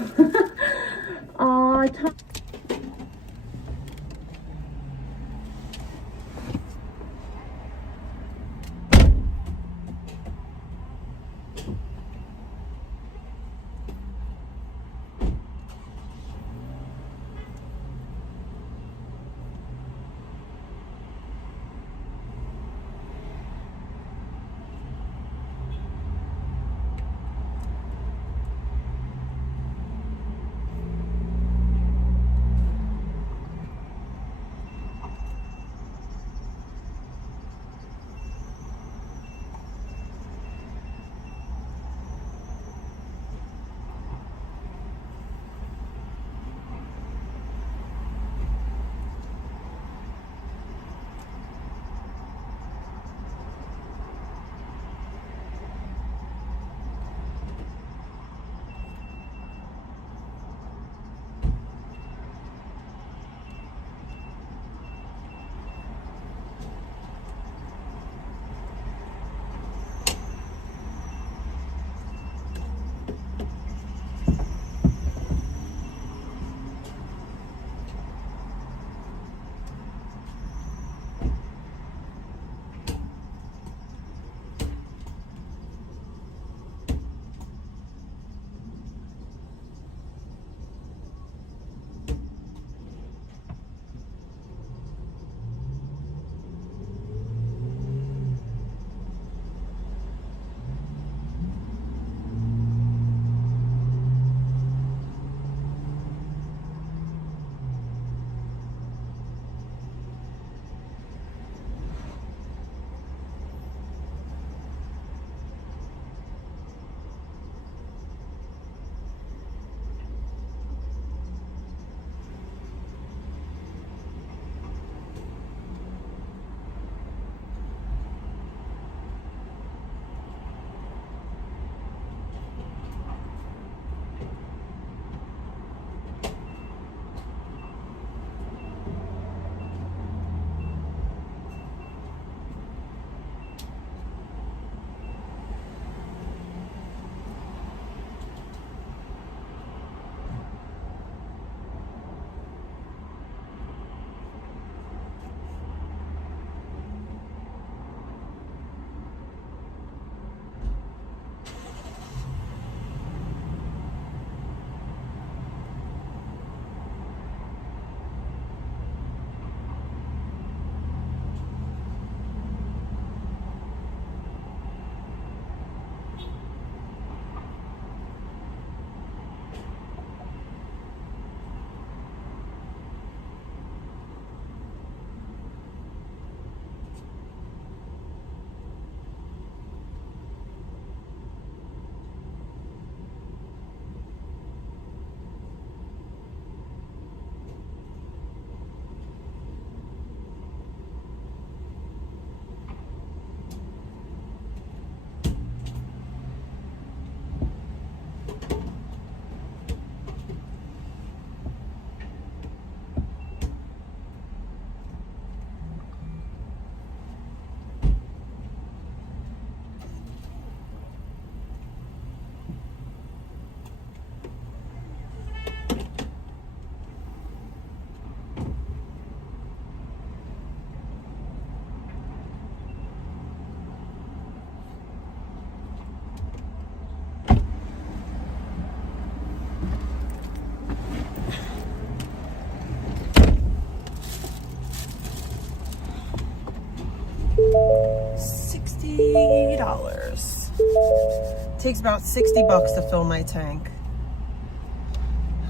takes about 60 bucks to fill my tank.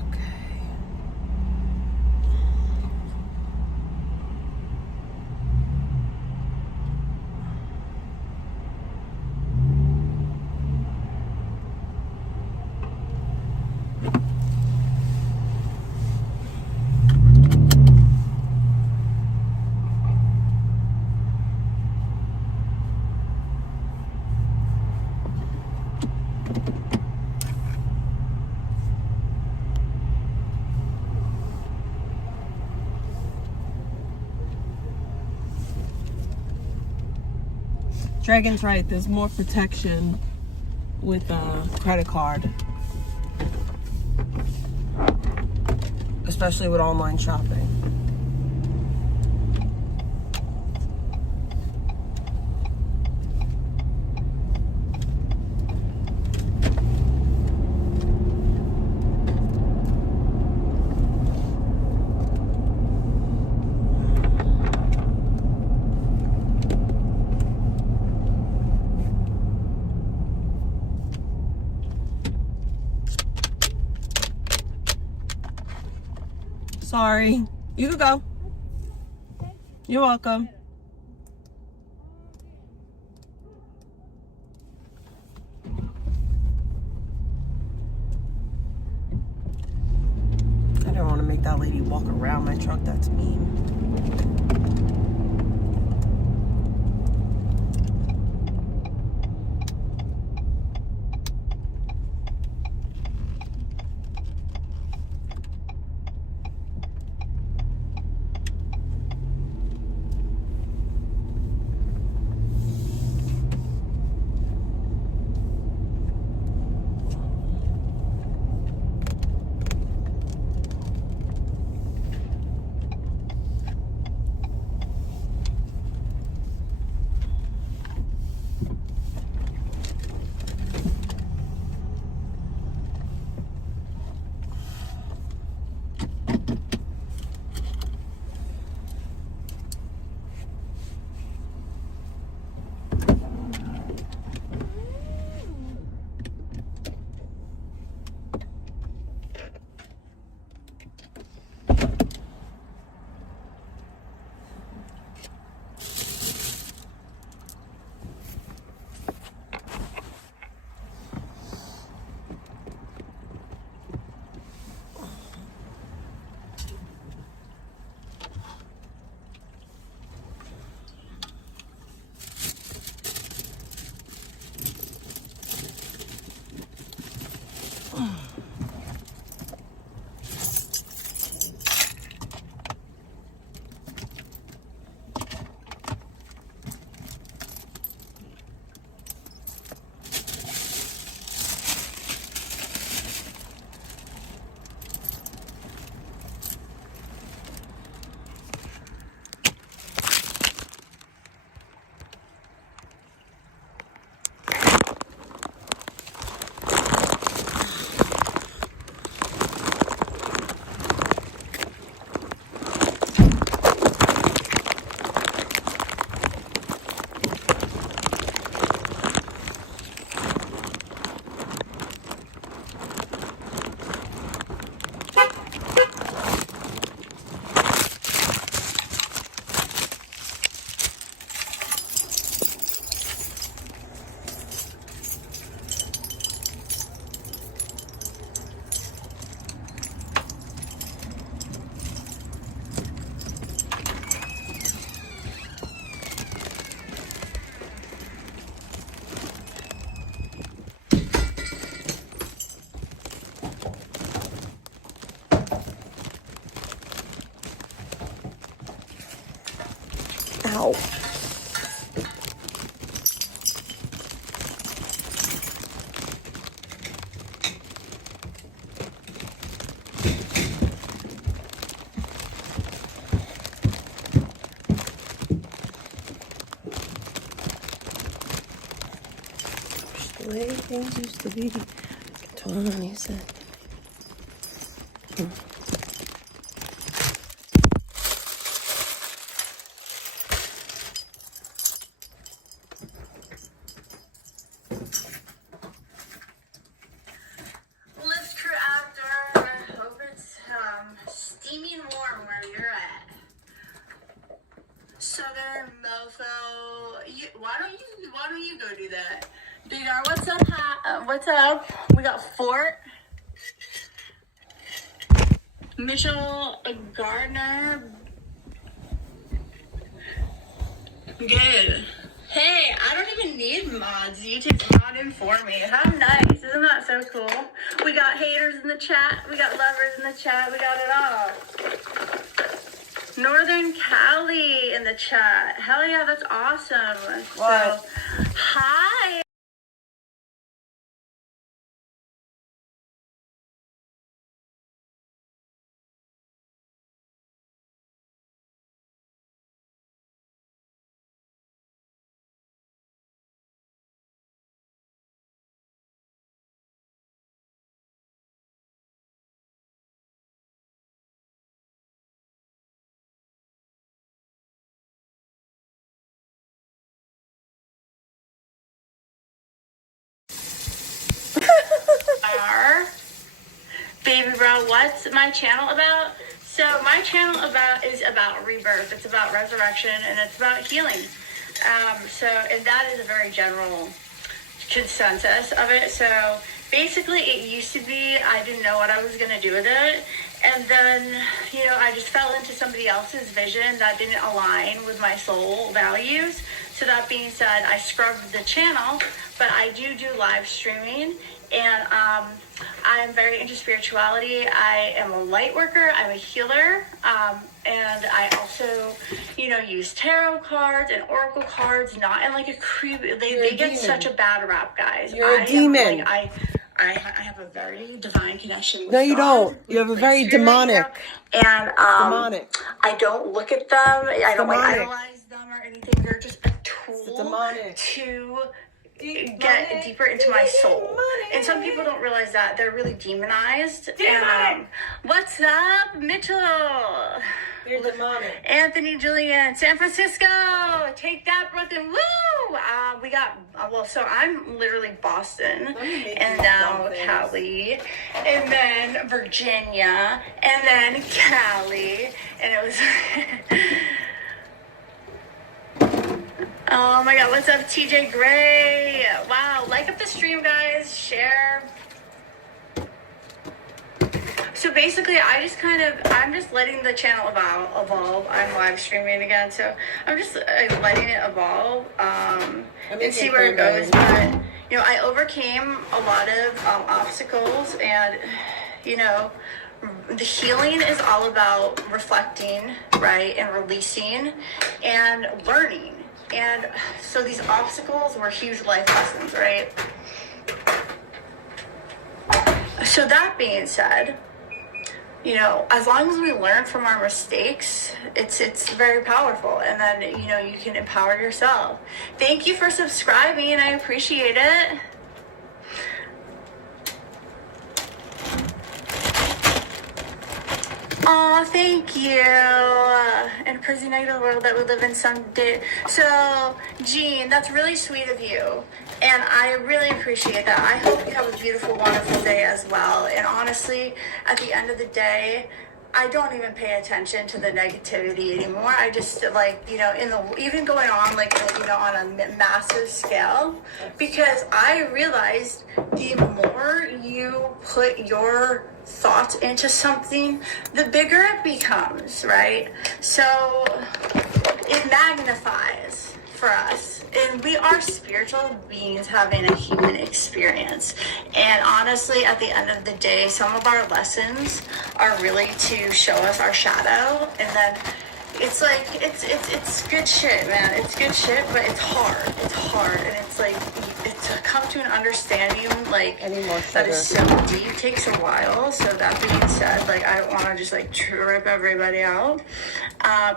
Okay. Dragon's right, there's more protection with a credit card. Especially with online shopping. Sorry. You can go. You're welcome. I don't want to make that lady walk around my truck. That's mean. Ow. The way things used to be. 20 cents. to go do that. Big R, what's up? What's up? We got Fort. Mitchell Gardner. Good. Hey, I don't even need mods. YouTube's modding for me. How nice. Isn't that so cool? We got haters in the chat. We got lovers in the chat. We got it all. Northern Cali in the chat. Hell yeah, that's awesome. What? So, hi. Baby bro, what's my channel about? So my channel is about rebirth. It's about resurrection and it's about healing. And that is a very general consensus of it. So basically it used to be, I didn't know what I was going to do with it. And then, I just fell into somebody else's vision that didn't align with my soul values. So that being said, I scrubbed the channel, but I do live streaming. And I'm very into spirituality. I am a light worker. I'm a healer. And I also, use tarot cards and oracle cards, not in like a creepy, they get such a bad rap, guys. You're a demon. I have a very divine connection with No, you God, don't. You have a very demonic. And demonic. I don't look at them. I don't demonic. idolize them or anything. They're just a tool demonic. to get deeper into my soul. And some people don't realize that they're really demonized. And what's up, Mitchell? You're demonic. Anthony, Julian, San Francisco. Take that, Brooklyn. Woo! We got, so I'm literally Boston, and now Cali, and then Virginia, and then Cali, and it was, oh my God, what's up, TJ Gray? Wow, like up the stream, guys, share. So basically, I'm just letting the channel evolve. I'm live streaming again, so I'm just letting it evolve and see where it goes. But, I overcame a lot of obstacles, and, the healing is all about reflecting, right, and releasing and learning. And so these obstacles were huge life lessons, right? So that being said, as long as we learn from our mistakes, it's very powerful. And then, you can empower yourself. Thank you for subscribing. I appreciate it. Oh, thank you. In a crazy negative world that we live in someday. So, Jean, that's really sweet of you. And I really appreciate that. I hope you have a beautiful, wonderful day as well. And honestly, at the end of the day, I don't even pay attention to the negativity anymore. I just even going on on a massive scale, because I realized the more you put your thoughts into something, the bigger it becomes, right? So it magnifies for us. And we are spiritual beings having a human experience. And honestly, at the end of the day, some of our lessons are really to show us our shadow. And then it's like, it's good shit, man. It's good shit, but it's hard. It's hard. And it's like, to come to an understanding, that is so deep, takes a while. So that being said, I don't want to just, trip everybody out.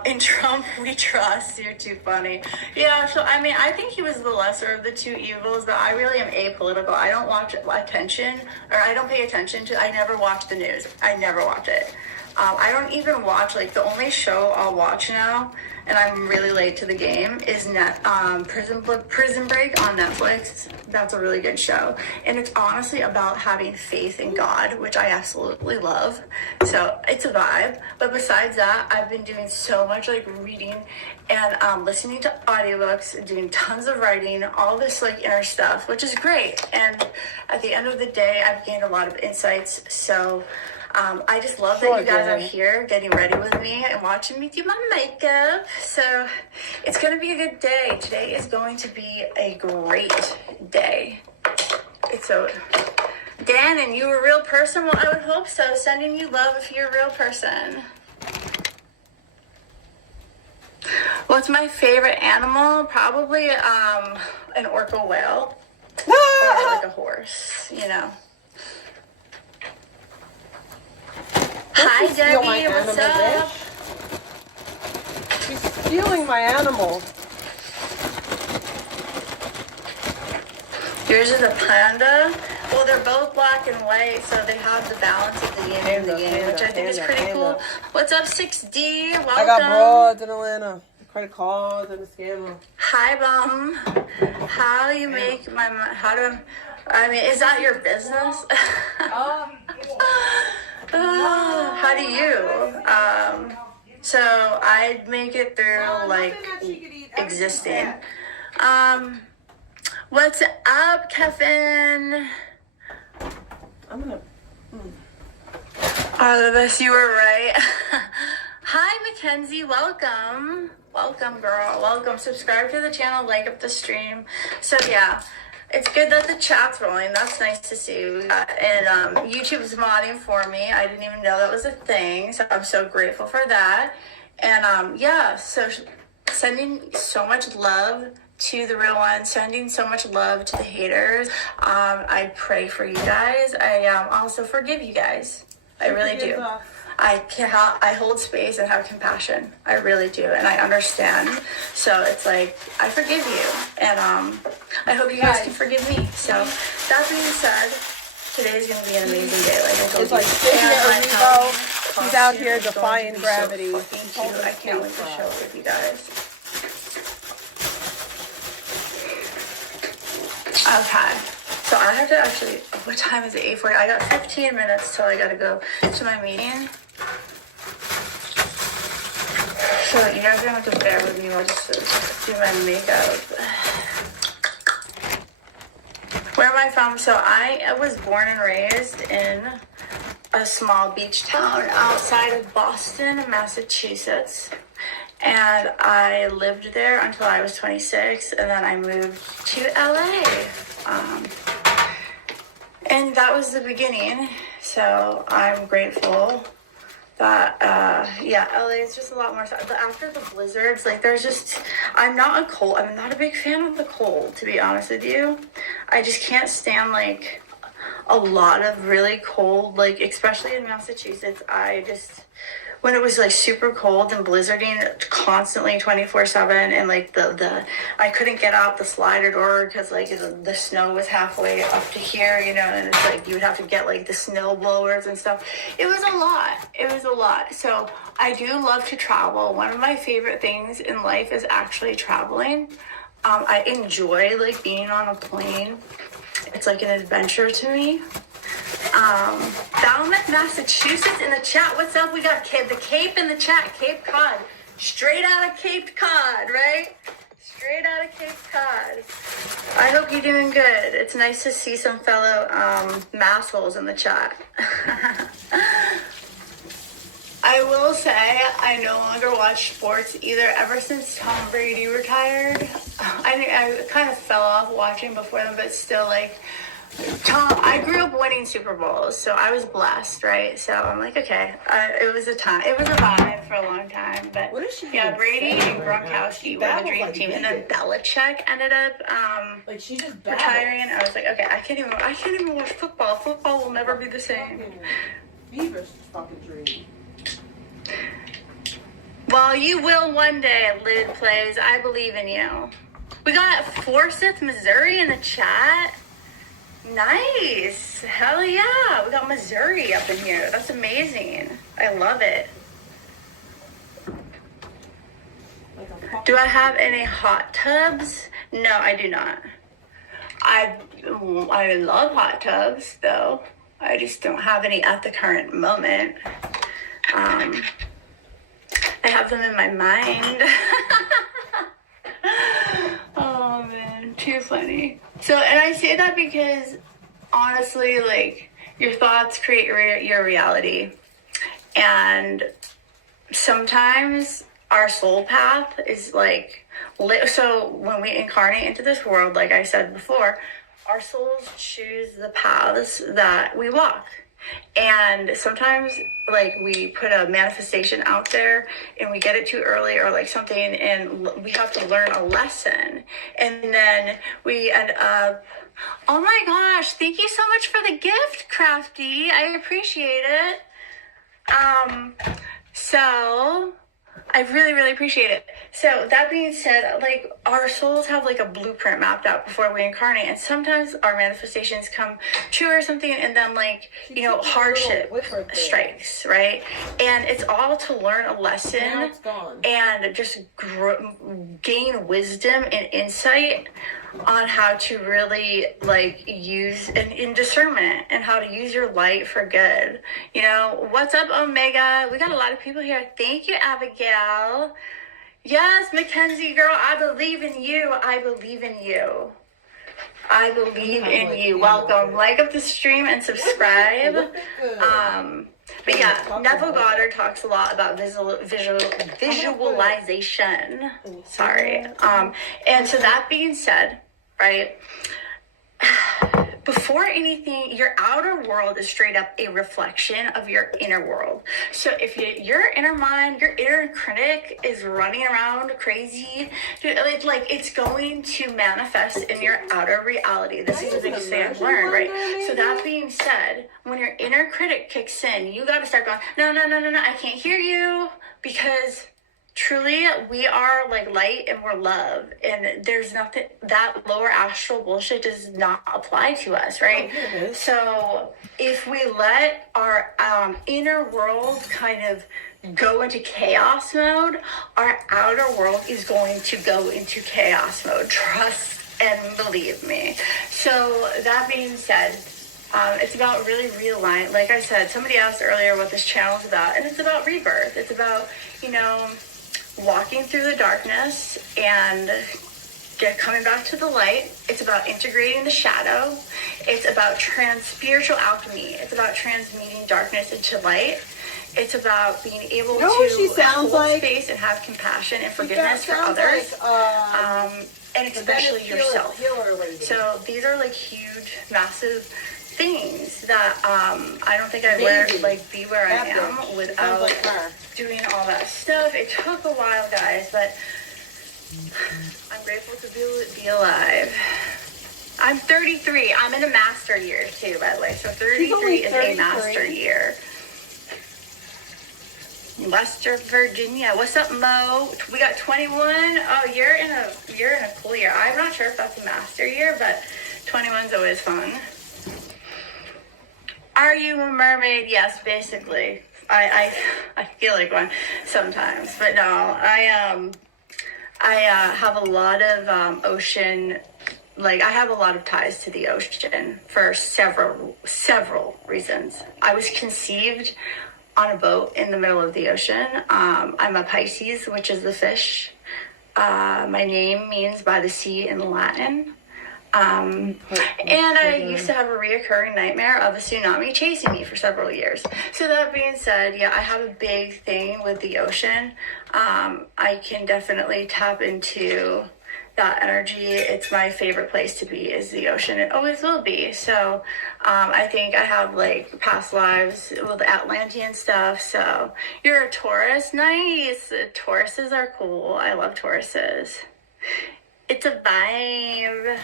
In Trump, we trust. You're too funny. Yeah, so, I think he was the lesser of the two evils, but I really am apolitical. I don't watch I don't pay attention to, I never watch the news. I never watch it. I don't even watch, like, the only show I'll watch now, and I'm really late to the game, is Prison Break on Netflix. That's a really good show. And it's honestly about having faith in God, which I absolutely love. So it's a vibe. But besides that, I've been doing so much, like, reading and listening to audiobooks, doing tons of writing, all this, like, inner stuff, which is great. And at the end of the day, I've gained a lot of insights. So I just love that you guys are here getting ready with me and watching me do my makeup. So it's going to be a good day. Today is going to be a great day. Dan, and you a real person? Well, I would hope so. Sending you love if you're a real person. What's my favorite animal? Probably an orca whale. Or like a horse, you know. Hi, Debbie. What's up? Bitch. She's stealing my animal. Yours is a panda. Well, they're both black and white, so they have the balance of the yin and the yang, which I think is pretty cool. What's up, 6D? Welcome. I got broads in Atlanta. Credit cards and a scammer. Hi, Bum. How you make my... is that your business? How do you? So I make it through, like, existing. What's up, Kevin? I'm gonna... Oh, this, you were right. Hi, Mackenzie. Welcome. Welcome, girl. Welcome. Subscribe to the channel. Like up the stream. So, yeah. It's good that the chat's rolling. That's nice to see. And YouTube's modding for me. I didn't even know that was a thing. So I'm so grateful for that. And yeah, so sending so much love to the real ones. Sending so much love to the haters. I pray for you guys. I also forgive you guys. I really do. I hold space and have compassion. I really do, and I understand. So it's like, I forgive you, and I hope you guys can forgive me. So that being said, today is going to be an amazing day, like I told you. It's like Cynthia Erivo. She's out here defying gravity. I can't wait to show it with you guys. Okay. So I have to actually, what time is it? 8:40. I got 15 minutes till I got to go to my meeting. So you guys are going to have to bear with me while I just do my makeup. Where am I from? So I was born and raised in a small beach town outside of Boston, Massachusetts. And I lived there until I was 26, and then I moved to LA. And that was the beginning. So I'm grateful that, LA is just a lot more. After the blizzards, like, I'm not a big fan of the cold, to be honest with you. I just can't stand, like, a lot of really cold, like, especially in Massachusetts. When it was, like, super cold and blizzarding constantly 24/7, and, like, I couldn't get out the slider door because, like, the snow was halfway up to here, you know, and it's like you would have to get, like, the snow blowers and stuff. It was a lot. So I do love to travel. One of my favorite things in life is actually traveling. I enjoy, like, being on a plane. It's like an adventure to me. Falmouth, Massachusetts in the chat. What's up? We got the Cape in the chat. Cape Cod. Straight out of Cape Cod, right? Straight out of Cape Cod. I hope you're doing good. It's nice to see some fellow massholes in the chat. I will say I no longer watch sports either. Ever since Tom Brady retired, I kind of fell off watching before them, but still, like, I grew up winning Super Bowls, so I was blessed, right? So I'm like, okay, it was a vibe for a long time, but yeah, Brady and Gronkowski were the dream team, and then Belichick ended up retiring. I was like, okay, I can't even watch football. Football will never be the same. Beaver's fucking dream. Well, you will one day, Lid Plays. I believe in you. We got Forsyth, Missouri in the chat. Nice. Hell yeah. We got Missouri up in here. That's amazing. I love it. Do I have any hot tubs? No, I do not. I love hot tubs, though. I just don't have any at the current moment. I have them in my mind. Oh, man. Too funny. So, and I say that because, honestly, like, your thoughts create your reality. And sometimes our soul path is like, so when we incarnate into this world, like I said before, our souls choose the paths that we walk. And sometimes, like, we put a manifestation out there and we get it too early or like something, and we have to learn a lesson. And then we end up, oh my gosh, thank you so much for the gift, Crafty. I appreciate it. So I really, really appreciate it. So that being said, like, our souls have like a blueprint mapped out before we incarnate, and sometimes our manifestations come true or something, and then, like, you know, hardship strikes, right? And it's all to learn a lesson and just gain wisdom and insight on how to really, like, use in discernment and how to use your light for good. You know, what's up, Omega? We got a lot of people here. Thank you, Abigail. Yes, Mackenzie, girl, I believe in you. I believe in you. I believe in you. Welcome. Like up the stream and subscribe. But yeah, Neville Goddard talks a lot about visualization. Sorry. And so that being said, right, before anything, your outer world is straight up a reflection of your inner world. So if your inner mind, your inner critic is running around crazy, it's going to manifest in your outer reality. This is the biggest thing I've learned, right? So that being said, when your inner critic kicks in, you got to start going, no, I can't hear you, because truly, we are like light and we're love, and there's nothing, that lower astral bullshit does not apply to us, right? So if we let our inner world kind of go into chaos mode, our outer world is going to go into chaos mode. Trust and believe me. So that being said, it's about really realigning. Like I said, somebody asked earlier what this channel is about, and it's about rebirth. It's about, you know, walking through the darkness and coming back to the light. It's about integrating the shadow. It's about spiritual alchemy. It's about transmuting darkness into light. It's about being able to hold space and have compassion and forgiveness for others, and especially yourself. So these are like huge, massive things that I don't think I'd be where I am without doing all that stuff. It took a while, guys, but I'm grateful to be alive. I'm 33. I'm in a master year too, by the way. So 33 is a master year. Western Virginia. What's up, Mo? We got 21. Oh, you're in a cool year. I'm not sure if that's a master year, but 21's always fun. Are you a mermaid? Yes, basically. I feel like one sometimes, but no, I have a lot of ocean, like I have a lot of ties to the ocean for several reasons. I was conceived on a boat in the middle of the ocean. I'm a Pisces, which is the fish. My name means by the sea in Latin. And I used to have a reoccurring nightmare of a tsunami chasing me for several years. So that being said, yeah, I have a big thing with the ocean. I can definitely tap into that energy. It's my favorite place to be, is the ocean. It always will be. So I think I have like past lives with Atlantean stuff. So you're a Taurus. Nice. Tauruses are cool. I love Tauruses. It's a vibe.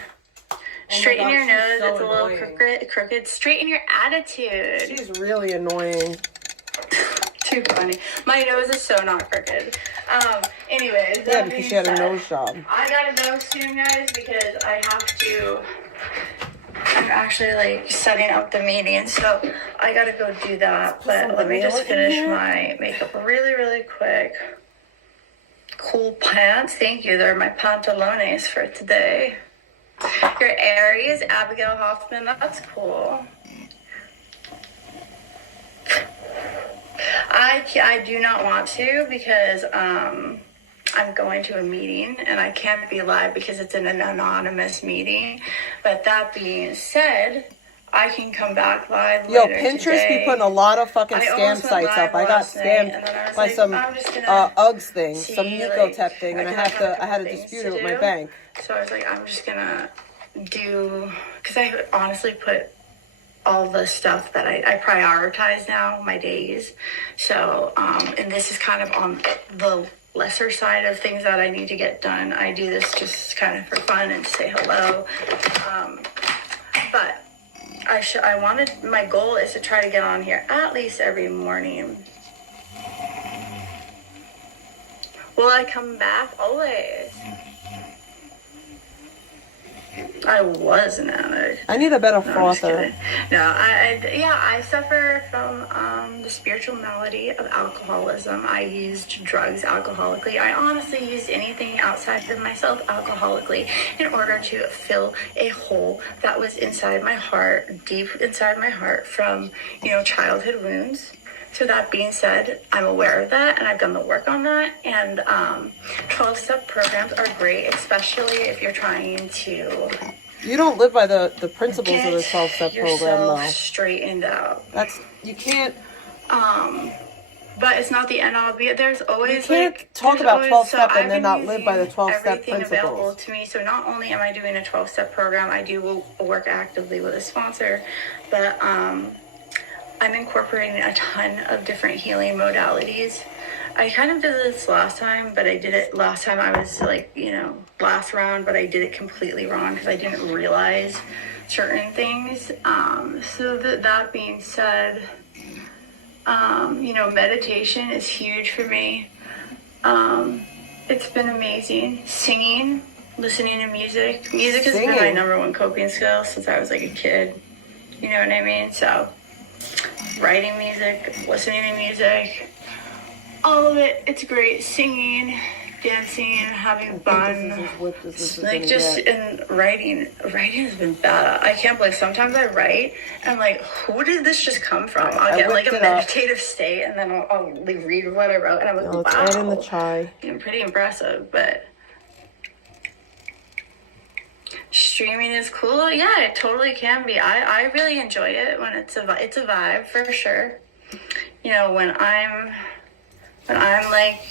Straighten your nose, it's a little crooked. Straighten your attitude. She's really annoying. Too funny. My nose is so not crooked. Anyways. Yeah, because she had a nose job. I got a nose soon, guys, because I have I'm actually like setting up the meeting, so I gotta go do that. But let me just finish my makeup really, really quick. Cool pants, thank you. They're my pantalones for today. Your Aries, Abigail Hoffman, that's cool. I do not want to because I'm going to a meeting and I can't be live because it's an anonymous meeting. But that being said, I can come back live Yo, later Pinterest today. be putting a lot of fucking scam sites up. I got scammed by some Uggs thing, some Nicotep thing, and I had to dispute it with my bank. So I was like, I'm just gonna do, because I honestly put all the stuff that I prioritize now, my days. So, and this is kind of on the lesser side of things that I need to get done. I do this just kind of for fun and to say hello. But my goal is to try to get on here at least every morning. Will I come back? Always. I was an addict. I need a better No, I'm just frother. kidding. No, I suffer from the spiritual malady of alcoholism. I used drugs alcoholically. I honestly used anything outside of myself alcoholically in order to fill a hole that was inside my heart, deep inside my heart from, childhood wounds. So that being said, I'm aware of that and I've done the work on that. And 12-step programs are great, especially if you're trying to You don't live by the principles of the 12-step program, yourself though. straightened out. You can't. But it's not the end all. There's always You can't talk about 12-step and then not live by the 12-step everything available principles. to me. So not only am I doing a 12-step program, I do work actively with a sponsor, but I'm incorporating a ton of different healing modalities. I kind of did this last time, but I did it last time I was last round, but I did it completely wrong because I didn't realize certain things. So that being said, meditation is huge for me. It's been amazing. Singing, listening to music. Music has been my number one coping skill since I was like a kid. You know what I mean? So writing music, listening to music, all of it, it's great. Singing, dancing, having fun. And writing has been bad. I can't believe sometimes I write and I'm like, who did this just come from? I'll get like a meditative state and then I'll read what I wrote and I'm like, wow. Let's add in the chai. Pretty impressive, but streaming is cool. Yeah, it totally can be. I really enjoy it when it's a vibe for sure. When I'm like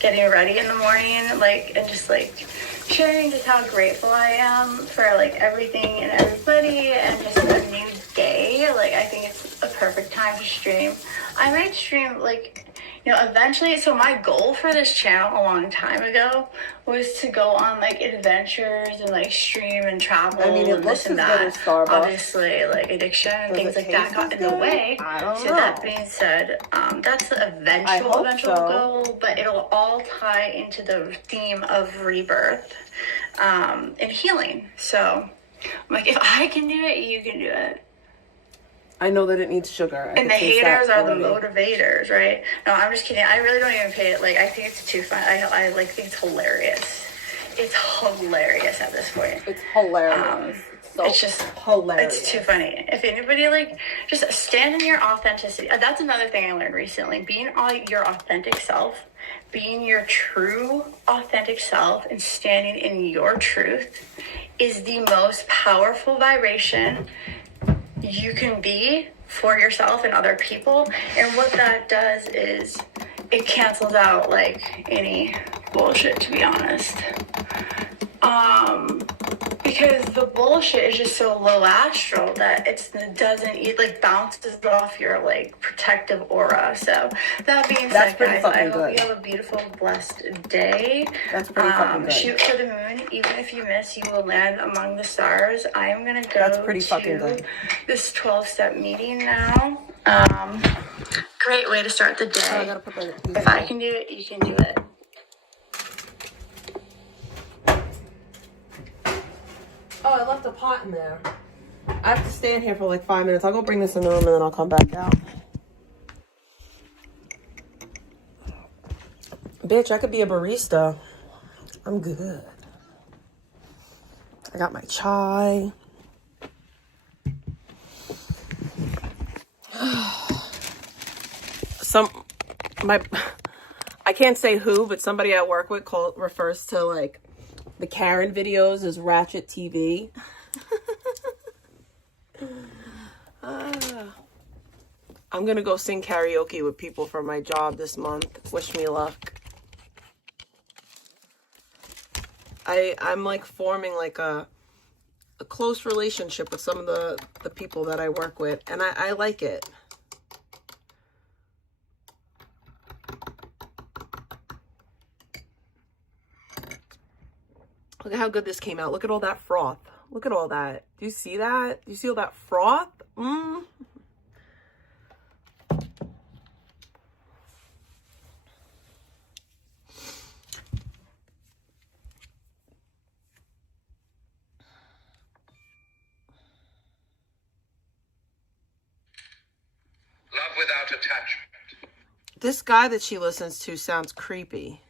getting ready in the morning, like, and just like sharing just how grateful I am for like everything and everybody and just a new day. Like, I think it's a perfect time to stream. I might stream like, eventually. So my goal for this channel a long time ago was to go on like adventures and like stream and travel. I mean, it and looks this and as good that. as Starbucks. Obviously, like addiction and things like that got in the way. I don't So know. that being said, that's the eventual goal, but it'll all tie into the theme of rebirth and healing. So I'm like, if I can do it, you can do it. I know that it needs sugar. And the haters are the motivators, right? No, I'm just kidding. I really don't even pay it. Like, I think it's too fun. I think it's hilarious. It's hilarious at this point. It's hilarious. It's just hilarious. It's too funny. If anybody just stand in your authenticity. That's another thing I learned recently. Being your authentic self, being your true authentic self, and standing in your truth is the most powerful vibration you can be for yourself and other people. And what that does is it cancels out like any bullshit, to be honest. Because the bullshit is just so low astral that it bounces off your like protective aura. So that being said, guys, I hope you have a beautiful, blessed day. That's pretty fucking good. Shoot for the moon. Even if you miss, you will land among the stars. I am gonna go to this 12-step meeting now. Great way to start the day. If I can do it, you can do it. Oh, I left a pot in there. I have to stand here for like 5 minutes. I'll go bring this in the room and then I'll come back out. Bitch, I could be a barista. I'm good. I got my chai. I can't say who, but somebody I work with refers to like the Karen videos as ratchet TV. I'm gonna go sing karaoke with people for my job this month. Wish me luck. I'm like forming like a close relationship with some of the people that I work with, and I like it. Look at how good this came out. Look at all that froth. Look at all that. Do you see that? Do you see all that froth? Love without attachment. This guy that she listens to sounds creepy.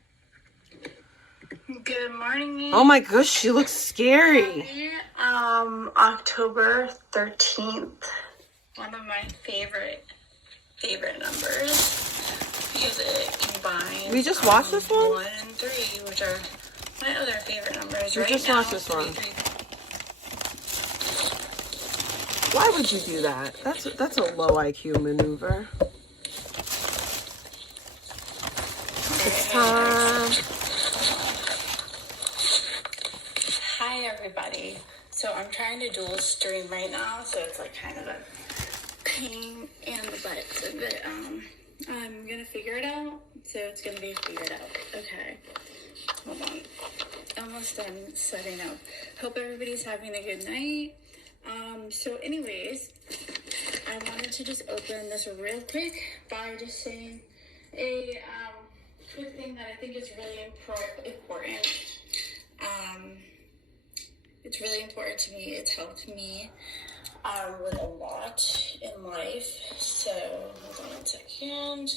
Good morning. Oh my gosh, she looks scary. October 13th. One of my favorite numbers because it combines. We just watched this one? 1 and 3, which are my other favorite numbers. We just watched this one. Why would you do that? That's a low IQ maneuver. It's time. Hi everybody. So I'm trying to dual stream right now, so it's like kind of a pain in the butt. But I'm gonna figure it out. So it's gonna be figured out. Okay. Hold on. Almost done setting up. Hope everybody's having a good night. So anyways, I wanted to just open this real quick by just saying a quick thing that I think is really important. It's really important to me. It's helped me with a lot in life. So hold on 1 second.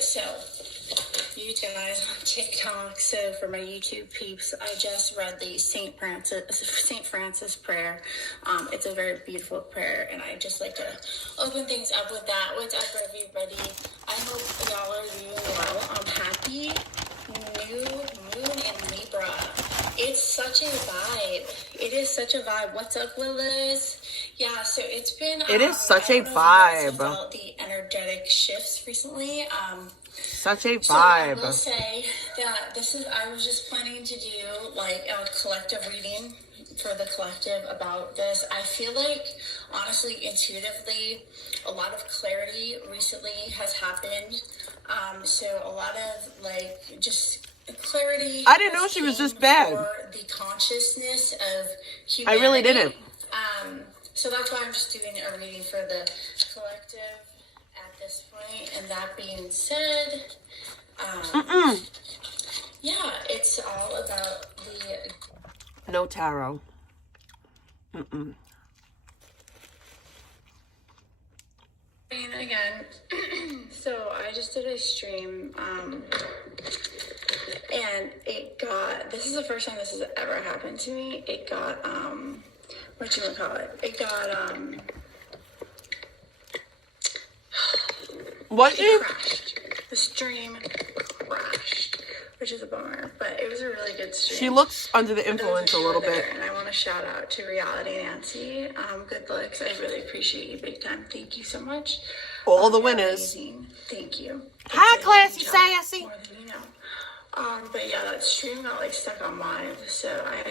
So, you guys on TikTok. So, for my YouTube peeps, I just read the Saint Francis prayer. It's a very beautiful prayer, and I just like to open things up with that. What's up, everybody? I hope y'all are doing well. Happy new moon in Libra. It's such a vibe. It is such a vibe. What's up, Willis? Yeah, so it's been. It is such a vibe. I felt the energetic shifts recently. Such a vibe. So I will say that I was just planning to do like a collective reading for the collective about this. I feel like, honestly, intuitively, a lot of clarity recently has happened. So a lot of like just clarity. I didn't know she was this bad. For the consciousness of humanity. I really didn't. So that's why I'm just doing a reading for the collective at this point. And that being said, yeah, it's all about the... No tarot. And again, so I just did a stream, and it got... This is the first time this has ever happened to me. It got, whatchamacallit? It got, What? It crashed. The stream crashed, which is a bummer, but it was a really good stream. She looks under the influence a little bit. And I want to shout out to Reality Nancy. Good looks. I really appreciate you big time. Thank you so much. All the winners. Amazing. Thank you. Hi, Classy Sassy. More than you know. But yeah, that stream got like stuck on live, so I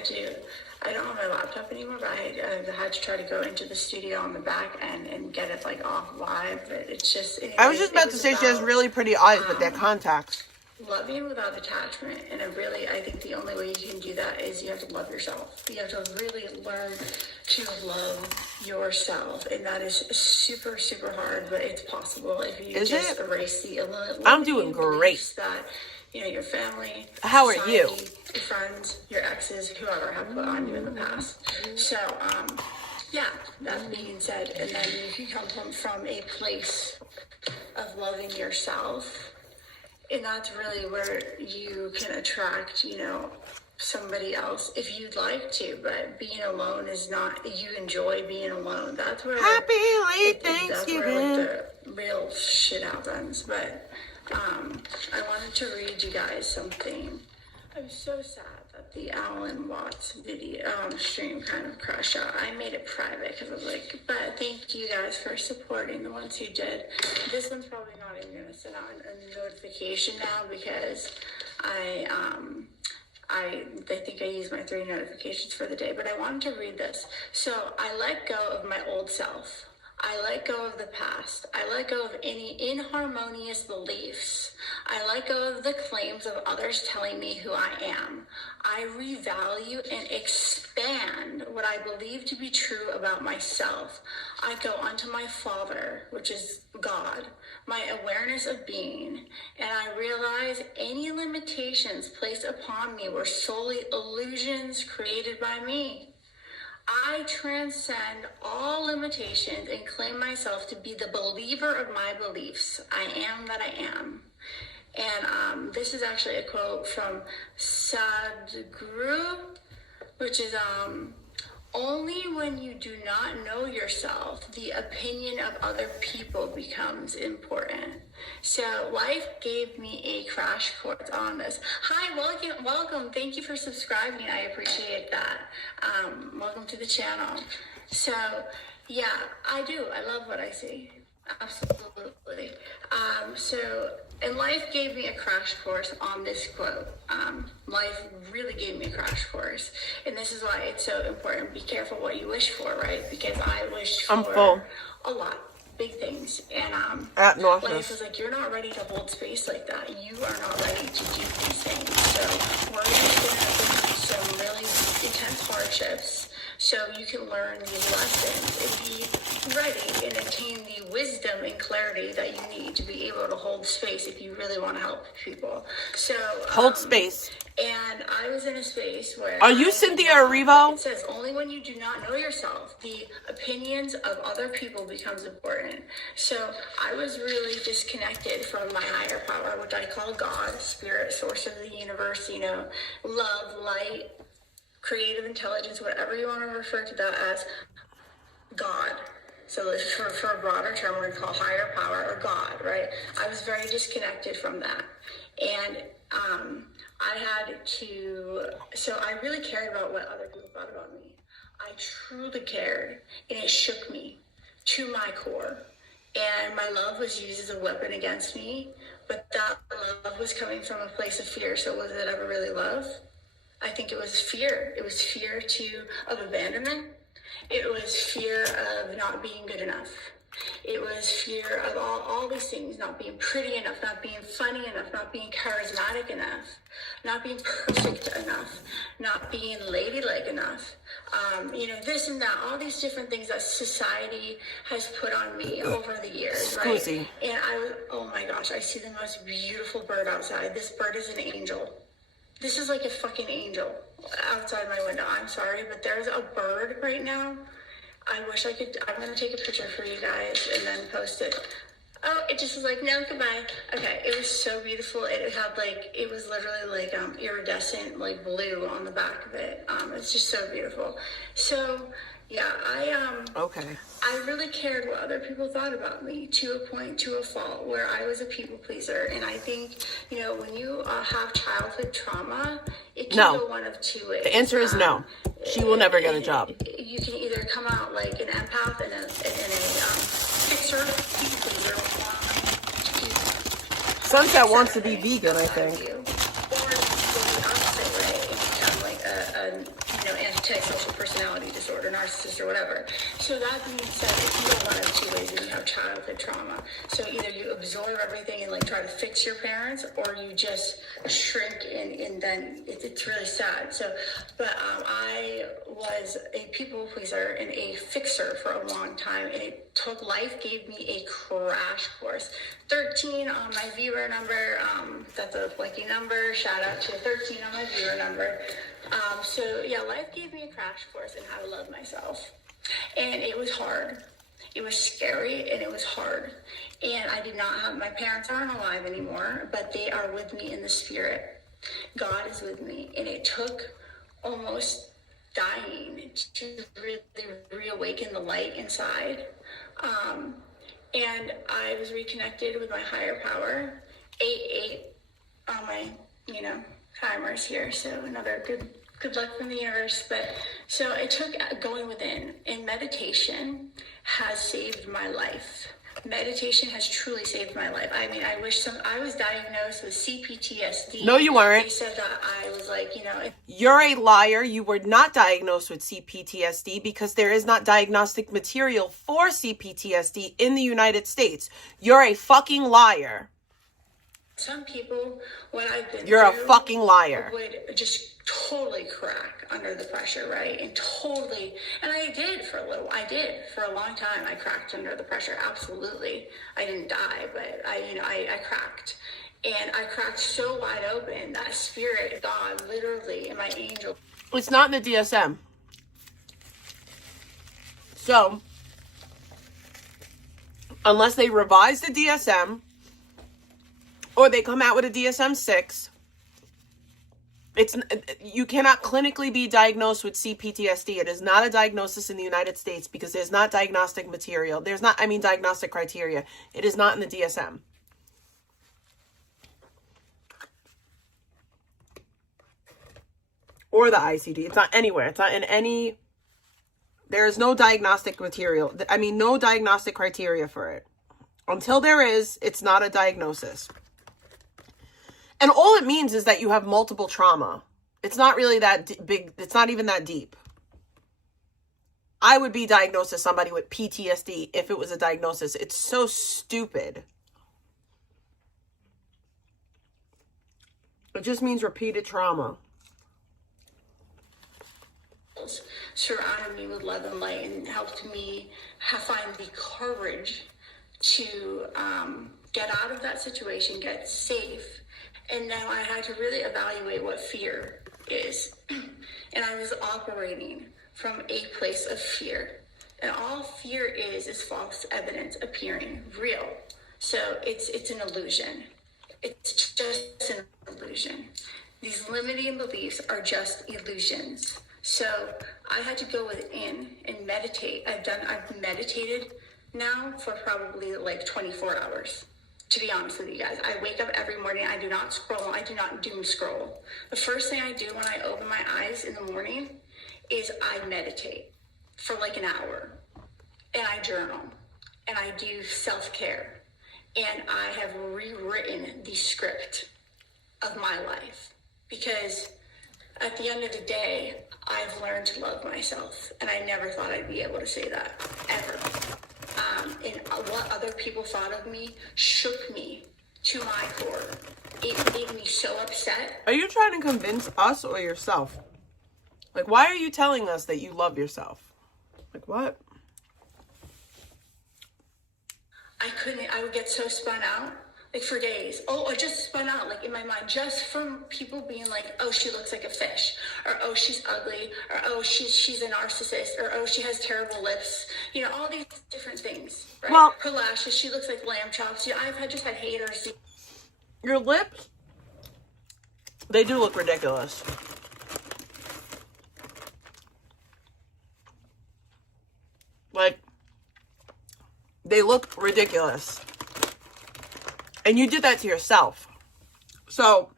don't have my laptop anymore, but I had to try to go into the studio on the back and get it like off live, but it's just... I was just about to say she has really pretty eyes, but they're contacts. loving without attachment. And I think the only way you can do that is you have to love yourself. You have to really learn to love yourself. And that is super, super hard, but it's possible if you erase the I'm doing great. That, your family, how are society, you? Your friends, your exes, whoever have put on you in the past. So, yeah, that being said, and then you can come from a place of loving yourself. And that's really where you can attract, somebody else if you'd like to. But being alone is not, you enjoy being alone. That's where Happy late Thanksgiving. That's where the real shit happens. But I wanted to read you guys something. I'm so sad that the Alan Watts video stream kind of crashed out. I made it private because I was like, but thank you guys for supporting the ones who did. This one's probably not even going to send out a notification now because I think I used my 3 notifications for the day, but I wanted to read this. So I let go of my old self. I let go of the past. I let go of any inharmonious beliefs. I let go of the claims of others telling me who I am. I revalue and expand what I believe to be true about myself. I go unto my Father, which is God, my awareness of being, and I realize any limitations placed upon me were solely illusions created by me. I transcend all limitations and claim myself to be the believer of my beliefs. I am that I am. And this is actually a quote from Sadhguru, which is, only when you do not know yourself, the opinion of other people becomes important. So life gave me a crash course on this. Hi, welcome. Thank you for subscribing. I appreciate that. Welcome to the channel. So yeah, I do. I love what I see. Absolutely. And life gave me a crash course on this quote. Life really gave me a crash course. And this is why it's so important. Be careful what you wish for, right? Because I wished for a lot. Big things. And life is like, you're not ready to hold space like that. You are not ready to do these things. So we're just going to go through some really intense hardships so you can learn these lessons and be ready and attain the wisdom and clarity that you need to be able to hold space if you really want to help people. So hold space. And I was in a space where... Are you Cynthia Erivo? It says, only when you do not know yourself, the opinions of other people becomes important. So I was really disconnected from my higher power, which I call God, spirit, source of the universe, love, light, creative intelligence, whatever you want to refer to that as, God. So for a broader term, we're going to call higher power or God, right? I was very disconnected from that. And I had to, so I really cared about what other people thought about me. I truly cared, and it shook me to my core. And my love was used as a weapon against me, but that love was coming from a place of fear. So was it ever really love? I think it was fear. It was fear of abandonment. It was fear of not being good enough. It was fear of all these things, not being pretty enough, not being funny enough, not being charismatic enough, not being perfect enough, not being ladylike enough. This and that, all these different things that society has put on me over the years, right? And I was, oh my gosh, I see the most beautiful bird outside. This bird is an angel. This is like a fucking angel outside my window. I'm sorry, but there's a bird right now. I wish I could. I'm going to take a picture for you guys and then post it. Oh, it just was like, no, goodbye. Okay, it was so beautiful. It had it was literally like iridescent, blue on the back of it. It's just so beautiful. So, yeah, I really cared what other people thought about me to a point, to a fault, where I was a people pleaser. And I think, when you have childhood trauma, it can go one of two ways. The answer is no. She will never get a job. You can either come out like an empath and a fixer, people pleaser. Sunset wants to be vegan, I think. Or you go the opposite way and become like an antisocial personality disorder, narcissist, or whatever. So that being said, it can go one of two ways when you have childhood trauma. So either you absorb everything and like try to fix your parents, or you just shrink and then it's really sad. So, but I was a people pleaser and a fixer for a long time, and life gave me a crash course. 13 on my viewer number. That's a lucky number. Shout out to 13 on my viewer number. So yeah, life gave me a crash course in how to love myself. And it was hard. It was scary and it was hard. And I did not have, my parents aren't alive anymore, but they are with me in the spirit. God is with me. And it took almost dying to really reawaken the light inside. And I was reconnected with my higher power. 8 on my, timers here. So another good luck from the universe. But so it took going within, and meditation has saved my life. Meditation has truly saved my life. I mean, I was diagnosed with CPTSD. No, you weren't. They said that I was like, You're a liar. You were not diagnosed with CPTSD because there is not diagnostic material for CPTSD in the United States. You're a fucking liar. Some people, what I've been You're a through, fucking liar. would just totally crack under the pressure, right? And I did for a long time. I cracked under the pressure, absolutely. I didn't die, but I cracked. And I cracked so wide open that spirit, God, literally, and my angel. It's not in the DSM. So, unless they revise the DSM, or they come out with a DSM-6, you cannot clinically be diagnosed with CPTSD. It is not a diagnosis in the United States because there's not diagnostic material. Diagnostic criteria. It is not in the DSM. Or the ICD. It's not anywhere. It's not in any... There is no diagnostic material. No diagnostic criteria for it. Until there is, it's not a diagnosis. And all it means is that you have multiple trauma. It's not really that big. It's not even that deep. I would be diagnosed as somebody with PTSD if it was a diagnosis. It's so stupid. It just means repeated trauma. Surrounded me with love and light and helped me find the courage to get out of that situation, get safe. And now I had to really evaluate what fear is. And I was operating from a place of fear. And all fear is false evidence appearing real. So it's an illusion. It's just an illusion. These limiting beliefs are just illusions. So I had to go within and meditate. I've meditated now for probably like 24 hours. To be honest with you guys, I wake up every morning. I do not scroll. I do not doom scroll. The first thing I do when I open my eyes in the morning is I meditate for like an hour. And I journal. And I do self-care. And I have rewritten the script of my life. Because at the end of the day, I've learned to love myself. And I never thought I'd be able to say that, ever. And what other people thought of me shook me to my core. It made me so upset. Are you trying to convince us or yourself? Like, why are you telling us that you love yourself? Like, what? I would get so spun out, like for days. I just spun out, like in my mind, just from people being like, oh, she looks like a fish, or oh, she's ugly, or oh, she's a narcissist, or oh, she has terrible lips. All these different things, right? Well, her lashes, she looks like lamb chops. I've just had haters. Your lips, they do look ridiculous. Like, they look ridiculous. And you did that to yourself. So,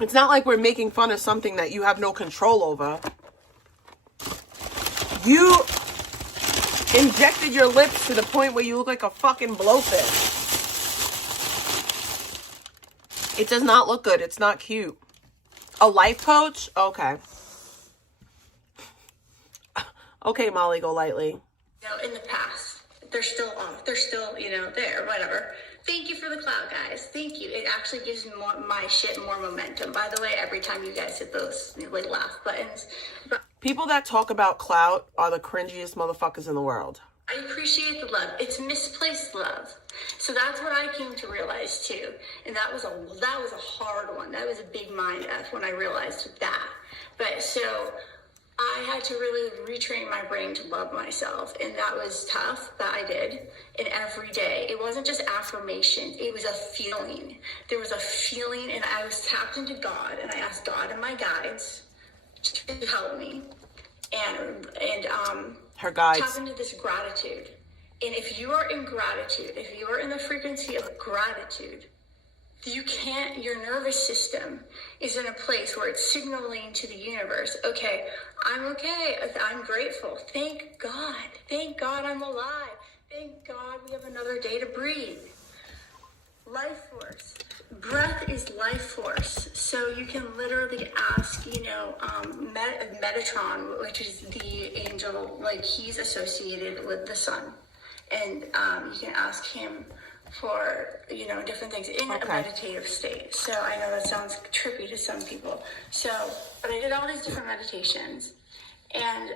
it's not like we're making fun of something that you have no control over. You injected your lips to the point where you look like a fucking blowfish. It does not look good. It's not cute. A life coach? Okay. Okay, Molly, go lightly. In the past, they're still off. They're still, there, whatever. Thank you for the clout, guys. Thank you. It actually gives my shit more momentum. By the way, every time you guys hit those like laugh buttons. But people that talk about clout are the cringiest motherfuckers in the world. I appreciate the love. It's misplaced love. So that's what I came to realize too. And that was a hard one. That was a big mind F when I realized that. But so I had to really retrain my brain to love myself. And that was tough, but I did. And every day, it wasn't just affirmation. It was a feeling. There was a feeling, and I was tapped into God, and I asked God and my guides to help me. And her guides. Tap into this gratitude. And if you are in gratitude, if you are in the frequency of gratitude, your nervous system is in a place where it's signaling to the universe, okay, I'm grateful. Thank God I'm alive. Thank God we have another day to breathe. Life force. Breath is life force. So you can literally ask, Metatron, which is the angel, like he's associated with the sun. And you can ask him for, different things in a meditative state. So I know that sounds trippy to some people. But I did all these different meditations. And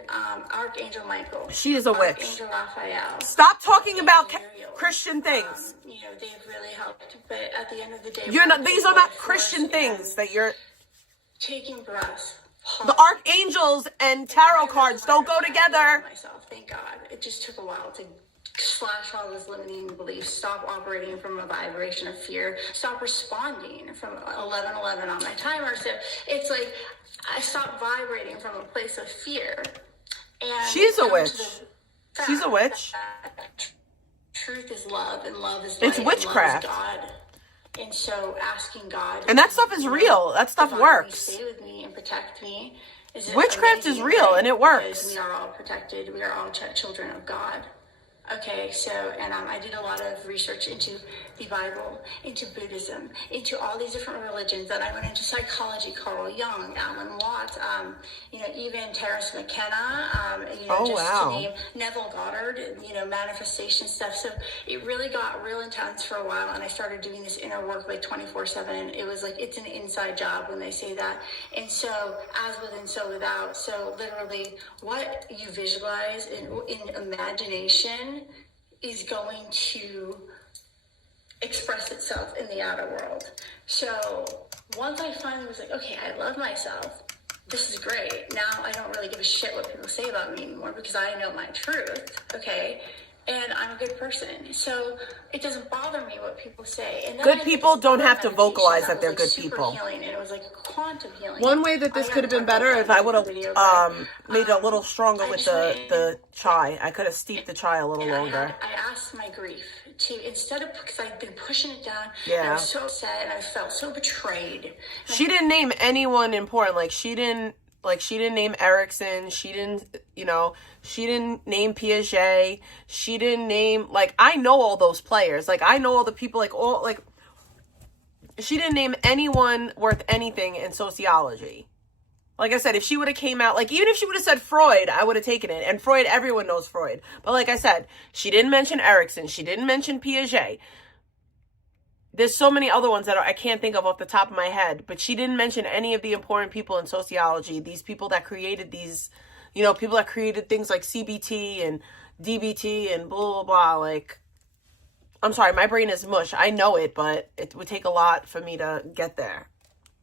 Archangel Michael. She is a witch. Archangel Raphael. Stop talking about Christian things. They've really helped. But at the end of the day, these are not Christian things that you're taking breaths. The archangels and tarot cards don't go together. Myself, thank God. It just took a while to slash all those limiting beliefs, stop operating from a vibration of fear, stop responding from 11:11 on my timer. So it's like I stopped vibrating from a place of fear. And she's a witch. She's a witch. Truth is love, and love is light. It's witchcraft. And love is God. And so asking God, and that stuff is real. That stuff works. Stay with me and protect me. Witchcraft is real, and it works. We are all protected. We are all children of God. Okay, and I did a lot of research into the Bible, into Buddhism, into all these different religions. Then I went into psychology, Carl Jung, Alan Watts, even Terence McKenna, to name Neville Goddard, manifestation stuff. So it really got real intense for a while, and I started doing this inner work like 24/7. It was like, it's an inside job when they say that. And so, as within, so without. So literally, what you visualize in imagination is going to express itself in the outer world. So once I finally was like, okay, I love myself. This is great. Now I don't really give a shit what people say about me anymore because I know my truth. Okay. And I'm a good person. So it doesn't bother me what people say. And good people don't have to vocalize that they're good people. Healing, and it was like quantum healing. One way that this could have been better if I would have made it a little stronger with the chai. I could have steeped the chai a little longer. I asked my grief to, because I'd been pushing it down. Yeah. And I was so upset and I felt so betrayed. She didn't name anyone important. Like she didn't name Erickson. She didn't name Piaget. She didn't name, I know all those players. I know all the people, she didn't name anyone worth anything in sociology. Like I said, if she would have came out, even if she would have said Freud, I would have taken it. And Freud, everyone knows Freud. But like I said, she didn't mention Erickson. She didn't mention Piaget. There's so many other ones that I can't think of off the top of my head, but she didn't mention any of the important people in sociology. These people that created these, people that created things like CBT and DBT and blah, blah, blah. I'm sorry, my brain is mush. I know it, but it would take a lot for me to get there.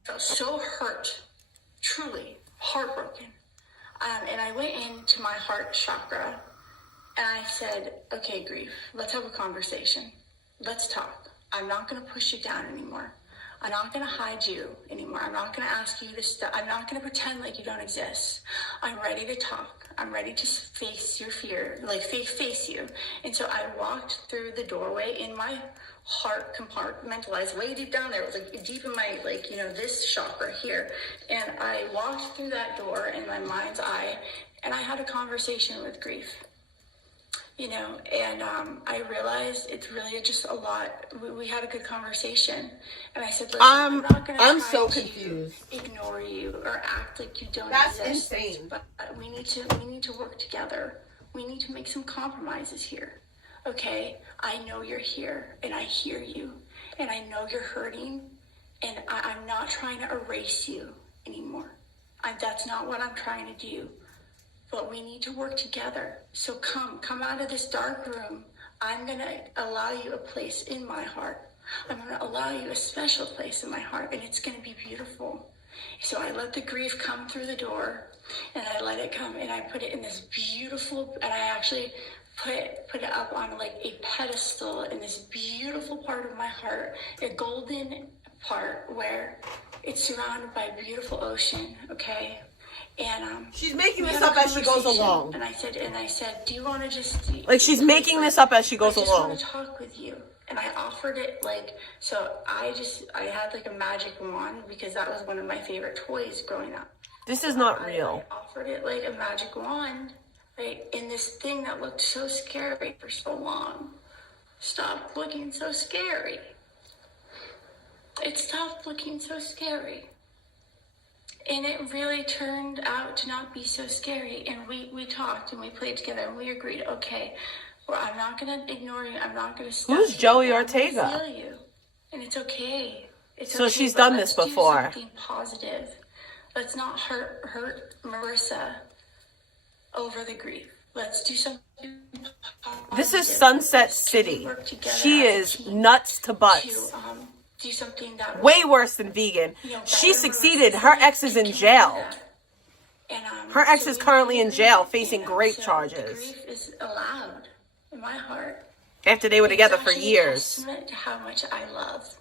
I felt so hurt, truly heartbroken. And I went into my heart chakra and I said, okay, grief, let's have a conversation. Let's talk. I'm not going to push you down anymore. I'm not going to hide you anymore. I'm not going to ask you to stop. I'm not going to pretend like you don't exist. I'm ready to talk. I'm ready to face your fear, face you. And so I walked through the doorway in my heart, compartmentalized way deep down there. It was deep in my, this chakra here. And I walked through that door in my mind's eye, and I had a conversation with grief. you know, and I realized it's really just a lot. We had a good conversation, and I said, listen, I'm not going to I'm try so to confused. ignore you or act like you don't That's exist. insane. But we need to work together. We need to make some compromises here. Okay, I know you're here, and I hear you, and I know you're hurting, and I'm not trying to erase you anymore. That's not what I'm trying to do. But we need to work together. So come out of this dark room. I'm going to allow you a place in my heart. I'm going to allow you a special place in my heart, and it's going to be beautiful. So I let the grief come through the door, and I let it come, and I put it in this beautiful, and I actually put it up on like a pedestal in this beautiful part of my heart, a golden part where it's surrounded by a beautiful ocean, okay? And she's making this up as she goes along. And I said, do you want to just like she's making this up as she goes along? I along. just want to talk with you. And I offered it like, so I had like a magic wand because that was one of my favorite toys growing up. This is not real. I offered it like a magic wand, right? In this thing that looked so scary for so long. Stop looking so scary. It stopped looking so scary. And it really turned out to not be so scary. And we talked and we played together and we agreed, okay, well, I'm not going to ignore you. I'm not going to stop Who's you. Joey I'm gonna Ortega? feel you. And it's okay. It's So okay, she's but done this before. Let's do something positive. Let's not hurt Marissa over the grief. Let's do something positive. This is Sunset City. She is nuts to butts. Do something that way worse than vegan. She succeeded. Her ex is in jail. Her ex is currently in jail facing rape charges. Grief is allowed in my heart. After they were together for years. It's a testament to how much I love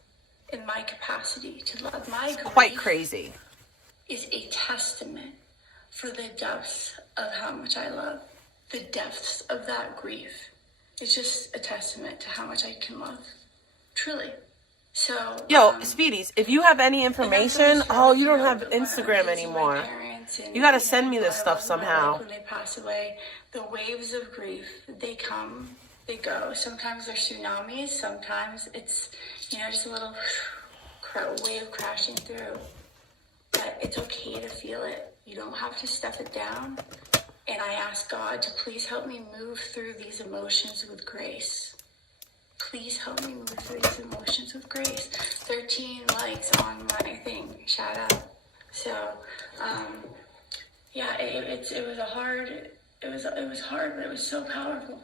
in my capacity to love. My grief quite crazy. Is a testament for the depths of how much I love. The depths of that grief is just a testament to how much I can love. Truly. So, yo, Speedies, if you have any information, oh, you don't have Instagram anymore. You gotta send me this stuff somehow. When they pass away, the waves of grief, they come, they go. Sometimes they're tsunamis, sometimes it's, just a little wave crashing through. But it's okay to feel it. You don't have to stuff it down. And I ask God to please help me move through these emotions with grace. Please help me move through these emotions with grace. 13 likes on my thing. Shout out. So, yeah, it was hard, but it was so powerful.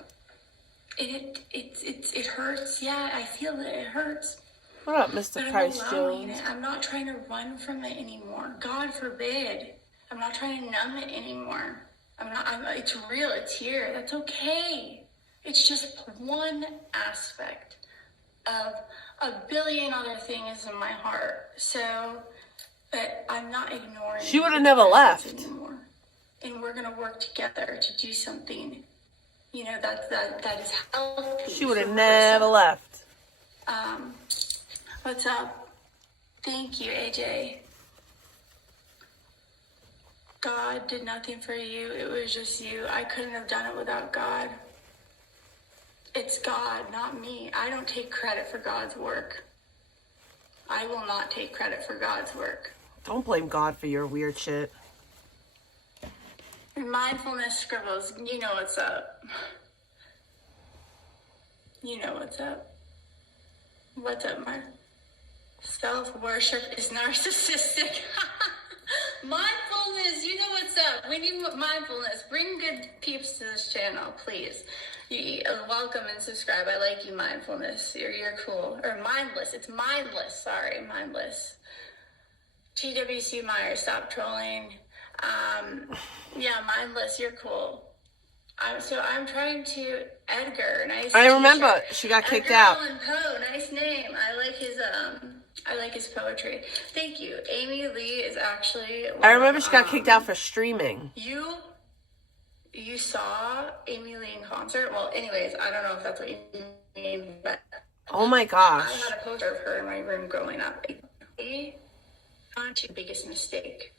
And it hurts. Yeah, I feel that it hurts. What up, Mr. But Price I'm allowing Jones? it. I'm not trying to run from it anymore. God forbid. I'm not trying to numb it anymore. It's real. It's here. That's okay. It's just one aspect of a billion other things in my heart. So, but I'm not ignoring. She would have never left anymore. And we're gonna work together to do something. That is healthy. She would have never left. What's up? Thank you, AJ. God did nothing for you. It was just you. I couldn't have done it without God. It's God, not me. I don't take credit for God's work. I will not take credit for God's work. Don't blame God for your weird shit. Mindfulness scribbles, you know what's up. You know what's up. What's up, Mark? Self-worship is narcissistic. Mindfulness, you know what's up. We need mindfulness. Bring good peeps to this channel, please. Welcome and subscribe. I like you, mindfulness. You're cool. Or mindless. It's mindless. Sorry, mindless. TWC Myers, stop trolling. Yeah, mindless. You're cool. I'm trying to Edgar. Nice. I remember t-shirt. she got kicked Edgar out. Allan Poe, nice name. I like his poetry. Thank you. Amy Lee is actually. I remember she got kicked out for streaming. You saw Amy Lee in concert? Well, anyways, I don't know if that's what you mean, but Oh my gosh. I had a poster of her in my room growing up. Not your biggest mistake.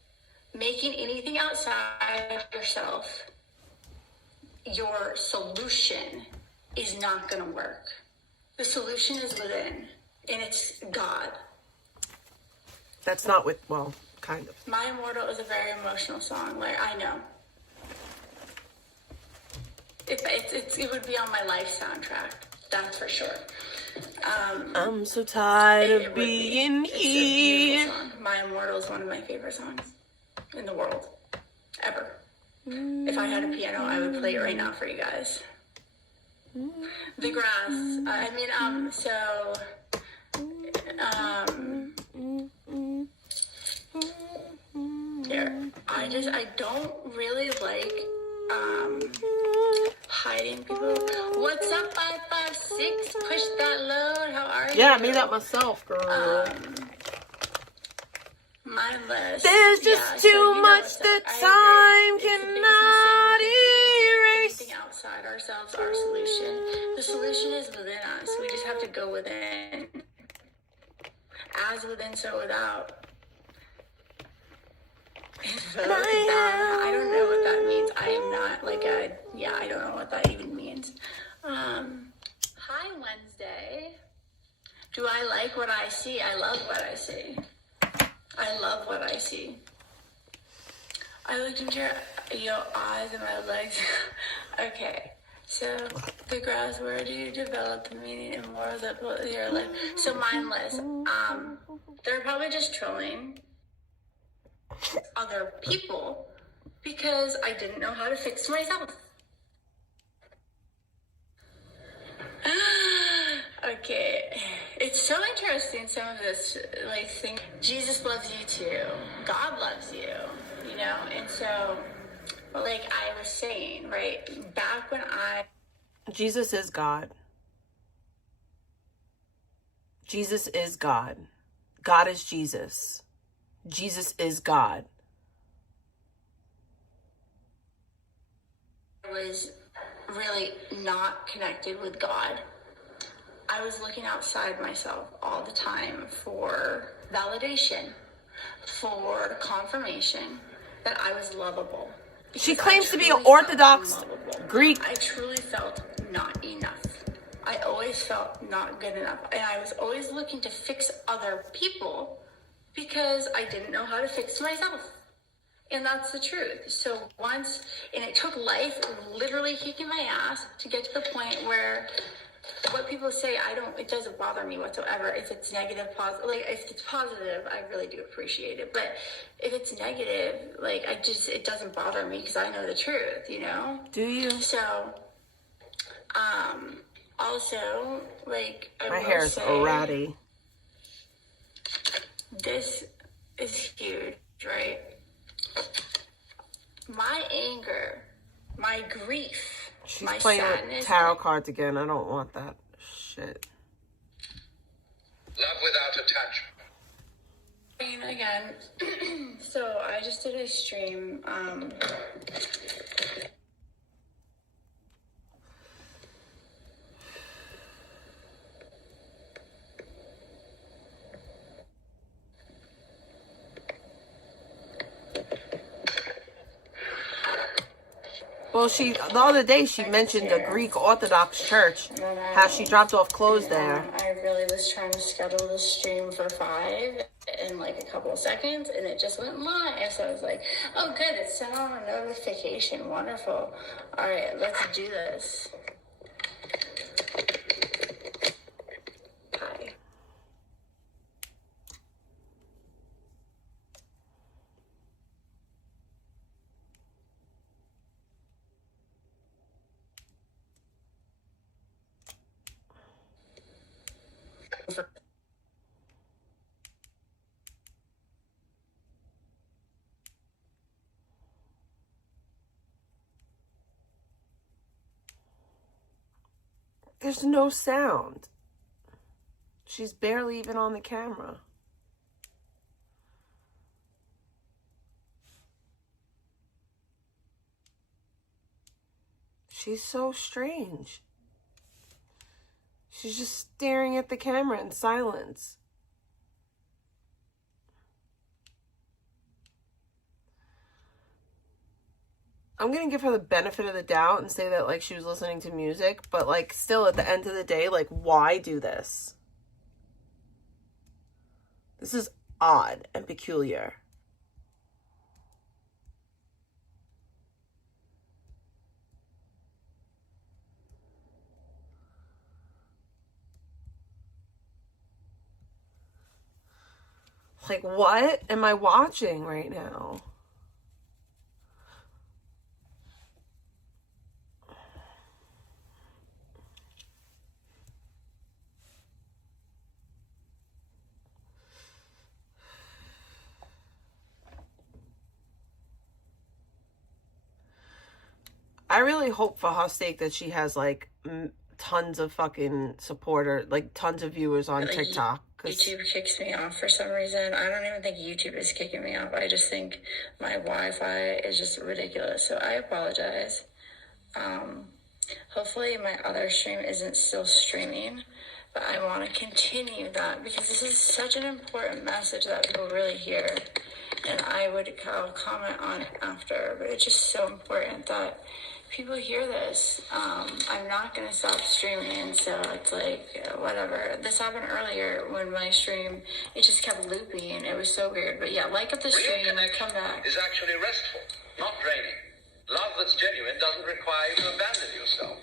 Making anything outside of yourself your solution is not going to work. The solution is within, and it's God. That's not with, well, kind of. My Immortal is a very emotional song. Like, I know. It would be on my life soundtrack. That's for sure. I'm so tired of being It's a here. beautiful song. My Immortal is one of my favorite songs in the world. Ever. If I had a piano, I would play it right now for you guys. The Grass. Here. I don't really like hiding people. What's up, 556? Push that load. How are you? Yeah, me that myself, girl. My list. There's just too much that time cannot erase. Anything outside ourselves, our solution. The solution is within us. We just have to go within. As within, so without. I don't know what that means. I am not I don't know what that even means. Hi, Wednesday. Do I like what I see? I love what I see. I love what I see. I looked into your eyes and my legs. Okay, so the grass, where do you develop the meaning and more of your life? So mindless. They're probably just trolling other people because I didn't know how to fix myself. Okay, it's so interesting, some of this thing. Jesus loves you too. God loves you, and so I was saying, right, back when Jesus is God. Jesus is God. God is Jesus. Jesus is God. I was really not connected with God. I was looking outside myself all the time for validation, for confirmation that I was lovable. She Because claims I to be truly an Orthodox felt unlovable. Greek. I truly felt not enough. I always felt not good enough. And I was always looking to fix other people because I didn't know how to fix myself. And that's the truth. So it took life literally kicking my ass to get to the point where what people say, it doesn't bother me whatsoever. If it's negative, positive, if it's positive, I really do appreciate it. But if it's negative, it doesn't bother me because I know the truth, Do you? So, also, My hair is ratty. This is huge, right? My anger, my grief, She's my playing sadness. with tarot cards again. I don't want that shit. Love without attachment. Again, so I just did a stream. Well, the other day she mentioned the Greek Orthodox Church, how she dropped off clothes there. I really was trying to schedule the stream for 5 in a couple of seconds, and it just went live. So I was like, oh, good, it's sent on a notification. Wonderful. All right, let's do this. Hi. There's no sound. She's barely even on the camera. She's so strange. She's just staring at the camera in silence. I'm gonna give her the benefit of the doubt and say that, like, she was listening to music, but, like, still, at the end of the day, like, why do this? This is odd and peculiar. Like, what am I watching right now? I really hope for her sake that she has, like, tons of fucking supporter, like, tons of viewers on TikTok. YouTube kicks me off for some reason. I don't even think YouTube is kicking me off. I just think my Wi-Fi is just ridiculous. So I apologize. Hopefully my other stream isn't still streaming, but I want to continue that because this is such an important message that people really hear. And I'll comment on it after, but it's just so important that people hear this. I'm not going to stop streaming, so it's like, whatever. This happened earlier when my stream, it just kept looping, and it was so weird. But yeah, like up the stream, come back. Is actually restful, not draining. Love that's genuine doesn't require you to abandon yourself.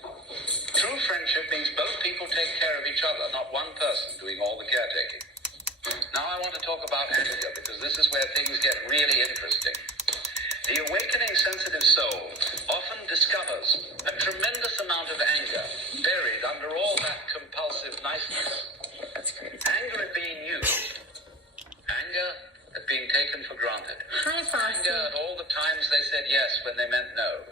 True friendship means both people take care of each other, not one person doing all the caretaking. Now I want to talk about anger, because this is where things get really interesting. The awakening sensitive soul often discovers a tremendous amount of anger buried under all that compulsive niceness. That's crazy. Anger at being used. Anger at being taken for granted. Anger at all the times they said yes when they meant no.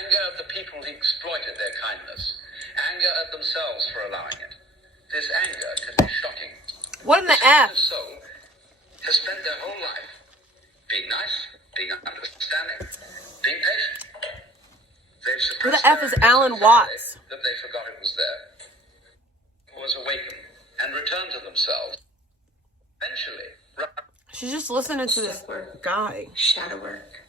Anger at the people who exploited their kindness. Anger at themselves for allowing it. This anger can be shocking. What in the F? The soul has spent their whole life being nice, being understanding, being patient. They've Who the suppressed F their is anger Alan so Watts? badly that they forgot it was there. Was awakened and returned to themselves. Eventually, She's just listening to this guy. Shadow work.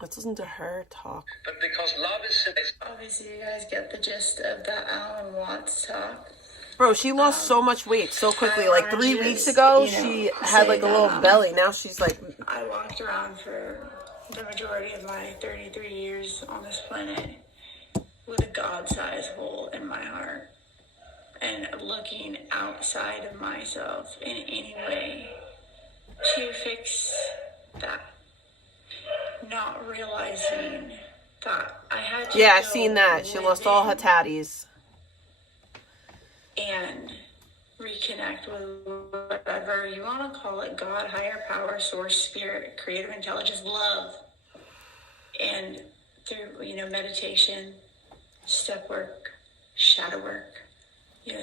Let's listen to her talk. But because love is simply... Obviously, you guys get the gist of that Alan Watts talk. Bro, she lost so much weight so quickly. Like 3 weeks ago, she had like a little belly. Now she's like... I walked around for the majority of my 33 years on this planet with a God-sized hole in my heart. And looking outside of myself in any way to fix that. Not realizing that I had to Yeah, I've seen that. She lost all her tatties. And reconnect with whatever you want to call it, God, higher power, source, spirit, creative intelligence, love. And through, meditation, step work, shadow work,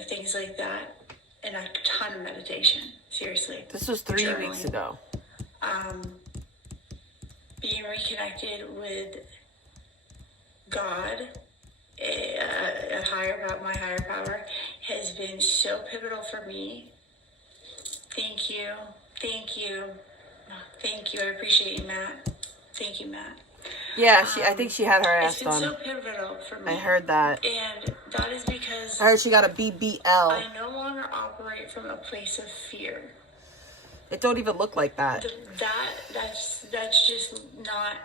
things like that. And a ton of meditation, seriously. This was 3 weeks ago. Being reconnected with God, my higher power, has been so pivotal for me. Thank you. I appreciate you, Matt. Thank you, Matt. Yeah, I think she had her ass done. It's been so pivotal for me. I heard that. And that is because I heard she got a BBL. I no longer operate from a place of fear. It don't even look like that. That's just not...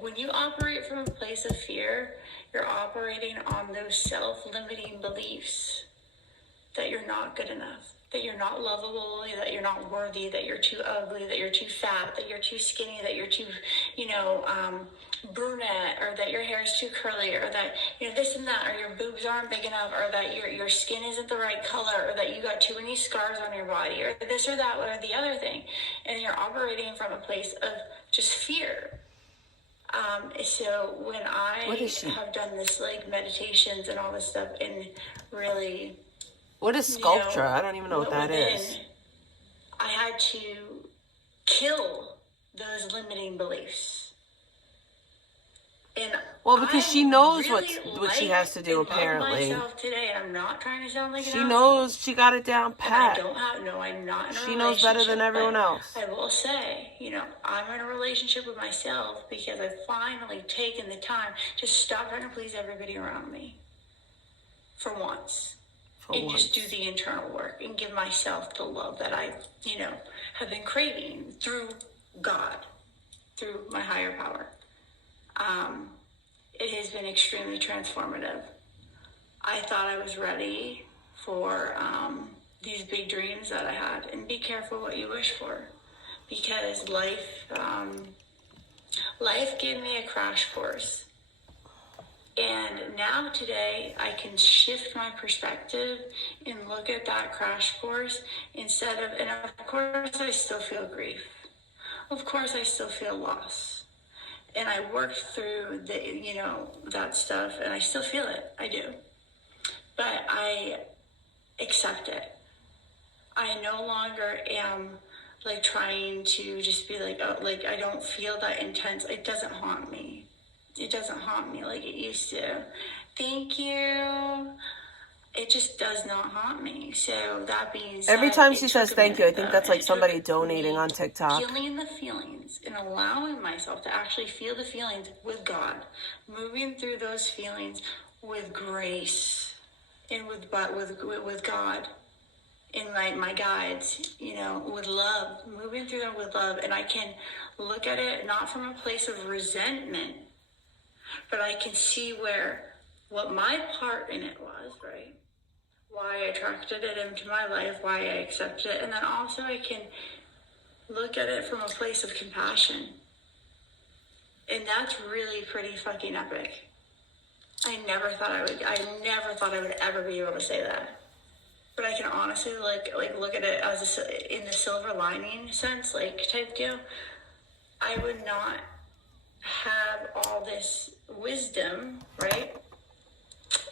When you operate from a place of fear, you're operating on those self-limiting beliefs that you're not good enough, that you're not lovable, that you're not worthy, that you're too ugly, that you're too fat, that you're too skinny, that you're too, brunette, or that your hair is too curly, or that, this and that, or your boobs aren't big enough, or that your skin isn't the right color, or that you got too many scars on your body, or this or that, or the other thing. And you're operating from a place of just fear. So when I have done this, meditations and all this stuff, and really... What is sculpture? I don't even know what that is. I had to kill those limiting beliefs. And Well, because she knows what she like has to do, and love apparently. myself today, and I'm not trying to sound like an She asshole. knows she got it down pat. And I don't have, no, I'm not in a She knows better than relationship, everyone but else. I will say, you know, I'm in a relationship with myself because I've finally taken the time to stop trying to please everybody around me. For once. And just do the internal work and give myself the love that I, you know, have been craving through God, through my higher power. It has been extremely transformative. I thought I was ready for these big dreams that I had. And be careful what you wish for. Because life gave me a crash course. And now today, I can shift my perspective and look at that crash course instead of, and of course I still feel grief. Of course I still feel loss. And I worked through the, you know, that stuff, and I still feel it. I do. But I accept it. I no longer am like trying to just be like, oh, like I don't feel that intense. It doesn't haunt me. It doesn't haunt me like it used to. Thank you. It just does not haunt me. So that being said, every time she says thank you, I think that's like somebody donating on TikTok. Feeling the feelings and allowing myself to actually feel the feelings with God, moving through those feelings with grace and with God and my guides, you know, with love, moving through them with love, and I can look at it not from a place of resentment, but I can see what my part in it was, right? Why I attracted it into my life, why I accepted it. And then also I can look at it from a place of compassion. And that's really pretty fucking epic. I never thought I would ever be able to say that. But I can honestly like look at it as in the silver lining sense, like type deal. I would not have all this wisdom, right?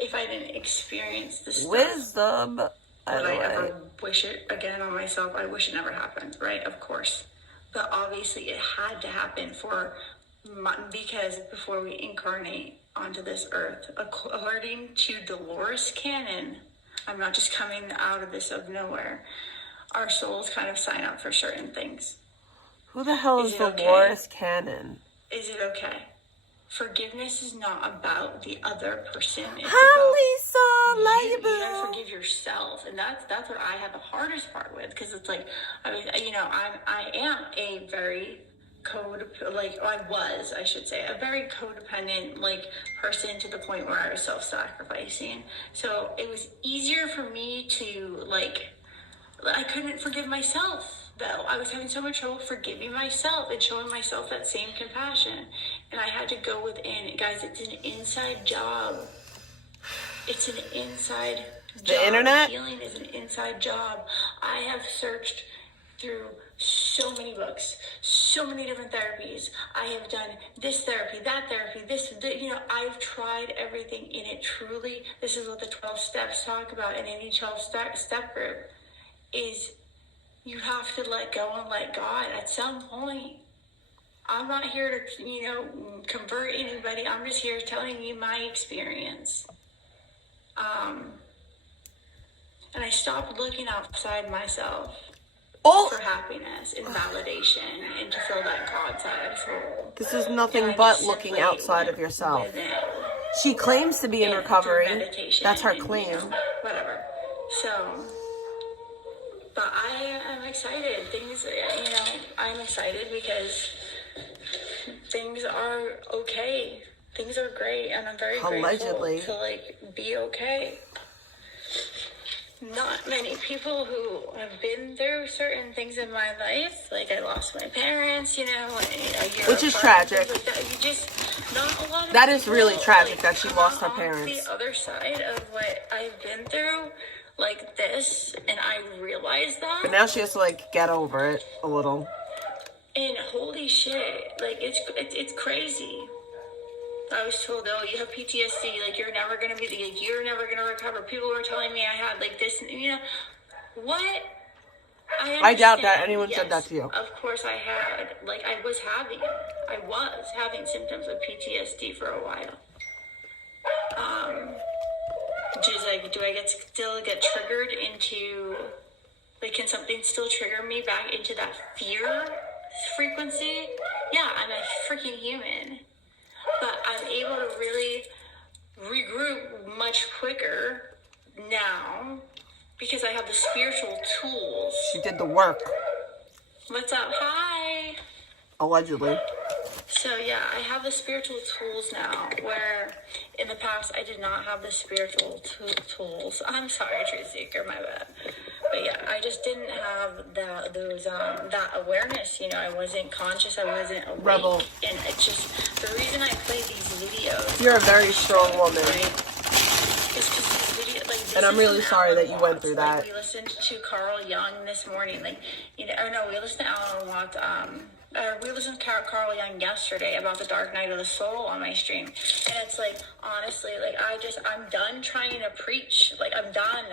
If I didn't experience the stuff. Wisdom. Would I ever wish it again on myself? I wish it never happened, right? Of course. But obviously it had to happen because before we incarnate onto this earth, according to Dolores Cannon, I'm not just coming out of this of nowhere, our souls kind of sign up for certain things. Who the hell is Dolores Cannon? Is it okay? Forgiveness is not about the other person. It's Lisa, love you, boo. You gotta forgive yourself, and that's what I have the hardest part with, because it's like, I am a very I should say, a very codependent person to the point where I was self-sacrificing. So it was easier for me to I couldn't forgive myself. Though I was having so much trouble forgiving myself and showing myself that same compassion. And I had to go within. Guys, it's an inside job. It's an inside job. The internet? Healing is an inside job. I have searched through so many books, so many different therapies. I have done this therapy, that therapy, I've tried everything in it. Truly, this is what the 12 steps talk about in any 12 step group is. You have to let go and let God at some point. I'm not here to, convert anybody. I'm just here telling you my experience. And I stopped looking outside myself for happiness and validation and to feel that God side of soul. This is nothing but looking outside of yourself. She claims to be in recovery. That's her claim. Whatever. So... But I am excited. I'm excited because things are okay. Things are great, and I'm very grateful to be okay. Not many people who have been through certain things in my life, like I lost my parents, which is tragic. Not a lot of that is really tragic that she lost her parents. The other side of what I've been through. Like this, and I realized that. But now she has to get over it a little. And holy shit, it's crazy. I was told, oh, you have PTSD, you're never gonna you're never gonna recover. People were telling me I had this, what? I doubt that understand, anyone said that yes, to you. Of course I had, like, I was having symptoms of PTSD for a while. Just like, do I still get triggered into, like, can something still trigger me back into that fear frequency? Yeah, I'm a freaking human. But I'm able to really regroup much quicker now because I have the spiritual tools. She did the work. What's up? Hi. Allegedly. So yeah, I have the spiritual tools now, where in the past I did not have the spiritual tools. I'm sorry, Truth Seeker, my bad. But yeah, I just didn't have that awareness. You know, I wasn't conscious. I wasn't awake. Rebel. And it's just the reason I play these videos. You're a very strong woman. Right? It's just this video, like, this And I'm is really from sorry Alan that you went through Watts. that. Like, we listened to Carl Jung this morning. Like, you know, or no, we listened to Alan Watts. We listened to Carl Jung yesterday about the Dark Night of the Soul on my stream. And it's like, honestly, like, I'm done trying to preach. Like, I'm done.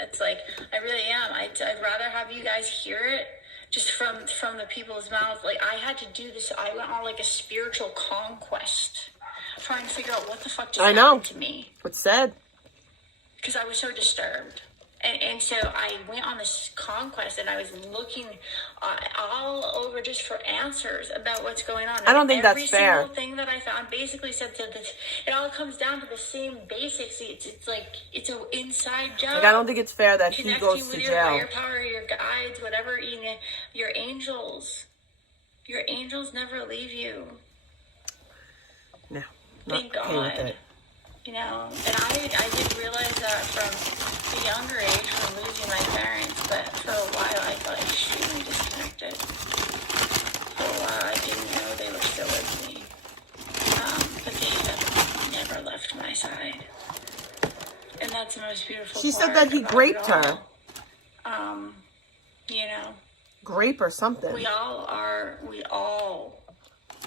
It's like, I really am. I'd rather have you guys hear it just from the people's mouths. Like, I had to do this. I went on, like, a spiritual conquest trying to figure out what the fuck just happened to me. What's said? Because I was so disturbed. And so I went on this conquest, and I was looking all over just for answers about what's going on. I don't think that's fair. Every single thing that I found basically said that it all comes down to the same basics. It's like, it's an inside job. Like, I don't think it's fair that he goes to with jail. Your higher power, your guides, whatever, you know, your angels. Your angels never leave you. No. Thank God. You know, and I did realize that from a younger age, from losing my parents, but for a while I felt extremely disconnected. For a while I didn't know they were still with me. But they have never left my side. And that's the most beautiful She said part that he about raped it all. her. You know. Grape or something. We all.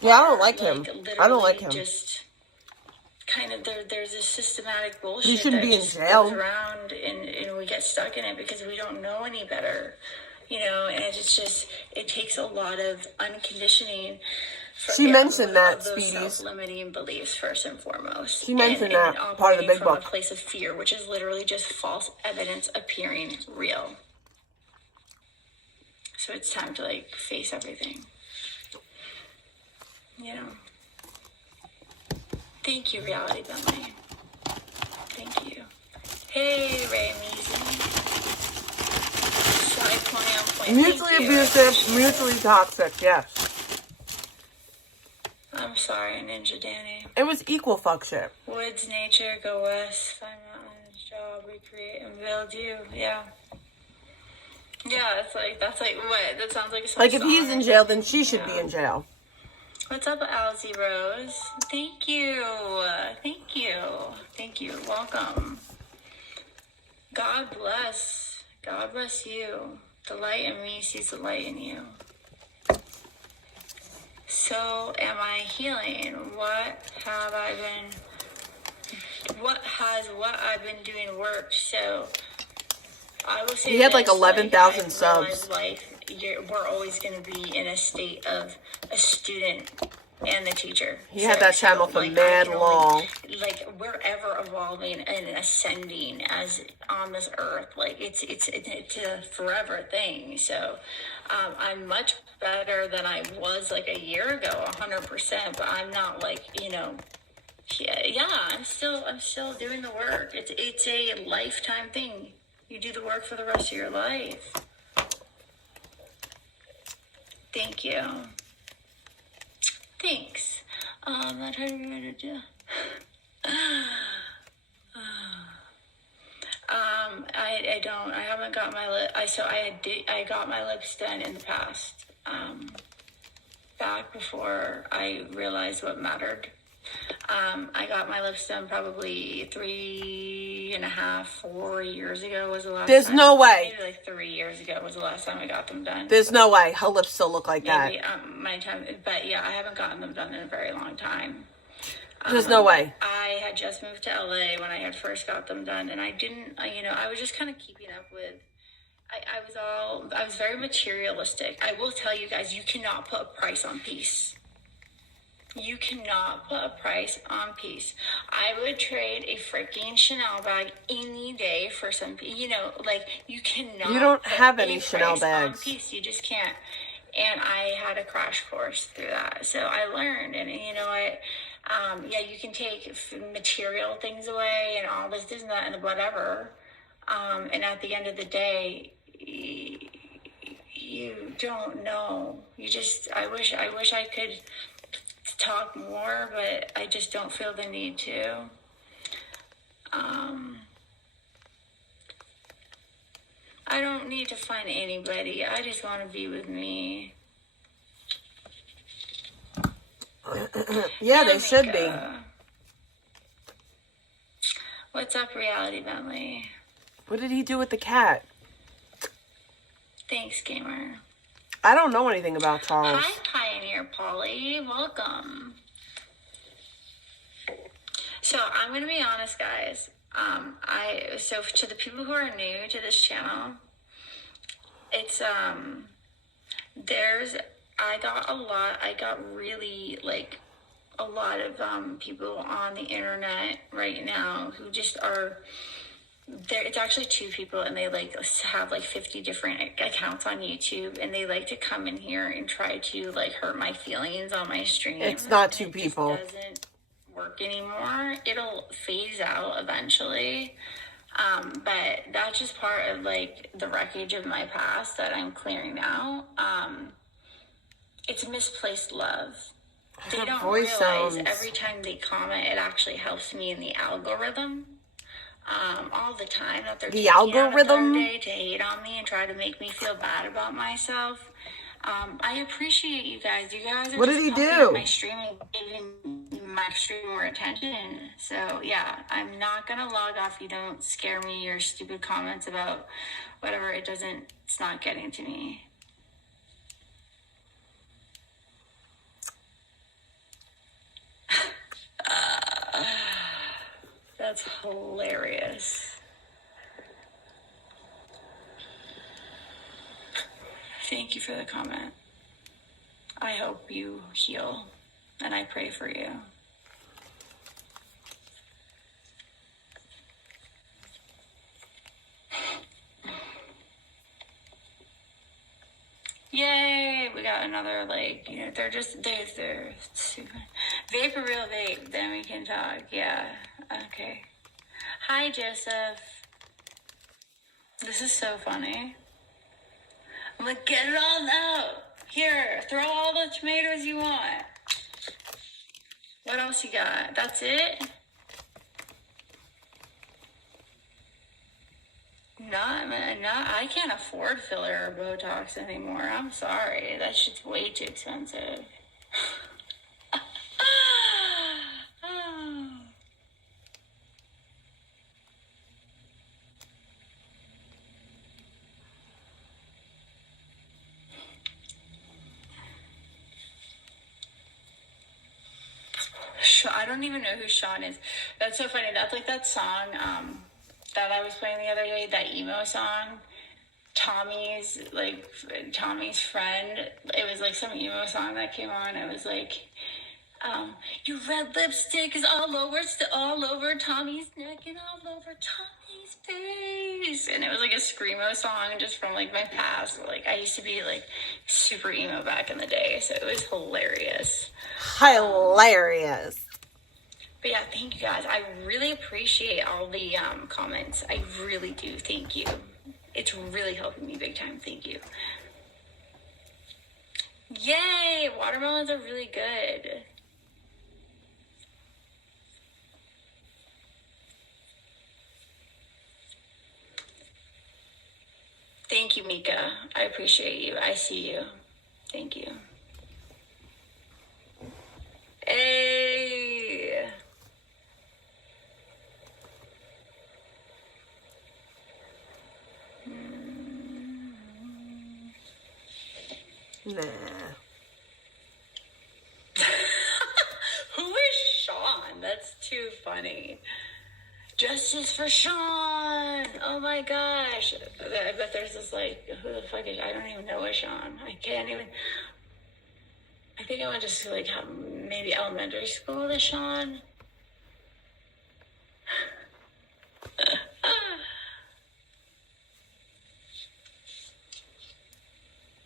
Yeah, I don't like him. I don't like him. Just kind of there's this systematic bullshit He shouldn't that be in just jail. goes around, and we get stuck in it because we don't know any better, you know. And it's just, it takes a lot of unconditioning. She mentioned that, of those Speedies. self-limiting beliefs first and foremost. She mentioned and that part of the big from book. a place of fear, which is literally just false evidence appearing real. So it's time to, like, face everything. You know. Thank you, Reality Bentley. Thank you. Hey, Ray Meeson. Mutually abusive, mutually toxic, yes. I'm sorry, Ninja Danny. It was equal fuck shit. Woods, nature, go west, find mountains, job, recreate, and build you. Yeah. Yeah, that's like, what? That sounds like a song. Like, if he's in jail, then she should be in jail. What's up, Alzy Rose? Thank you. Thank you. Thank you. Welcome. God bless. God bless you. The light in me sees the light in you. So, am I healing? What I've been doing worked? So, I will say he had like this, 11,000 I've subs. realized, like, we're always going to be in a state of a student and the teacher. He had that channel for mad long. Like, we're ever evolving and ascending as on this earth. Like, it's a forever thing. So, I'm much better than I was like a year ago, 100%. But I'm not, like, you know. Yeah, I'm still doing the work. It's a lifetime thing. You do the work for the rest of your life. Thank you. Thanks. That had to do. I haven't got my lip. I got my lips done in the past. Back before I realized what mattered. I got my lips done probably 3.5, 4 years ago was the last time. There's no way. Maybe like 3 years ago was the last time I got them done. There's no way. Her lips still look like Maybe, that. my time, but yeah, I haven't gotten them done in a very long time. There's no way. I had just moved to LA when I had first got them done, and I didn't, I was just kind of keeping up with I was very materialistic. I will tell you guys, you cannot put a price on peace. You cannot put a price on peace. I would trade a freaking Chanel bag any day for some, like, you cannot. You don't put have a any Chanel price on bags. peace. You just can't. And I had a crash course through that. So I learned, and you know what? Yeah, you can take material things away and all this and that and whatever. And at the end of the day, you don't know. I wish I could talk more, but I just don't feel the need to. I don't need to find anybody. I just want to be with me. Yeah, they should be. What's up, Reality Bentley? What did he do with the cat? Thanks, gamer. I don't know anything about Charles. Hi, Pioneer Polly. Welcome. So I'm gonna be honest, guys. So to the people who are new to this channel, it's I got really like a lot of people on the internet right now who just are there. It's actually two people, and they like have like 50 different accounts on YouTube, and they like to come in here and try to like hurt my feelings on my stream. It's not two people. It doesn't work anymore. It'll phase out eventually. But that's just part of like the wreckage of my past that I'm clearing now. It's misplaced love. They don't realize every time they comment, it actually helps me in the algorithm. All the time that they're taking out of their day to hate on me and try to make me feel bad about myself. I appreciate you guys. You guys are what did he do? Up my stream and giving my stream more attention. So yeah, I'm not gonna log off. You don't scare me. Your stupid comments about whatever. It's not getting to me. That's hilarious. Thank you for the comment. I hope you heal, and I pray for you. Yay! We got another, like, they're super. Vape a real vape, then we can talk. Yeah, okay. Hi, Joseph. This is so funny. I'm like, get it all out. Here, throw all the tomatoes you want. What else you got? That's it? I can't afford filler or Botox anymore. I'm sorry. That shit's way too expensive. I don't even know who Sean is. That's so funny. That's like that song that I was playing the other day, that emo song. Tommy's friend. It was like some emo song that came on. It was like, your red lipstick is all over Tommy's neck and all over Tommy's face. And it was like a screamo song just from like my past. Like I used to be like super emo back in the day, so it was hilarious. Hilarious. But yeah, thank you guys. I really appreciate all the comments. I really do. Thank you. It's really helping me big time. Thank you. Yay! Watermelons are really good. Thank you, Mika. I appreciate you. I see you. Thank you. Hey! Nah. Who is Sean? That's too funny. justice for Sean. Oh my gosh. I bet there's this like, who the fuck is, I don't even know a Sean. I can't even, I think I went to like maybe elementary school with a Sean.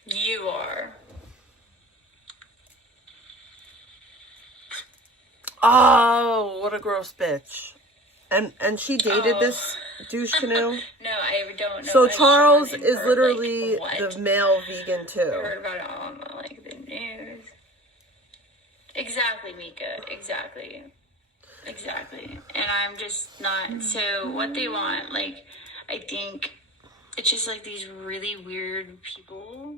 You are. Oh, what a gross bitch. And she dated this douche canoe? No, I don't know. So a Charles Sean in is her, literally like, the male vegan too. I heard about it on like the news. Exactly, Mika. Exactly. And I'm just not. So what they want, like, I think it's just like these really weird people,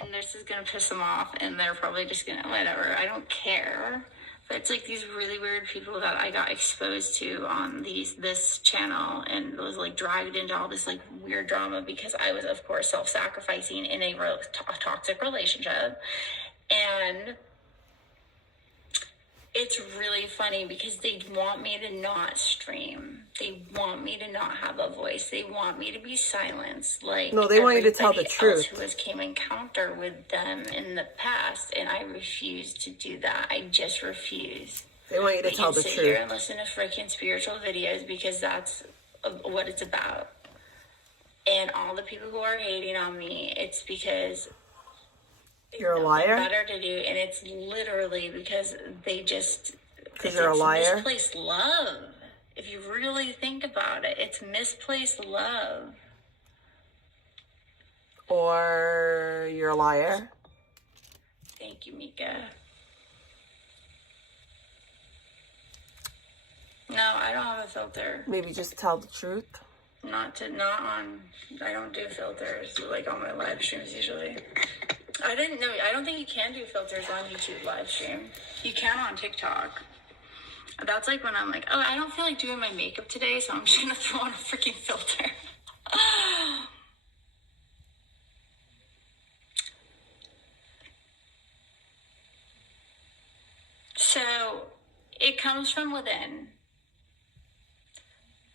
and this is gonna piss them off, and they're probably just gonna whatever. I don't care. But it's like these really weird people that I got exposed to on this channel, and was like dragged into all this like weird drama because I was, of course, self-sacrificing in a toxic relationship. And it's really funny because they want me to not stream. They want me to not have a voice. They want me to be silenced. Like, no, they want you to tell the truth. Who has came encounter with them in the past, and I refuse to do that. I just refuse. They want you to tell the sit truth. Here and listen to freaking spiritual videos because that's what it's about. And all the people who are hating on me, it's because you're a liar. Better to do, and it's literally because they just because you're a liar. Misplaced love. If you really think about it, it's misplaced love. Or you're a liar. Thank you, Mika. No, I don't have a filter. Maybe just tell the truth. Not on. I don't do filters like on my live streams usually. I didn't know. I don't think you can do filters on YouTube live stream. You can on TikTok. That's like when I'm like, oh, I don't feel like doing my makeup today, so I'm just gonna throw on a freaking filter. So it comes from within.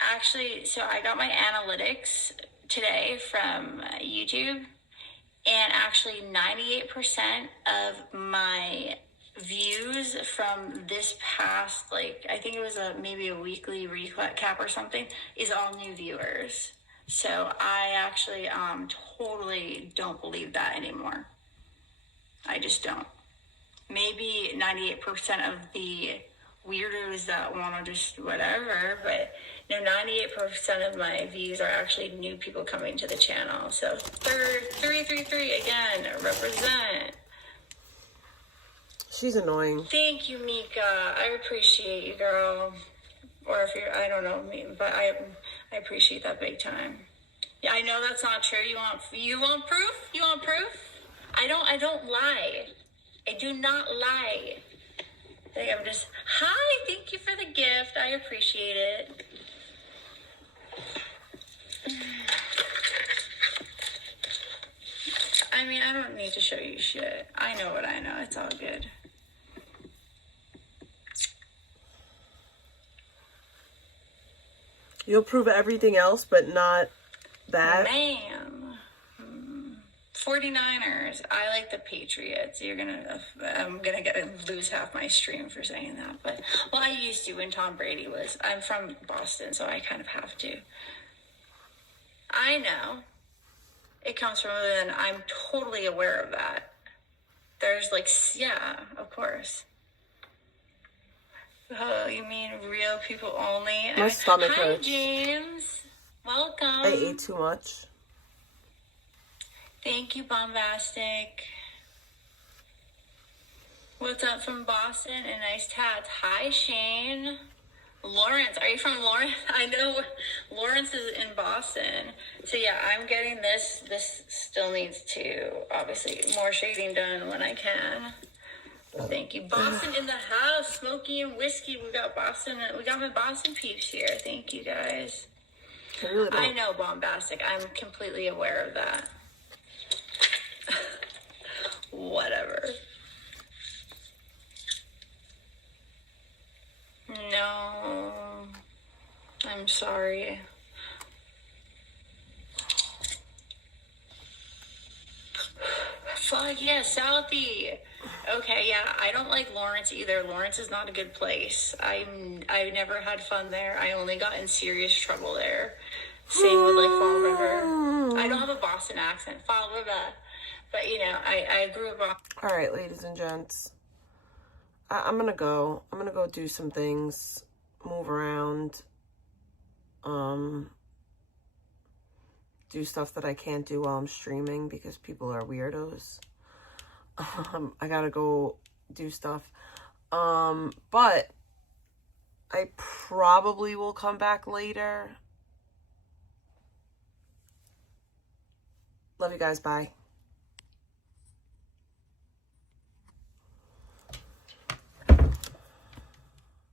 Actually, so I got my analytics today from YouTube. And actually 98% of my views from this past, like, I think it was maybe a weekly recap or something, is all new viewers. So I actually totally don't believe that anymore. I just don't. Maybe 98% of the weirdos that want to just whatever, but no, 98% of my views are actually new people coming to the channel. So 333 again, represent. She's annoying. Thank you, Mika. I appreciate you, girl. Or if you're, I don't know, but I appreciate that big time. Yeah, I know that's not true. You want proof? You want proof? I don't lie. I do not lie. I'm just, hi, thank you for the gift. I appreciate it. I mean, I don't need to show you shit. I know what I know. It's all good. You'll prove everything else, but not that. Man. 49ers. I like the Patriots. I'm gonna lose half my stream for saying that. But, well, I used to when Tom Brady was. I'm from Boston, so I kind of have to. I know. It comes from within. I'm totally aware of that. There's like, yeah, of course. Oh, you mean real people only? My stomach Hi, hurts. James. Welcome. I ate too much. Thank you, Bombastic. What's up from Boston? And nice tats. Hi, Shane. Lawrence, are you from Lawrence? I know Lawrence is in Boston. So yeah, I'm getting this. This still needs to, obviously, more shading done when I can. Thank you. Boston in the house. Smokey and whiskey. We got Boston. We got my Boston peeps here. Thank you, guys. I know, Bombastic. I'm completely aware of that. Whatever. No. I'm I'm sorry. Fuck yeah, Southie. Okay, yeah, I don't like Lawrence either. Lawrence is not a good place. I never had fun there. I only got in serious trouble there. Same with like Fall River. I don't have a Boston accent, Fall River, but you know, I grew up on. All right, ladies and gents, I'm gonna go. I'm gonna go do some things, move around, do stuff that I can't do while I'm streaming because people are weirdos. I gotta go do stuff. But I probably will come back later. Love you guys. Bye.